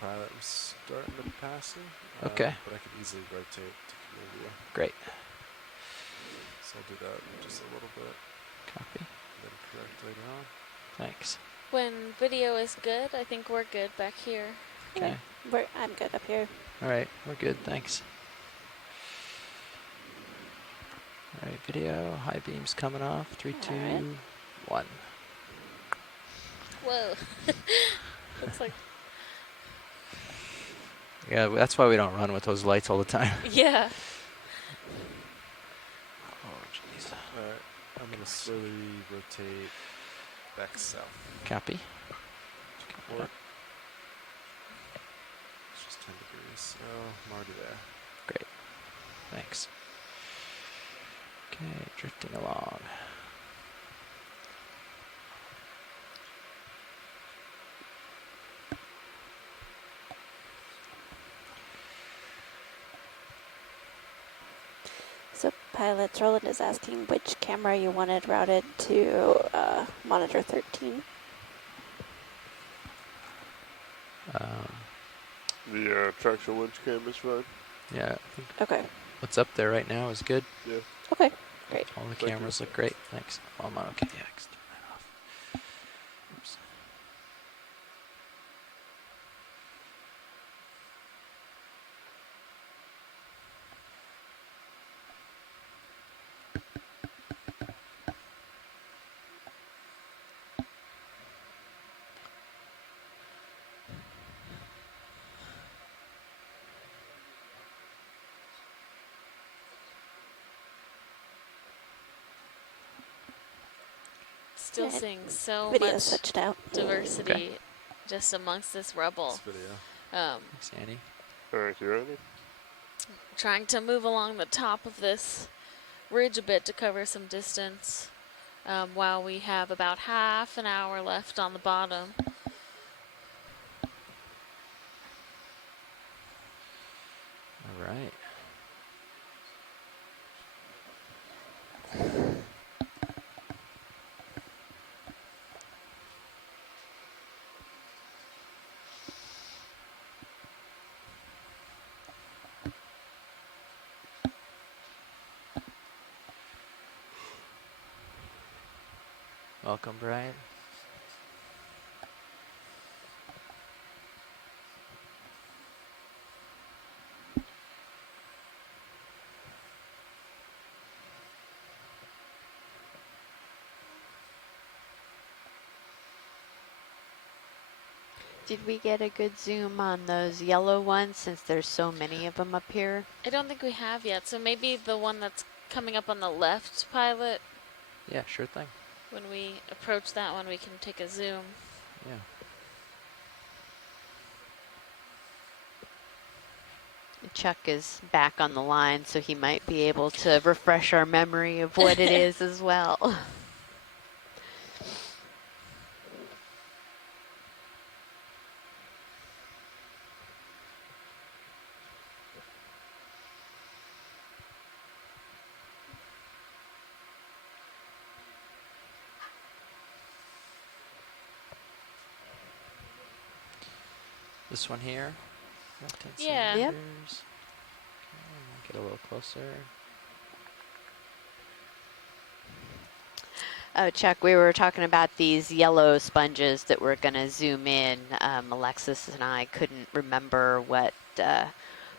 Pilot was starting to pass it. Okay. But I could easily rotate to clear view. Great. So I'll do that just a little bit. Copy. Then correct later on. Thanks. When video is good, I think we're good back here. Okay. I'm good up here. All right, we're good. Thanks. All right, video. High beams coming off. 3, 2, 1. Whoa. Looks like. Yeah, that's why we don't run with those lights all the time. Yeah. Oh, jeez. All right. I'm going to slowly rotate back south. Copy. It's just 10 degrees, so I'm already there. Great. Thanks. Okay, drifting along. So pilot Roland is asking which camera you wanted routed to monitor 13. The traction winch cam is fine. Yeah, I think Okay. what's up there right now is good. Yeah. Okay, great. All the cameras look great. Thanks. Oh, I'm on OKX. Turn that off. Oops. Still seeing so Video much switched out. diversity just amongst this rubble. This video. Thanks, Andy. Thank you, Andy. Trying to move along the top of this ridge a bit to cover some distance while we have about half an hour left on the bottom. All right. Welcome, Brian. Did we get a good zoom on those yellow ones since there's so many of them up here? I don't think we have yet, so maybe the one that's coming up on the left, pilot. Yeah, sure thing. When we approach that one, we can take a zoom. Yeah. Chuck is back on the line, so he might be able to refresh our memory of what it is as well. This one here. About 10 Yeah. Yep. centimeters. Okay, get a little closer. Oh, Chuck, we were talking about these yellow sponges that were going to zoom in. Alexis and I couldn't remember what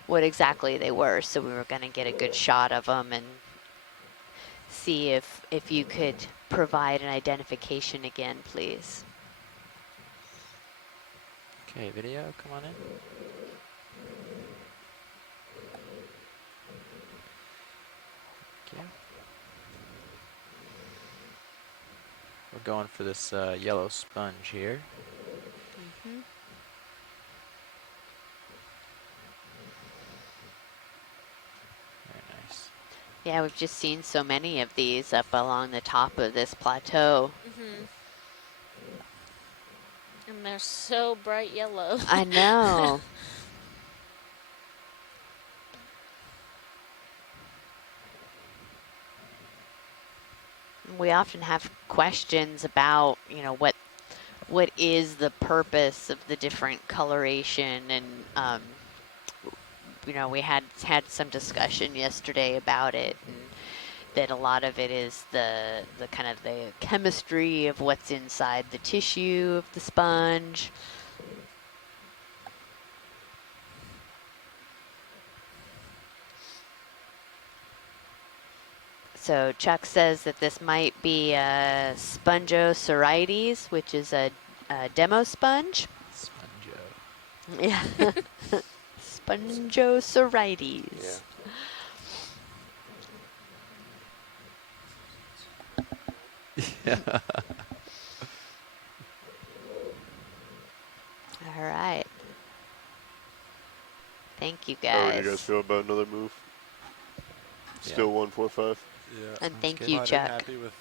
exactly they were, so we were going to get a good shot of them and see if you could provide an identification again, please. Okay, video, come on in. Thank you. We're going for this yellow sponge here. Mm-hmm. Very nice. Yeah, we've just seen so many of these up along the top of this plateau. Mm-hmm. And they're so bright yellow. I know. We often have questions about, you know, what is the purpose of the different coloration, and you know, we had some discussion yesterday about it, and that a lot of it is the kind of the chemistry of what's inside the tissue of the sponge. So Chuck says that this might be a Spongocereides, which is a demo sponge. Spongo. Yeah. Spongocereides. Yeah. All right. Thank you, How do guys. you guys feel about another move? Still 145. Yeah. And thank good. you, Are you Chuck. happy with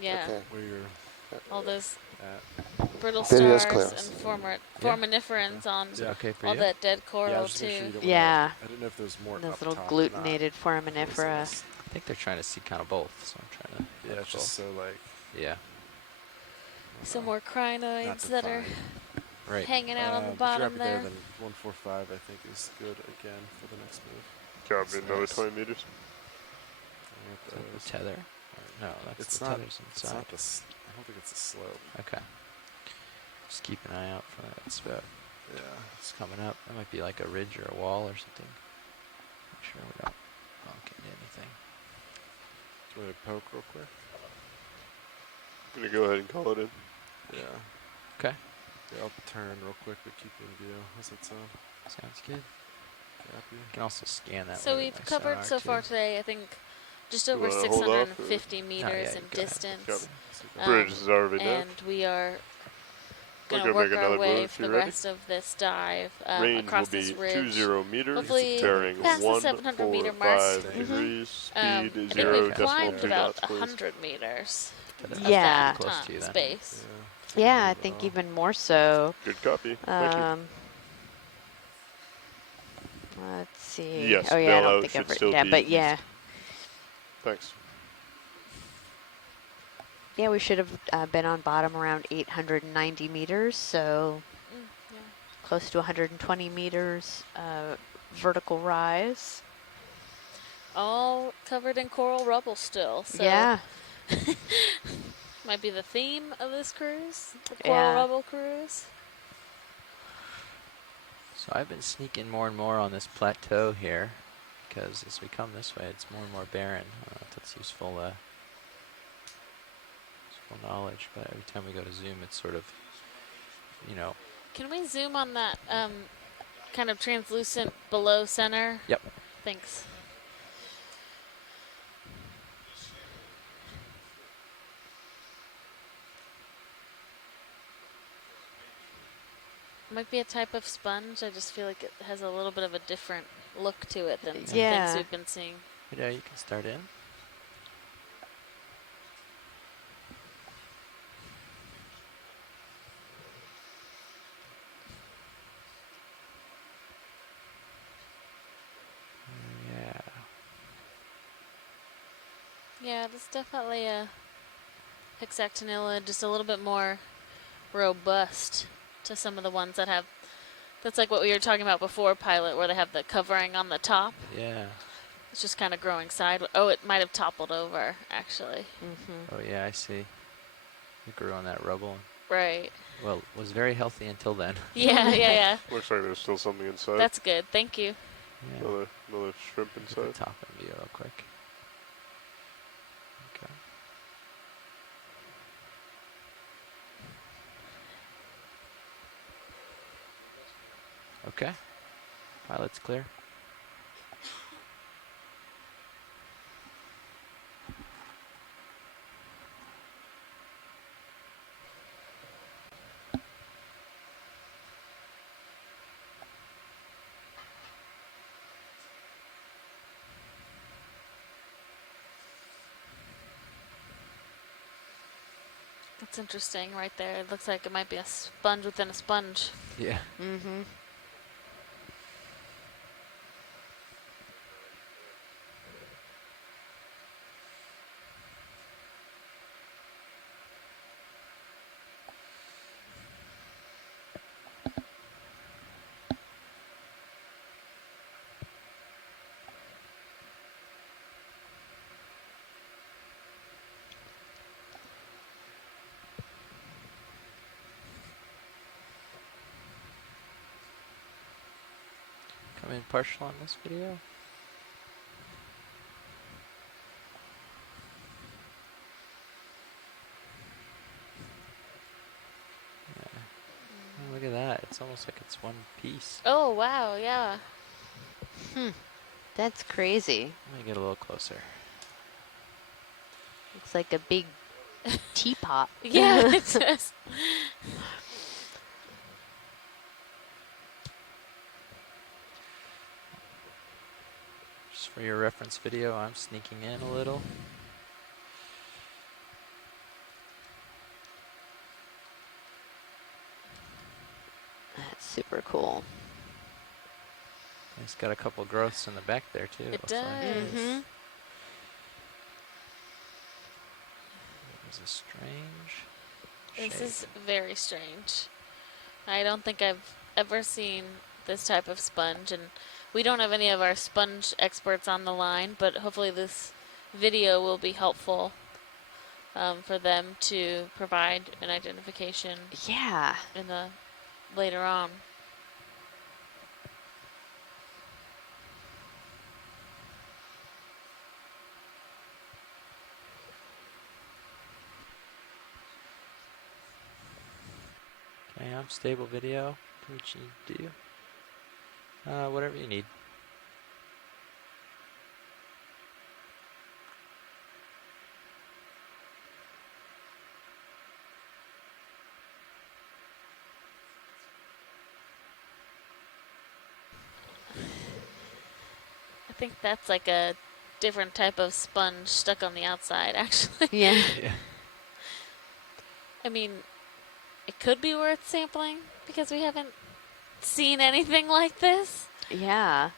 Yeah. where you're All those at? brittle Video's stars clear. and foraminiferans on Okay for all you? that dead Yeah, I coral was just making sure you too. don't Yeah. wanna- I didn't know if there's more Those up little top or not. glutenated foraminifera. I think they're trying to see kind of both, so I'm trying to. Yeah, look it's just both. so like. Yeah. Some more crinoids that are Right. hanging out on the If you're bottom happy there, there. then 145 I think is good again for the next move. Copy, another 20 meters. Is that the tether? Or no, that's It's the not. tether's It's inside. not the. I don't think it's the slope. Okay. Just keep an eye out for that spout. Yeah. It's coming up. That might be like a ridge or a wall or something. Make sure we don't bump into anything. Do you want to poke real quick? I'm gonna go ahead and call it in. Yeah. Okay. Yeah, I'll turn real quick, but keep you in view. How's that sound? Sounds good. Happy? You can also scan that. So with we've my covered sonar so too. far today, I think, just You over wanna hold off, 650 meters yeah, in go ahead. distance. Bridge is already down. And we are We're going to gonna work make our another way move. for You the ready? rest of this dive Range across will be this ridge. 20 meters, Hopefully bearing past the 700 meter mark. 145 degrees, I speed think 0 we've decimal climbed 2 about knots, please. 100 meters of Yeah. that Close to you then. space. Yeah, I think even more so. Good copy. Thank you. Let's see. Yes, oh yeah, I bailout don't think should I've still yeah, be but east. yeah. Thanks. Yeah, we should have been on bottom around 890 meters, so Yeah. close to 120 meters vertical rise. All covered in coral rubble still. So Yeah. might be the theme of this cruise, the coral rubble cruise. So I've been sneaking more and more on this plateau here, because as we come this way, it's more and more barren. I don't know if that's useful knowledge, but every time we go to zoom, it's sort of, you know. Can we zoom on that kind of translucent below center? Yep. Thanks. Might be a type of sponge. I just feel like it has a little bit of a different look to it than some things we've been seeing. Yeah, you can start in. Yeah. Yeah, that's definitely a hexactinella, just a little bit more robust to some of the ones that have. That's like what we were talking about before, Pilot, where they have the covering on the top. Yeah. It's just kind of growing sideways. Oh, it might have toppled over, actually. Oh yeah, I see. It grew on that rubble. Right. Well, was very healthy until then. Yeah. Looks like there's still something inside. That's good. Thank you. Yeah. Another shrimp Get inside. the top end view real quick. Okay. Okay. Pilot's clear. That's interesting right there. It looks like it might be a sponge within a sponge. Yeah. Mm-hmm. Come in partial on this video. Oh, look at that. It's almost like it's one piece. Oh, wow, yeah. That's crazy. Let me get a little closer. Looks like a big teapot. Yeah, it does. Just for your reference video, I'm sneaking in a little. That's super cool. It's got a couple growths in the back there too. It looks does. like. Mm-hmm. This is strange. This shape. is very strange. I don't think I've ever seen this type of sponge, and we don't have any of our sponge experts on the line, but hopefully this video will be helpful for them to provide an identification Yeah. in the later on. Okay, I'm stable video. What you need to do? Whatever you need. I think that's like a different type of sponge stuck on the outside, actually. Yeah. Yeah. I mean, it could be worth sampling because we haven't seen anything like this. Yeah.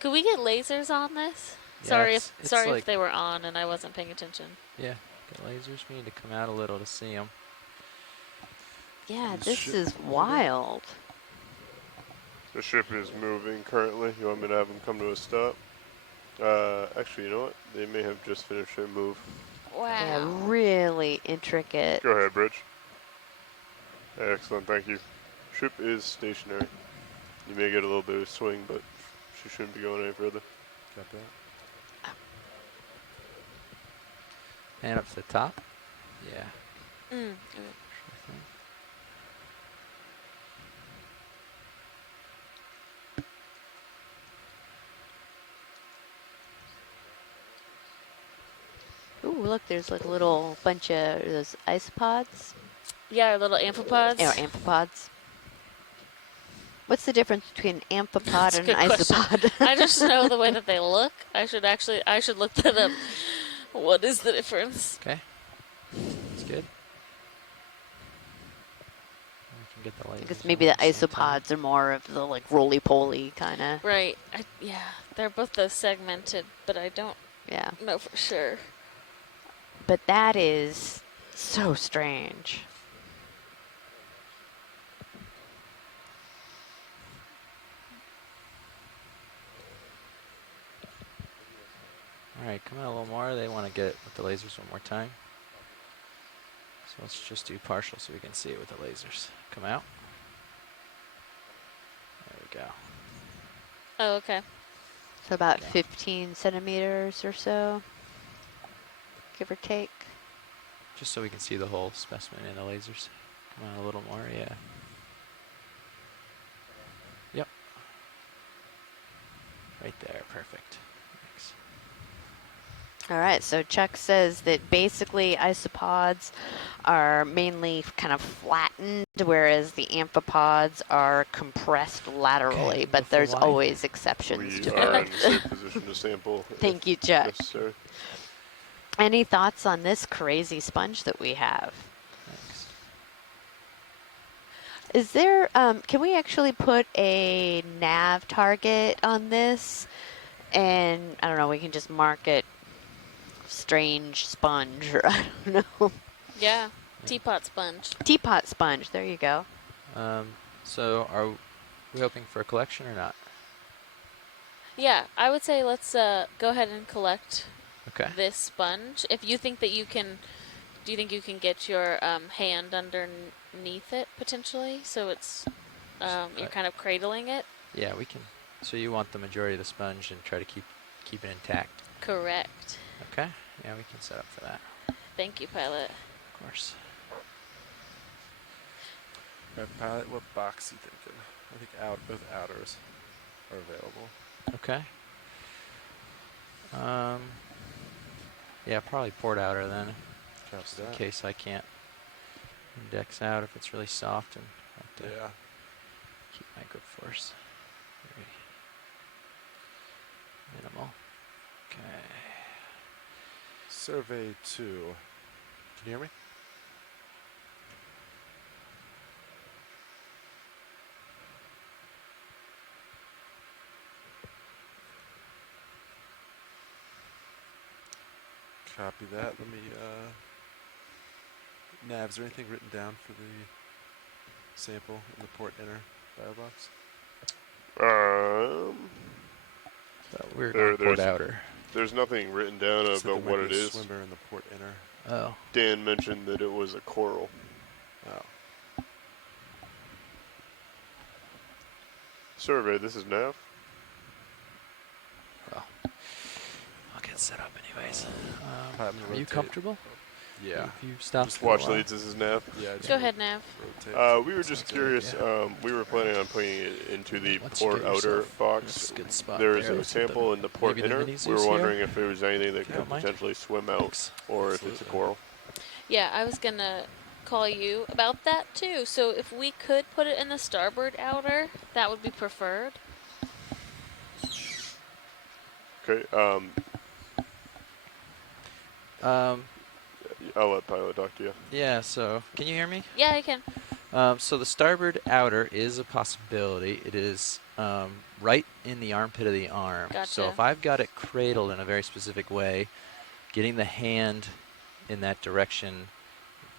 Could we get lasers on this? Yeah, Sorry it's if like- they were on and I wasn't paying attention. Yeah, get lasers. We need to come out a little to see them. Yeah, This this ship is moving. wild. The ship is moving currently. You want me to have them come to a stop? Actually, you know what? They may have just finished their move. Yeah, Wow. really intricate. Go ahead, Bridge. Excellent, thank you. Ship is stationary. You may get a little bit of swing, but she shouldn't be going any further. Got that. And up to the top. Yeah. Mm. Sure thing. Ooh, look, there's like a little bunch of those isopods. Yeah, our little amphipods. Or amphipods. What's the difference between an amphipod That's a and an good question. isopod? I just know the way that they look. I should look that up. What is the difference? Okay. That's good. We can get the I guess lasers maybe the on at the same time. isopods are more of the like roly-poly kind of. Right. Yeah, they're both those segmented, but I don't Yeah. know for sure. But that is so strange. All right, come out a little more. They want to get with the lasers one more time. So let's just do partial so we can see it with the lasers. Come out. There we go. Oh, okay. So about 15 centimeters or so, give or take. Just so we can see the whole specimen in the lasers. Come on, a little more, yeah. Yep. Right there, perfect. Thanks. All right, so Chuck says that basically isopods are mainly kind of flattened, whereas the amphipods are compressed laterally, but there's always exceptions to We are in both. the same position to sample. Thank you, Chuck. Necessary. Any thoughts on this crazy sponge that we have? Thanks. Is there, can we actually put a nav target on this? And, I don't know, we can just mark it strange sponge, or I don't know. Yeah, teapot sponge. Teapot sponge, there you go. So are we hoping for a collection or not? Yeah, I would say let's go ahead and collect Okay. this sponge. If you think that you can, do you think you can get your hand underneath it potentially? So it's, you're kind of cradling it? Yeah, we can. So you want the majority of the sponge and try to keep it intact? Correct. Okay. Yeah, we can set up for that. Thank you, pilot. Of course. Pilot, what box are you thinking? I think both outers are available. Okay. Yeah, probably port outer then, just in case I can't index out if it's really soft and have to keep my grip force very minimal. Okay. Survey 2. Can you hear me? Copy that. Let me, Nav, is there anything written down for the sample in the port inner bio box? We're going port outer. There's nothing written down about what it is. Swimmer in the port inner. Oh. Dan mentioned that it was a coral. Oh. Survey, this is Nav. Well, I'll get set up anyways. Are you comfortable? Yeah. If you stop Just watch leads, this is Nav. Yeah. Go ahead, Nav. We were just curious. We were planning on putting it into the port outer box. There is a sample in the port inner. We were wondering if there was anything that could potentially swim out, or if it's a coral. Yeah, I was gonna call you about that too. So if we could put it in the starboard outer, that would be preferred. Okay. I'll let pilot talk to you. Yeah, so can you hear me? Yeah, I can. So the starboard outer is a possibility. It is right in the armpit of the arm. Gotcha. So if I've got it cradled in a very specific way, getting the hand in that direction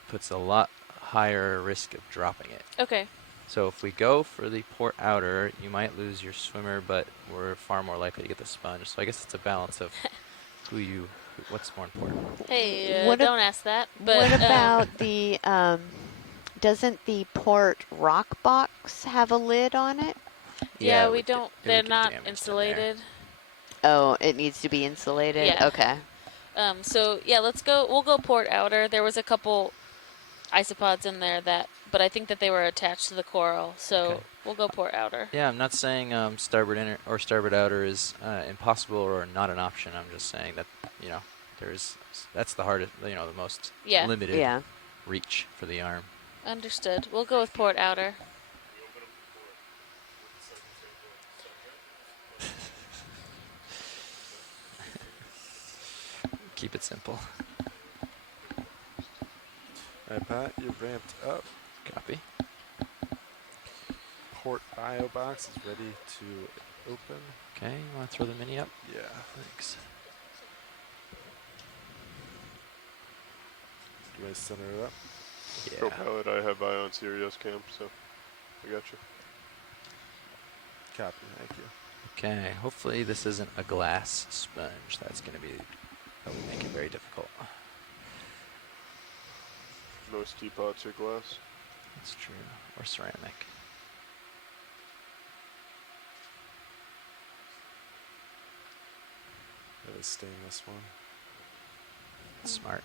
puts a lot higher risk of dropping it. Okay. So if we go for the port outer, you might lose your swimmer, but we're far more likely to get the sponge. So I guess it's a balance of what's more important. Hey, What don't ask that. But what about the, doesn't the port rock box have a lid on it? Yeah, we don't, they're not insulated. Oh, it needs to be insulated? Yeah. Okay. So yeah, we'll go port outer. There was a couple isopods in there but I think that they were attached to the coral, so we'll go port outer. Yeah, I'm not saying starboard inner or starboard outer is impossible or not an option. I'm just saying that, that's the hardest, the most limited reach for the arm. Understood. We'll go with port outer. Keep it simple. All right, Pat, you're ramped up. Copy. Port bio box is ready to open. Okay, you want to throw the mini up? Yeah. Thanks. Do I center it up? Yeah. Co-pilot, I have eye on Sirius cam, so I got you. Copy, thank you. Okay, hopefully this isn't a glass sponge. That would make it very difficult. Most teapots are glass. That's true. Or ceramic. That is stainless one. Smart.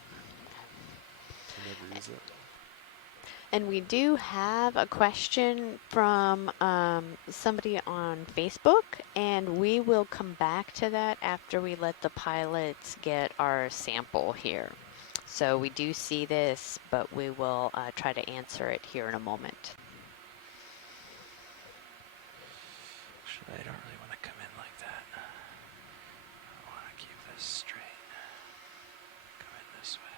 I never use it. And we do have a question from somebody on Facebook, and we will come back to that after we let the pilots get our sample here. So we do see this, but we will try to answer it here in a moment. Actually, I don't really want to come in like that. I want to keep this straight. Come in this way.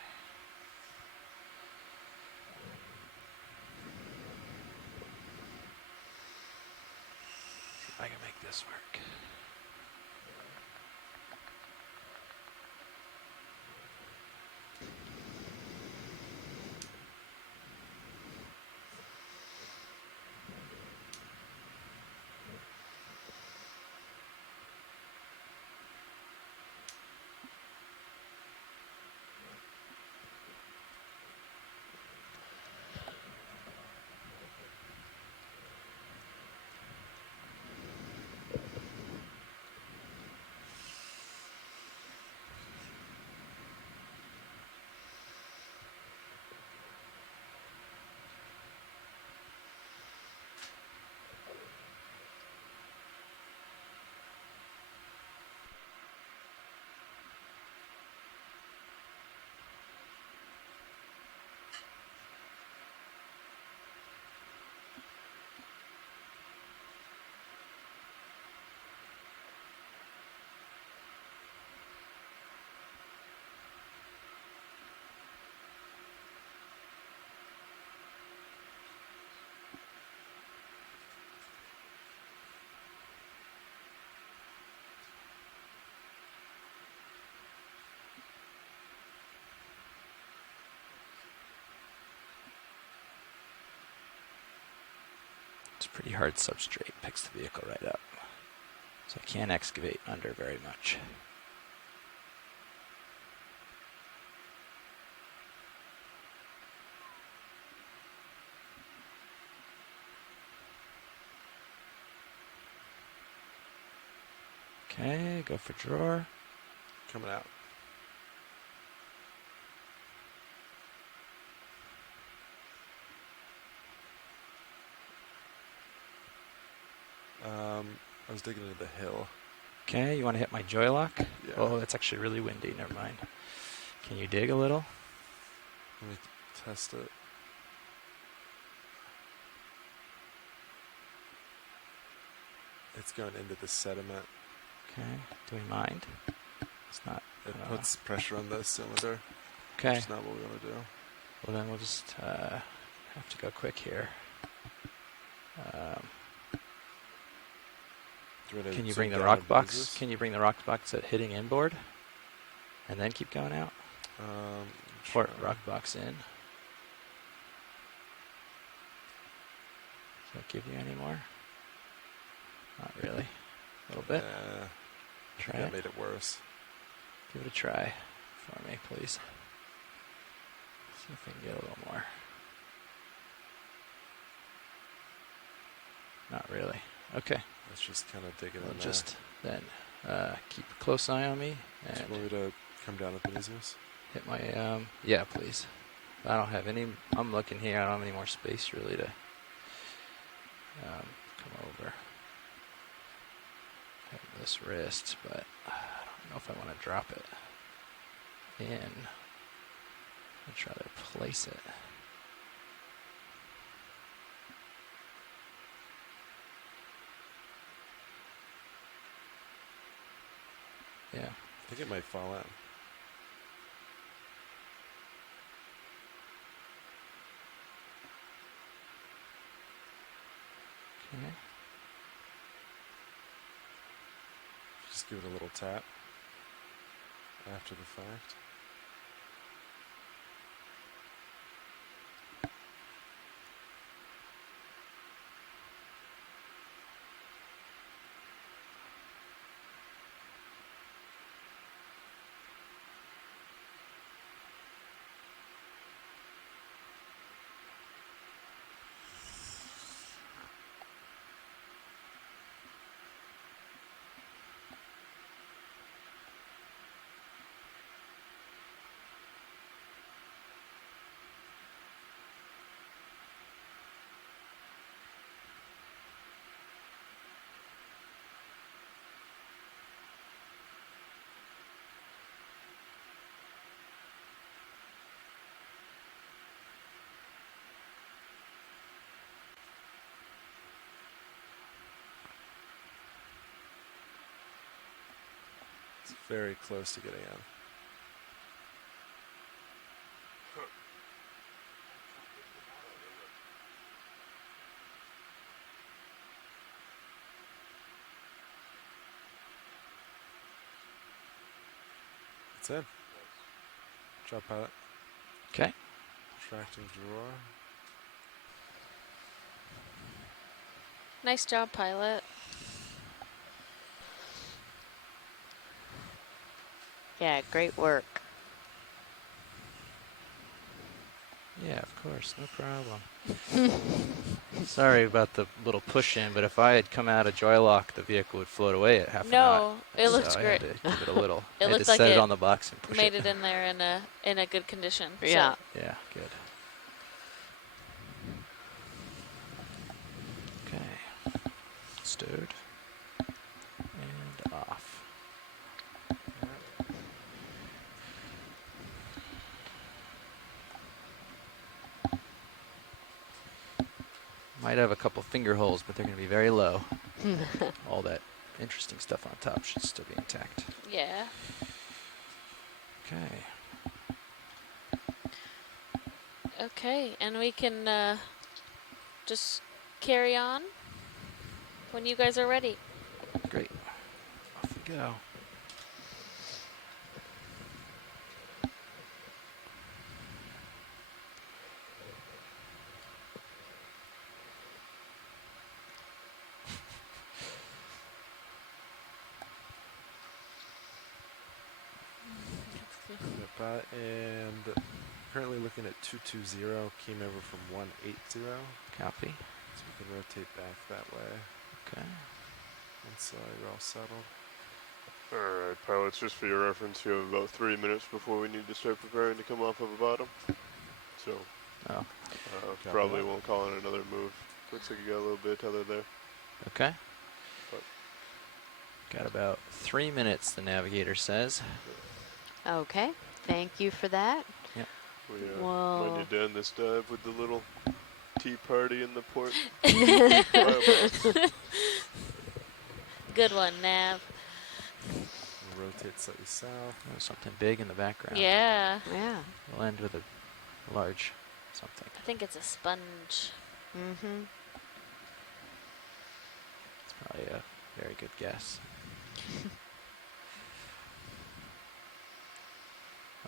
See if I can make this work. It's a pretty hard substrate, picks the vehicle right up. So I can't excavate under very much. Okay, go for drawer. Coming out. I was digging into the hill. Okay, you want to hit my joy lock? Yeah. Oh, it's actually really windy. Never mind. Can you dig a little? Let me test it. It's going into the sediment. Okay, do we mind? It's not. It puts pressure on the cylinder. Okay. Which is not what we want to do. Well, then we'll just have to go quick here. Can you bring the rock box? Can you bring the rock box at hitting inboard, and then keep going out? Or rock box in. Does that give you any more? Not really. A little bit. Try that it. made it worse. Give it a try for me, please. See if we can get a little more. Not really. Okay. Let's just kind of dig it We'll in just then keep a close eye on me. And do you want me to come down with the measles? hit my, yeah, please. I don't have any, I'm looking here, I don't have any more space really to come over. I have this wrist, but I don't know if I want to drop it in. I'll try to place it. Yeah. I think it might fall out. Okay. Just give it a little tap after the fact. very close to getting in. It's in. Job pilot. Okay. Tracting drawer. Nice job, pilot. Yeah, great work. Yeah, of course, no problem. Sorry about the little push in, but if I had come out of joy lock, the vehicle would float away at half a knot. No, it looks so great. I had to give it a little. It I had to looked like set it it on the box and push made it. it in there in a good condition. Yeah. So. Yeah, good. Okay. Stowed. And off. Might have a couple finger holes, but they're going to be very low. All that interesting stuff on top should still be intact. Yeah. Okay. Okay, and we can just carry on when you guys are ready. Great. Off we go. And currently looking at 220, came over from 180. Copy. So we can rotate back that way. Okay. Once you're all settled. Alright, pilots, just for your reference, you have about 3 minutes before we need to start preparing to come off of a bottom. So, probably won't call in another move. Looks like you got a little bit of tether there. Okay. But got about 3 minutes, the navigator says. Okay, thank you for that. Yep. We might need to end this dive with the little tea party in the port. Good one, Nav. We'll rotate slightly south. Oh, something big in the background. Yeah. Yeah. We'll end with a large something. I think it's a sponge. Mm-hmm. It's probably a very good guess.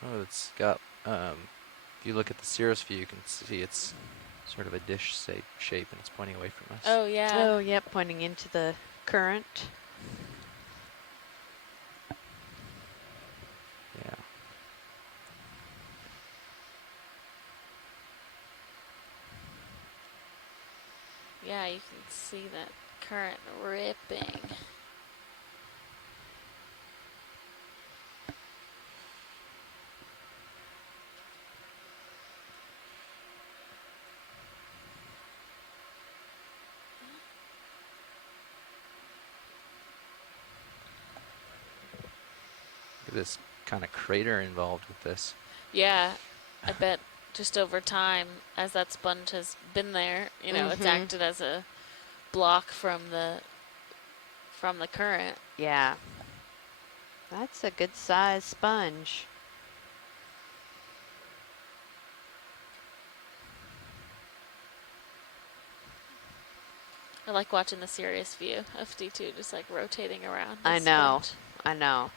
Oh, it's got, if you look at the Cirrus view, you can see it's sort of a dish shape and it's pointing away from us. Oh, yeah. Oh, yep, pointing into the current. Yeah. Yeah, you can see that current ripping. Look at this kind of crater involved with this. Yeah, I bet just over time, as that sponge has been there, you know, it's acted as a block from the current. Yeah. That's a good size sponge. I like watching the Sirius view of D2 just like rotating around. I know. I know.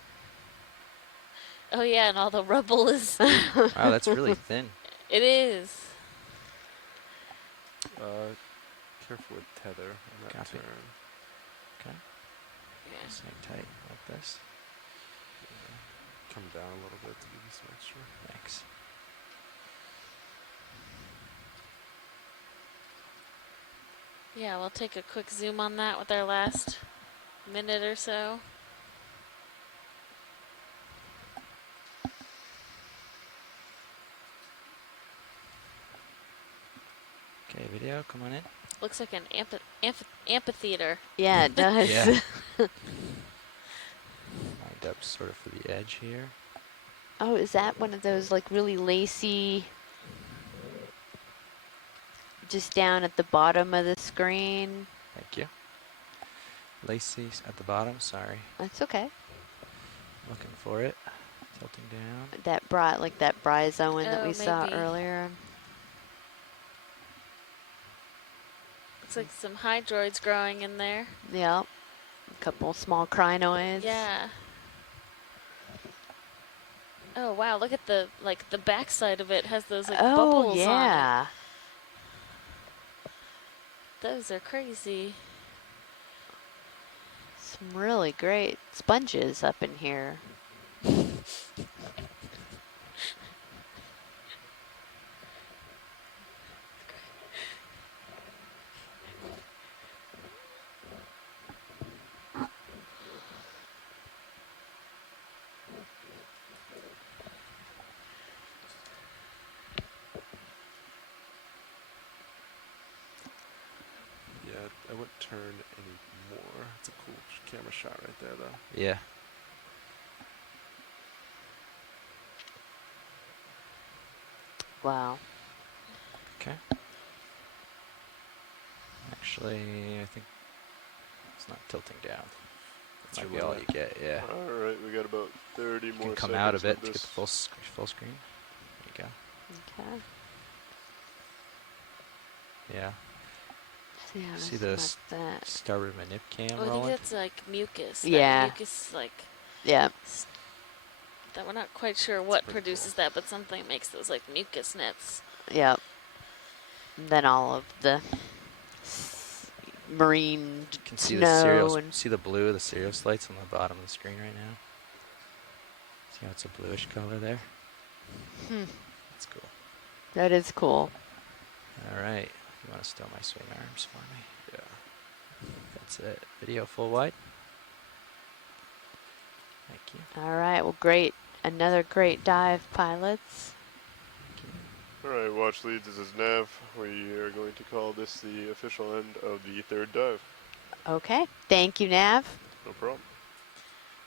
Oh yeah, and all the rubble is. Wow, that's really thin. It is. Careful with tether on that Copy. turn. Okay. Yeah. Just hang tight like this. Come down a little bit to give you some extra. Thanks. Yeah, we'll take a quick zoom on that with our last minute or so. Okay, video, come on in. Looks like an amphitheater. Yeah, it does. Yeah. Lined up sort of for the edge here. Oh, is that one of those like really lacy, just down at the bottom of the screen? Thank you. Lacy at the bottom, sorry. That's okay. Looking for it. Tilting down. That bryozoan that we saw maybe. earlier. Looks like some hydroids growing in there. Yep. A couple small crinoids. Yeah. Oh wow! Look at the backside of it has those bubbles on it. Yeah. Those are crazy. Some really great sponges up in here. Yeah, I wouldn't turn any more. It's a cool camera shot right there, though. Yeah. Wow. Okay. Actually, I think it's not tilting down. That might be all you get, yeah. All right, we got about 30 more You seconds. can come out of it of to get this. the full screen. There you go. Okay. Yeah. Yeah, See this the like that. starboard manip cam Oh, I think rolling? that's like mucus. Yeah. That mucus, Yeah. that we're not quite sure what produces that, but something makes those mucus nets. Yep. And then all of the marine You can see snow and see the blue of the Sirius lights on the bottom of the screen right now. See how it's a bluish color there? That's cool. that is cool. All right. You want to stow my swing arms for me? Yeah. That's it. Video full wide. Thank you. All right. Well, great. Another great dive, pilots. All right, watch leads. This is Nav. We are going to call this the official end of the third dive. Okay. Thank you, Nav. No problem.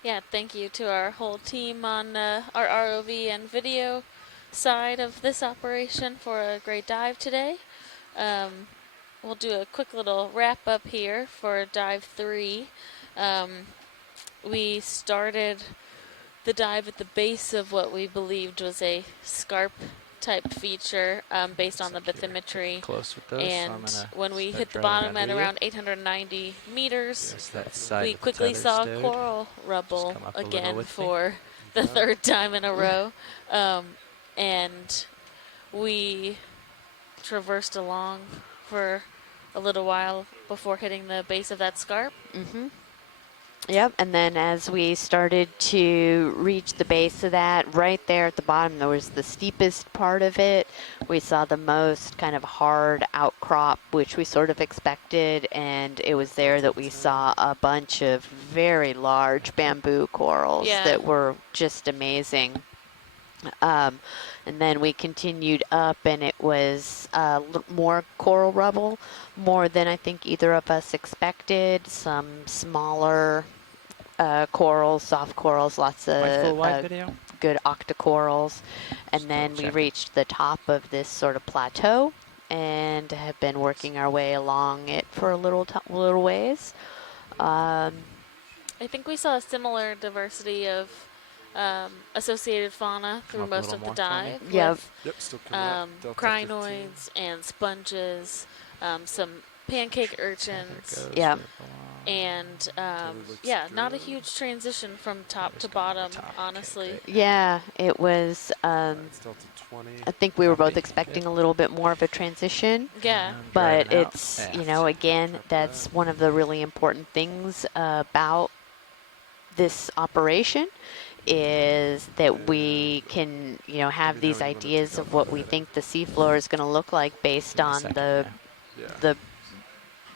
Yeah, thank you to our whole team on our ROV and video side of this operation for a great dive today. We'll do a quick little wrap up here for dive 3. We started the dive at the base of what we believed was a Scarp type feature based on the bathymetry. Close with those, And so when we hit the driving bottom that at video. around 890 meters, Yes, that side we with the quickly tether saw stowed. coral rubble come up a little again with me. for the third time in a row. And we traversed along for a little while before hitting the base of that Scarp. Mm-hmm. Yep, and then as we started to reach the base of that, right there at the bottom, there was the steepest part of it. We saw the most kind of hard outcrop, which we sort of expected, and it was there that we saw a bunch of very large bamboo corals that were just amazing. And then we continued up, and it was more coral rubble, more than I think either of us expected. Some smaller corals, soft corals, lots of full wide video? good octocorals. And then we reached the top of this sort of plateau and have been working our way along it for a little ways. I think we saw a similar diversity of associated fauna through most of the dive. Yep. Yep, still coming up. Delta 15. Crinoids and sponges, some pancake urchins. Yep. And yeah, not a huge transition from top to bottom, honestly. Yeah, it was. It's Delta 20. I think we were both expecting a little bit more of a transition. Yeah. But Driving out it's, fast. you know, again, that's one of the really important things about this operation is that we can, you know, have these ideas of what we think the seafloor is going to look like based on the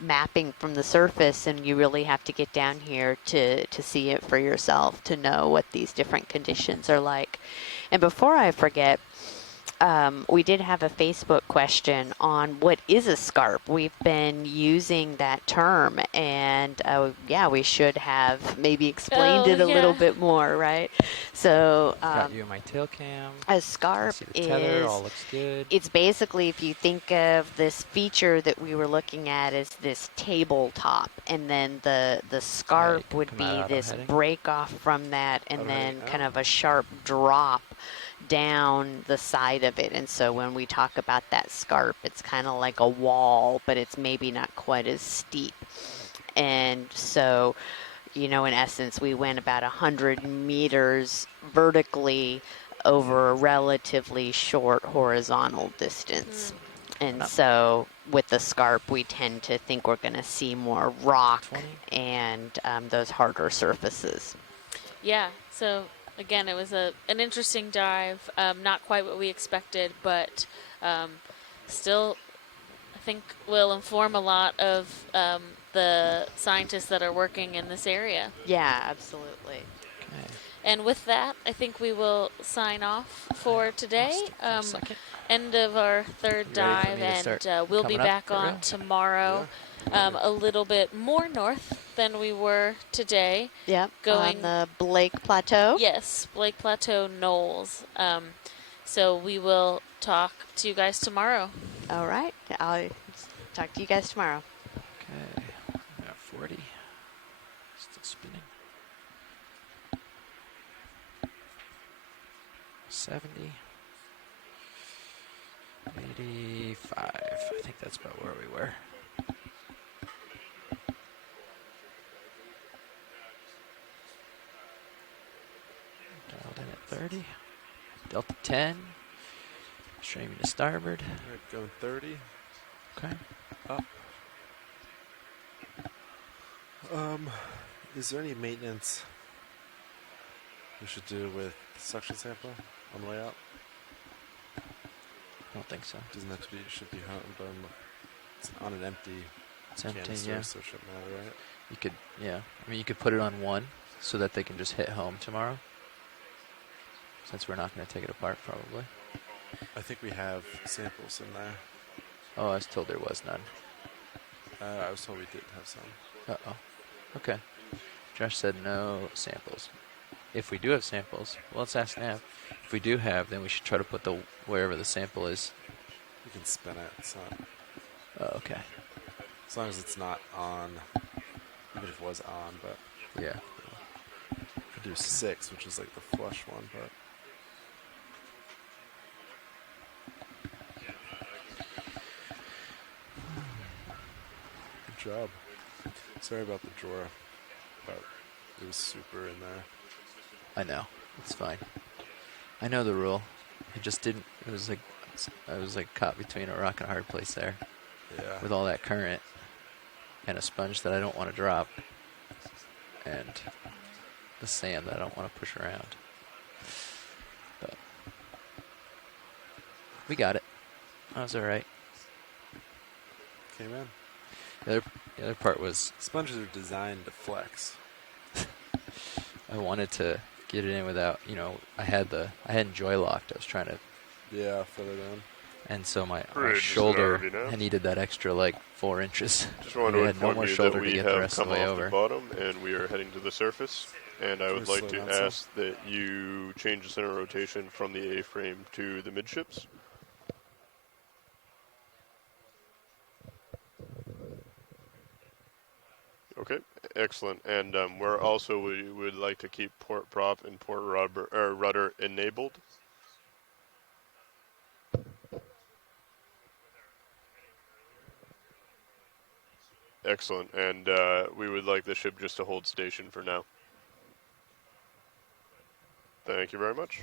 mapping from the surface, and you really have to get down here to see it for yourself, to know what these different conditions are like. And before I forget, we did have a Facebook question on what is a scarp. We've been using that term, and yeah, we should have maybe explained it a little bit more, right? So got you in my tail cam. a scarp see the tether, is all looks good. It's basically, if you think of this feature that we were looking at as this tabletop, and then the scarp would be this break off from that, and then kind of a sharp drop down the side of it. And so when we talk about that scarp, it's kind of like a wall, but it's maybe not quite as steep. And so, you know, in essence, we went about 100 meters vertically over a relatively short horizontal distance. And so with the scarp, we tend to think we're going to see more rock and those harder surfaces. Yeah, so again, it was an interesting dive, not quite what we expected, but still I think will inform a lot of the scientists that are working in this area. Yeah, absolutely. Okay. And with that, I think we will sign off for today. End of our third dive, and we'll be back on tomorrow, a little bit more north than we were today. Yep, going on the Blake Plateau. Yes, Blake Plateau Knolls. So we will talk to you guys tomorrow. All right, I'll talk to you guys tomorrow. Okay, we got 40. Still spinning. 70. 85. I think that's about where we were. Dialed in at 30. Delta 10. Streaming to starboard. All right, going 30. Okay. Up. Is there any maintenance we should do with the suction sample on the way out? I don't think so. Doesn't have to be. It should be done. It's on an empty. It's empty, canister, yeah. so it shouldn't matter, right? You could, yeah. I mean, you could put it on one so that they can just hit home tomorrow. Since we're not going to take it apart, probably. I think we have samples in there. Oh, I was told there was none. I was told we didn't have some. Uh-oh. Okay. Josh said no samples. If we do have samples, well, let's ask Nav. If we do have, then we should try to put the wherever the sample is. You can spin it. It's not. Oh, okay. As long as it's not on. Even if it was on, but. Yeah. Could do 6, which is like the flush one, but. Good job. Sorry about the drawer, but it was super in there. I know. It's fine. I know the rule. It just didn't. It was like I was like caught between a rock and a hard place there. Yeah. With all that current and a sponge that I don't want to drop, and the sand that I don't want to push around. But we got it. That was all right. Came in. The other part was sponges are designed to flex. I wanted to get it in without, you know, I hadn't joy locked. I was trying to fit it in. And so my shoulder, I needed that extra like 4 inches. Just wanted to inform no more you shoulder that we to get have the rest come of the way off over. the bottom and we are heading to the surface. And I would Can we like slow to down some? ask that you change the center rotation from the A-frame to the midships. Okay, excellent. And we would like to keep port prop and port rudder enabled. Excellent. And we would like the ship just to hold station for now. Thank you very much.